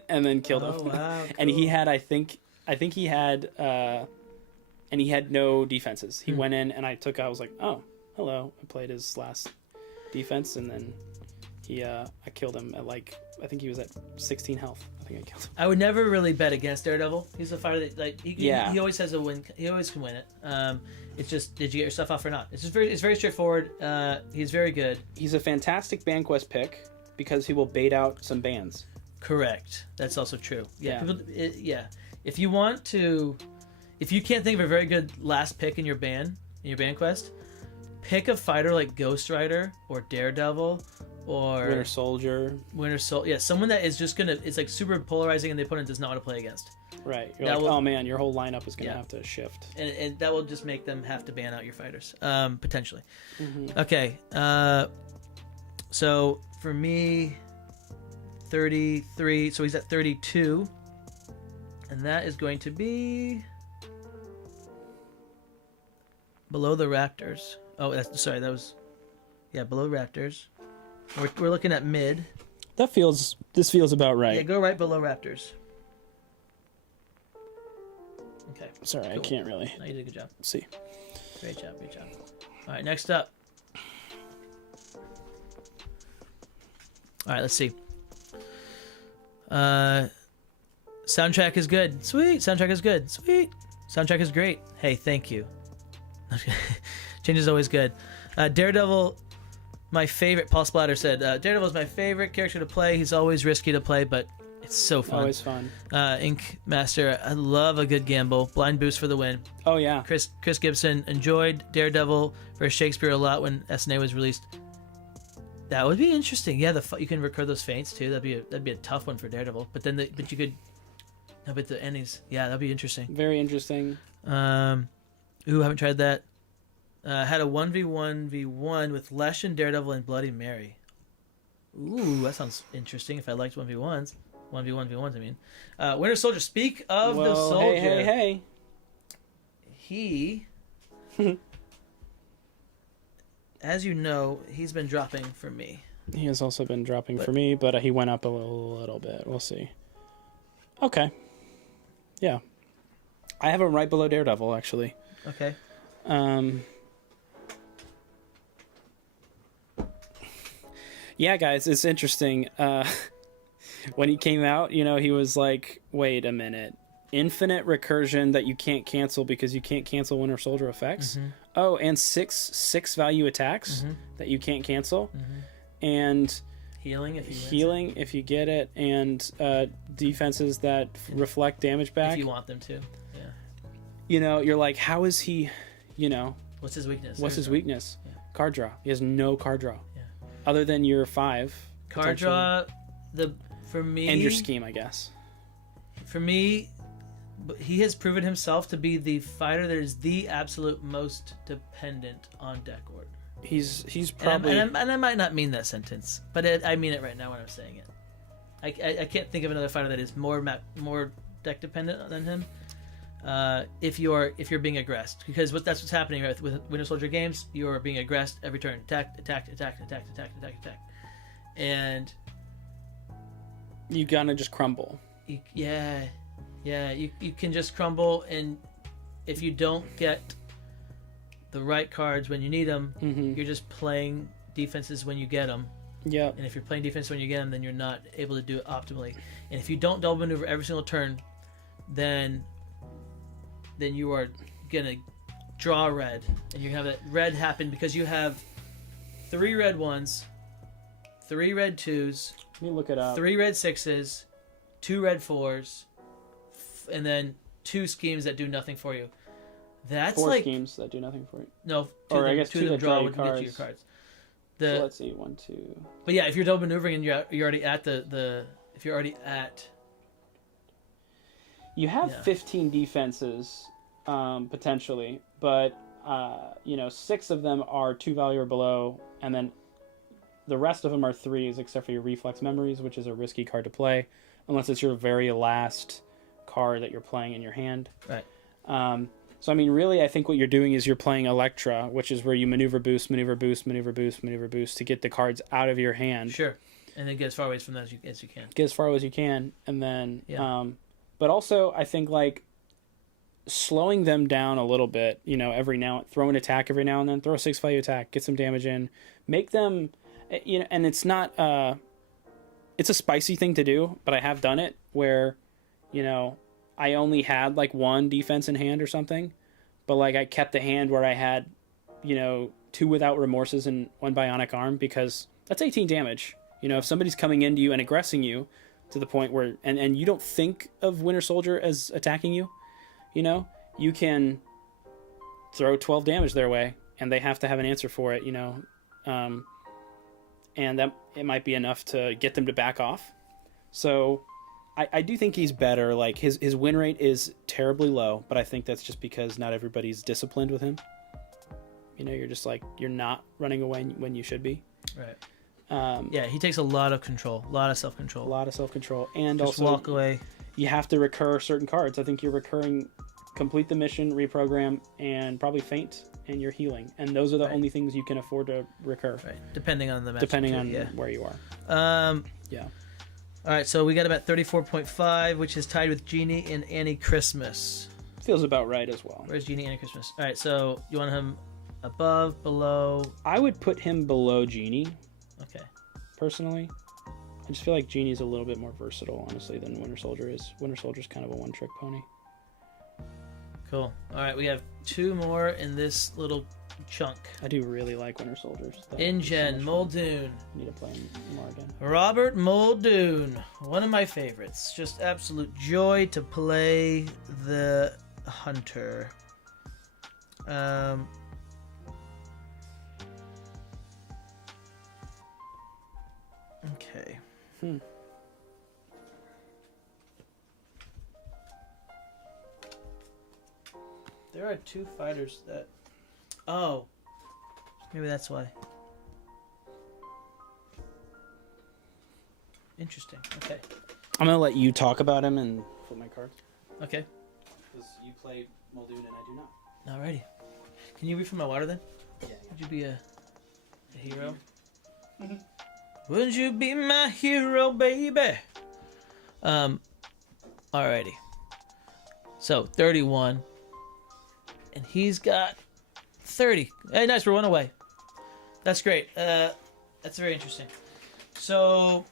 and then killed him. Wow, cool. And he had, I think he had, and he had no defenses. He went in, and I was like, oh, hello. I played his last defense, and then I killed him at I think he was at 16 health. I think I killed him. I would never really bet against Daredevil. He's a fighter that he always has a win. He always can win it. It's just, did you get your stuff off or not? It's very straightforward. He's very good. He's a fantastic ban quest pick because he will bait out some bans. Correct. That's also true. Yeah. Yeah. If you can't think of a very good last pick in your ban quest, pick a fighter like Ghost Rider or Daredevil or Winter Soldier. Yeah, someone that is just it's like super polarizing and the opponent does not want to play against. Right. You're oh man, your whole lineup is going to have to shift. And that will just make them have to ban out your fighters, potentially. Mm-hmm. Okay. So for me, 33. So he's at 32. And that is going to be below the Raptors. Oh, that was below Raptors. We're looking at mid. This feels about right. Yeah, go right below Raptors. Okay. Sorry, cool. I can't really. No, you did a good job. See. Great job. All right, next up. All right, let's see. Soundtrack is good. Sweet. Soundtrack is good. Sweet. Soundtrack is great. Hey, thank you. Change is always good. Daredevil, my favorite. Paul Splatter said, Daredevil is my favorite character to play. He's always risky to play, but it's so fun. Always fun. Ink Master, I love a good gamble. Blind boost for the win. Oh, yeah. Chris Gibson enjoyed Daredevil versus Shakespeare a lot when SNA was released. That would be interesting. Yeah, you can recur those feints too. That'd be a tough one for Daredevil. But then you could. No, but the endings. Yeah, that'd be interesting. Very interesting. Haven't tried that. Had a 1v1v1 with Lesh and Daredevil and Bloody Mary. Ooh, that sounds interesting. If I liked 1v1s, 1v1v1s. I mean, Winter Soldier. Speak of the soldier. Hey. He. As you know, he's been dropping for me. He has also been dropping for me, but he went up a little bit. We'll see. Okay. Yeah. I have him right below Daredevil, actually. Okay. Yeah, guys, it's interesting. When he came out, he was like, wait a minute. Infinite recursion that you can't cancel because you can't cancel Winter Soldier effects. Mm-hmm. Oh, and six value attacks that you can't cancel. And healing if you get it, and defenses that reflect damage back. If you want them to. Yeah. You're like, how is he, What's his weakness? What's his weakness? Yeah. Card draw. He has no card draw. Yeah. Other than your 5. Card draw, for me... And your scheme, I guess. For me, he has proven himself to be the fighter that is the absolute most dependent on deck order. He's probably... And I might not mean that sentence, but I mean it right now when I'm saying it. I can't think of another fighter that is more deck dependent than him. If you're being aggressed, because that's what's happening with Winter Soldier games. You are being aggressed every turn, attack, and you gotta just crumble. You can just crumble, and if you don't get the right cards when you need them, you're just playing defenses when you get them. Yeah. And if you're playing defense when you get them, then you're not able to do it optimally. And if you don't double maneuver every single turn, then you are gonna draw red, and you have that red happen because you have 3 red 1s, 3 red 2s. Let me look it up. 3 red 6s, 2 red 4s, and then 2 schemes that do nothing for you. That's 4 like schemes that do nothing for you. No, I guess 2 of them draw when you get to your cards. So let's see, 1, 2. But yeah, if you're double maneuvering and you're already at if you're already at. You have 15 defenses, potentially, but 6 of them are 2 value or below, and then the rest of them are 3s, except for your reflex memories, which is a risky card to play, unless it's your very last card that you're playing in your hand. Right. So I mean, really, I think what you're doing is you're playing Electra, which is where you maneuver boost to get the cards out of your hand. Sure, and then get as far away from that as you can. Get as far away as you can, and then. But also, I think like slowing them down a little bit. Throw an attack every now and then. Throw a 6 value attack. Get some damage in. Make them. And it's not. It's a spicy thing to do, but I have done it where, I only had like 1 defense in hand or something, but like I kept the hand where I had, 2 without remorses and 1 bionic arm, because that's 18 damage. If somebody's coming into you and aggressing you to the point where, and you don't think of Winter Soldier as attacking you, you can throw 12 damage their way and they have to have an answer for it, and that it might be enough to get them to back off. So I do think he's better. Like his win rate is terribly low, but I think that's just because not everybody's disciplined with him. You're just like, you're not running away when you should be. Right. He takes a lot of control, a lot of self-control. And just also walk away. You have to recur certain cards. I think you're recurring complete the mission, reprogram, and probably feint, and you're healing. And those are the only things you can afford to recur. Right. Depending on the match. Depending on where you are. Yeah. All right, so we got about 34.5, which is tied with Genie and Annie Christmas. Feels about right as well. Where's Genie and Annie Christmas? All right, so you want him above, below? I would put him below Genie. Okay. Personally, I just feel like Genie's a little bit more versatile, honestly, than Winter Soldier is. Winter Soldier's kind of a one-trick pony. Cool. All right, we have 2 more in this little chunk. I do really like Winter Soldiers. Ingen, Muldoon. Need to play more again. Robert Muldoon, one of my favorites. Just absolute joy to play the hunter. Okay. There are 2 fighters that... Oh. Maybe that's why. Interesting. Okay. I'm going to let you talk about him and flip my cards. Okay. Because you play Muldoon and I do not. Alrighty. Can you refill my water then? Yeah. Would you be a hero? Mm-hmm. Would you be my hero, baby? Alrighty. So 31, and he's got 30. Hey, nice, we're 1 away. That's great. That's very interesting. So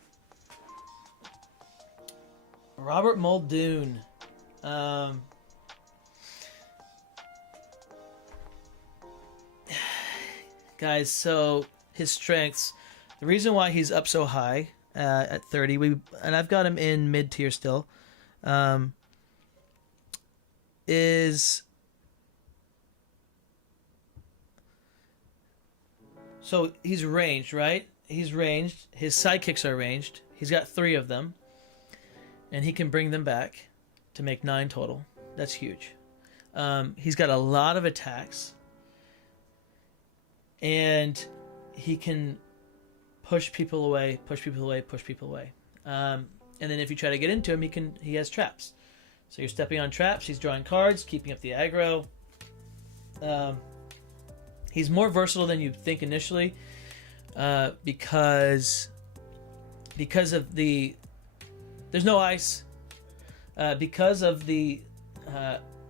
Robert Muldoon. Guys, so his strengths. The reason why he's up so high at 30, and I've got him in mid tier still, is so he's ranged, right? He's ranged. His sidekicks are ranged. He's got 3 of them, and he can bring them back to make 9 total. That's huge. He's got a lot of attacks, and he can push people away, push people away, push people away. And then if you try to get into him, he has traps. So you're stepping on traps, he's drawing cards, keeping up the aggro. He's more versatile than you think initially, because of the... There's no ice. Because of the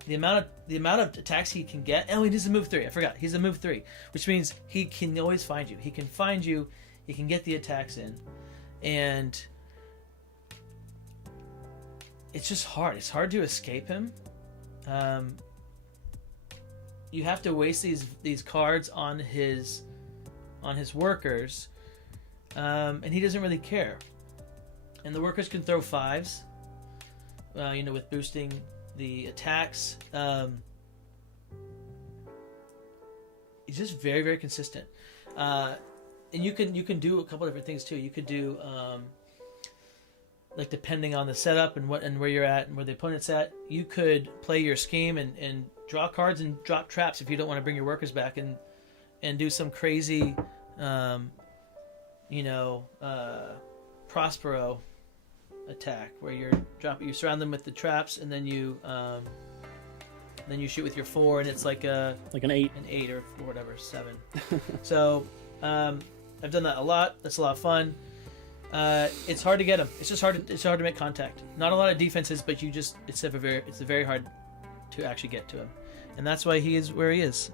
amount of attacks he can get. Oh, he needs to move 3. I forgot. He's a move 3, which means he can always find you. He can find you. He can get the attacks in, and it's just hard. It's hard to escape him. You have to waste these cards on his workers, and he doesn't really care. And the workers can throw 5s, with boosting the attacks. He's just very, very consistent. And you can do a couple different things too. You could do like depending on the setup and where you're at and where the opponent's at, you could play your scheme and draw cards and drop traps if you don't want to bring your workers back and do some crazy Prospero attack where you surround them with the traps and then you shoot with your 4 and it's like an 8 or whatever 7. So I've done that a lot. That's a lot of fun. It's hard to get him. It's hard to make contact. Not a lot of defenses, but it's very hard to actually get to him, and that's why he is where he is.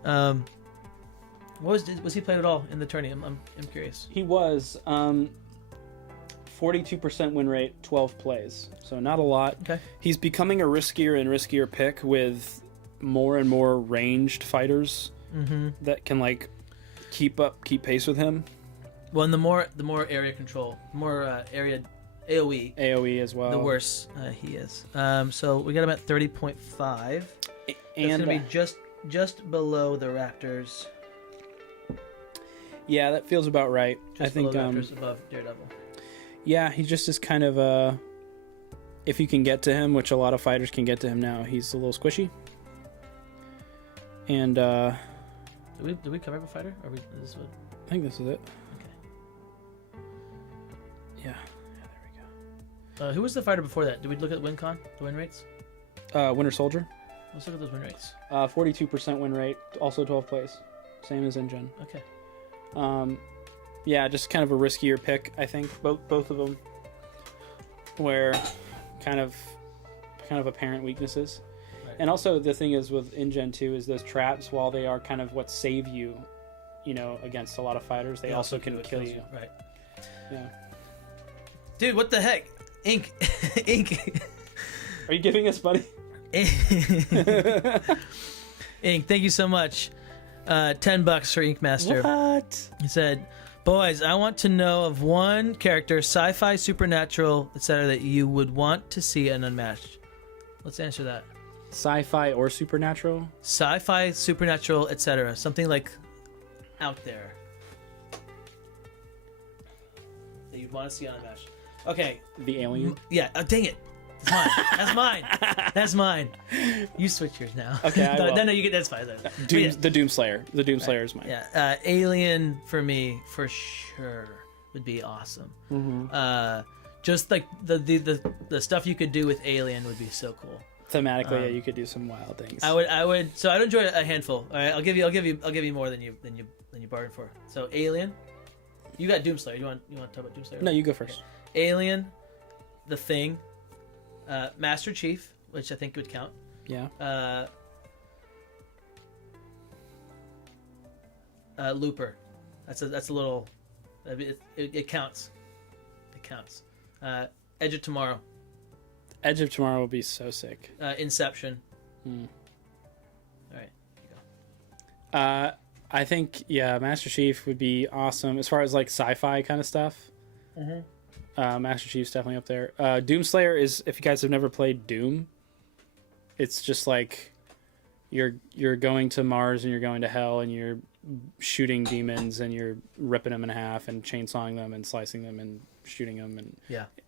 Was he played at all in the tourney? I'm curious. He was 42% win rate, 12 plays, so not a lot. Okay. He's becoming a riskier and riskier pick with more and more ranged fighters that can keep pace with him. Well, and the more area control, more area AoE as well, the worse he is. So we got him at 30.5. And it's gonna be just below the Raptors. Yeah, that feels about right. I think Raptors above Daredevil. Yeah, he just is kind of if you can get to him, which a lot of fighters can get to him now, he's a little squishy. And did we cover every fighter? Or this one? I think this is it. Yeah, there we go. Who was the fighter before that? Did we look at WinCon, the win rates? Winter Soldier. Let's look at those win rates. 42% win rate, also 12 plays. Same as Ingen. Okay. Yeah, just kind of a riskier pick, I think. Both of them where kind of apparent weaknesses. Right. And also the thing is with Ingen too is those traps, while they are kind of what save you, against a lot of fighters, they also can kill you. Right. Yeah. Dude, what the heck? Ink. Are you giving us money? Ink, thank you so much. $10 for Ink Master. What? He said, "Boys, I want to know of one character, sci-fi, supernatural, etc., that you would want to see in Unmatched." Let's answer that. Sci-fi or supernatural? Sci-fi, supernatural, etc. Something like out there that you'd want to see on Unmatched. Okay. The alien? Yeah. Oh, dang it. That's mine. That's mine. You switch yours now. Okay. No, you get. That's fine. The Doomslayer. The Doomslayer is mine. Yeah. Alien for me for sure would be awesome. Just like the stuff you could do with Alien would be so cool. Thematically, yeah, you could do some wild things. I would. So I'd enjoy a handful. All right. I'll give you more than you bargained for. So Alien. You got Doomslayer. You want to talk about Doomslayer? No, you go first. Okay. Alien, The Thing, Master Chief, which I think would count. Yeah. Looper, that's a little. It counts. It counts. Edge of Tomorrow. Edge of Tomorrow would be so sick. Inception. All right. Here you go. I think Master Chief would be awesome as far as like sci-fi kind of stuff. Master Chief's definitely up there. Doomslayer is, if you guys have never played Doom, it's just like you're going to Mars and you're going to hell and you're shooting demons and you're ripping them in half and chainsawing them and slicing them and shooting them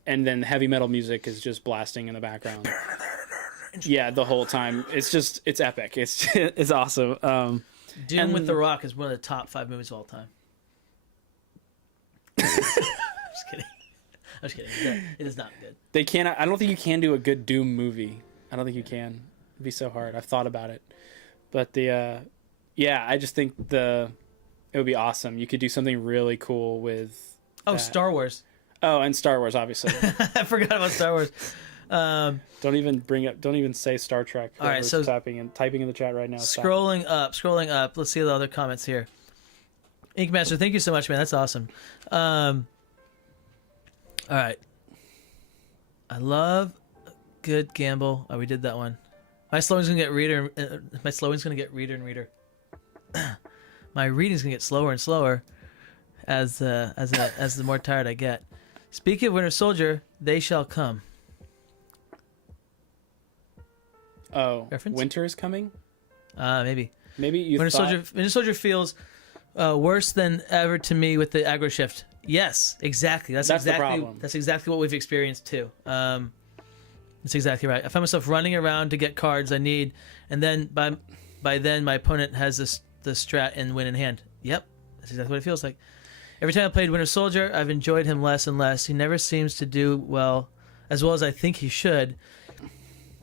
and then heavy metal music is just blasting in the background. Yeah, the whole time. It's epic. It's awesome. Doom with The Rock is one of the top 5 movies of all time. Just kidding. I'm just kidding. It is not good. They cannot. I don't think you can do a good Doom movie. I don't think you can. It'd be so hard. I've thought about it, but I just think it would be awesome. You could do something really cool with. Oh, Star Wars. Oh, and Star Wars, obviously. I forgot about Star Wars. Don't even say Star Trek. All right, so typing in the chat right now. Scrolling up. Let's see the other comments here. Ink Master, thank you so much, man. That's awesome. All right. I love a good gamble. Oh, we did that one. My slowing's gonna get reader. My slowing's gonna get reader and reader. My reading's gonna get slower and slower as the more tired I get. Speaking of Winter Soldier, They Shall Come. Oh, reference? Winter is coming? Maybe. Maybe you Winter Soldier feels worse than ever to me with the aggro shift. Yes, exactly. That's exactly the problem. That's exactly what we've experienced too. That's exactly right. I find myself running around to get cards I need, and then by then my opponent has the strat and win in hand. Yep, that's exactly what it feels like. Every time I played Winter Soldier, I've enjoyed him less and less. He never seems to do as well as I think he should.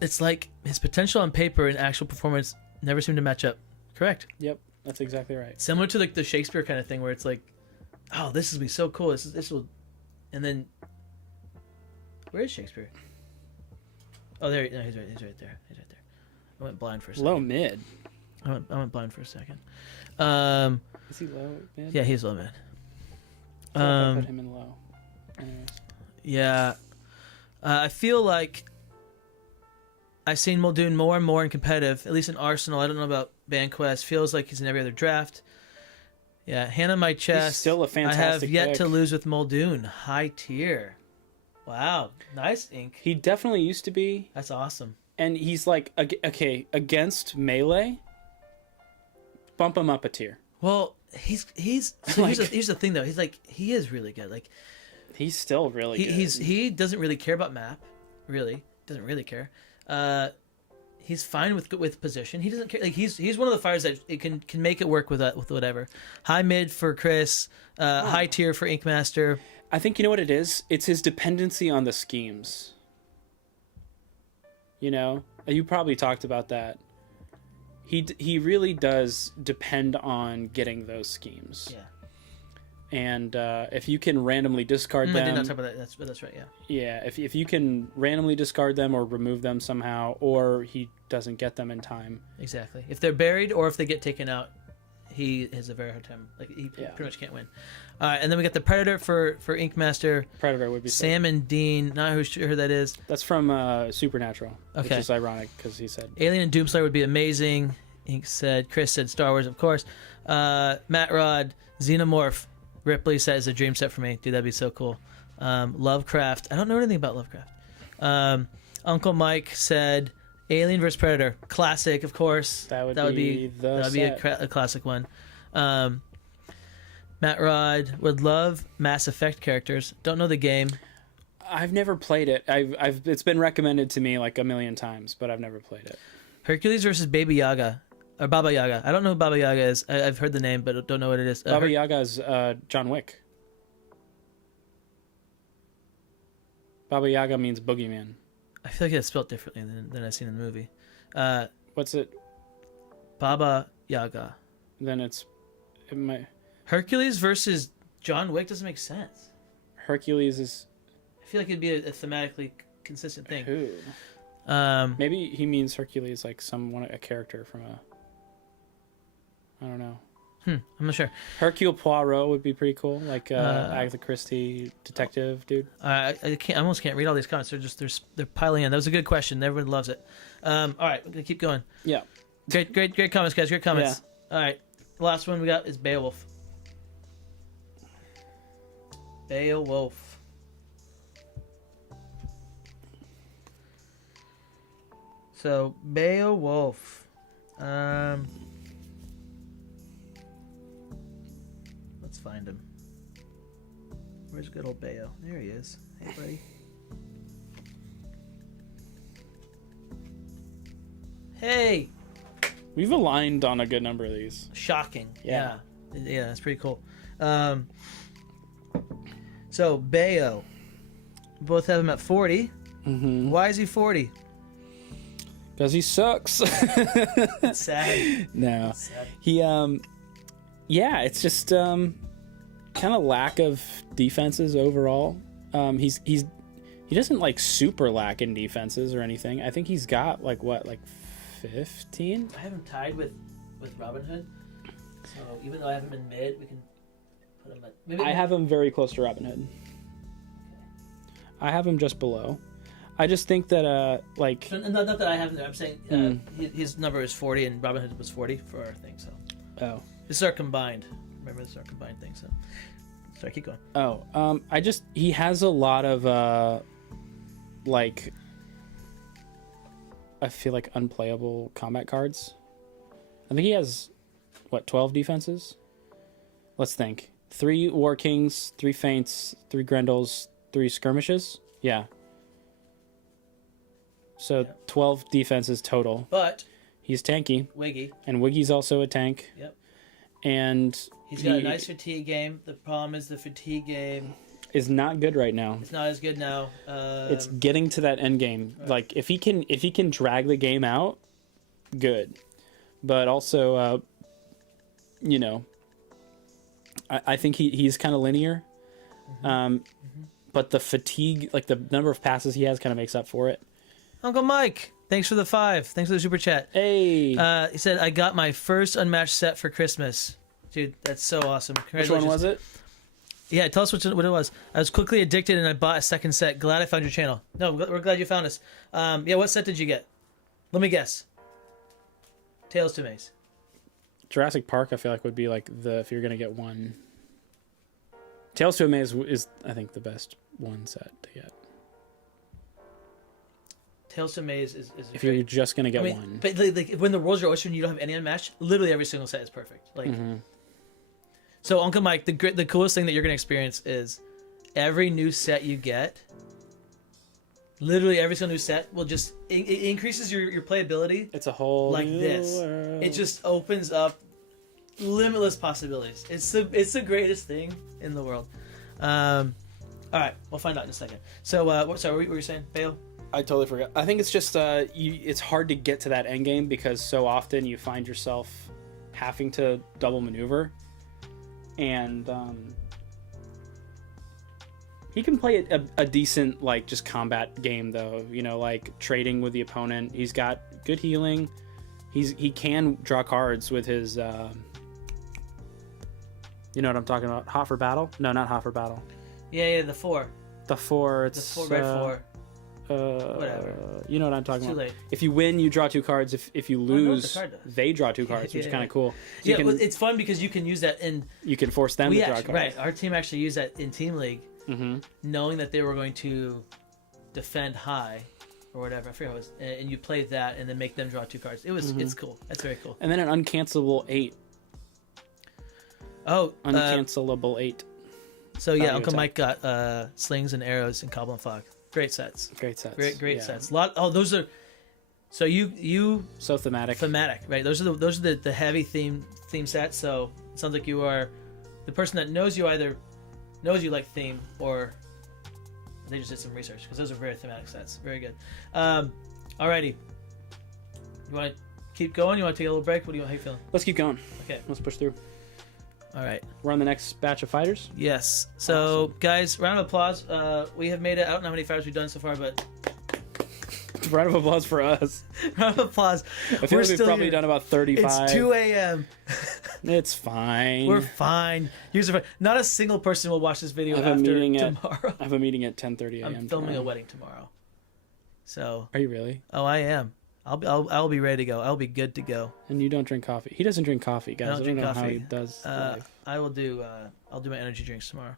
It's like his potential on paper and actual performance never seem to match up. Correct. Yep, that's exactly right. Similar to like the Shakespeare kind of thing, where it's like, oh, this will be so cool. This will, and then, where is Shakespeare? Oh, there. No, he's right there. I went blind for a second. Low mid. I went blind for a second. Is he low mid? Yeah, he's low mid. I put him in low. Anyways. Yeah, I feel like I've seen Muldoon more and more in competitive, at least in Arsenal. I don't know about Banquest. Feels like he's in every other draft. Yeah, hand on my chest. He's still a fantastic I have yet pick. to lose with Muldoon. High tier. Wow, nice, Ink. He definitely used to be. That's awesome. And he's like, okay, against melee, bump him up a tier. Well, he's so here's the thing though. He is really good. Like, he's still really good. He doesn't really care about map. Really, doesn't really care. He's fine with position. He doesn't care. Like he's one of the fires that it can make it work with whatever. High mid for Chris, high tier for Ink Master. I think you know what it is. It's his dependency on the schemes. You know, you probably talked about that. He really does depend on getting those schemes. Yeah. And if you can randomly discard them, I did not talk about that. That's right. Yeah. Yeah. If you can randomly discard them or remove them somehow, or he doesn't get them in time. Exactly. If they're buried or if they get taken out, he has a very hard time. Like he pretty much can't win. And then we got the Predator for Ink Master. Predator would be Sam and Dean. Not who sure who that is. That's from Supernatural. Okay. Which is ironic because he said Alien and Doomslayer would be amazing. Ink said. Chris said Star Wars, of course. Matt Rod, Xenomorph. Ripley says a dream set for me. Dude, that'd be so cool. Lovecraft. I don't know anything about Lovecraft. Uncle Mike said Alien vs Predator. Classic, of course. That would be a classic one. Matt Rod would love Mass Effect characters. Don't know the game. I've never played it. It's been recommended to me like a million times, but I've never played it. Hercules versus Baby Yaga. Or Baba Yaga. I don't know who Baba Yaga is. I've heard the name, but don't know what it is. Baba Yaga is John Wick. Baba Yaga means boogeyman. I feel like it's spelled differently than I've seen in the movie. What's it? Baba Yaga. Then it might... Hercules versus John Wick doesn't make sense. Hercules is... I feel like it'd be a thematically consistent thing. Who? Maybe he means Hercules like a character from a... I don't know. I'm not sure. Hercule Poirot would be pretty cool, like Agatha Christie detective dude. I almost can't read all these comments. They're piling in. That was a good question. Everyone loves it. All right, we're gonna keep going. Yeah. Great comments, guys. Great comments. Yeah. All right, the last one we got is Beowulf. Beowulf. So Beowulf. Let's find him. Where's good old Bayo? There he is. Hey, buddy. Hey! We've aligned on a good number of these. Shocking. Yeah, that's pretty cool. So, Bayo. Both have him at 40. Mm-hmm. Why is he 40? Because he sucks. That's sad. No. That's sad. He, it's just kind of lack of defenses overall. He doesn't like super lack in defenses or anything. I think he's got like 15. I have him tied with Robin Hood. So even though I have him in mid, we can put him at. Maybe I have him very close to Robin Hood. Okay. I have him just below. I just think that not that I have him there. I'm saying his number is 40 and Robin Hood was 40 for our thing. So. Oh. This is our combined. Remember, this is our combined thing. So. Sorry, keep going. Oh. He has a lot of I feel like unplayable combat cards. I think he has 12 defenses? Let's think. 3 War Kings, 3 Feints, 3 Grendels, 3 Skirmishes? Yeah. So 12 defenses total. But he's tanky. Wiggy. And Wiggy's also a tank. Yep. And he's got a nice fatigue game. The problem is the fatigue game is not good right now. It's not as good now. It's getting to that end game. Right. Like if he can drag the game out, good. But also, I think he's kind of linear. Mm-hmm. But the fatigue, like the number of passes he has, kind of makes up for it. Uncle Mike, thanks for the 5. Thanks for the super chat. Hey. He said, I got my first Unmatched set for Christmas. Dude, that's so awesome. Which one was it? Yeah, tell us what it was. I was quickly addicted and I bought a second set. Glad I found your channel. No, we're glad you found us. What set did you get? Let me guess. Tales to Maze. Jurassic Park, I feel like, would be like if you're going to get one. Tales to a Maze is, I think, the best one set to get. Tales to Maze is if you're just going to get one. But like, when the world's your oyster and you don't have any Unmatched, literally every single set is perfect. Like, So, Uncle Mike, the coolest thing that you're going to experience is every new set you get, literally every single new set will just, it increases your playability. It's a whole like this. World. It just opens up limitless possibilities. It's the greatest thing in the world. All right, we'll find out in a second. So, what were you saying, Bale? I totally forgot. I think it's just it's hard to get to that end game because so often you find yourself having to double maneuver, and he can play a decent like just combat game though. Like trading with the opponent. He's got good healing. He can draw cards with his You know what I'm talking about? Hot for Battle? No, not Hot for Battle. Yeah, the 4. The 4. The It's 4 by 4. Whatever. You know what I'm talking Too about. late. If you win, you draw 2 cards. If you I know what the lose, card does. they draw 2 cards, which is kind of cool. So Yeah, well, it's fun because you can use that in. you can force them to draw cards. Right, our team actually used that in Team League, Mm-hmm. knowing that they were going to defend high or whatever. I forget what it was. And you play that and then make them draw 2 cards. It's cool. That's very cool. And then an uncancelable 8. Oh, Uncancelable 8. so yeah, Value Uncle attack. Mike got slings and arrows and Cobble Fog. Great sets. Great sets. Great Yeah. sets. Those are. So you So thematic. right? Those are the heavy theme sets. So it sounds like you are the person that knows you either knows you like theme or they just did some research because those are very thematic sets. Very good. Alrighty. You want to keep going? You want to take a little break? How you feeling? Let's keep going. Okay. Let's push through. All right. We're on the next batch of fighters. Yes. So guys, round of applause. We have made it. I don't know how many fighters we've done so far, but Round of applause for us. round of applause. I feel like we've probably done about 35. It's 2 a.m. It's fine. We're fine. Not a single person will watch this video I have after a meeting tomorrow. I have a meeting at 10:30 a.m. I'm filming tomorrow. a wedding tomorrow. So. Are you really? Oh, I am. I'll be ready to go. I'll be good to go. And you don't drink coffee. He doesn't drink coffee, guys. I don't drink know coffee. how he does. life. I will do. I'll do my energy drinks tomorrow.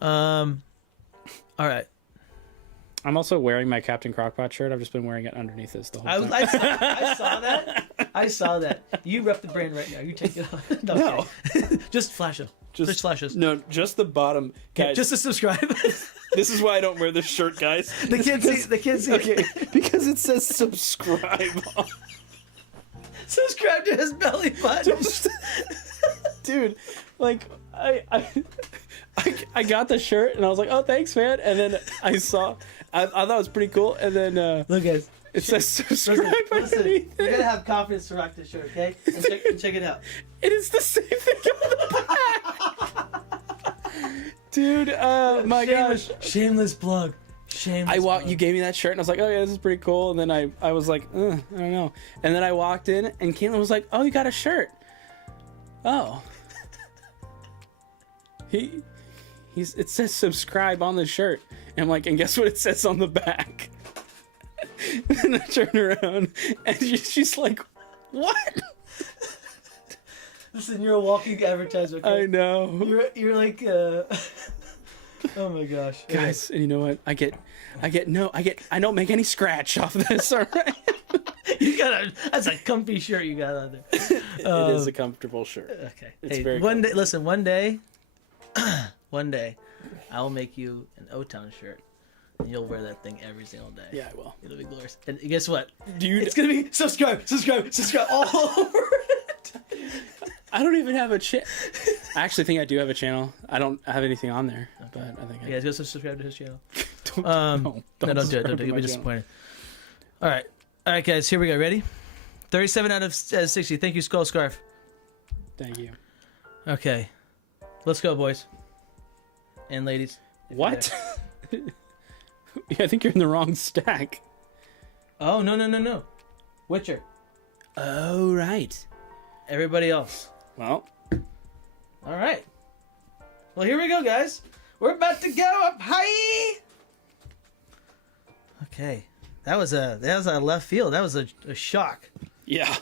All right. I'm also wearing my Captain Crockpot shirt. I've just been wearing it underneath this the whole time. I saw that. I saw that. You rep the brand right now. You take it off. No. Just flash them. Just flash us. No, just the bottom, guys. Just to subscribe. This is why I don't wear this shirt, guys. The kids see. The kids see. Okay, because it says subscribe. Subscribe to his belly button. Dude, like I got the shirt and I was like, oh, thanks, man. And then I thought it was pretty cool. And then look, guys, it says subscribe. Listen, underneath you it. gotta have confidence to rock this shirt, okay? And check it out. It is the same thing on the back. Dude, my gosh. Shameless plug. Shameless. You gave me that shirt and I was like, oh yeah, this is pretty cool. And then I was like, I don't know. And then I walked in and Caitlin was like, oh, you got a shirt. Oh. It says subscribe on the shirt. And I'm like, and guess what it says on the back? And I turn around and she's like, what? Listen, you're a walking advertisement. Okay? I know. You're like, oh my gosh, guys. And you know what? I don't make any scratch off this. All right. That's a comfy shirt you got on there. It is a comfortable shirt. Okay. It's hey, very one day. Listen, one day, I will make you an O-Town shirt, and you'll wear that thing every single day. Yeah, I will. It'll be glorious. And guess what? Dude, it's gonna be subscribe all over it. I don't even have a channel. I actually think I do have a channel. I don't have anything on there, but I think you guys go subscribe to his channel. Don't do it. Don't do it. You'll be disappointed. All right, guys. Here we go. Ready? 37 out of 60. Thank you, Skull Scarf. Thank you. Okay, let's go, boys and ladies. What? Yeah, I think you're in the wrong stack. Oh no. Witcher. Oh right. Everybody else. Well. All right. Well, here we go, guys. We're about to go up high. Okay, that was a left field. That was a shock. Yeah.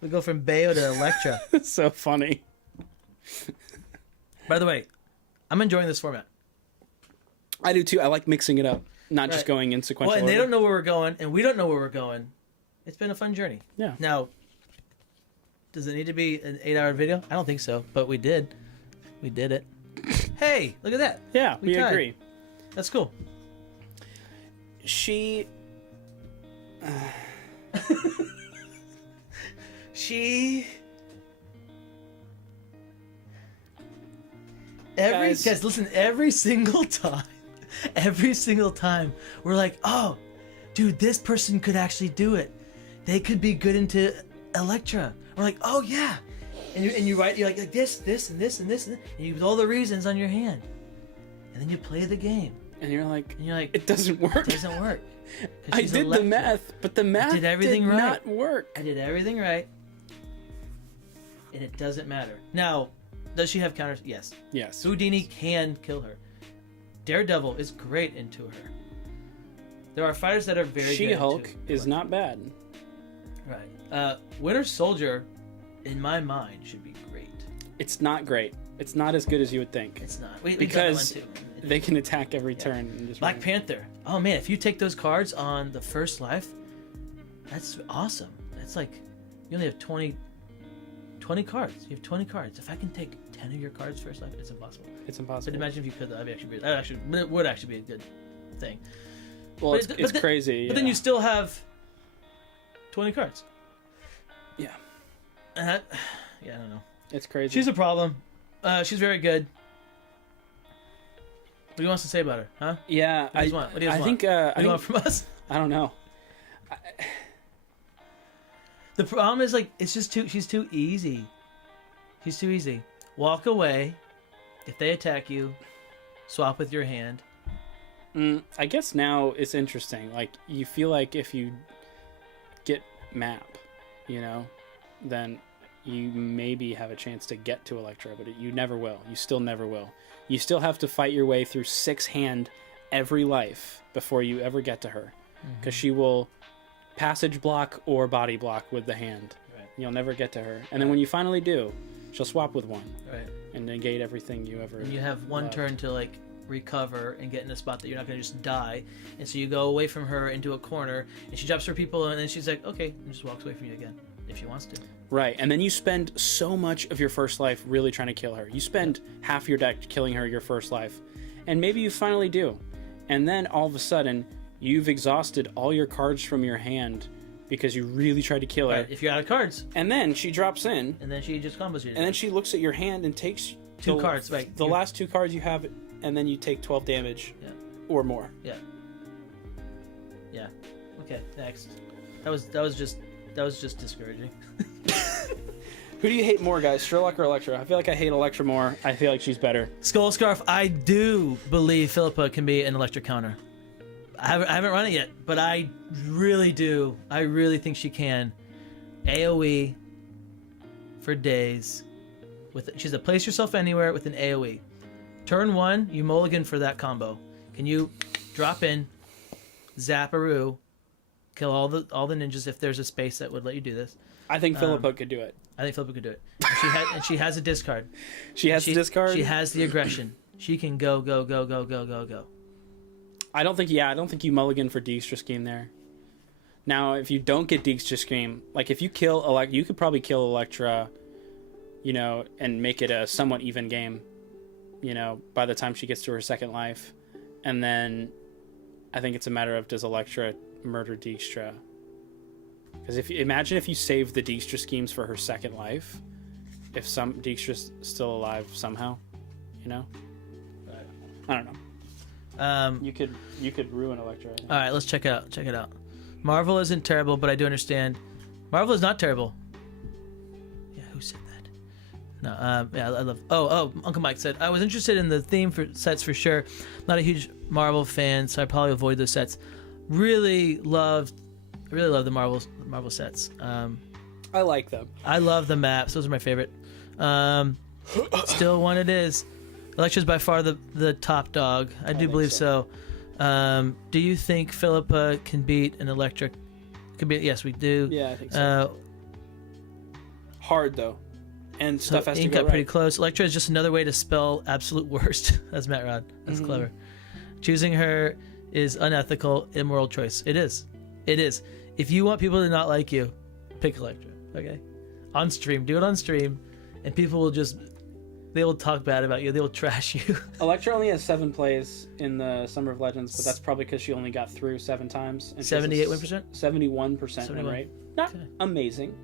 We go from Bayo to Electra. It's so funny. By the way, I'm enjoying this format. I do too. I like mixing it up, not just going in sequential. Well, and order. they don't know where we're going, and we don't know where we're going. It's been a fun journey. Yeah. Now, does it need to be an 8-hour video? I don't think so, but we did. We did it. Hey, look at that. Yeah, we tied. agree. That's cool. She guys, listen, every single time we're like, oh, dude, this person could actually do it. They could be good into Electra. We're like, oh yeah, and you write, you're like this and this and this and you have all the reasons on your hand, and then you play the game, and you're like, it doesn't work. It doesn't work. I did the math, but the math did everything right. Not work. I did everything right, and it doesn't matter. Now, Does she have counters? Yes. Yes. Houdini can kill her. Daredevil is great into her. There are fighters that are very good. She-Hulk is not bad. Right. Winter Soldier, in my mind, should be great. It's not great. It's not as good as you would think. It's not. Because they can attack every turn. And just Black Panther. Oh man, if you take those cards on the first life, that's awesome. It's like you only have 20 cards. You have 20 cards. If I can take 10 of your cards first life, it's impossible. It's impossible. But imagine if you could. That would actually be a good thing. Well, it's crazy. But then you still have 20 cards. Yeah. And I don't know. It's crazy. She's a problem. She's very good. What do you want us to say about her, huh? Yeah, What do you want? What do you want? What do you want from us? I don't know. The problem is she's too easy. She's too easy. Walk away. If they attack you, swap with your hand. I guess now it's interesting. Like, you feel like if you get map, then you maybe have a chance to get to Elektra, but you never will. You still never will. You still have to fight your way through 6-hand every life before you ever get to her. Because she will passage block or body block with the hand. Right. You'll never get to her. And then when you finally do, she'll swap with one. Right. And negate everything you ever... And you have one turn to, recover and get in a spot that you're not going to just die. And so you go away from her into a corner, and she drops her people, and then she's like, okay, and just walks away from you again, if she wants to. Right, and then you spend so much of your first life really trying to kill her. You spend half your deck killing her your first life, and maybe you finally do. And then all of a sudden, you've exhausted all your cards from your hand because you really tried to kill her. Right, if you're out of cards. And then she drops in. And then she just combos you. And then she looks at your hand and takes... two cards, right. The last 2 cards you have, and then you take 12 damage. Yeah. Or more. Yeah. Yeah. Okay, next. That was just discouraging. Who do you hate more, guys? Sherlock or Elektra? I feel like I hate Elektra more. I feel like she's better. Skull Scarf, I do believe Philippa can be an Elektra counter. I haven't run it yet, but I really do. I really think she can. AoE for days. She's a place yourself anywhere with an AoE. Turn 1, you mulligan for that combo. Can you drop in, Zapparoo, kill all the ninjas if there's a space that would let you do this? I think Philippa could do it. I think Philippa could do it. And she has a discard. She has a discard? She has the aggression. She can go. I don't think you mulligan for Dijkstra Scheme there. Now, if you don't get Dijkstra Scheme, if you kill you could probably kill Elektra, and make it a somewhat even game, by the time she gets to her second life. And then I think it's a matter of, does Elektra murder Dijkstra? Because imagine if you save the Dijkstra Schemes for her second life, if some Dijkstra's still alive somehow, I don't know. You could ruin Elektra. All right, let's check it out. Marvel isn't terrible, but I do understand. Marvel is not terrible. Yeah, who said that? No, yeah, I love. Oh, Uncle Mike said I was interested in the theme for sets for sure. Not a huge Marvel fan, so I probably avoid those sets. Really love the Marvel sets. I like them. I love the maps. Those are my favorite. Still one it is. Elektra's by far the top dog. I do believe so. Do you think Philippa can beat an Elektra? Yes, we do. Yeah, I think so. Hard though, and stuff has to Ink go got right. pretty close. Elektra is just another way to spell absolute worst. That's Matt Rod. That's clever. Choosing her is unethical, immoral choice. It is. If you want people to not like you, pick Elektra. Okay, on stream, do it on stream, and people will they will talk bad about you. They will trash you. Elektra only has 7 plays in the Summer of Legends, but that's probably because she only got through 7 times. 78 win percent? 71% win rate. Not amazing.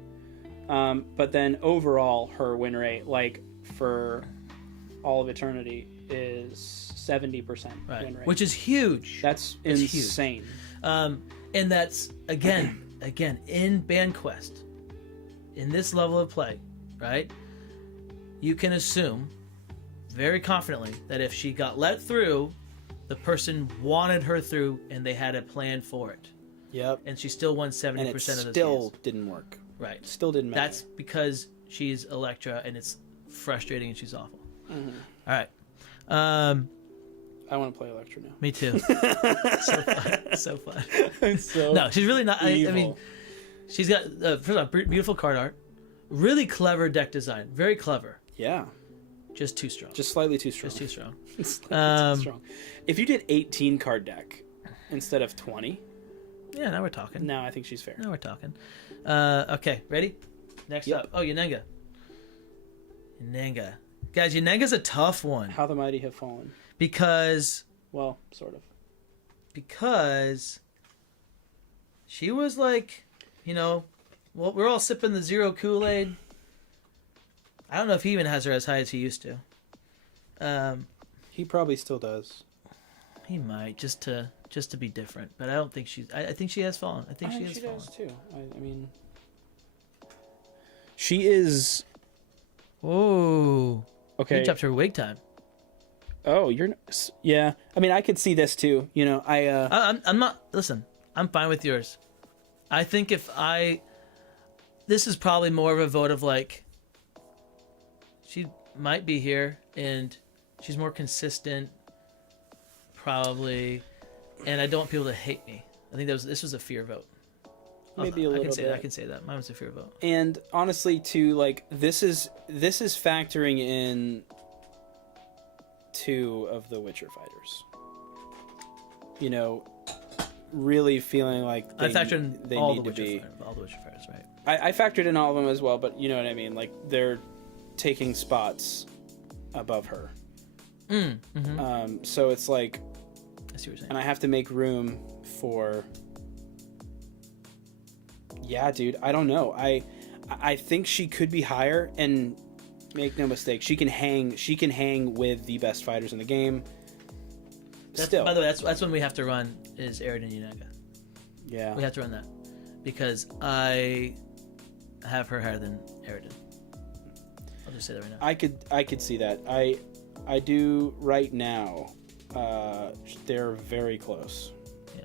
But then overall, her win rate, for all of eternity, is 70% win rate. Which is huge. That's insane. Huge. And that's, again, in BanQuest, in this level of play, right? You can assume very confidently that if she got let through, the person wanted her through and they had a plan for it. Yep. And she still won 70% of those still games. didn't work. Right. Still didn't matter. That's because she's Elektra and it's frustrating and she's awful. Mm-hmm. All right. I want to play Electra now. Me too. So fun. So fun. So no, she's really not. I evil. mean, she's got first of all, beautiful card art, really clever deck design, very clever. Yeah. Just too strong. Just slightly too strong. Just too strong. Slightly too strong. If you did 18 card deck instead of 20, yeah, now we're talking. now I think she's fair. Now we're talking. Okay, ready? Next up. Oh, Yanenga. Yanenga. Guys, Yanenga's a tough one. How the Mighty Have Fallen. Because... Well, sort of. Because... She was like, well, we're all sipping the Zero Kool-Aid. I don't know if he even has her as high as he used to. He probably still does. He might, just to be different. But I don't think she's... I think she has fallen. I think she has fallen. Does too. I mean... She is... Whoa. Okay. You dropped her wig time. Oh, you're... Yeah. I mean, I could see this too. I'm not... Listen, I'm fine with yours. I think this is probably more of a vote of like... She might be here, and she's more consistent, probably, and I don't want people to hate me. I think this was a fear vote. Maybe a little bit. I can say that. Mine was a fear vote. And honestly, too, like this is factoring in 2 of the Witcher fighters. Really feeling like I factored in they all need the to be. all the Witcher fighters, right? I factored in all of them as well, but you know what I mean. Like they're taking spots above her. So it's like, I see what you're saying. and I have to make room for. Yeah, dude. I don't know. I think she could be higher, and make no mistake, she can hang. She can hang with the best fighters in the game. Still, by the way, that's when we have to run is Aridin Yanenga. Yeah, we have to run that because I have her higher than Aridin. I'll just say that right now. I could see that. I do right now. They're very close. Yeah,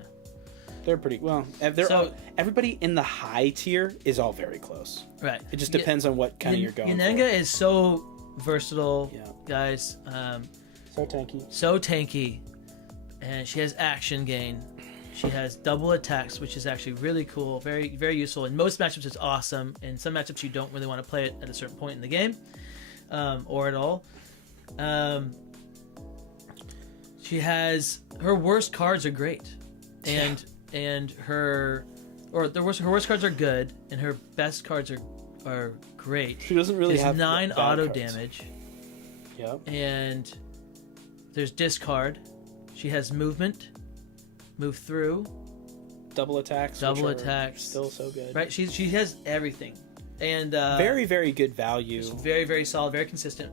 they're pretty well. Everybody in the high tier is all very close. Right. It just depends on what kind of you're going. Yanenga is so versatile, guys. So tanky. So tanky, and she has action gain. She has double attacks, which is actually really cool, very, very useful. In most matchups, it's awesome. In some matchups, you don't really want to play it at a certain point in the game, or at all. She has her worst cards are great, and her worst cards are good, and her best cards are great. She doesn't really have 9 bad auto cards. damage. Yep. And there's discard. She has movement. Move through, double attacks, still so good. Right, she has everything, and very, very good value. Very, very solid, very consistent.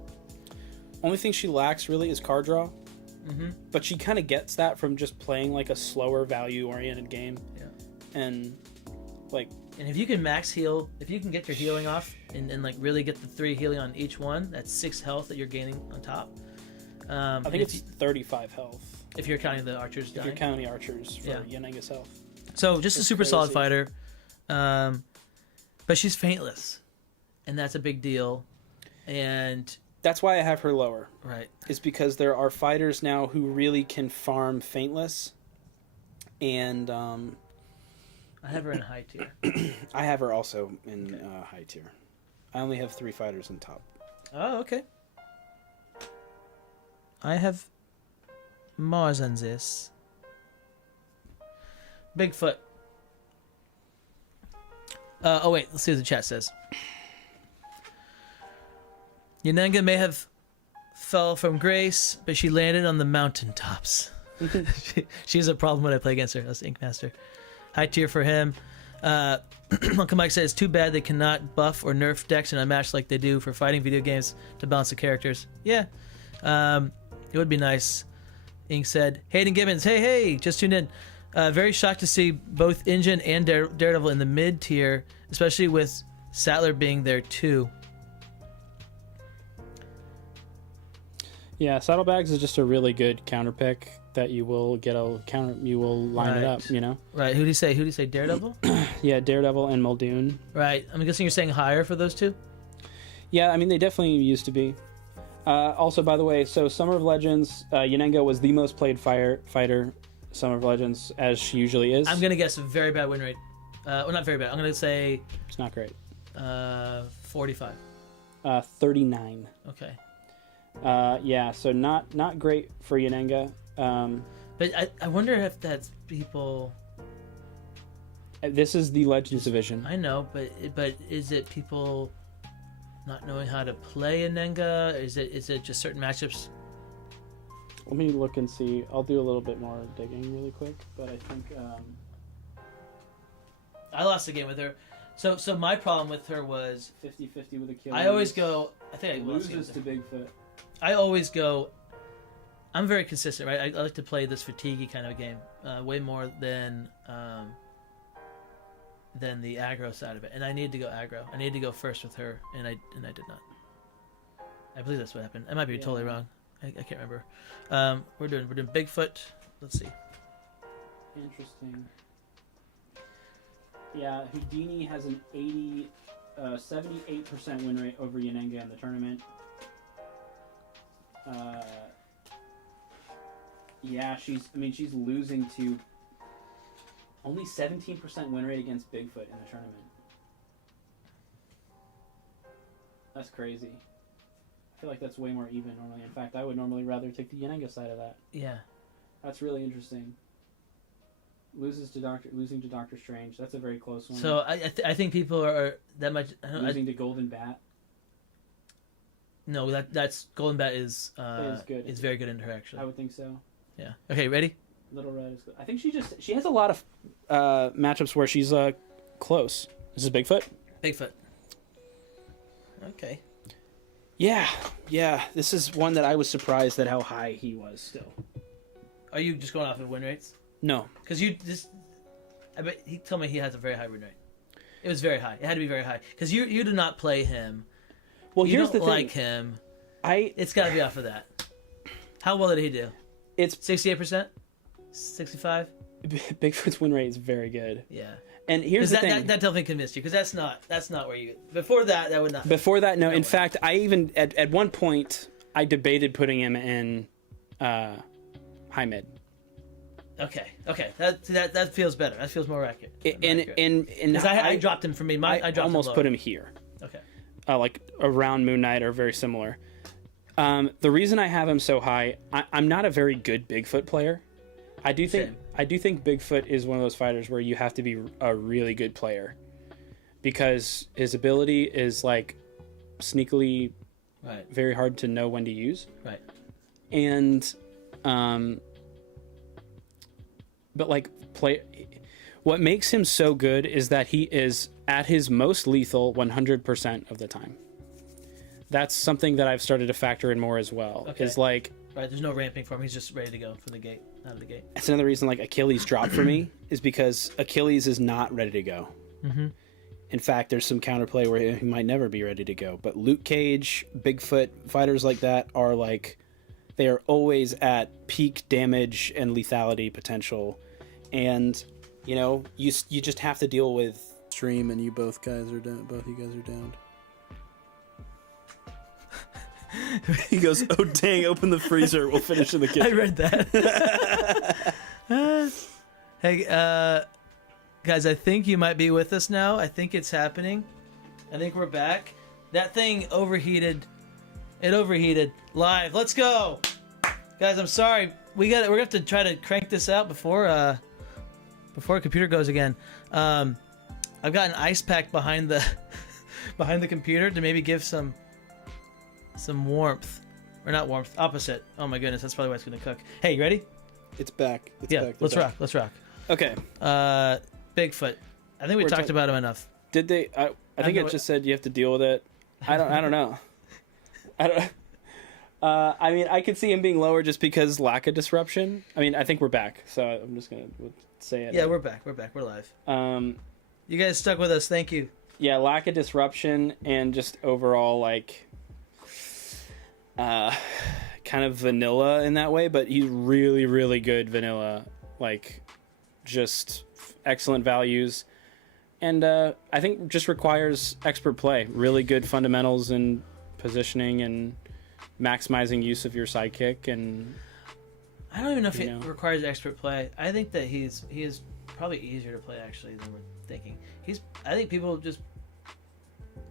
Only thing she lacks really is card draw, but she kind of gets that from just playing like a slower value-oriented game. Yeah, and if you can max heal, if you can get your healing off, and like really get the 3 healing on each one, that's 6 health that you're gaining on top. I think it's 35 health. If you're counting the archers dying. If you're counting the archers for Yanenga's health. So just a super solid fighter. But she's faintless. And that's a big deal. And that's why I have her lower. Right. Is because there are fighters now who really can farm faintless. And I have her in high tier. I have her also in high tier. I only have 3 fighters in top. Oh, okay. I have more than this. Bigfoot. Oh wait, let's see what the chat says. Yanenga may have fell from grace, but she landed on the mountaintops. She has a problem when I play against her. That's Ink Master. High tier for him. Uncle Mike says, too bad they cannot buff or nerf decks in Unmatched like they do for fighting video games to balance the characters. Yeah. It would be nice. Ink said, Hayden Gibbons, hey, just tuned in. Very shocked to see both Ingen and Daredevil in the mid tier, especially with Sattler being there too. Yeah, Saddlebags is just a really good counter pick that you will get a counter. You will line it up, you know. Right. Who do you say? Daredevil? Yeah, Daredevil and Muldoon. Right. I'm guessing you're saying higher for those two. Yeah, I mean, they definitely used to be. Also, by the way, so Summer of Legends, Yenenga was the most played fighter Summer of Legends, as she usually is. I'm going to guess a very bad win rate. Well, not very bad. I'm going to say... It's not great. 45. 39. Okay. Yeah, so not great for Yenenga. But I wonder if that's people... This is the Legends division. I know, but is it people not knowing how to play Yenenga? Is it just certain matchups? Let me look and see. I'll do a little bit more digging really quick, but I think... I lost a game with her. So my problem with her was 50-50 with Achilles. I always go. I think I loses to Bigfoot. I always go. I'm very consistent, right? I like to play this fatiguey kind of game way more than the aggro side of it, and I needed to go aggro. I needed to go first with her, and I did not. I believe that's what happened. I might be totally wrong. I can't remember. We're doing Bigfoot. Let's see. Interesting. Yeah, Houdini has an 78% win rate over Yenenga in the tournament. Yeah, she's losing to only 17% win rate against Bigfoot in the tournament. That's crazy. I feel like that's way more even normally. In fact, I would normally rather take the Yenenga side of that. Yeah. That's really interesting. Losing to Doctor Strange. That's a very close one. So I think people are that much losing to Golden Bat. No, that's Golden Bat is good. Is very good in her actually. I would think so. Yeah. Okay, ready? Little Red is good. I think she has a lot of matchups where she's close. This is Bigfoot. Bigfoot. Okay. Yeah. This is one that I was surprised at how high he was. Still. Are you just going off of win rates? No, because I bet he told me he has a very high win rate. It was very high. It had to be very high because you do not play him. Well, you here's don't the thing. like him. It's got to be off of that. How well did he do? It's 68%, 65. Bigfoot's win rate is very good. Yeah. And here's the thing. That definitely convinced you because that's not where you. Before that would not. Before that, no. In fact, I even at one point I debated putting him in high mid. Okay. That feels better. That feels more accurate. And I dropped him for me. I dropped almost him put him here. Okay. Like around Moon Knight or very similar. The reason I have him so high, I'm not a very good Bigfoot player. I do think Bigfoot is one of those fighters where you have to be a really good player because his ability is like sneakily very hard to know when to use. Right. And but like what makes him so good is that he is at his most lethal 100% of the time. That's something that I've started to factor in more as well. Okay. Is like there's no ramping for him. He's just ready to go from the gate, out of the gate. That's another reason like Achilles dropped for me is because Achilles is not ready to go. Mm-hmm. In fact, there's some counterplay where he might never be ready to go. But Luke Cage, Bigfoot, fighters like that are like they are always at peak damage and lethality potential, and you know you just have to deal with stream and you both guys are down. Both you guys are downed. He goes, "Oh dang! Open the freezer. We'll finish in the kitchen." I read that. Hey, guys, I think you might be with us now. I think it's happening. I think we're back. That thing overheated. It overheated live. Let's go, guys. I'm sorry. We're gonna have to try to crank this out before a computer goes again. I've got an ice pack behind the computer to maybe give some warmth, or not warmth, opposite. Oh my goodness, that's probably why it's gonna cook. Hey, you ready? It's back. It's yeah, back. let's rock. Let's rock. Okay. Bigfoot. I think we talked about him enough. Did they? I think it just said you have to deal with it. I don't know. I don't. I mean, I could see him being lower just because lack of disruption. I mean, I think we're back, so I'm just gonna say it. Yeah, we're back. We're back. We're live. You guys stuck with us. Thank you. Yeah, lack of disruption and just overall like, kind of vanilla in that way, but he's really, really good vanilla. Like, just excellent values. And I think just requires expert play, really good fundamentals and positioning and maximizing use of your sidekick. And I don't even know if it requires expert play. I think that he is probably easier to play actually than we're thinking. I think people just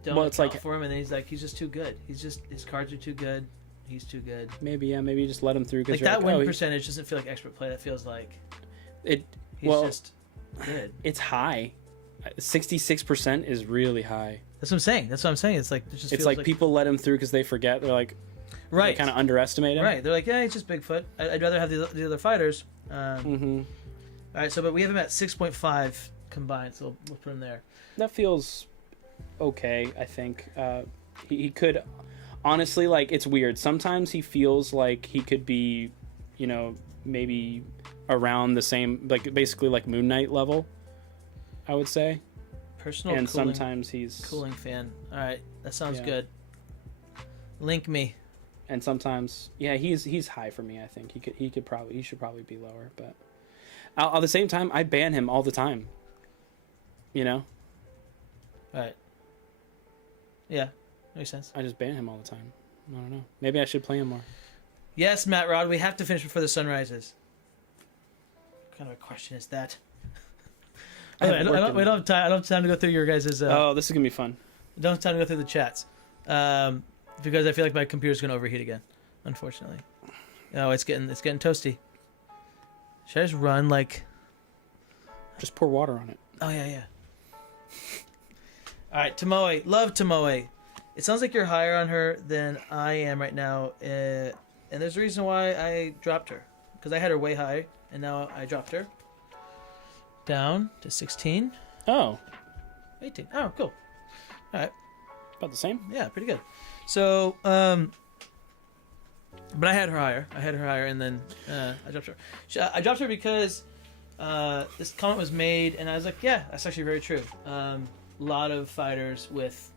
don't account for him, and he's just too good. His cards are too good. He's too good. Maybe you just let him through. Like that win percentage doesn't feel like expert play. That feels like he's just good. It's high. 66% is really high. That's what I'm saying. It's like it's like people let him through because they forget. They're like, right, they kind of underestimate him. Right. They're like, yeah, he's just Bigfoot. I'd rather have the other fighters. All right. So, but we have him at 6.5 combined. So we'll put him there. That feels okay. I think he could honestly, like, it's weird. Sometimes he feels like he could be, maybe around the same, like basically like Moon Knight level, I would say. Personal and cooling, sometimes he's cooling fan. All right, that sounds good. Link me. And sometimes, he's high for me. I think he should probably be lower. But at the same time, I ban him all the time. All right. Yeah, makes sense. I just ban him all the time. I don't know. Maybe I should play him more. Yes, Matt Rod, we have to finish before the sun rises. What kind of a question is that? We don't have time. I don't have time to go through your guys'. This is gonna be fun. I don't have time to go through the chats, because I feel like my computer's gonna overheat again. Unfortunately. Oh, it's getting toasty. Should I just run like? Just pour water on it. Oh yeah. All right, Tomoe, love Tomoe. It sounds like you're higher on her than I am right now, and there's a reason why I dropped her, because I had her way high, and now I dropped her down to 16. Oh. 18. Oh, cool. All right. About the same? Yeah, pretty good. So, but I had her higher. And then I dropped her. I dropped her because this comment was made, and I was like, yeah, that's actually very true. A lot of fighters with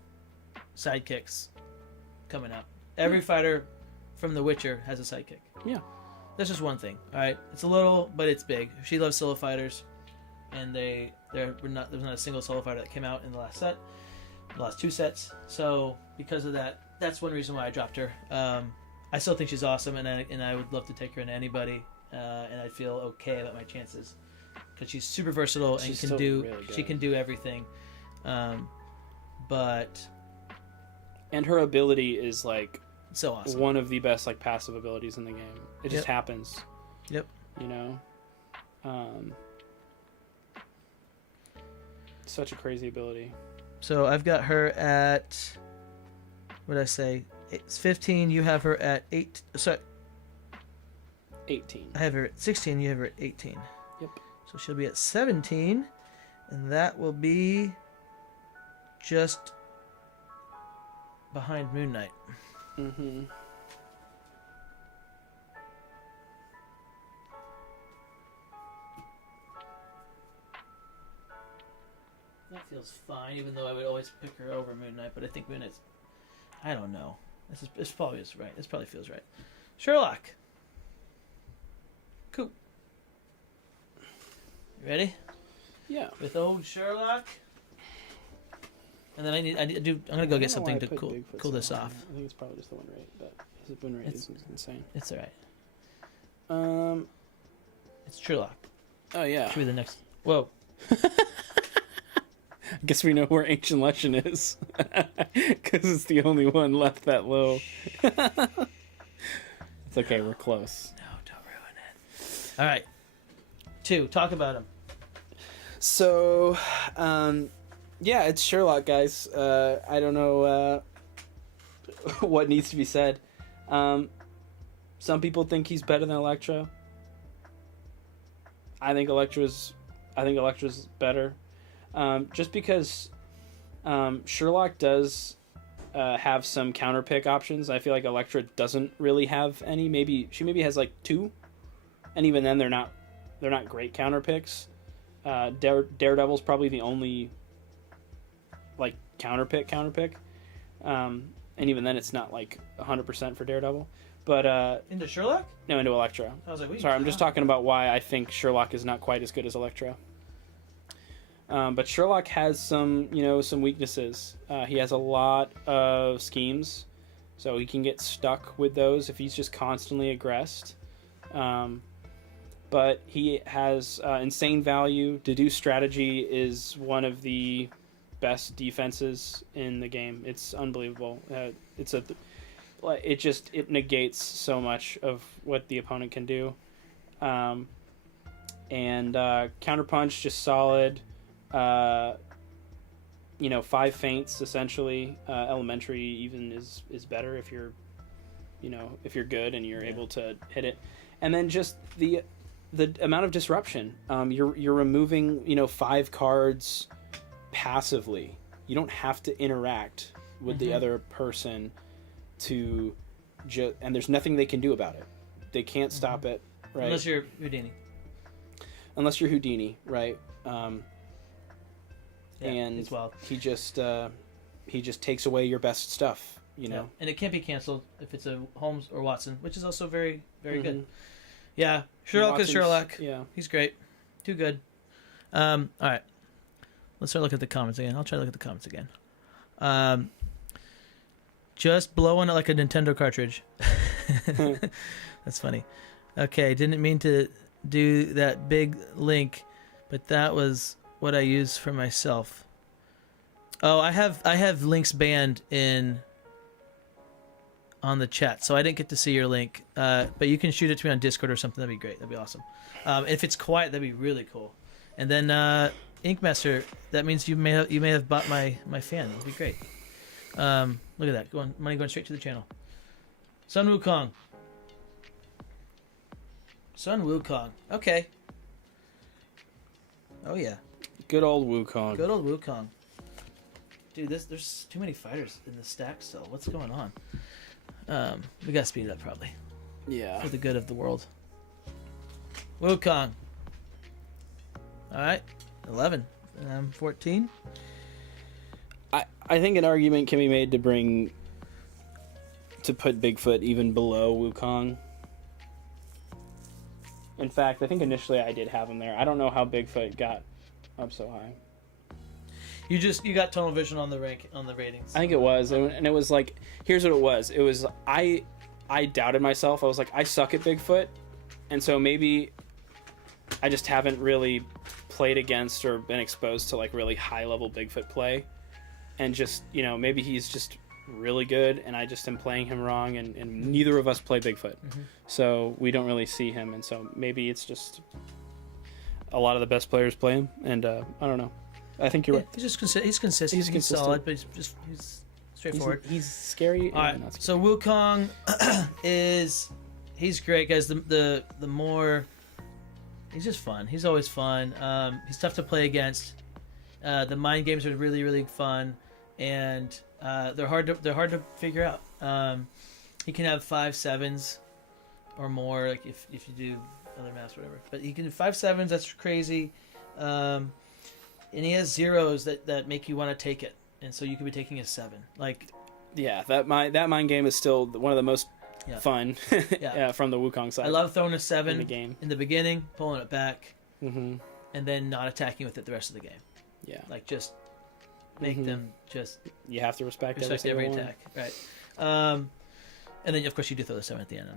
sidekicks coming out. Every fighter from The Witcher has a sidekick. Yeah. That's just one thing. All right. It's a little, but it's big. She loves solo fighters. And there was not a single solo fighter that came out in the last two sets. So because of that, that's one reason why I dropped her. I still think she's awesome, and I would love to take her into anybody, and I'd feel okay about my chances because she's super versatile and she can do everything. But her ability is like so awesome. One of the best like passive abilities in the game. It just happens. Yep. Such a crazy ability. So I've got her at, what did I say? It's 15. You have her at 8. Sorry. 18. I have her at 16. You have her at 18. Yep. So she'll be at 17, and that will be just behind Moon Knight. Mm-hmm. That feels fine, even though I would always pick her over Moon Knight, but I think Moon Knight's... I don't know. This probably is right. This probably feels right. Sherlock. Cool. You ready? Yeah. With old Sherlock. And then I'm gonna go get something to cool this off. I think it's probably just the win rate, but his win rate is insane. It's alright. It's Sherlock. Oh yeah. Should be the next. Whoa. I guess we know where Ancient Legend is, because it's the only one left that low. It's okay, we're close. No, don't ruin it. All right, 2. Talk about him. So, yeah, it's Sherlock, guys. I don't know what needs to be said. Some people think he's better than Elektra. I think Elektra's better. Just because Sherlock does have some counter pick options. I feel like Elektra doesn't really have any. She maybe has like 2, and even then they're not great counter picks. Daredevil's probably the only like counter pick, and even then it's not like 100% for Daredevil. But into Sherlock? No, into Elektra. I was like, sorry, I'm just talking about why I think Sherlock is not quite as good as Elektra. But Sherlock has some, some weaknesses. He has a lot of schemes, so he can get stuck with those if he's just constantly aggressed. But he has insane value. Deduce strategy is one of the best defenses in the game. It's unbelievable. It negates so much of what the opponent can do. And counterpunch, just solid. 5 feints essentially. Elementary even is better if you're good and you're able to hit it. And then just the amount of disruption. You're removing 5 cards passively. You don't have to interact with the other person and there's nothing they can do about it. They can't stop it, right? Unless you're Houdini. Right? And it's wild. He just takes away your best stuff, Yeah. And it can't be canceled if it's a Holmes or Watson, which is also very, very good. Yeah, Sherlock is Sherlock. Yeah, he's great. Too good. All right. Let's start looking at the comments again. I'll try to look at the comments again. Just blowing it like a Nintendo cartridge. That's funny. Okay, didn't mean to do that big link, but that was what I use for myself. Oh, I have links banned on the chat, so I didn't get to see your link. But you can shoot it to me on Discord or something. That'd be great. That'd be awesome. If it's quiet, that'd be really cool. And then Inkmaster, that means you may have bought my fan. That'd be great. Look at that. Money going straight to the channel. Sun Wukong. Okay. Oh yeah. Good old Wukong. Dude, there's too many fighters in the stack still. What's going on? We gotta speed it up probably. Yeah. For the good of the world. Wukong. Alright. 11. 14. I think an argument can be made to put Bigfoot even below Wukong. In fact, I think initially I did have him there. I don't know how Bigfoot got up so high. You got tunnel vision on the ratings. I think it was, and it was like, here's what it was. It was I doubted myself. I was like, I suck at Bigfoot, and so maybe I just haven't really played against or been exposed to like really high level Bigfoot play, and just maybe he's just really good, and I just am playing him wrong, and neither of us play Bigfoot, so we don't really see him, and so maybe it's just a lot of the best players play him, and I don't know. I think you're right. He's consistent. He's solid, but he's straightforward. He's scary. All right. So Wukong he's great, guys. The more he's just fun. He's always fun. He's tough to play against. The mind games are really, really fun, and they're hard to figure out. He can have 5/7s or more, like if you do other maps, whatever. But he can do 5/7s. That's crazy. And he has zeros that make you want to take it, and so you could be taking a 7. Like, yeah, that mind game is still one of the most fun. From the Wukong side. I love throwing a 7 in the game in the beginning, pulling it back, and then not attacking with it the rest of the game. Yeah, like just make them just. You have to respect every attack, right? And then of course you do throw the 7 at the end.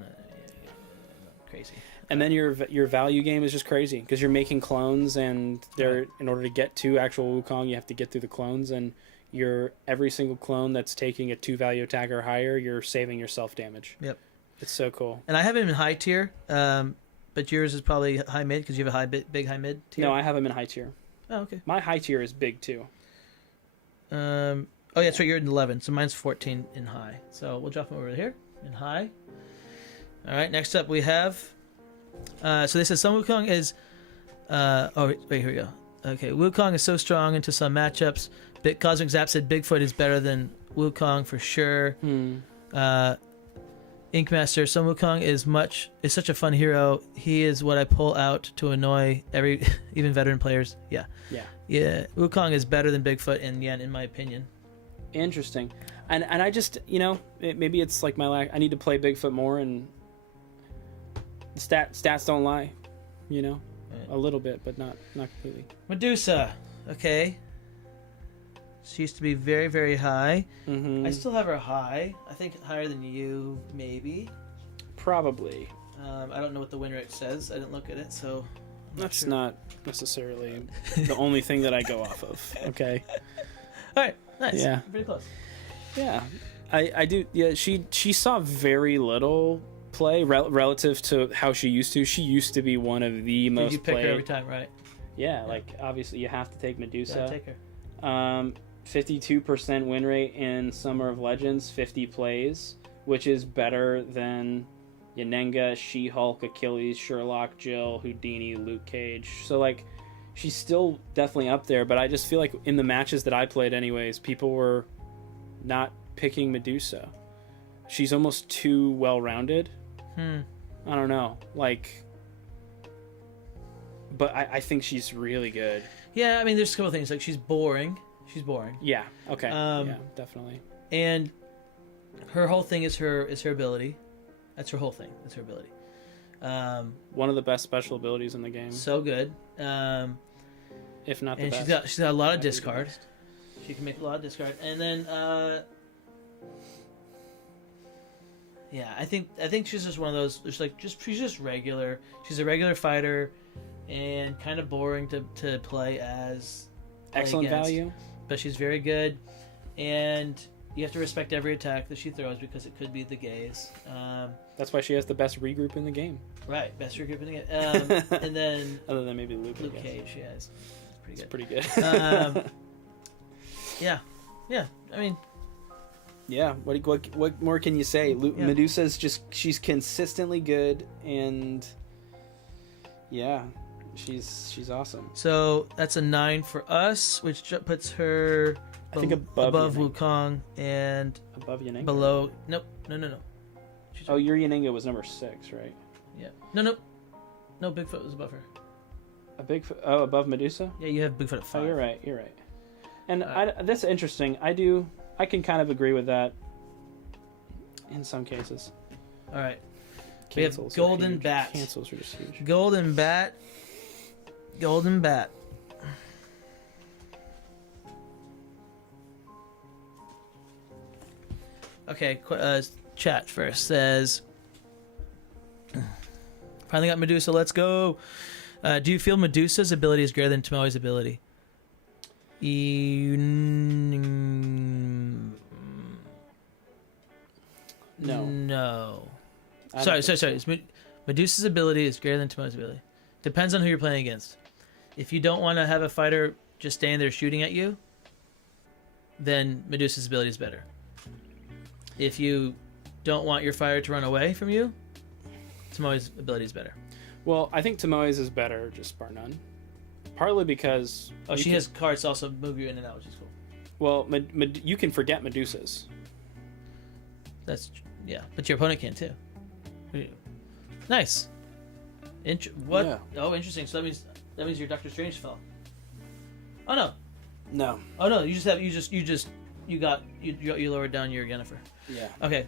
Crazy. And then your value game is just crazy because you're making clones, and in order to get to actual Wukong, you have to get through the clones, and every single clone that's taking a 2 value attack or higher, you're saving yourself damage. Yep, it's so cool. And I have him in high tier, but yours is probably high mid because you have a big high mid tier. No, I have him in high tier. Oh, okay. My high tier is big too. Oh yeah, that's right. You're in 11, so mine's 14 in high. So we'll drop him over here in high. All right. Next up we have. So they said some Wukong is. Wait, here we go. Okay, Wukong is so strong into some matchups. Cosmic Zap said Bigfoot is better than Wukong for sure. Inkmaster, some Wukong is such a fun hero. He is what I pull out to annoy even veteran players. Yeah. Wukong is better than Bigfoot in my opinion. Interesting, and I just maybe it's like my lack. I need to play Bigfoot more, and stats don't lie, a little bit, but not completely. Medusa, Okay. She used to be very, very high. Mm-hmm. I still have her high. I think higher than you, maybe. Probably. I don't know what the win rate says. I didn't look at it, so... That's not necessarily the only thing that I go off of. Okay. All right. Nice. Yeah. Pretty close. Yeah. I do. Yeah. She saw very little play relative to how she used to. She used to be one of the most You pick played. her every time, right? Yeah. Like obviously you have to take Medusa. Yeah, take her. 52% win rate in Summer of Legends, 50 plays, which is better than Yenenga, She-Hulk, Achilles, Sherlock, Jill, Houdini, Luke Cage. So, like, she's still definitely up there, but I just feel like in the matches that I played anyways, people were not picking Medusa. She's almost too well-rounded. I don't know. Like... But I think she's really good. Yeah, I mean, there's a couple things. Like, she's boring. She's boring. Yeah, okay. Yeah, definitely. And her whole thing is her ability. That's her whole thing. That's her ability. One of the best special abilities in the game. So good. If not the and best. she's got a lot of discard. She can make a lot of discard. And then, yeah, I think she's just one of those. She's just regular. She's a regular fighter, and kind of boring to play as. Excellent against. value. But she's very good, and you have to respect every attack that she throws because it could be the gaze. That's why she has the best regroup in the game. Right, best regroup in the game. And then other than maybe Luke Cage, yeah, it's pretty good. It's pretty good. Yeah. I mean, yeah. What more can you say? Medusa's she's consistently good, and yeah. She's awesome. So that's a 9 for us, which puts her I think above Wukong and above Yenenga. Below. Nope. No. Oh, your Yenenga was number 6, right? Yeah. No. Bigfoot was above her. A Bigfoot? Oh, above Medusa? Yeah, you have Bigfoot at 5. Oh, you're right. And that's interesting. I can kind of agree with that in some cases. All right. Cancels we have Golden Bat. Cancels are just huge. Golden Bat. Okay, chat first says, finally got Medusa, let's go. Do you feel Medusa's ability is greater than Tomoe's ability? No. Sorry. Medusa's ability is greater than Tomoe's ability. Depends on who you're playing against. If you don't want to have a fighter just standing there shooting at you, then Medusa's ability is better. If you don't want your fighter to run away from you, Tomoe's ability is better. Well, I think Tomoe's is better, just bar none. Partly because... she has cards to also move you in and out, which is cool. Well, you can forget Medusa's. Yeah, but your opponent can too. Nice. What? Yeah. Oh, interesting. So that means your Doctor Strange fell. Oh no. No. Oh no. You lowered down your Yennefer. Yeah. Okay.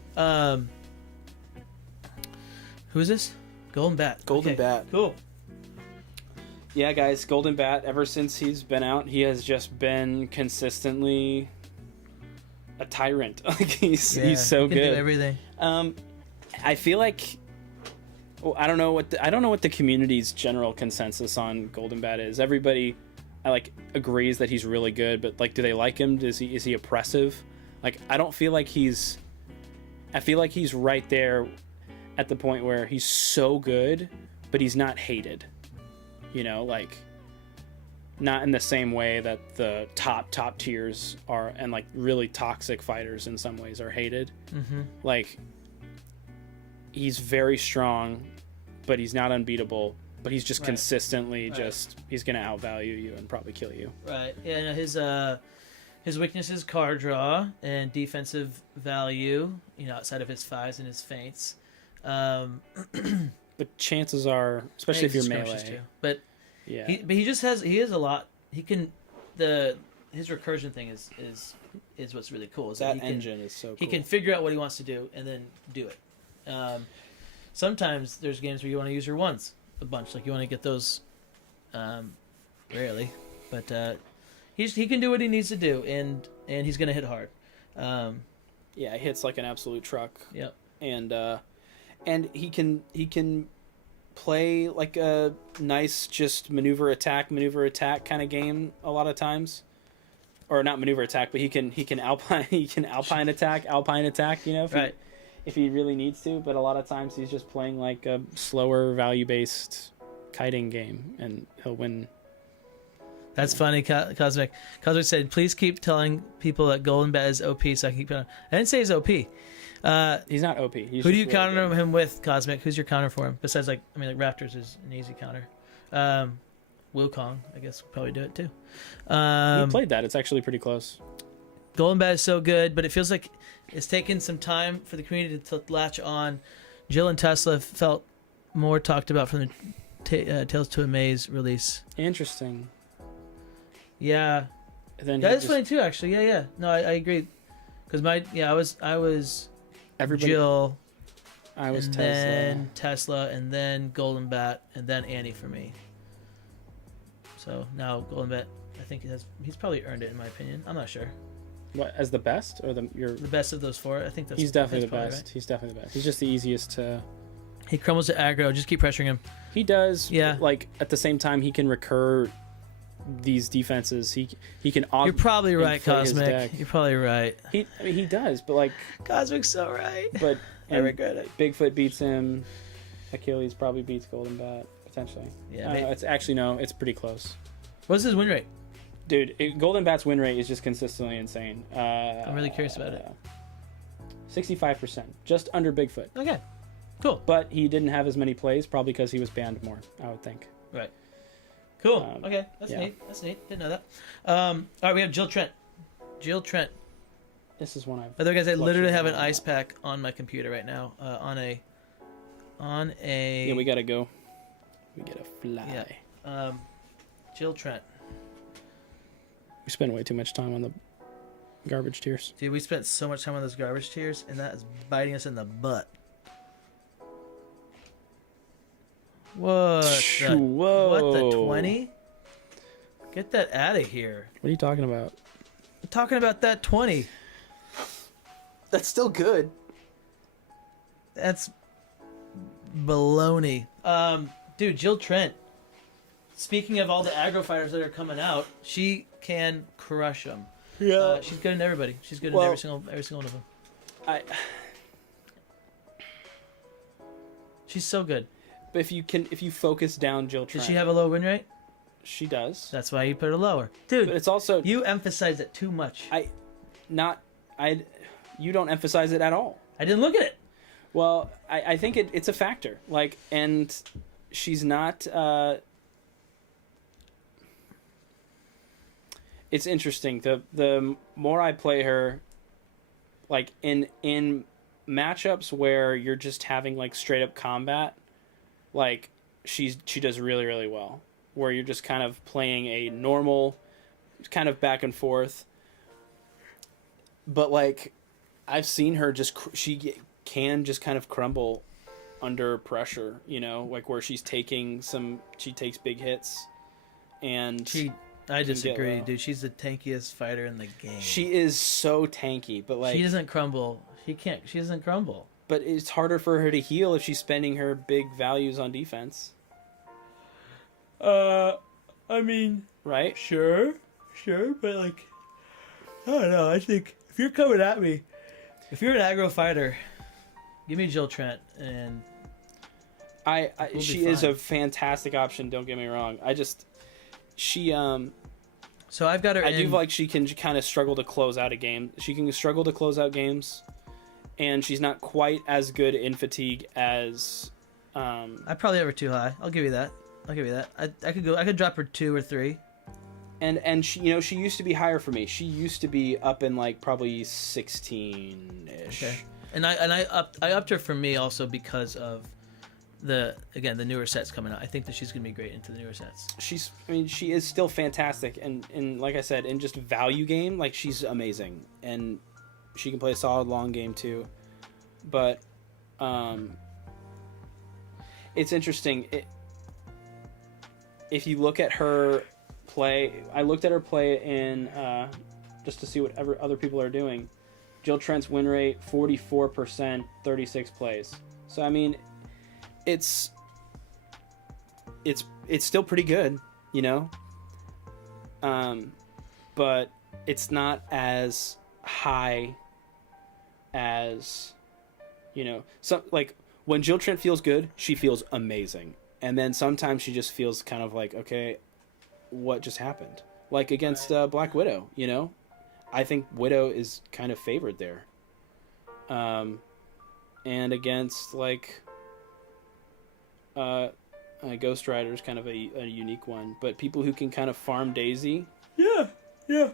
Who is this? Golden Bat. Golden Bat. Cool. Yeah, guys. Golden Bat. Ever since he's been out, he has just been consistently a tyrant. Like he's so he can good. Do everything. I feel like. Well, I don't know what the community's general consensus on Golden Bat is. Everybody, agrees that he's really good, but do they like him? Is he oppressive? I don't feel like he's. I feel like he's right there, at the point where he's so good, but he's not hated. Not in the same way that the top tiers are, and really toxic fighters in some ways are hated. Mm-hmm. He's very strong, but he's not unbeatable. But he's just consistently he's gonna outvalue you and probably kill you. Right. Yeah. His weakness is card draw and defensive value. Outside of his fives and his feints. But chances are, especially if you're melee. Too. But yeah. He has a lot. He can his recursion thing is what's really cool. Is that engine is so cool. He can figure out what he wants to do and then do it. Sometimes there's games where you want to use your ones a bunch, you want to get those rarely, but he can do what he needs to do, and he's gonna hit hard. Yeah, he hits like an absolute truck. Yep. And he can play like a nice just maneuver attack kind of game a lot of times, or not maneuver attack, but he can alpine attack, you know, if he really needs to. But a lot of times he's just playing like a slower value based kiting game, and he'll win. That's funny, Cosmic. Cosmic said, "Please keep telling people that Golden Bat is OP, so I can keep it on." I didn't say he's OP. He's not OP. Who do you counter him with, Cosmic? Who's your counter for him? Besides, like Raptors is an easy counter. Wukong, I guess, will probably do it too. He played that. It's actually pretty close. Golden Bat is so good, but it feels like it's taken some time for the community to latch on. Jill and Tesla felt more talked about from the Tales to Amaze release. Interesting. Yeah. Then that is funny too, actually. Yeah. No, I agree. Because I was Jill. I was Tesla. Then Tesla, and then Golden Bat, and then Annie for me. So now Golden Bat, I think he's probably earned it in my opinion. I'm not sure. What, as the best or the best of those four? I think he's definitely the best. Right. He's definitely the best. He's just the easiest to. He crumbles to aggro. Just keep pressuring him. He does. Yeah. Like at the same time, he can recur these defenses. He can. You're probably right, Cosmic. You're probably right. He does, but like Cosmic's so right. But I regret it. Bigfoot beats him. Achilles probably beats Golden Bat potentially. Yeah. It's actually no. It's pretty close. What's his win rate? Dude, Golden Bat's win rate is just consistently insane. I'm really curious about it. 65%, just under Bigfoot. Okay, cool. But he didn't have as many plays, probably because he was banned more, I would think. Right. Cool. Okay, that's neat. That's neat. Didn't know that. All right, we have Jill Trent. This is one I've. By the way, guys, I literally have an ice pack on my computer right now. On a. Yeah, we gotta go. We gotta fly. Yeah. Jill Trent. We spend way too much time on the garbage tiers. Dude, we spent so much time on those garbage tiers, and that is biting us in the butt. What the 20? Get that out of here. What are you talking about? I'm talking about that 20. That's still good. That's baloney. Dude, Jill Trent. Speaking of all the aggro fighters that are coming out, she can crush them. Yeah, she's good in everybody. She's good in every single one of them. She's so good. But if you focus down Jill Trent, does she have a low win rate? She does. That's why you put her lower, dude. But it's also you emphasize it too much. You don't emphasize it at all. I didn't look at it. Well, I think it's a factor. Like, and she's not. It's interesting. The more I play her, like in matchups where you're just having like straight up combat, like she does really, really well. Where you're just kind of playing a normal, kind of back and forth. But like, I've seen her she can just kind of crumble under pressure. You know, like where she takes big hits, and I disagree, dude. She's the tankiest fighter in the game. She is so tanky, but like she doesn't crumble. She doesn't crumble. But it's harder for her to heal if she's spending her big values on defense. I mean, right? Sure, but like, I don't know. I think if you're coming at me, if you're an aggro fighter, give me Jill Trent, and she is a fantastic option. Don't get me wrong. So I've got her. I do like she can kind of struggle to close out a game. She can struggle to close out games, and she's not quite as good in fatigue as. I probably have her too high. I'll give you that. I could drop her 2 or 3. And she she used to be higher for me. She used to be up in like probably 16-ish. Okay. And I upped her for me also because of the newer sets coming out. I think that she's gonna be great into the newer sets. She is still fantastic, and like I said, in just value game, like she's amazing, and she can play a solid long game too. But it's interesting. If you look at her play. I looked at her play in just to see what other people are doing. Jill Trent's win rate 44%, 36 plays. So I mean, it's still pretty good, you know. But it's not as high as, you know, some like when Jill Trent feels good, she feels amazing, and then sometimes she just feels kind of like, okay, what just happened? Like against Black Widow, you know, I think Widow is kind of favored there, and against like Ghost Rider is kind of a unique one, but people who can kind of farm Daisy, yeah,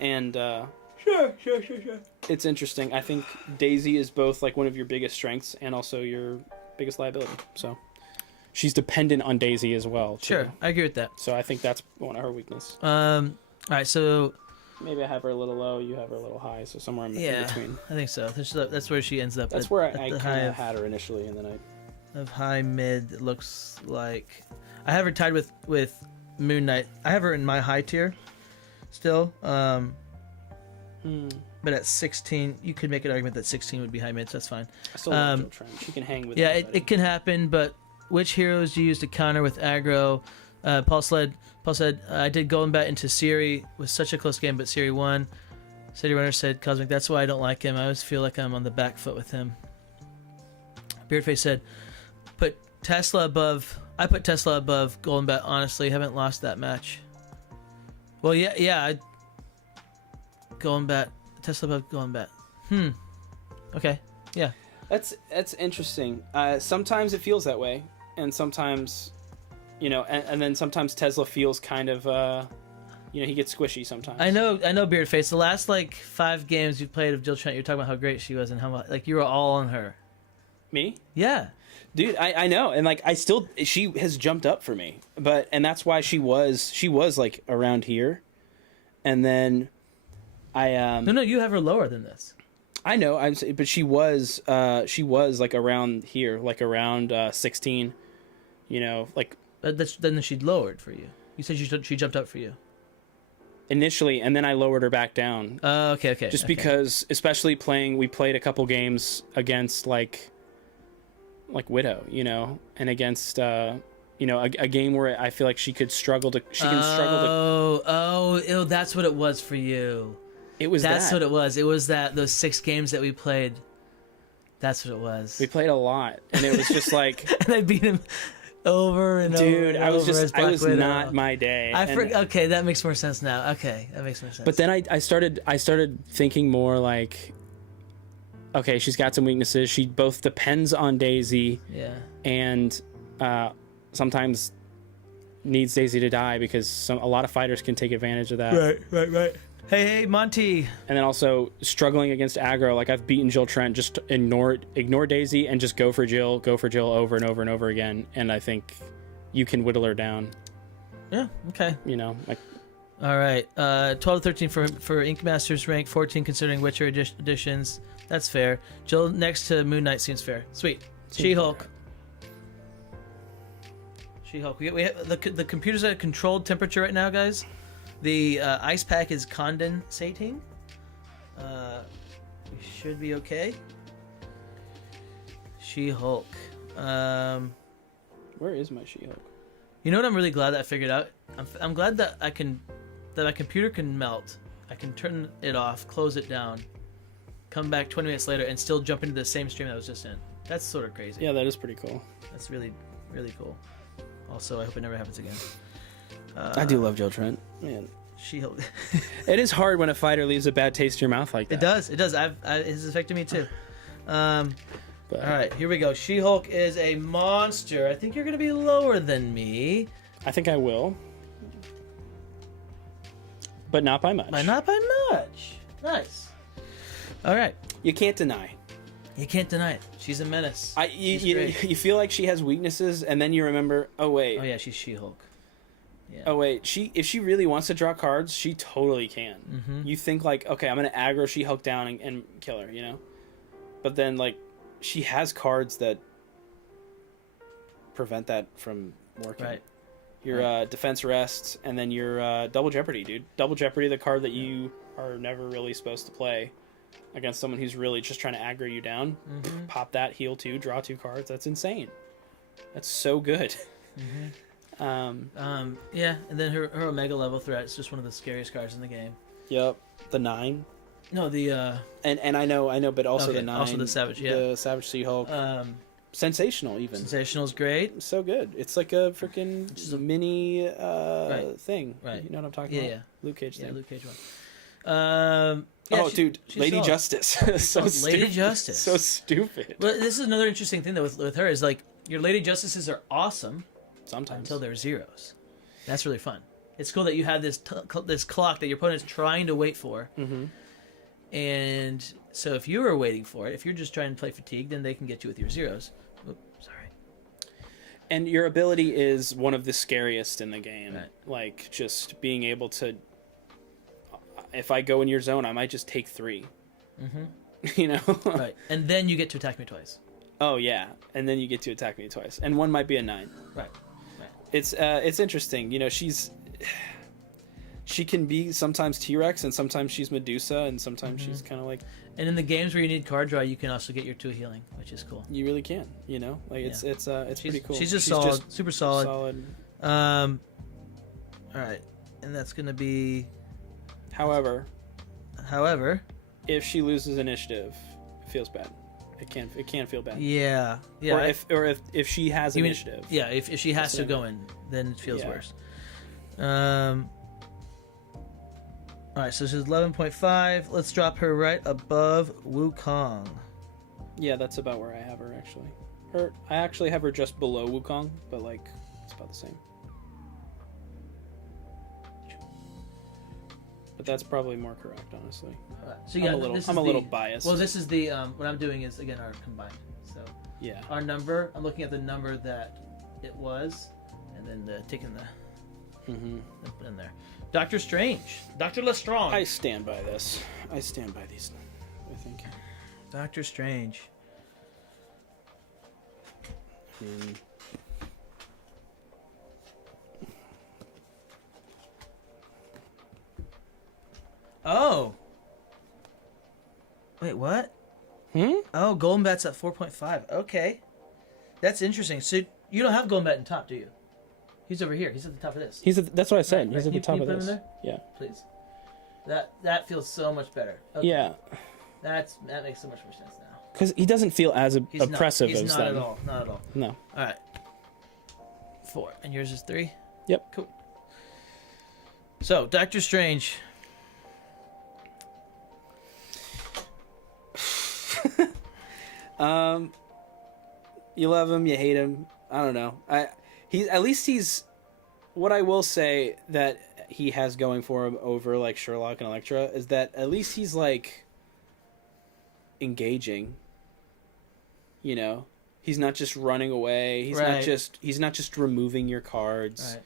and sure. It's interesting. I think Daisy is both like one of your biggest strengths and also your biggest liability. So she's dependent on Daisy as well. Too. Sure, I agree with that. So I think that's one of her weaknesses. All right, so maybe I have her a little low, you have her a little high, so somewhere in between. I think so. That's where she ends up. That's where I kind of had her initially, and then of high mid. It looks like I have her tied with Moon Knight. I have her in my high tier still. But at 16, you could make an argument that 16 would be high mid, so that's fine. I still love Jill Trent. She can hang with yeah, it can happen, but which heroes do you use to counter with aggro? Paul said, I did Golden Bat into Siri. Was such a close game, but Siri won. City Runner said, Cosmic, that's why I don't like him. I always feel like I'm on the back foot with him. Beardface said, I put Tesla above Golden Bat, honestly. Haven't lost that match. Well, yeah. Golden Bat, Tesla above Golden Bat. Okay, yeah. That's interesting. Sometimes it feels that way, and sometimes, you know, and then sometimes Tesla feels kind of, you know, he gets squishy sometimes. I know, Beardface. The last like 5 games you played of Jill Trent, you're talking about how great she was and how much, like, you were all on her. Me? Yeah. Dude, I know, and like she has jumped up for me, and that's why she was like around here, and then I No, you have her lower than this. I know, but she was like around here, like around 16, you know, like. But then she lowered for you. You said she jumped up for you. Initially, and then I lowered her back down. Okay. Just because, especially we played a couple games against like Widow, you know, and against you know, a game where I feel like she can struggle to. Oh, that's what it was for you. That's what it was. It was those 6 games that we played. That's what it was. We played a lot, and it was just like. And I beat him over and over. Dude, and I was Widow. not my day. Okay, that makes more sense now. Okay, that makes more sense. But then I started thinking more like, okay, she's got some weaknesses. She both depends on Daisy. Yeah. And sometimes needs Daisy to die because a lot of fighters can take advantage of that. Right. Hey, Monty. And then also struggling against aggro. Like I've beaten Jill Trent, just ignore Daisy and just go for Jill over and over and over again. And I think you can whittle her down. Yeah. Okay. You know. Like. All right. 12-13 for Ink Masters rank. 14 considering Witcher editions. That's fair. Jill next to Moon Knight seems fair. Sweet. She-Hulk. She-Hulk. We have the computer's at a controlled temperature right now, guys. The ice pack is condensating. We should be okay. She-Hulk. Where is my She-Hulk? You know what I'm really glad that I figured out? I'm glad that that my computer can melt. I can turn it off, close it down, come back 20 minutes later, and still jump into the same stream I was just in. That's sort of crazy. Yeah, that is pretty cool. That's really, really cool. Also, I hope it never happens again. I do love Jill Trent, man. She-Hulk. It is hard when a fighter leaves a bad taste in your mouth like that. It does. It's affected me too. All right, here we go. She-Hulk is a monster. I think you're going to be lower than me. I think I will. But not by much. Not by much. Nice. All right. You can't deny. You can't deny it. She's a menace. You feel like she has weaknesses, and then you remember, oh, wait. Oh, yeah, she's She-Hulk. Yeah. Oh, wait. If she really wants to draw cards, she totally can. Mm-hmm. You think, like, okay, I'm going to aggro She-Hulk down and kill her, you know? But then, like, she has cards that prevent that from working. Right. your defense rests, and then your double jeopardy, dude. Double jeopardy, the card that you are never really supposed to play against someone who's really just trying to aggro you down. Pop that, heal 2, draw 2 cards. That's insane. That's so good. Yeah, and then her Omega level threat is just one of the scariest cards in the game. Yep, the 9. No, the and I know, but also the 9. Also the Savage, yeah. The Savage Sea Hulk. Sensational, even. Sensational's great. So good. It's like a freaking mini thing. Right. You know what I'm talking about? Yeah. Luke Cage thing. Yeah, Luke Cage one. Dude, Lady solid. Justice. So stupid. Lady Justice. So stupid. Well, this is another interesting thing though with her is like your Lady Justices are awesome sometimes until they're zeros. That's really fun. It's cool that you have this this clock that your opponent's trying to wait for. And so if you were waiting for it, if you're just trying to play fatigue, then they can get you with your zeros. Oops, sorry. And your ability is one of the scariest in the game. Right. Like, just being able to... If I go in your zone, I might just take 3. You know? Right. And then you get to attack me twice. Oh, yeah. And then you get to attack me twice. And one might be a 9. Right. It's interesting. You know, she can be sometimes T-Rex, and sometimes she's Medusa, and sometimes she's kind of like... And in the games where you need card draw, you can also get your 2 healing, which is cool. You really can, you know? Like, it's pretty cool. She's just solid, super solid. All right. And that's going to be... However, if she loses initiative, it feels bad. It can feel bad. Yeah. Or if she has initiative. Yeah, if she has to go in, then it feels worse. All right, so she's 11.5. Let's drop her right above Wukong. Yeah, that's about where I have her, actually. I actually have her just below Wukong, but, like, it's about the same. But that's probably more correct, honestly. So yeah, I'm a little biased. Well, this is the what I'm doing is again our combined. So yeah, our number. I'm looking at the number that it was, and then taking the put in there. Doctor Strange, Doctor Lestrange. I stand by this. I stand by these. I think. Doctor Strange. Oh. Wait, what? Oh, Golden Bat's at 4.5. Okay. That's interesting. So you don't have Golden Bat in top, do you? He's over here. He's at the top of this. That's what I said. Right, He's at the top of put this. him in there? Yeah. Please. That feels so much better. Okay. Yeah. That makes so much more sense now. Because he doesn't feel as oppressive as them. He's not at all. Not at all. No. All right. 4. And yours is 3? Yep. Cool. So, Doctor Strange. You love him, you hate him. I don't know. He's what I will say that he has going for him over like Sherlock and Elektra is that at least he's like engaging. You know, he's not just running away. He's not just removing your cards. Right.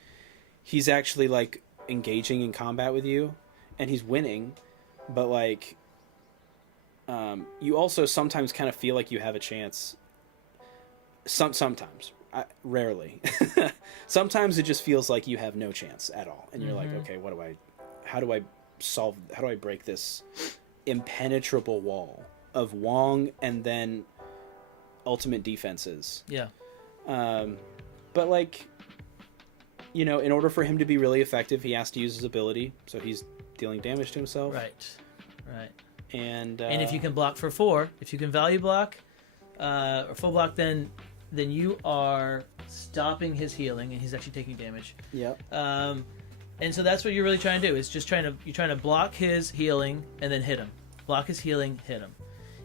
He's actually like engaging in combat with you, and he's winning. But like, you also sometimes kind of feel like you have a chance. Sometimes, rarely. Sometimes it just feels like you have no chance at all, and you're like, okay, how do I break this impenetrable wall of Wong and then ultimate defenses? Yeah. But like, you know, in order for him to be really effective, he has to use his ability, so he's dealing damage to himself. Right. And if you can block for 4, if you can value block or full block, then you are stopping his healing, and he's actually taking damage. Yep. And so that's what you're really trying to do. Is just you're trying to block his healing and then hit him. Block his healing, hit him.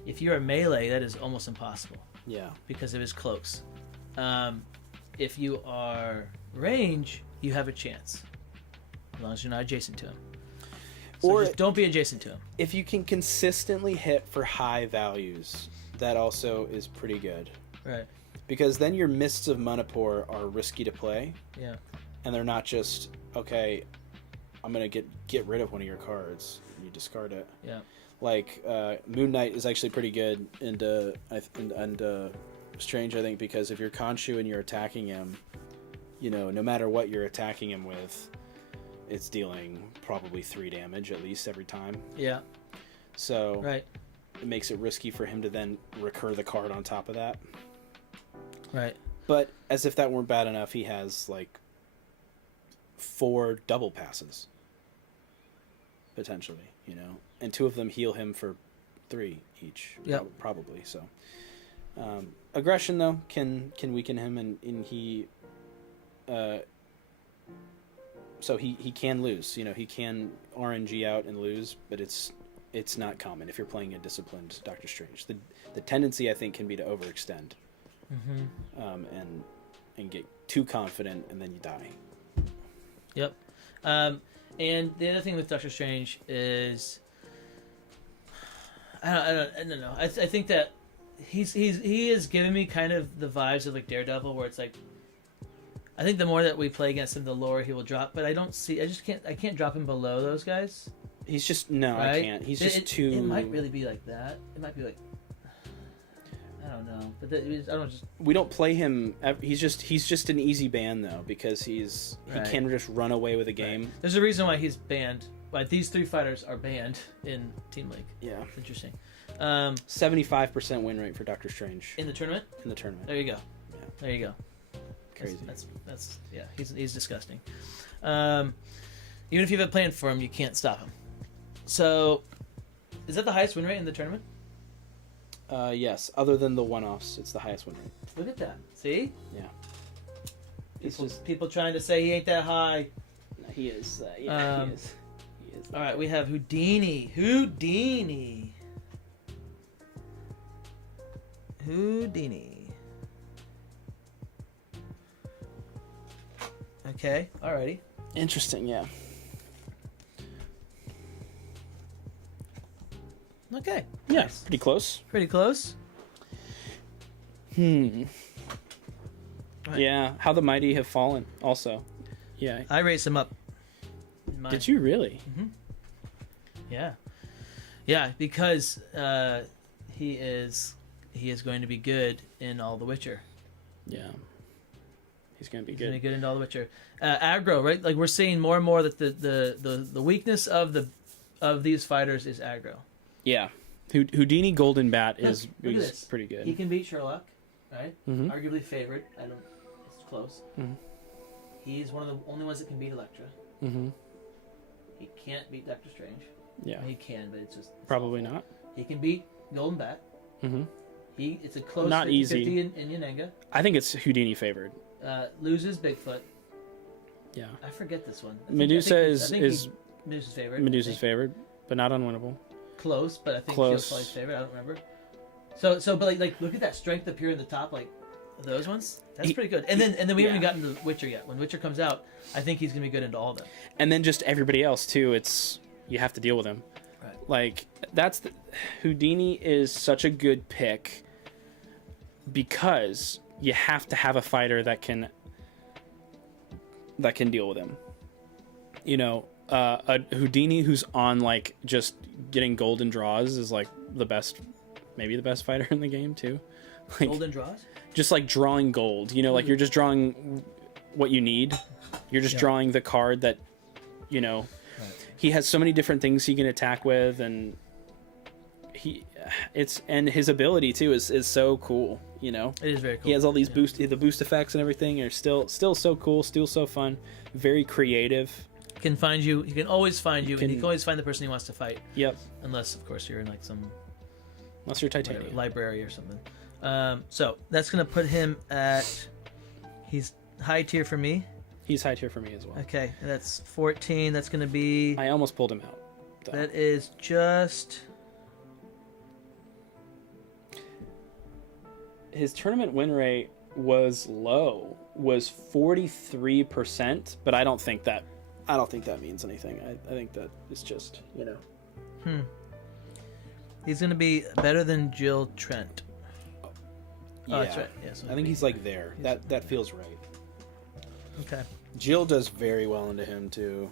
If you're a melee, that is almost impossible. Yeah. Because of his cloaks. If you are range, you have a chance, as long as you're not adjacent to him. So or just don't be adjacent to him. If you can consistently hit for high values, that also is pretty good. Right. Because then your Mists of Manipur are risky to play. Yeah. And they're not just, okay, I'm going to get rid of one of your cards. You discard it. Yeah. Like, Moon Knight is actually pretty good and Strange, I think, because if you're Khonshu and you're attacking him, no matter what you're attacking him with, it's dealing probably 3 damage at least every time. Yeah. So right. It makes it risky for him to then recur the card on top of that. Right. But as if that weren't bad enough, he has like 4 double passes. Potentially, and 2 of them heal him for 3 each. Yep. Probably. So aggression though can weaken him, and he so he can lose. He can RNG out and lose, but it's not common if you're playing a disciplined Doctor Strange. The tendency, I think, can be to overextend, and get too confident, and then you die. Yep. And the other thing with Doctor Strange is, I don't know. I think that he is giving me kind of the vibes of like Daredevil, where it's like, I think the more that we play against him, the lower he will drop. But I can't drop him below those guys. He's just right? I can't. He's just too. It might really be like that. It might be like, I don't know. But I don't just. We don't play him. He's just an easy ban though, because he can just run away with a game. Right. There's a reason why he's banned. Why these 3 fighters are banned in Team League. Yeah, it's interesting. 75% win rate for Doctor Strange in the tournament. There you go. Yeah. There you go. Crazy. That's yeah. He's disgusting. Even if you have a plan for him, you can't stop him. So, is that the highest win rate in the tournament? Yes. Other than the one-offs, it's the highest win rate. Look at that. See? Yeah. People trying to say he ain't that high. No, he is. He is. All right, we have Houdini. Houdini. Okay. Alrighty. Interesting. Yeah. Okay. Yeah. Nice. Pretty close. Pretty close. Right. Yeah. How the mighty have fallen. Also. Yeah. I raised him up. Did you really? Mm-hmm. Yeah. Yeah, because he is going to be good in all The Witcher. Yeah. He's going to be He's good. going to be good in all The Witcher. Aggro, right? Like we're seeing more and more that the weakness of these fighters is aggro. Yeah. Houdini Golden Bat is pretty good. He can beat Sherlock, right? Mm-hmm. Arguably favored. It's close. Mm-hmm. He's one of the only ones that can beat Elektra. Mm-hmm. He can't beat Doctor Strange. Yeah. He can, but it's probably not. He can beat Golden Bat. Mm-hmm. It's a close not 50-50 easy in Yenenga. I think it's Houdini favored. Loses Bigfoot. Yeah. I forget this one. Medusa is Medusa's favorite. Medusa's favored, but not unwinnable. Close, but I think Close. Shield's favorite. I don't remember. So, but like, look at that strength up here in the top, like those ones. That's pretty good. And then we haven't gotten to Witcher yet. When Witcher comes out, I think he's gonna be good into all of them. And then just everybody else too. You have to deal with him. Right. Like Houdini is such a good pick because you have to have a fighter that can deal with him. A Houdini who's on like just getting golden draws is like maybe the best fighter in the game too. Like, golden draws? Just like drawing gold, like you're just drawing what you need. You're just drawing the card that, Right. He has so many different things he can attack with, and his ability too is so cool. It is very cool. He has all these the boost effects and everything are still so cool, still so fun, very creative. He can find you. He can always find you, and he can always find the person he wants to fight. Yep. Unless, of course, you're in like unless you're Titanium library or something. So that's gonna put him at. He's high tier for me. He's high tier for me as well. Okay, that's 14. That's gonna be. I almost pulled him out. Though. That is just. His tournament win rate was 43%, but I don't think that means anything. I think that it's just, He's gonna be better than Jill Trent. Yeah, that's right. Yeah, so I think he's like there. That feels right. Okay. Jill does very well into him too.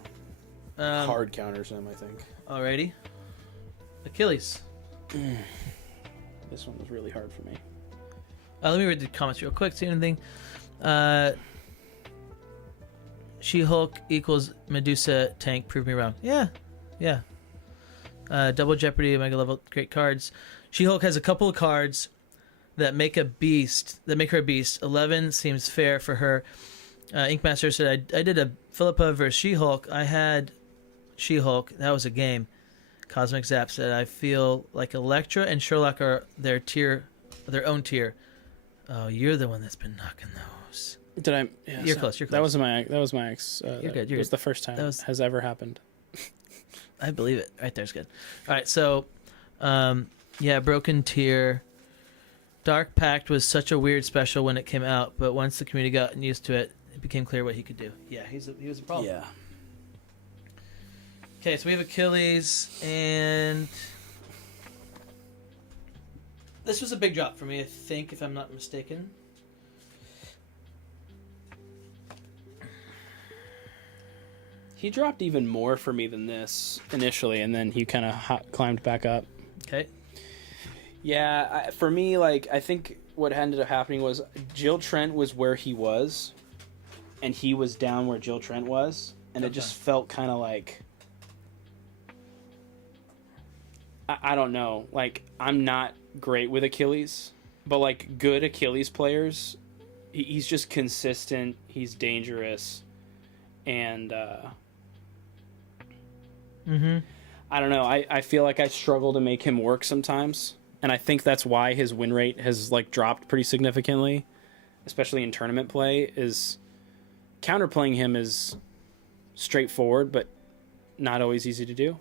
Hard counters him, I think. Alrighty. Achilles. This one was really hard for me. Let me read the comments real quick. See anything? She-Hulk equals Medusa tank. Prove me wrong. Yeah. Double Jeopardy, Mega Level, great cards. She-Hulk has a couple of cards that make her a beast. 11 seems fair for her. Inkmaster said, I did a Philippa versus She-Hulk. I had She-Hulk. That was a game. Cosmic Zap said, I feel like Elektra and Sherlock are their own tier. Oh, you're the one that's been knocking those. Did I? Yeah, you're close. That was my ex. You're good. It was the first time that has ever happened. I believe it. Right there's good. All right, so, Broken Tier. Dark Pact was such a weird special when it came out, but once the community got used to it, it became clear what he could do. Yeah, he was a problem. Yeah. Okay, so we have Achilles, and this was a big drop for me, I think, if I'm not mistaken. He dropped even more for me than this initially, and then he kind of climbed back up. Okay. Yeah, for me, like, I think what ended up happening was Jill Trent was where he was, and he was down where Jill Trent was, and it just felt kind of like... I don't know. Like, I'm not great with Achilles, but, like, good Achilles players, he's just consistent, he's dangerous, and... I don't know. I feel like I struggle to make him work sometimes, and I think that's why his win rate has like dropped pretty significantly, especially in tournament play. Is counterplaying him is straightforward, but not always easy to do.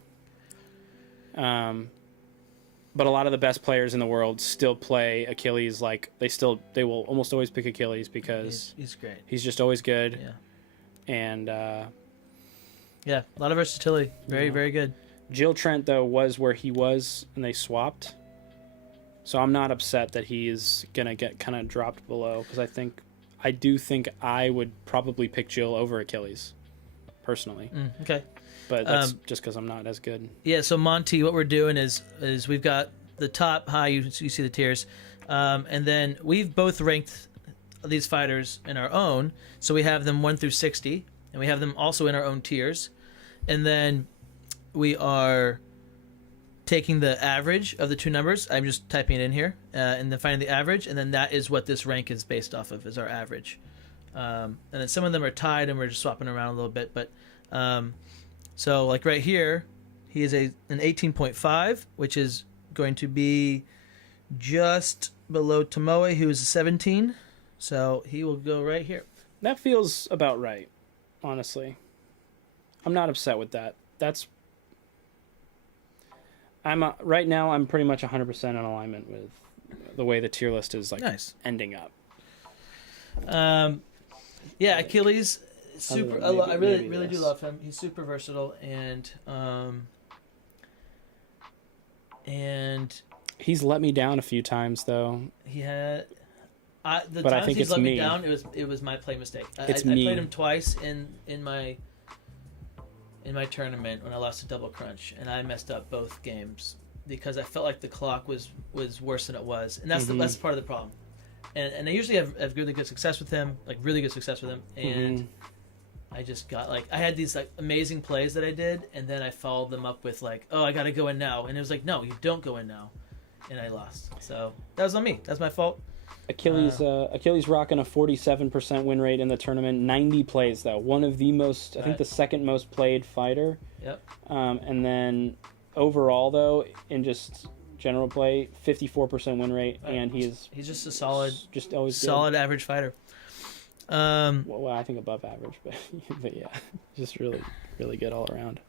But a lot of the best players in the world still play Achilles. Like they will almost always pick Achilles because he's great. He's just always good. Yeah. And yeah, a lot of versatility. Very, very good. Jill Trent, though, was where he was, and they swapped. So I'm not upset that he is going to get kind of dropped below, because I do think I would probably pick Jill over Achilles, personally. Okay. But that's just because I'm not as good. Yeah, so Monty, what we're doing is we've got the top, high, you see the tiers, and then we've both ranked these fighters in our own, so we have them 1 through 60, and we have them also in our own tiers, and then we are taking the average of the two numbers. I'm just typing it in here, and then finding the average, and then that is what this rank is based off of, is our average. And then some of them are tied, and we're just swapping around a little bit. But so, like right here, he is an 18.5, which is going to be just below Tomoe, who is a 17. So he will go right here. That feels about right, honestly. I'm not upset with that. Right now I'm pretty much 100% in alignment with the way the tier list is ending up. Yeah, Achilles, super. I really do love him. He's super versatile, and he's let me down a few times though. He had. But I think he's it's let me. me down. It was my play mistake. I me. played him twice in my tournament when I lost to Double Crunch, and I messed up both games because I felt like the clock was worse than it was, and that's that's part of the problem. And I usually have really good success with him, like really good success with him, and I just got I had these amazing plays that I did, and then I followed them up with oh, I gotta go in now, and it was no, you don't go in now, and I lost. So that was on me. That's my fault. Achilles rocking a 47% win rate in the tournament, 90 plays though. One of the most, I think the second most played fighter. Yep. And then overall though, in just general play, 54% win rate, and he's just a solid, just always solid average fighter. Well, I think above average, but yeah, just really, really good all around.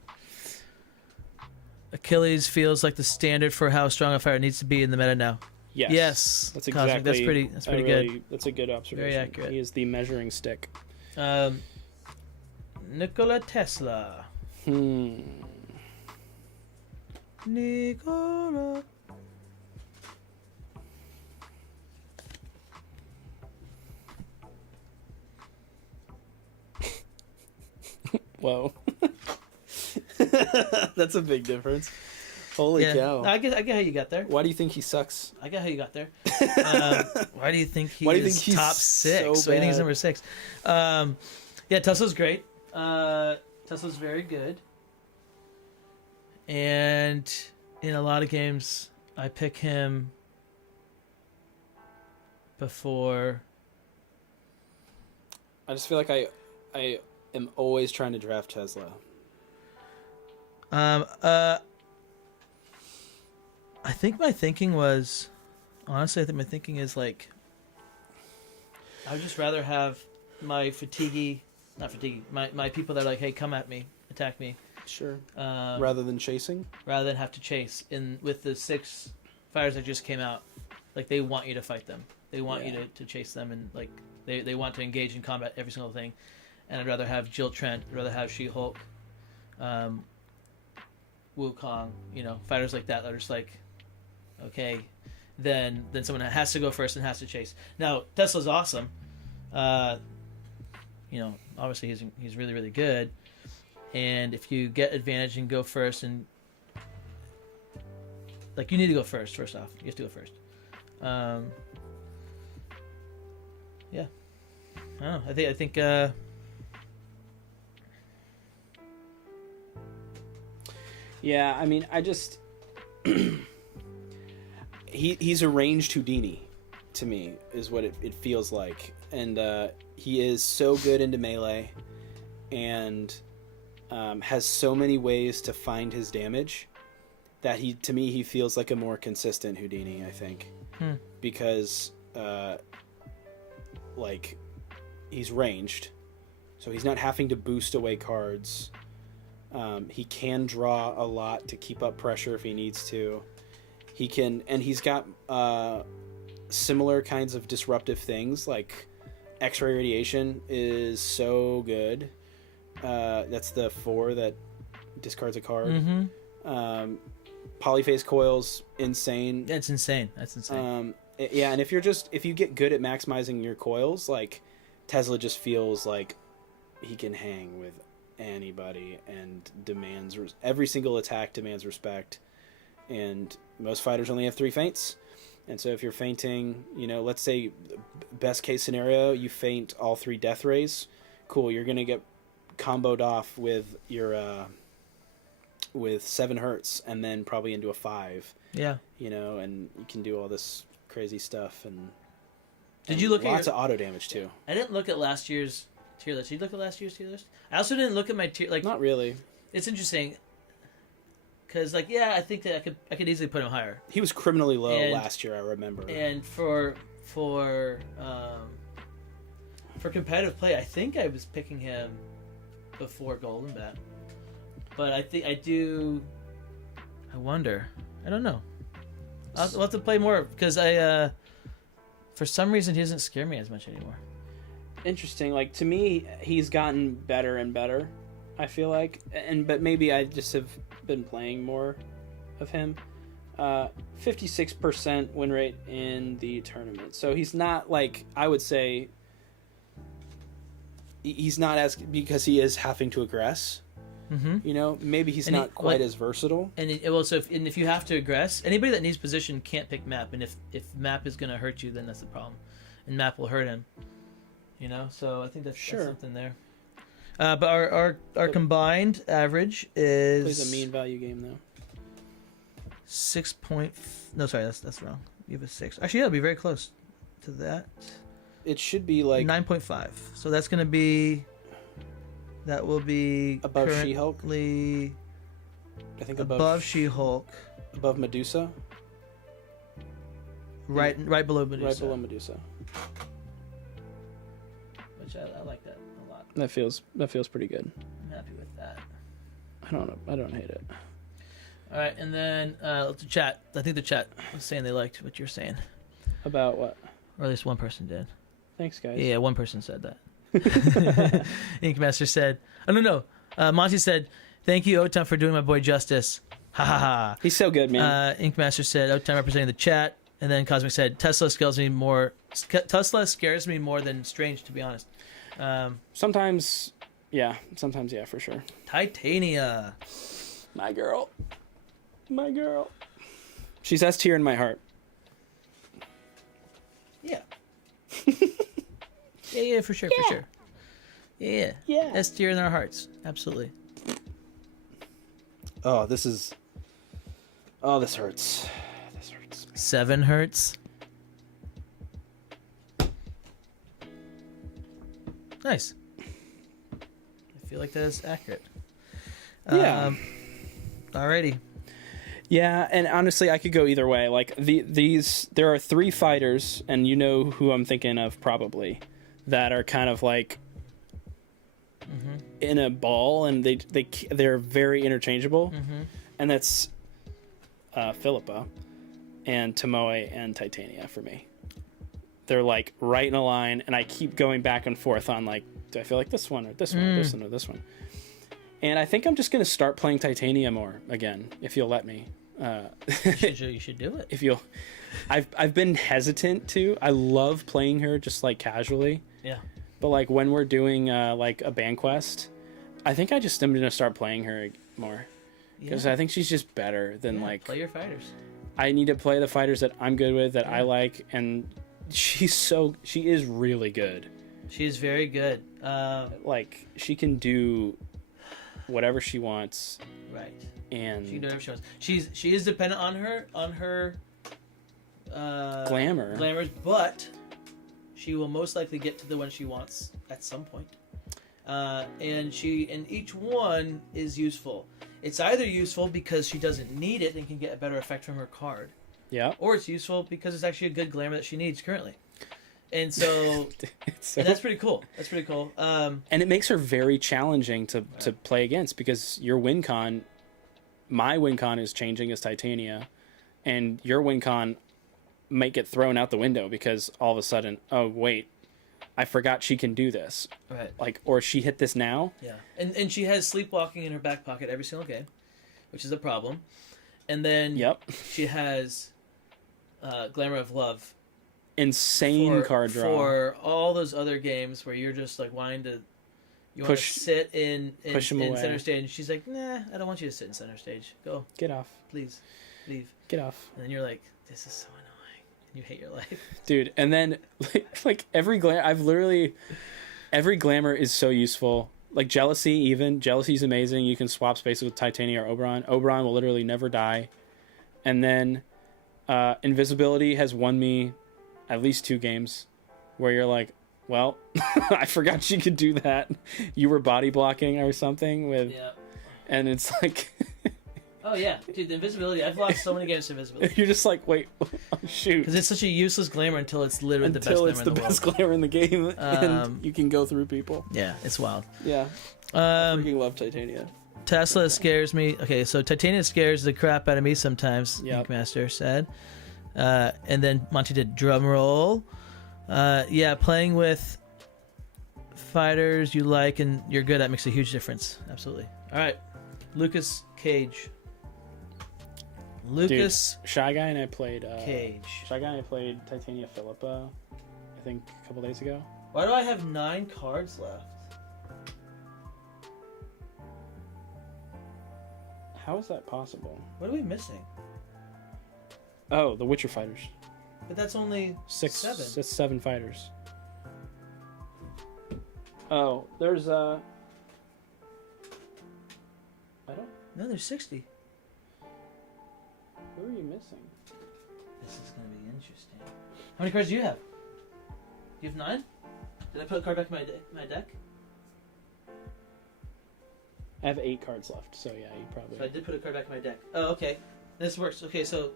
Achilles feels like the standard for how strong a fighter needs to be in the meta now. Yes. That's exactly. Cosmic. That's pretty good. That's a good observation. Very accurate. He is the measuring stick. Nikola Tesla. Nikola. Whoa. That's a big difference. Holy cow. I get how you got there. Why do you think he sucks? I get how you got there. Why do you think he's top 6? So Why do you think he's number 6? Yeah, Tesla's great. Tesla's very good. And in a lot of games, I pick him before. I just feel like I am always trying to draft Tesla. I think my thinking was, honestly, I think my thinking is like, I would just rather have my my people that are like, hey, come at me, attack me. Sure. Rather than chasing? Rather than have to chase. With the 6 fighters that just came out, like, they want you to fight them. They want you to chase them, and like they want to engage in combat every single thing. And I'd rather have Jill Trent, I'd rather have She-Hulk, Wukong, fighters like that are just like, okay, then someone that has to go first and has to chase. Now, Tesla's awesome. Obviously he's really, really good. And if you get advantage and go first, and like, you need to go first off. You have to go first. Yeah. I don't know. I think yeah, I mean, I just he's a ranged Houdini to me, is what it feels like. And he is so good into melee, and has so many ways to find his damage that to me he feels like a more consistent Houdini, I think. Because like, he's ranged, so he's not having to boost away cards. He can draw a lot to keep up pressure if he needs to. And he's got similar kinds of disruptive things, like X-ray radiation is so good. That's the 4 that discards a card. Mm-hmm. Polyphase coils, insane. Yeah, it's insane. That's insane. Yeah, and if you get good at maximizing your coils, like, Tesla just feels like he can hang with anybody and demands every single attack demands respect. And most fighters only have 3 feints. And so if you're feinting, let's say best case scenario, you feint all 3 death rays. Cool, you're gonna get comboed off with your with 7 hertz, and then probably into a 5. Yeah. And you can do all this crazy stuff, and did you look lots at of auto damage too? I didn't look at last year's tier list. Did you look at last year's tier list? I also didn't look at my tier, like, not really. It's interesting because, like, yeah, I think that I could easily put him higher. He was criminally low last year, I remember. And for competitive play, I think I was picking him before Golden Bat. But I wonder. I don't know. I'll have to play more, because for some reason, he doesn't scare me as much anymore. Interesting. Like, to me, he's gotten better and better, I feel like. But maybe I just have been playing more of him. 56% win rate in the tournament. So he's not, like, I would say, he's not as, because he is having to aggress. Mm-hmm. Maybe he's not quite as versatile. And if you have to aggress, anybody that needs position can't pick map. And if map is going to hurt you, then that's the problem. And map will hurt him. So I think that's something there. But our combined average is... Plays a mean value game, though. 6 point... No, sorry, that's wrong. You have a 6. Actually, yeah, it'll be very close to that. It should be like... 9.5. So that's going to be... That will be above She-Hulk. I think above She-Hulk. Above Medusa. Right below Medusa. Right below Medusa. Which I like that a lot. That feels pretty good. I'm happy with that. I don't hate it. All right, and then the chat. I think the chat was saying they liked what you're saying. About what? Or at least one person did. Thanks, guys. Yeah, one person said that. Inkmaster said, "Oh no, Monty said, thank you, O-Town, for doing my boy justice. Ha ha ha. He's so good, man." Inkmaster said, O-Town representing the chat, and then Cosmic said, Tesla scares me more than Strange, to be honest. Sometimes, yeah, for sure. Titania, my girl. She's S tier in my heart. Yeah. Yeah, for sure. Yeah. Yeah. S tier in our hearts. Absolutely. Oh, this is. Oh, this hurts. This hurts. 7 hertz. Nice. I feel like that is accurate. Yeah. Alrighty. Yeah, and honestly, I could go either way. Like there are 3 fighters, and you know who I'm thinking of probably, that are kind of like in a ball, and they're very interchangeable, and that's Philippa and Tomoe and Titania for me. They're like right in a line, and I keep going back and forth on like, do I feel like this one or this one or this one or this one? And I think I'm just gonna start playing Titania more again, if you'll let me. You should do it. If you'll, I've been hesitant to. I love playing her just like casually. Yeah. But like when we're doing like a band quest, I think I just am gonna start playing her more because I think she's just better than like. Play your fighters. I need to play the fighters that I'm good with, that I like, and she is really good. She is very good. Like she can do whatever she wants. Right. And she can do whatever she wants. She is dependent on her glamours, but she will most likely get to the one she wants at some point. And each one is useful. It's either useful because she doesn't need it and can get a better effect from her card. Yeah. Or it's useful because it's actually a good glamour that she needs currently. And so, and that's pretty cool. That's pretty cool. And it makes her very challenging to play against, because your win con, my win con is changing as Titania, and your win con might get thrown out the window because all of a sudden, oh wait, I forgot she can do this. Right. Like, or she hit this now. Yeah. And she has sleepwalking in her back pocket every single game, which is a problem. And then she has Glamour of Love. Insane card draw. For all those other games where you're just like wanting to want to sit in center stage. And she's like, nah, I don't want you to sit in center stage. Go. Get off. Please. Leave. Get off. And then you're like, this is so annoying. And you hate your life. Dude, and then like every glamour is so useful. Like Jealousy is amazing. You can swap spaces with Titania or Oberon. Oberon will literally never die. And then Invisibility has won me at least 2 games where you're like, well, I forgot she could do that. You were body blocking or something with, and it's like, oh yeah, dude, the Invisibility. I've lost so many games to Invisibility. You're just like, wait, oh, shoot, because it's such a useless glamour until it's literally the best glamour in the world. Until it's the best glamour in the game, and you can go through people. Yeah, it's wild. Yeah, I freaking love Titania. Tesla scares me. Okay, so Titania scares the crap out of me sometimes. Ink Master said. And then Monty did drum roll. Yeah, playing with fighters you like and you're good at makes a huge difference. Absolutely. All right, Lucas Cage. Dude, Shy Guy and I played Cage. Shy Guy and I played Titania Philippa, I think a couple days ago. Why do I have 9 cards left? How is that possible? What are we missing? Oh, the Witcher fighters. But that's only 7. That's 7 fighters. Oh, there's I don't. No, there's 60. Who are you missing? This is gonna be interesting. How many cards do you have? You have 9? Did I put a card back in my deck? I have 8 cards left, so yeah, you probably. So I did put a card back in my deck. Oh, okay. This works. Okay, so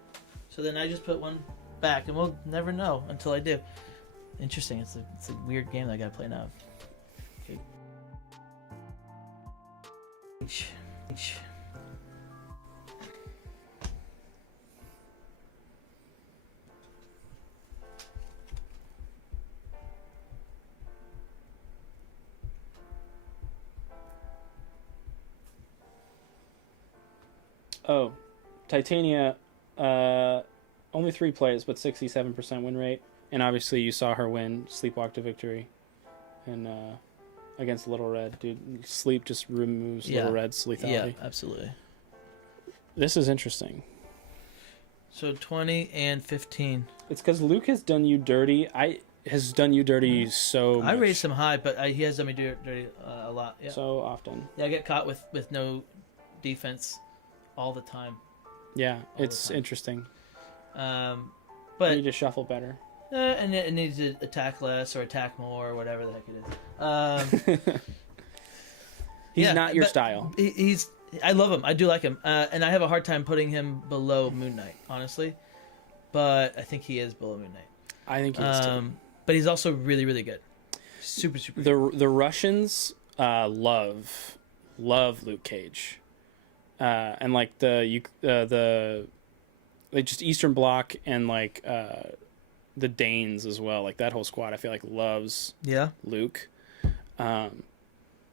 then I just put one back, and we'll never know until I do. Interesting. It's a weird game that I gotta play now. Okay. Oh, Titania, only 3 plays, but 67% win rate. And obviously you saw her win Sleepwalk to victory and against Little Red. Dude, Sleep just removes Little Red's lethality. Yeah, absolutely. This is interesting. So 20 and 15. It's because Luke has done you dirty. has done you dirty so much. I raised him high, but he has done me dirty a lot. Yeah. So often. Yeah, I get caught with no defense all the time. Yeah, it's interesting. But you need to shuffle better. And it needs to attack less or attack more or whatever the heck it is. He's not your style. I love him. I do like him, and I have a hard time putting him below Moon Knight, honestly. But I think he is below Moon Knight. I think he is too. But he's also really, really good. Super good. The Russians love Luke Cage, and like the just Eastern Bloc and like the Danes as well. Like that whole squad, I feel like loves Luke.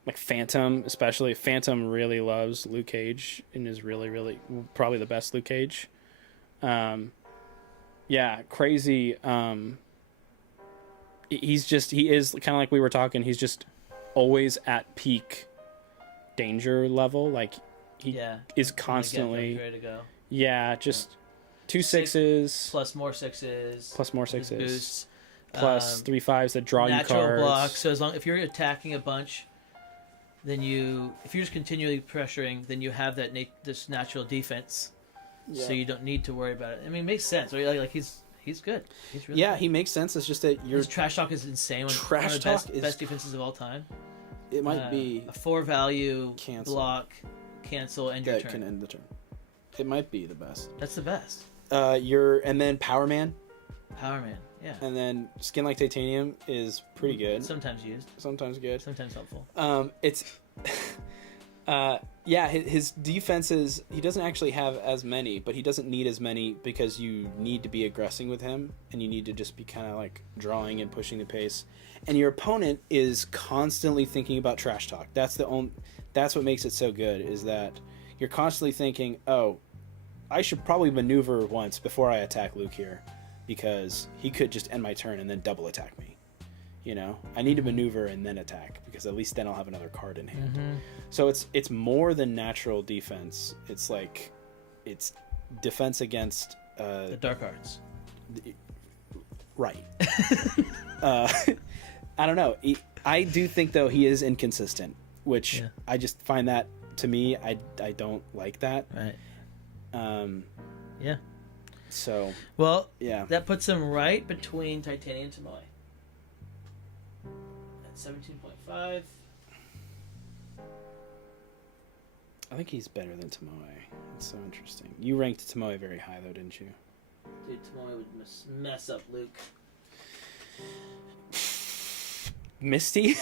Like Phantom, especially Phantom, really loves Luke Cage and is really, really probably the best Luke Cage. Yeah, crazy. He is kind of like we were talking. He's just always at peak danger level. Like he is constantly ready to go. Yeah, just 2 6s plus more 6s boosts plus 3 5s that draw you cards. Natural block. So if you're attacking a bunch, then if you're just continually pressuring, then you have that this natural defense. Yeah. So you don't need to worry about it. I mean, it makes sense. Right? Like he's good. He's really good. He makes sense. It's just that his trash talk is insane. One of the best defenses of all time. It might be a 4 value cancel. Block, cancel, end your turn. Can end the turn. It might be the best. That's the best. And then Power Man. Power Man, yeah. And then Skin Like Titanium is pretty good. Sometimes used. Sometimes good. Sometimes helpful. It's his defenses, he doesn't actually have as many, but he doesn't need as many because you need to be aggressing with him and you need to just be kind of like drawing and pushing the pace. And your opponent is constantly thinking about trash talk. That's what makes it so good, is that you're constantly thinking, oh, I should probably maneuver once before I attack Luke here, because he could just end my turn and then double attack me. You know, I need to maneuver and then attack, because at least then I'll have another card in hand. Mm-hmm. So it's more than natural defense. It's like it's defense against the dark arts. Right. I don't know. I do think though he is inconsistent, which I just find that, to me, I don't like that. Right. So that puts him right between Titanium and Tomoe at 17.5. I think he's better than Tomoe. It's so interesting. You ranked Tomoe very high though, didn't you? Dude, Tomoe would mess up Luke. Misty?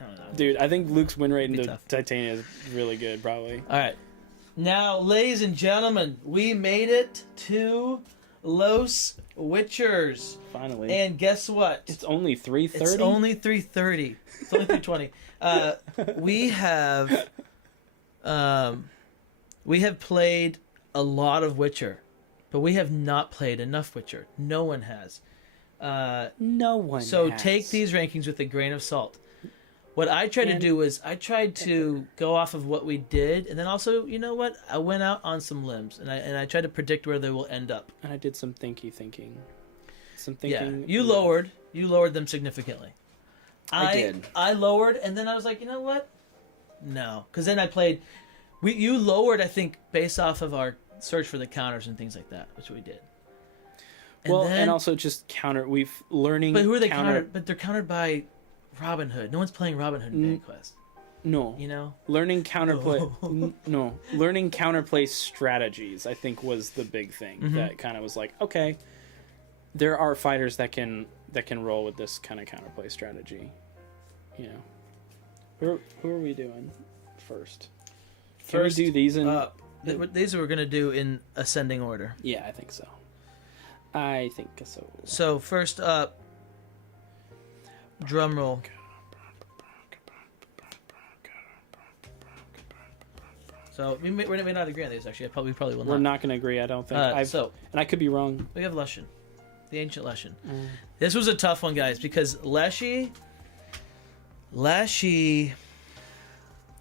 I don't know. Dude, I think Luke's win rate into Titania is really good, probably. All right. Now, ladies and gentlemen, we made it to Los Witchers. Finally. And guess what? It's only 3:30? It's only 3:30. It's only 3:20. We have played a lot of Witcher, but we have not played enough Witcher. No one has. No one So has. take these rankings with a grain of salt. What I tried to do was I tried to go off of what we did, and then also, you know what? I went out on some limbs, and I tried to predict where they will end up. And I did some thinking. Yeah, you lowered them significantly. I did. I lowered, and then I was like, you know what? No, because then I played. You lowered, I think, based off of our search for the counters and things like that, which we did. And also just learning. But who are they countered? But they're countered by Robin Hood. No one's playing Robin Hood in Band Quest. No. You know? Learning counterplay. No. Learning counterplay strategies, I think, was the big thing. Mm-hmm. That kind of was like, okay, there are fighters that can roll with this kind of counterplay strategy. You know. Who are we doing first? Can we do these in... these we're going to do in ascending order. Yeah, I think so. I think so. So, first up... Drum roll. So we may not agree on these. Actually, we probably will not. We're not going to agree. I don't think. And I could be wrong. We have Leshen, the ancient Leshen. This was a tough one, guys, because Leshy.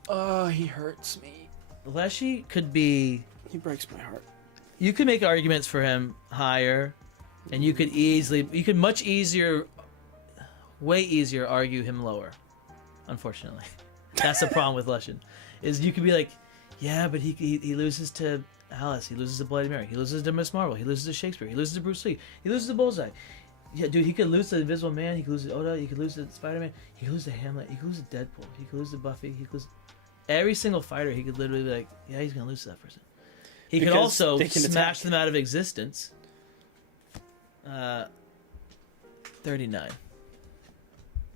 Oh, he hurts me. Leshy could be. He breaks my heart. You could make arguments for him higher, and you could much easier way easier to argue him lower. Unfortunately, that's the problem with Lushan, is you could be like, yeah, but he loses to Alice, he loses to Bloody Mary, he loses to Miss Marvel, he loses to Shakespeare, he loses to Bruce Lee, he loses to Bullseye. Yeah, dude, he could lose to the Invisible Man, he could lose to Oda, he could lose to Spider-Man, he could lose to Hamlet, he could lose to Deadpool, he could lose to Buffy, he could lose every single fighter. He could literally be like, yeah, he's gonna lose to that person. He could also smash them out of existence. 39.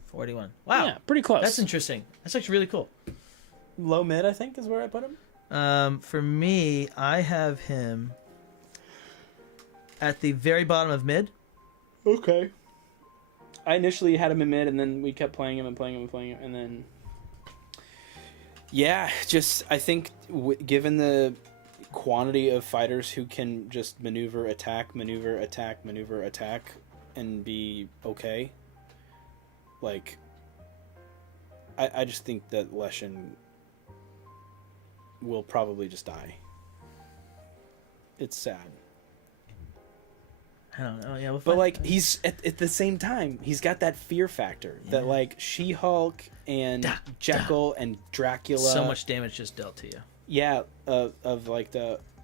41. Wow. Yeah, pretty close. That's interesting. That's actually really cool. Low mid, I think, is where I put him. For me, I have him at the very bottom of mid. Okay. I initially had him in mid, and then we kept playing him, and then... Yeah, just, I think, given the quantity of fighters who can just maneuver, attack, and be okay, like, I just think that Lushan will probably just die. It's sad. I don't know. Yeah, but like he's at the same time, he's got that fear factor that like She-Hulk and Jekyll and Dracula. So much damage just dealt to you. Yeah, of like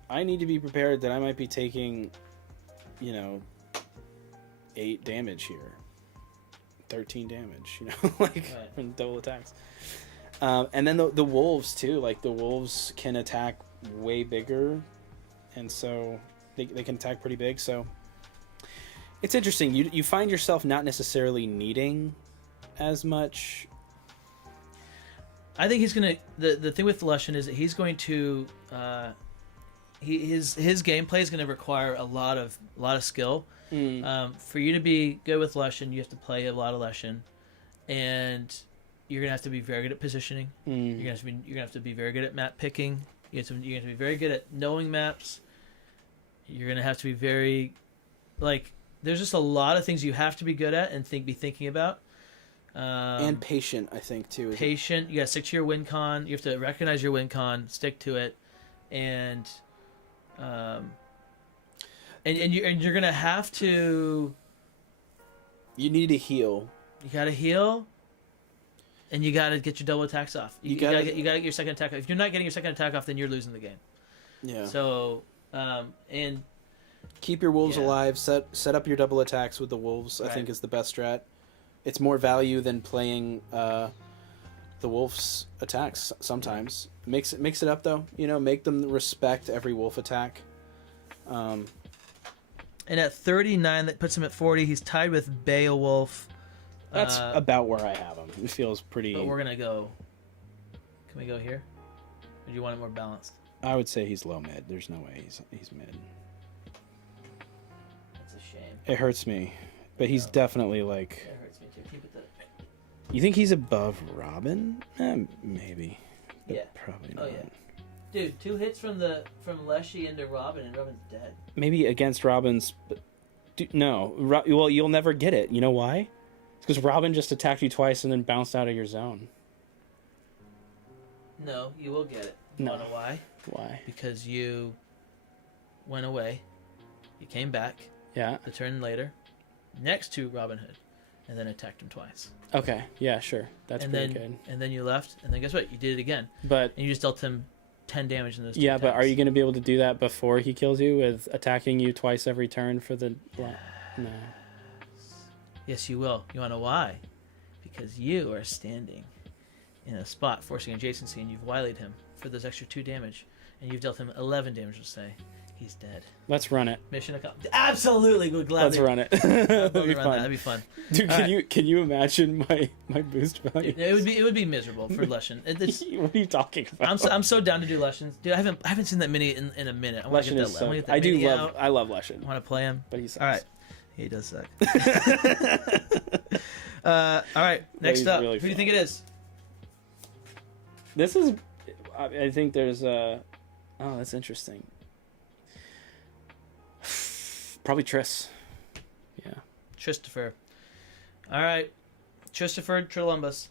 I need to be prepared that I might be taking, 8 damage here, 13 damage, from double attacks. And then the wolves too. Like the wolves can attack way bigger, and so they can attack pretty big. So. It's interesting. You find yourself not necessarily needing as much. I think he's gonna. The thing with Lushan is that he's going to. His gameplay is going to require a lot of skill. For you to be good with Lushan, you have to play a lot of Lushan, and you're gonna have to be very good at positioning. You're gonna have to be very good at map picking. You're gonna have to be very good at knowing maps. You're gonna have to be very, like. There's just a lot of things you have to be good at and be thinking about. And patient, I think, too. Patient. You got to stick to your win con. You have to recognize your win con, stick to it, and you're gonna have to. You need to heal. You gotta heal, and you gotta get your double attacks off. You gotta get your second attack off. If you're not getting your second attack off, then you're losing the game. Yeah. So and. Keep your wolves alive. Set up your double attacks with the wolves. I think is the best strat. It's more value than playing the wolf's attacks. Sometimes mix it up though. Make them respect every wolf attack. And at 39, that puts him at 40. He's tied with Beowulf. That's about where I have him. It feels pretty. But we're gonna go. Can we go here? Or do you want it more balanced? I would say he's low mid. There's no way he's mid. It hurts me, but he's definitely like. It hurts me too. Keep it there. You think he's above Robin? Maybe. But Yeah. Probably not. Oh yeah. Dude, 2 hits from Leshy into Robin, and Robin's dead. Maybe against Robin's, but no. Well, you'll never get it. You know why? It's because Robin just attacked you twice and then bounced out of your zone. No, you will get it. You wanna know why? Why? Because you went away. You came back. Yeah. The turn later, next to Robin Hood, and then attacked him twice. Okay. Yeah. Sure. That's pretty good. And then you left, and then guess what? You did it again. And you just dealt him 10 damage in those. 2 Yeah, but attacks. are you going to be able to do that before he kills you with attacking you twice every turn for the? No. Yes, you will. You want to know why? Because you are standing in a spot forcing adjacency, and you've waylaid him for those extra 2 damage, and you've dealt him 11 damage. Let's say. He's dead. Let's run it. Mission accomplished. Absolutely, would gladly. Let's run it. That'd be fun. Dude, can you imagine my boost value? It would be miserable for Lushan. What are you talking about? I'm so down to do Lushan. Dude, I haven't seen that many in a minute. I want to get that. I love Lushan. I want to play him. But he sucks. All right. He does suck. All right. Next up, really who do you think it is? This is. I think there's a. Oh, that's interesting. Probably Triss. Yeah. Christopher. All right. Christopher Trolumbus.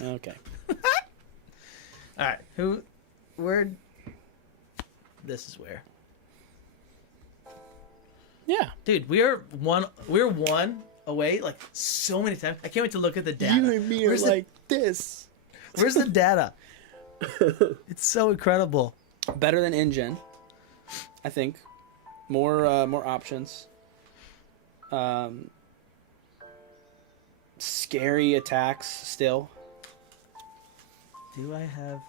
Okay. All right. Where? This is where. Yeah. Dude, we're one away like so many times. I can't wait to look at the data. You and me are like this. Where's the data? It's so incredible. Better than Ingen, I think. More options. Scary attacks still. Do I have?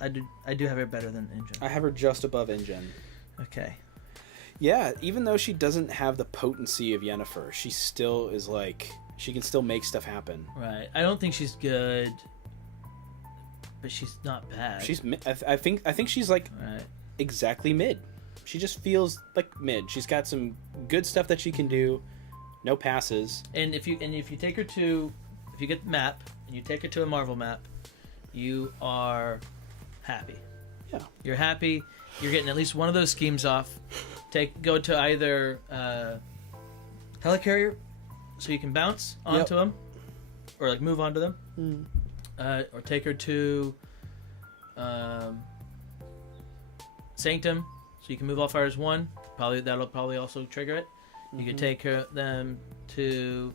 I do have her better than Ingen. I have her just above Ingen. Okay. Yeah, even though she doesn't have the potency of Yennefer, she still is like she can still make stuff happen. Right. I don't think she's good, but she's not bad. She's I think she's like exactly mid. She just feels like mid. She's got some good stuff that she can do. No passes. And if you take her to, if you get the map and you take her to a Marvel map, you are happy. Yeah. You're happy. You're getting at least one of those schemes off. Go to either helicarrier, so you can bounce onto them, or like move onto them, or take her to Sanctum, so you can move all fires one. That'll probably also trigger it. You can take them to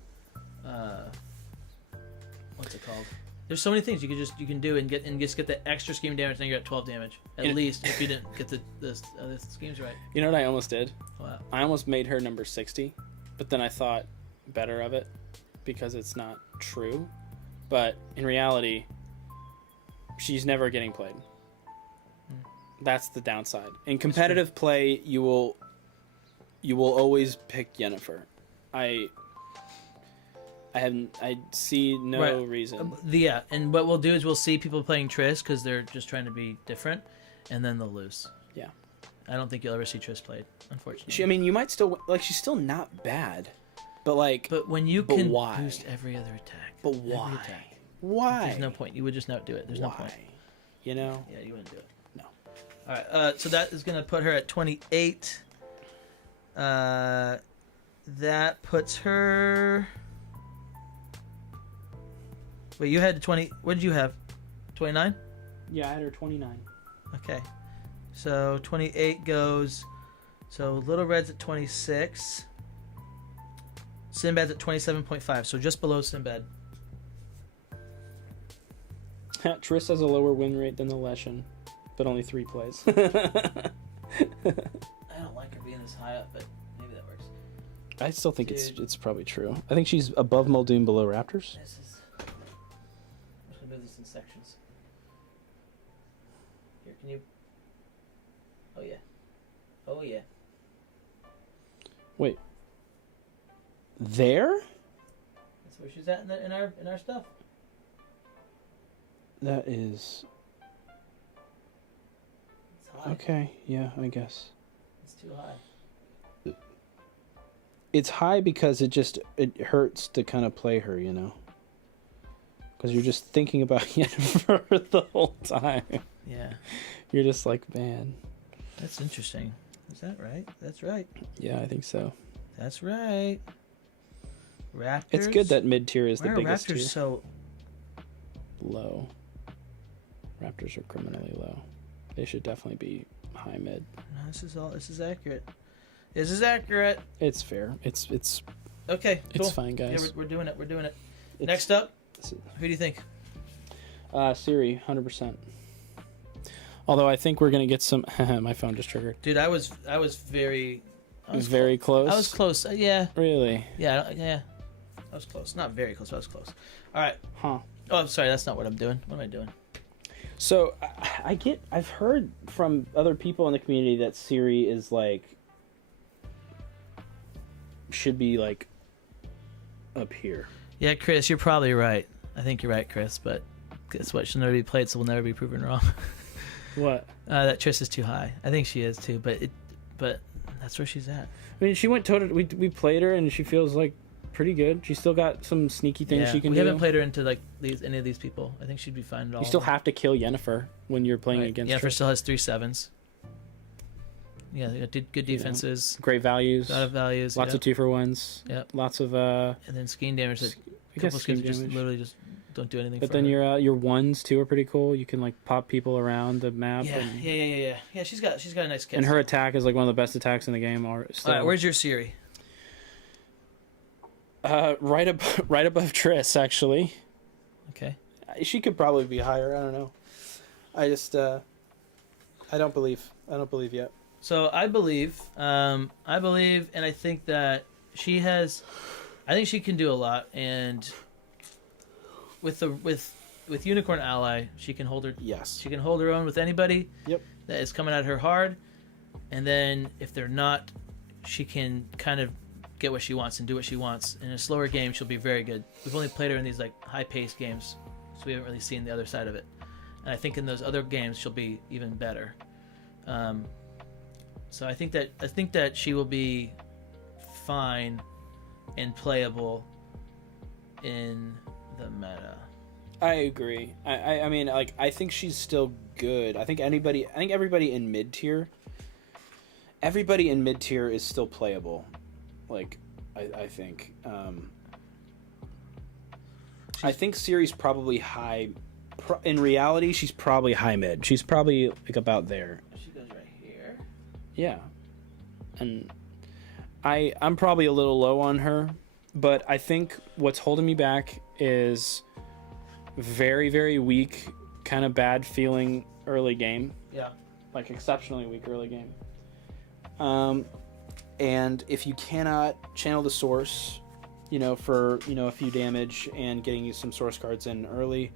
what's it called? There's so many things you can do and just get the extra scheme damage, and you're at 12 damage at least if you didn't get the schemes right. You know what I almost did? Wow. I almost made her number 60, but then I thought better of it because it's not true. But in reality, she's never getting played. That's the downside. In competitive play, you will always pick Yennefer. I see no reason. Yeah, and what we'll do is we'll see people playing Triss because they're just trying to be different, and then they'll lose. Yeah. I don't think you'll ever see Triss played, unfortunately. I mean, you might still she's still not bad, but when you can why? boost every other attack. But why? Every attack. Why? There's no point. You would just not do it. There's no point. You know? Yeah, you wouldn't do it. No. All right. So that is going to put her at 28. That puts her. Wait, you had 20. What did you have? 29? Yeah, I had her 29. Okay. So 28 goes. So Little Red's at 26. Sinbad's at 27.5. So just below Sinbad. Triss has a lower win rate than the Leshen, but only 3 plays. I don't like her being this high up, but maybe that works. I still think it's probably true. I think she's above Muldoon, below Raptors. I'm just gonna move this in sections. Here, can you? Oh yeah. Oh yeah. Wait. There? That's where she's at in our stuff. That is. It's high. Okay, yeah, I guess. It's too high. It's high because it hurts to kind of play her, you know? Because you're just thinking about Yennefer the whole time. Yeah. You're just like, man. That's interesting. Is that right? That's right. Yeah, I think so. That's right. Raptors. It's good that mid tier is the Why biggest are Raptors tier. so Low. Raptors are criminally low. They should definitely be high mid. No, this is accurate. This is accurate. It's fair. It's okay. Cool. It's fine, guys. Yeah, we're doing it. Next up, who do you think? Siri, 100%. Although I think we're gonna get some. My phone just triggered. Dude, I was very. Very close. I was close. Yeah. Really? Yeah. I was close. Not very close. But I was close. All right. Huh. Oh, I'm sorry. That's not what I'm doing. What am I doing? So I've heard from other people in the community that Siri is like should be like up here. Yeah, Chris, you're probably right. I think you're right, Chris. But guess what? She'll never be played, so we'll never be proven wrong. What? That Triss is too high. I think she is too, but that's where she's at. I mean, she went total. We played her, and she feels like pretty good. She's still got some sneaky things she can do. We haven't played her into like any of these people. I think she'd be fine at all. You still have to kill Yennefer when you're playing against her. Yennefer still has 3 7s. Yeah, they got good defenses. Great values. A lot of values. Lots of 2-for-1s. Yep. Lots of and then scheme damage. A couple schemes just literally just don't do anything. But then your ones too are pretty cool. You can like pop people around the map. Yeah, yeah. She's got a nice kit. And her attack is like one of the best attacks in the game. All right, where's your Siri? Right above Triss, actually. Okay. She could probably be higher. I don't know. I just I don't believe yet. So I believe, and I think that she has. I think she can do a lot, and with Unicorn Ally, she can hold her. Yes. She can hold her own with anybody. Yep. That is coming at her hard, and then if they're not, she can kind of get what she wants and do what she wants. In a slower game, she'll be very good. We've only played her in these like high-paced games, so we haven't really seen the other side of it. And I think in those other games, she'll be even better. So I think that she will be fine and playable in the meta. I agree. I mean, like, I think she's still good. I think everybody in mid tier is still playable. Like, I think. I think Ciri's probably high. In reality, she's probably high mid. She's probably like about there. She goes right here. Yeah, and I'm probably a little low on her, but I think what's holding me back is very, very weak, kind of bad feeling early game. Yeah. Like exceptionally weak early game. And if you cannot channel the source, for, a few damage and getting you some source cards in early,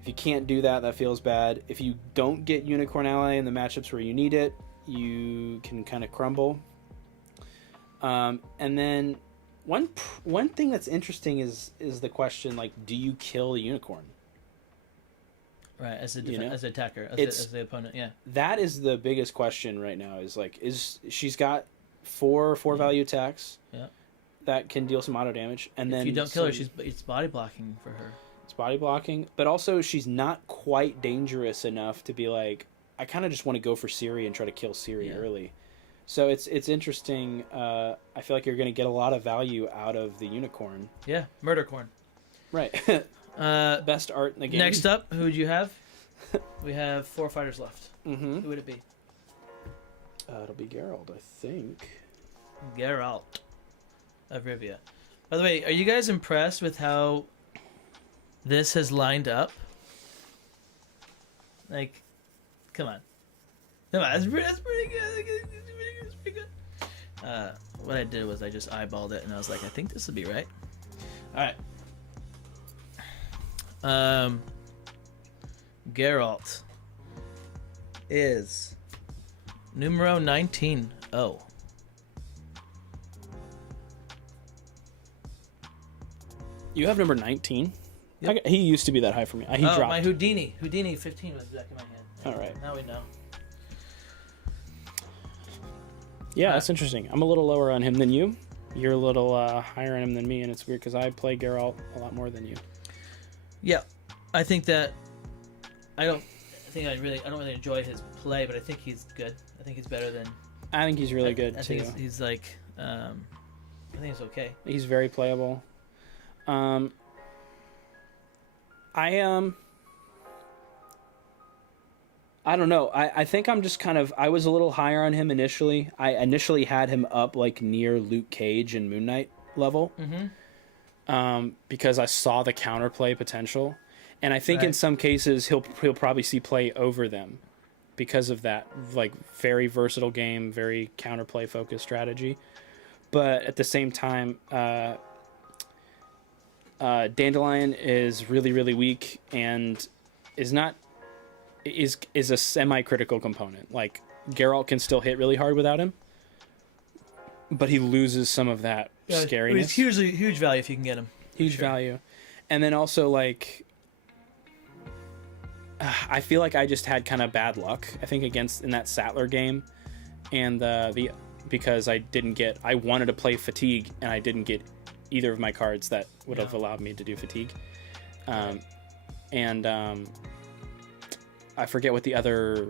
if you can't do that, that feels bad. If you don't get Unicorn Ally in the matchups where you need it, you can kind of crumble. And then one thing that's interesting is the question, like, do you kill the unicorn? Right, as an attacker, as the opponent, yeah. That is the biggest question right now. Is she's got four value attacks, yeah, that can deal some auto damage, and then if you don't kill her, it's body blocking for her. It's body blocking, but also she's not quite dangerous enough to be like, I kind of just want to go for Ciri and try to kill Ciri early. So it's interesting. I feel like you're going to get a lot of value out of the unicorn. Yeah, murder corn. Right. Best art in the game. Next up, who would you have? We have 4 fighters left. Mm-hmm. Who would it be? It'll be Geralt, I think. Geralt of Rivia. By the way, are you guys impressed with how this has lined up? Like, come on. That's pretty good. That's pretty good. What I did was I just eyeballed it, and I was like, I think this would be right. All right. Geralt is numero 19. Oh. You have number 19? Yep. He used to be that high for me. He dropped. My Houdini 15 was back in my head. All right. Now we know. Yeah, that's interesting. I'm a little lower on him than you. You're a little higher on him than me, and it's weird because I play Geralt a lot more than you. Yeah, I think that I don't really enjoy his play, but I think he's good. I think he's better than. I think he's really good I too. think he's like, I think he's okay. He's very playable. I don't know. I think I'm just kind of... I was a little higher on him initially. I initially had him up like near Luke Cage and Moon Knight level. Mm-hmm. Because I saw the counterplay potential. And I think in some cases he'll probably see play over them because of that. Like, very versatile game, very counterplay focused strategy. But at the same time... Dandelion is really, really weak and is a semi-critical component. Like, Geralt can still hit really hard without him, but he loses some of that scariness. It's huge value if you can get him. Huge value. And then also, like, I feel like I just had kind of bad luck, I think, in that Sattler game, and because I wanted to play Fatigue and I didn't get either of my cards that would have allowed me to do Fatigue. And I forget what the other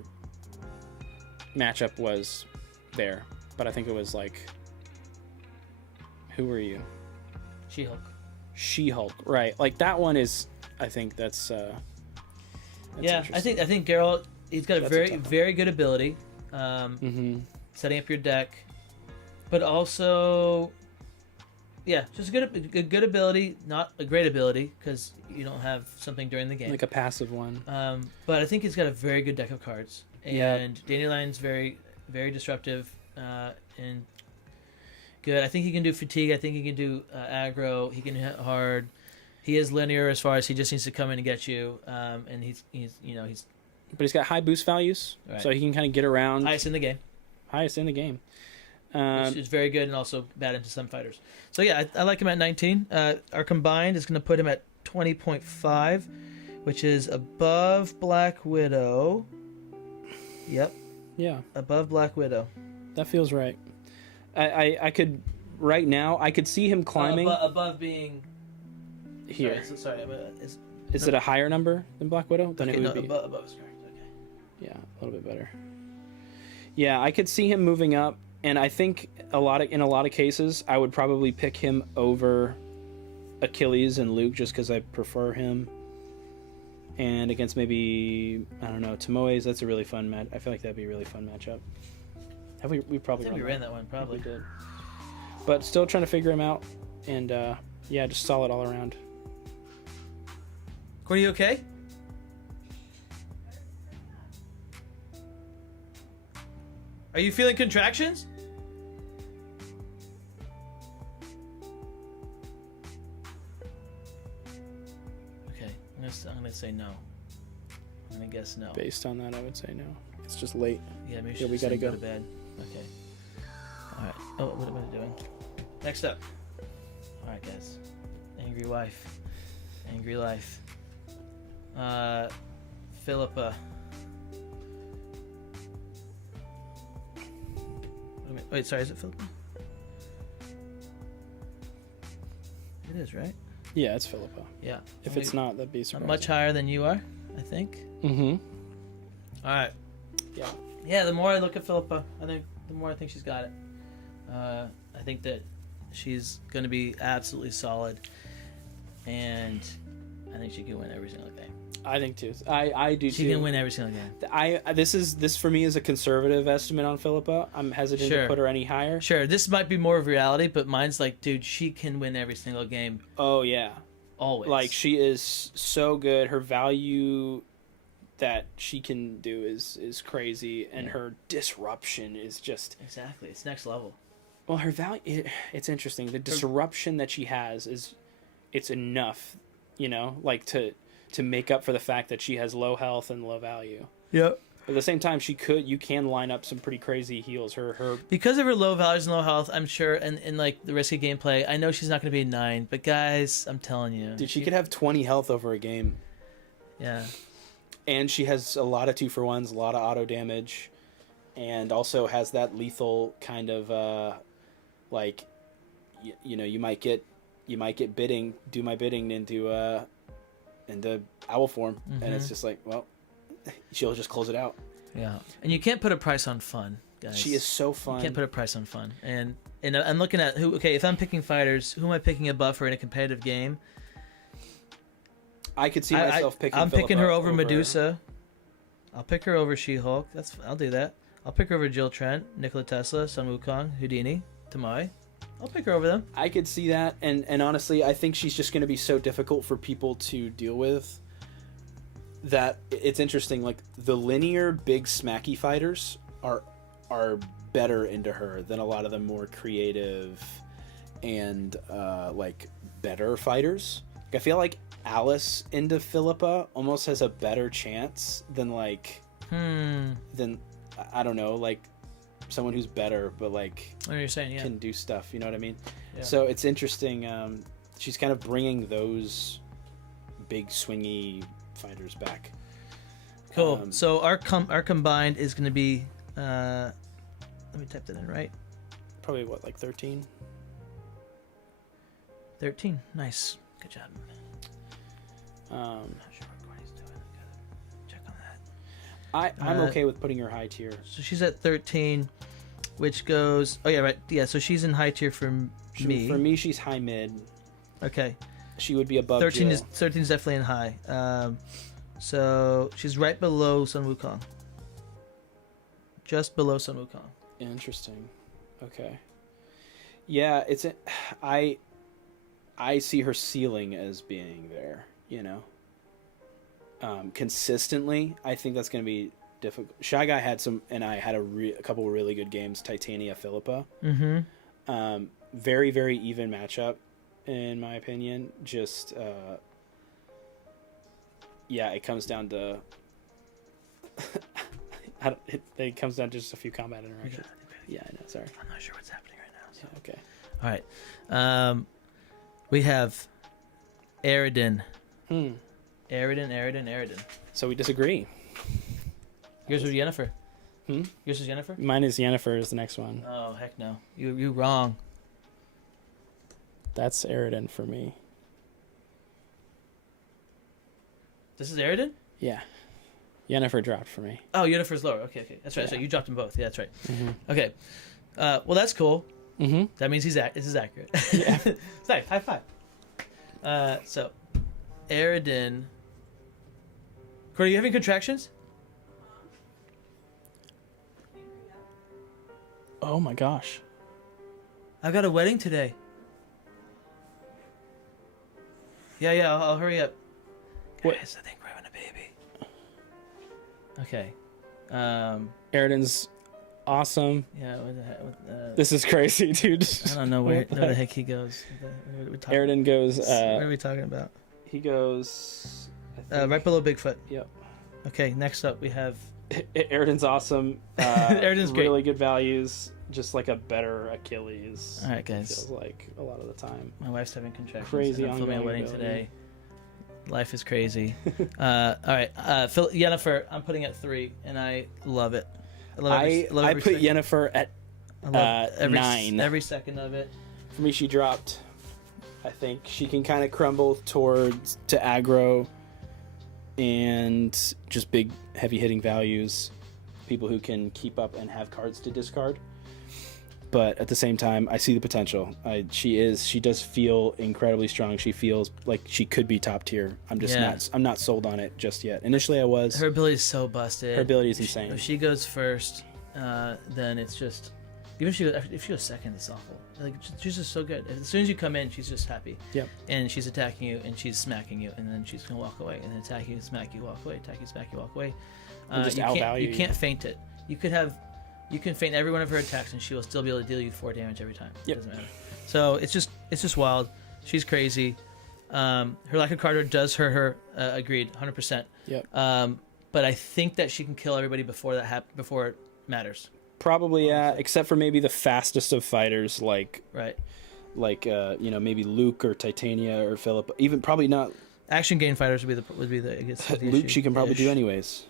matchup was there, but I think it was like, who were you? She-Hulk, right. Like, that one is, I think that's yeah, I think Geralt, he's got a very good ability, setting up your deck, but also... Yeah, just a good ability, not a great ability because you don't have something during the game. Like a passive one. But I think he's got a very good deck of cards, and Dandelion's very, very disruptive and good. I think he can do fatigue. I think he can do aggro. He can hit hard. He is linear as far as he just needs to come in and get you. And he's But he's got high boost values, right. So he can kind of get around. Highest in the game. Which is very good and also bad into some fighters. So yeah, I like him at 19. Our combined is going to put him at 20.5, which is above Black Widow. Yep. Yeah. Above Black Widow. That feels right. I could right now. I could see him climbing above being here. Sorry. Is it a higher number than Black Widow? Then it would be above is correct. Okay. Yeah, a little bit better. Yeah, I could see him moving up, and I think in a lot of cases, I would probably pick him over Achilles and Luke just because I prefer him. And against maybe, I don't know, Tomoe's, that's a really fun match. I feel like that'd be a really fun matchup. Have we probably I think we ran that one probably. We did. But still trying to figure him out, and yeah, just solid all around. Corey, you okay? Are you feeling contractions? Okay, I'm gonna say no. I'm gonna guess no. Based on that, I would say no. It's just late. Yeah, maybe we gotta go to bed. Okay. All right. Oh, what am I doing? Next up. All right, guys. Angry wife. Angry life. Philippa. Wait, sorry, is it Philippa? It is, right? Yeah, it's Philippa. Yeah. If it's not, that'd be surprising. Much higher than you are, I think. Mm-hmm. All right. Yeah. Yeah, the more I look at Philippa, the more I think she's got it. I think that she's going to be absolutely solid, and I think she can win every single game. I think too. I do too. She can win every single game. This for me is a conservative estimate on Philippa. I'm hesitant to put her any higher. Sure, this might be more of reality, but mine's like, dude, she can win every single game. Oh yeah, always. Like she is so good. Her value that she can do is crazy, and her disruption is just exactly. It's next level. Well, her value. It's interesting. The disruption that she has it's enough, like to make up for the fact that she has low health and low value. Yep. But at the same time, you can line up some pretty crazy heals. Her because of her low values and low health, I'm sure, and like the risky gameplay, I know she's not going to be a 9. But guys, I'm telling you, dude, she could have 20 health over a game. Yeah. And she has a lot of 2-for-1s, a lot of auto damage, and also has that lethal kind of like, you might get bidding, do my bidding into owl form, and it's just like, well, she'll just close it out. Yeah, and you can't put a price on fun, guys. She is so fun. You can't put a price on fun, and I'm looking at who. Okay, if I'm picking fighters, who am I picking above her in a competitive game? I could see myself picking. I'm picking her over Medusa. I'll pick her over She-Hulk. I'll do that. I'll pick her over Jill Trent, Nikola Tesla, Sun Wukong, Houdini, Tomoe. I'll pick her over them. I could see that, and honestly, I think she's just going to be so difficult for people to deal with that it's interesting. Like the linear big smacky fighters are better into her than a lot of the more creative and like better fighters. Like, I feel like Alice into Philippa almost has a better chance than than I don't know, like someone who's better but like what you're saying, yeah, can do stuff, you know what I mean? Yeah. So it's interesting. She's kind of bringing those big swingy fighters back. Cool. So our combined is going to be let me type that in right. Probably what, like 13? 13. Nice. Good job. I'm not sure what Courtney's doing. I gotta check on that. I'm okay with putting her high tier. So she's at 13, which goes. Oh yeah, right. Yeah. So she's in high tier for me. For me, she's high mid. Okay. She would be above. 13 is definitely in high. So she's right below Sun Wukong. Just below Sun Wukong. Interesting. Okay. Yeah, I see her ceiling as being there, you know. Consistently, I think that's going to be difficult. Shy Guy had some, and I had a couple of really good games. Titania Philippa. Mm-hmm. Very, very even matchup, in my opinion. Just, yeah, it comes down to... it comes down to just a few combat interactions. Yeah, I know, sorry. I'm not sure what's happening right now. So. Yeah, okay. All right. We have Aridin. Aridin. So we disagree. Yours was Yennefer. Yours was Yennefer? Mine is Yennefer is the next one. Oh, heck no. You wrong. That's Aridin for me. This is Aridin? Yeah. Yennefer dropped for me. Oh, Yennefer's lower. Okay. That's right. Yeah. So you dropped them both. Yeah, that's right. Mm-hmm. Okay. Well, that's cool. Mm-hmm. That means this is accurate. Yeah. It's nice. High five. So, Aridin. Corey, are you having contractions? Oh my gosh. I got a wedding today. Yeah, I'll hurry up. What? Guys, I think we're having a baby. Okay. Aridin's awesome. Yeah, what the heck? This is crazy, dude. I don't know where the heck he goes. Aridin goes... what are we talking about? He goes... Right below Bigfoot. Yep. Okay, next up we have... Aridin's awesome. Aridin's great. Really good values. Just like a better Achilles. All right, guys. Feels like a lot of the time. My wife's having contractions. Crazy and I'm filming a ongoing wedding ability. today. Life is crazy. All right, Yennefer, I'm putting at 3, and I love it. I put Yennefer at every 9. Every second of it. For me, she dropped. I think she can kind of crumble towards to aggro and just big, heavy-hitting values. People who can keep up and have cards to discard. But at the same time, I see the potential. She does feel incredibly strong. She feels like she could be top tier. I'm not sold on it just yet. Initially, I was. Her ability is so busted. Her ability is insane. If she goes first, then it's just if she goes second, it's awful. Like she's just so good. As soon as you come in, she's just happy. Yep. And she's attacking you, and she's smacking you, and then she's gonna walk away, and then attack you, smack you, walk away, attack you, smack you, walk away. You can't feint it. You can feint every one of her attacks, and she will still be able to deal you 4 damage every time. Yep. It doesn't matter. So it's just wild. She's crazy. Her lack of card draw does hurt her. Agreed, 100%. Yep. But I think that she can kill everybody before before it matters. Probably, yeah. Except for maybe the fastest of fighters, like maybe Luke or Titania or Philip. Even probably not. Action gain fighters would be the I guess, the Luke. issue. She can probably do anyways.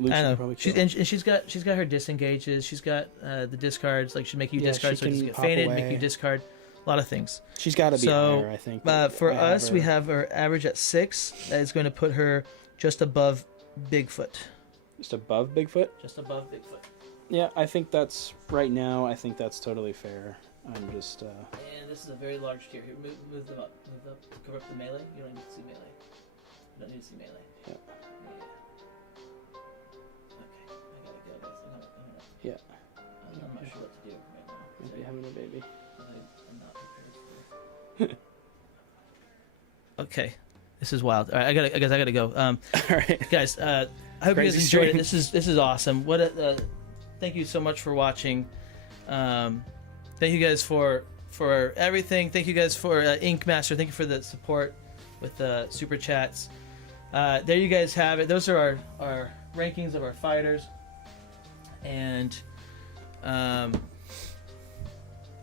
Luke, I know. Probably and she's got her disengages. She's got the discards. Like she make you discard, so you get fainted, make you discard. A lot of things. She's got to be higher, I think. For us, we have her average at 6. That is going to put her just above Bigfoot. Just above Bigfoot? Just above Bigfoot. Yeah, I think that's right now. I think that's totally fair. I'm just. And this is a very large tier. Here, move them up. Move up. Cover up the melee. You don't need to see melee. You don't need to see melee. Yep. Yeah. Yeah. I'm not sure what to do right now. Might be having a baby. I'm not prepared for Okay. This is wild. All right, I gotta go. All right, guys. I hope you guys enjoyed it. This is awesome. Thank you so much for watching. Thank you guys for everything. Thank you guys for Ink Master. Thank you for the support with the super chats. There you guys have it. Those are our rankings of our fighters. And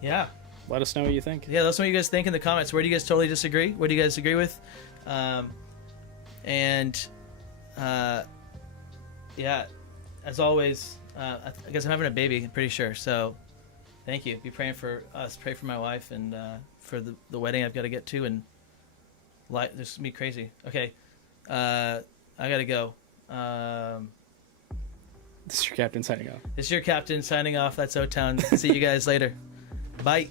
yeah, let us know what you think. Yeah, let us know what you guys think in the comments. Where do you guys totally disagree? What do you guys agree with? Yeah, as always, I guess I'm having a baby, I'm pretty sure. So thank you. Be praying for us. Pray for my wife and for the wedding I've got to get to. And this is me crazy. Okay, I gotta go. This is your captain signing off. This is your captain signing off. That's O-Town. See you guys later. Bye.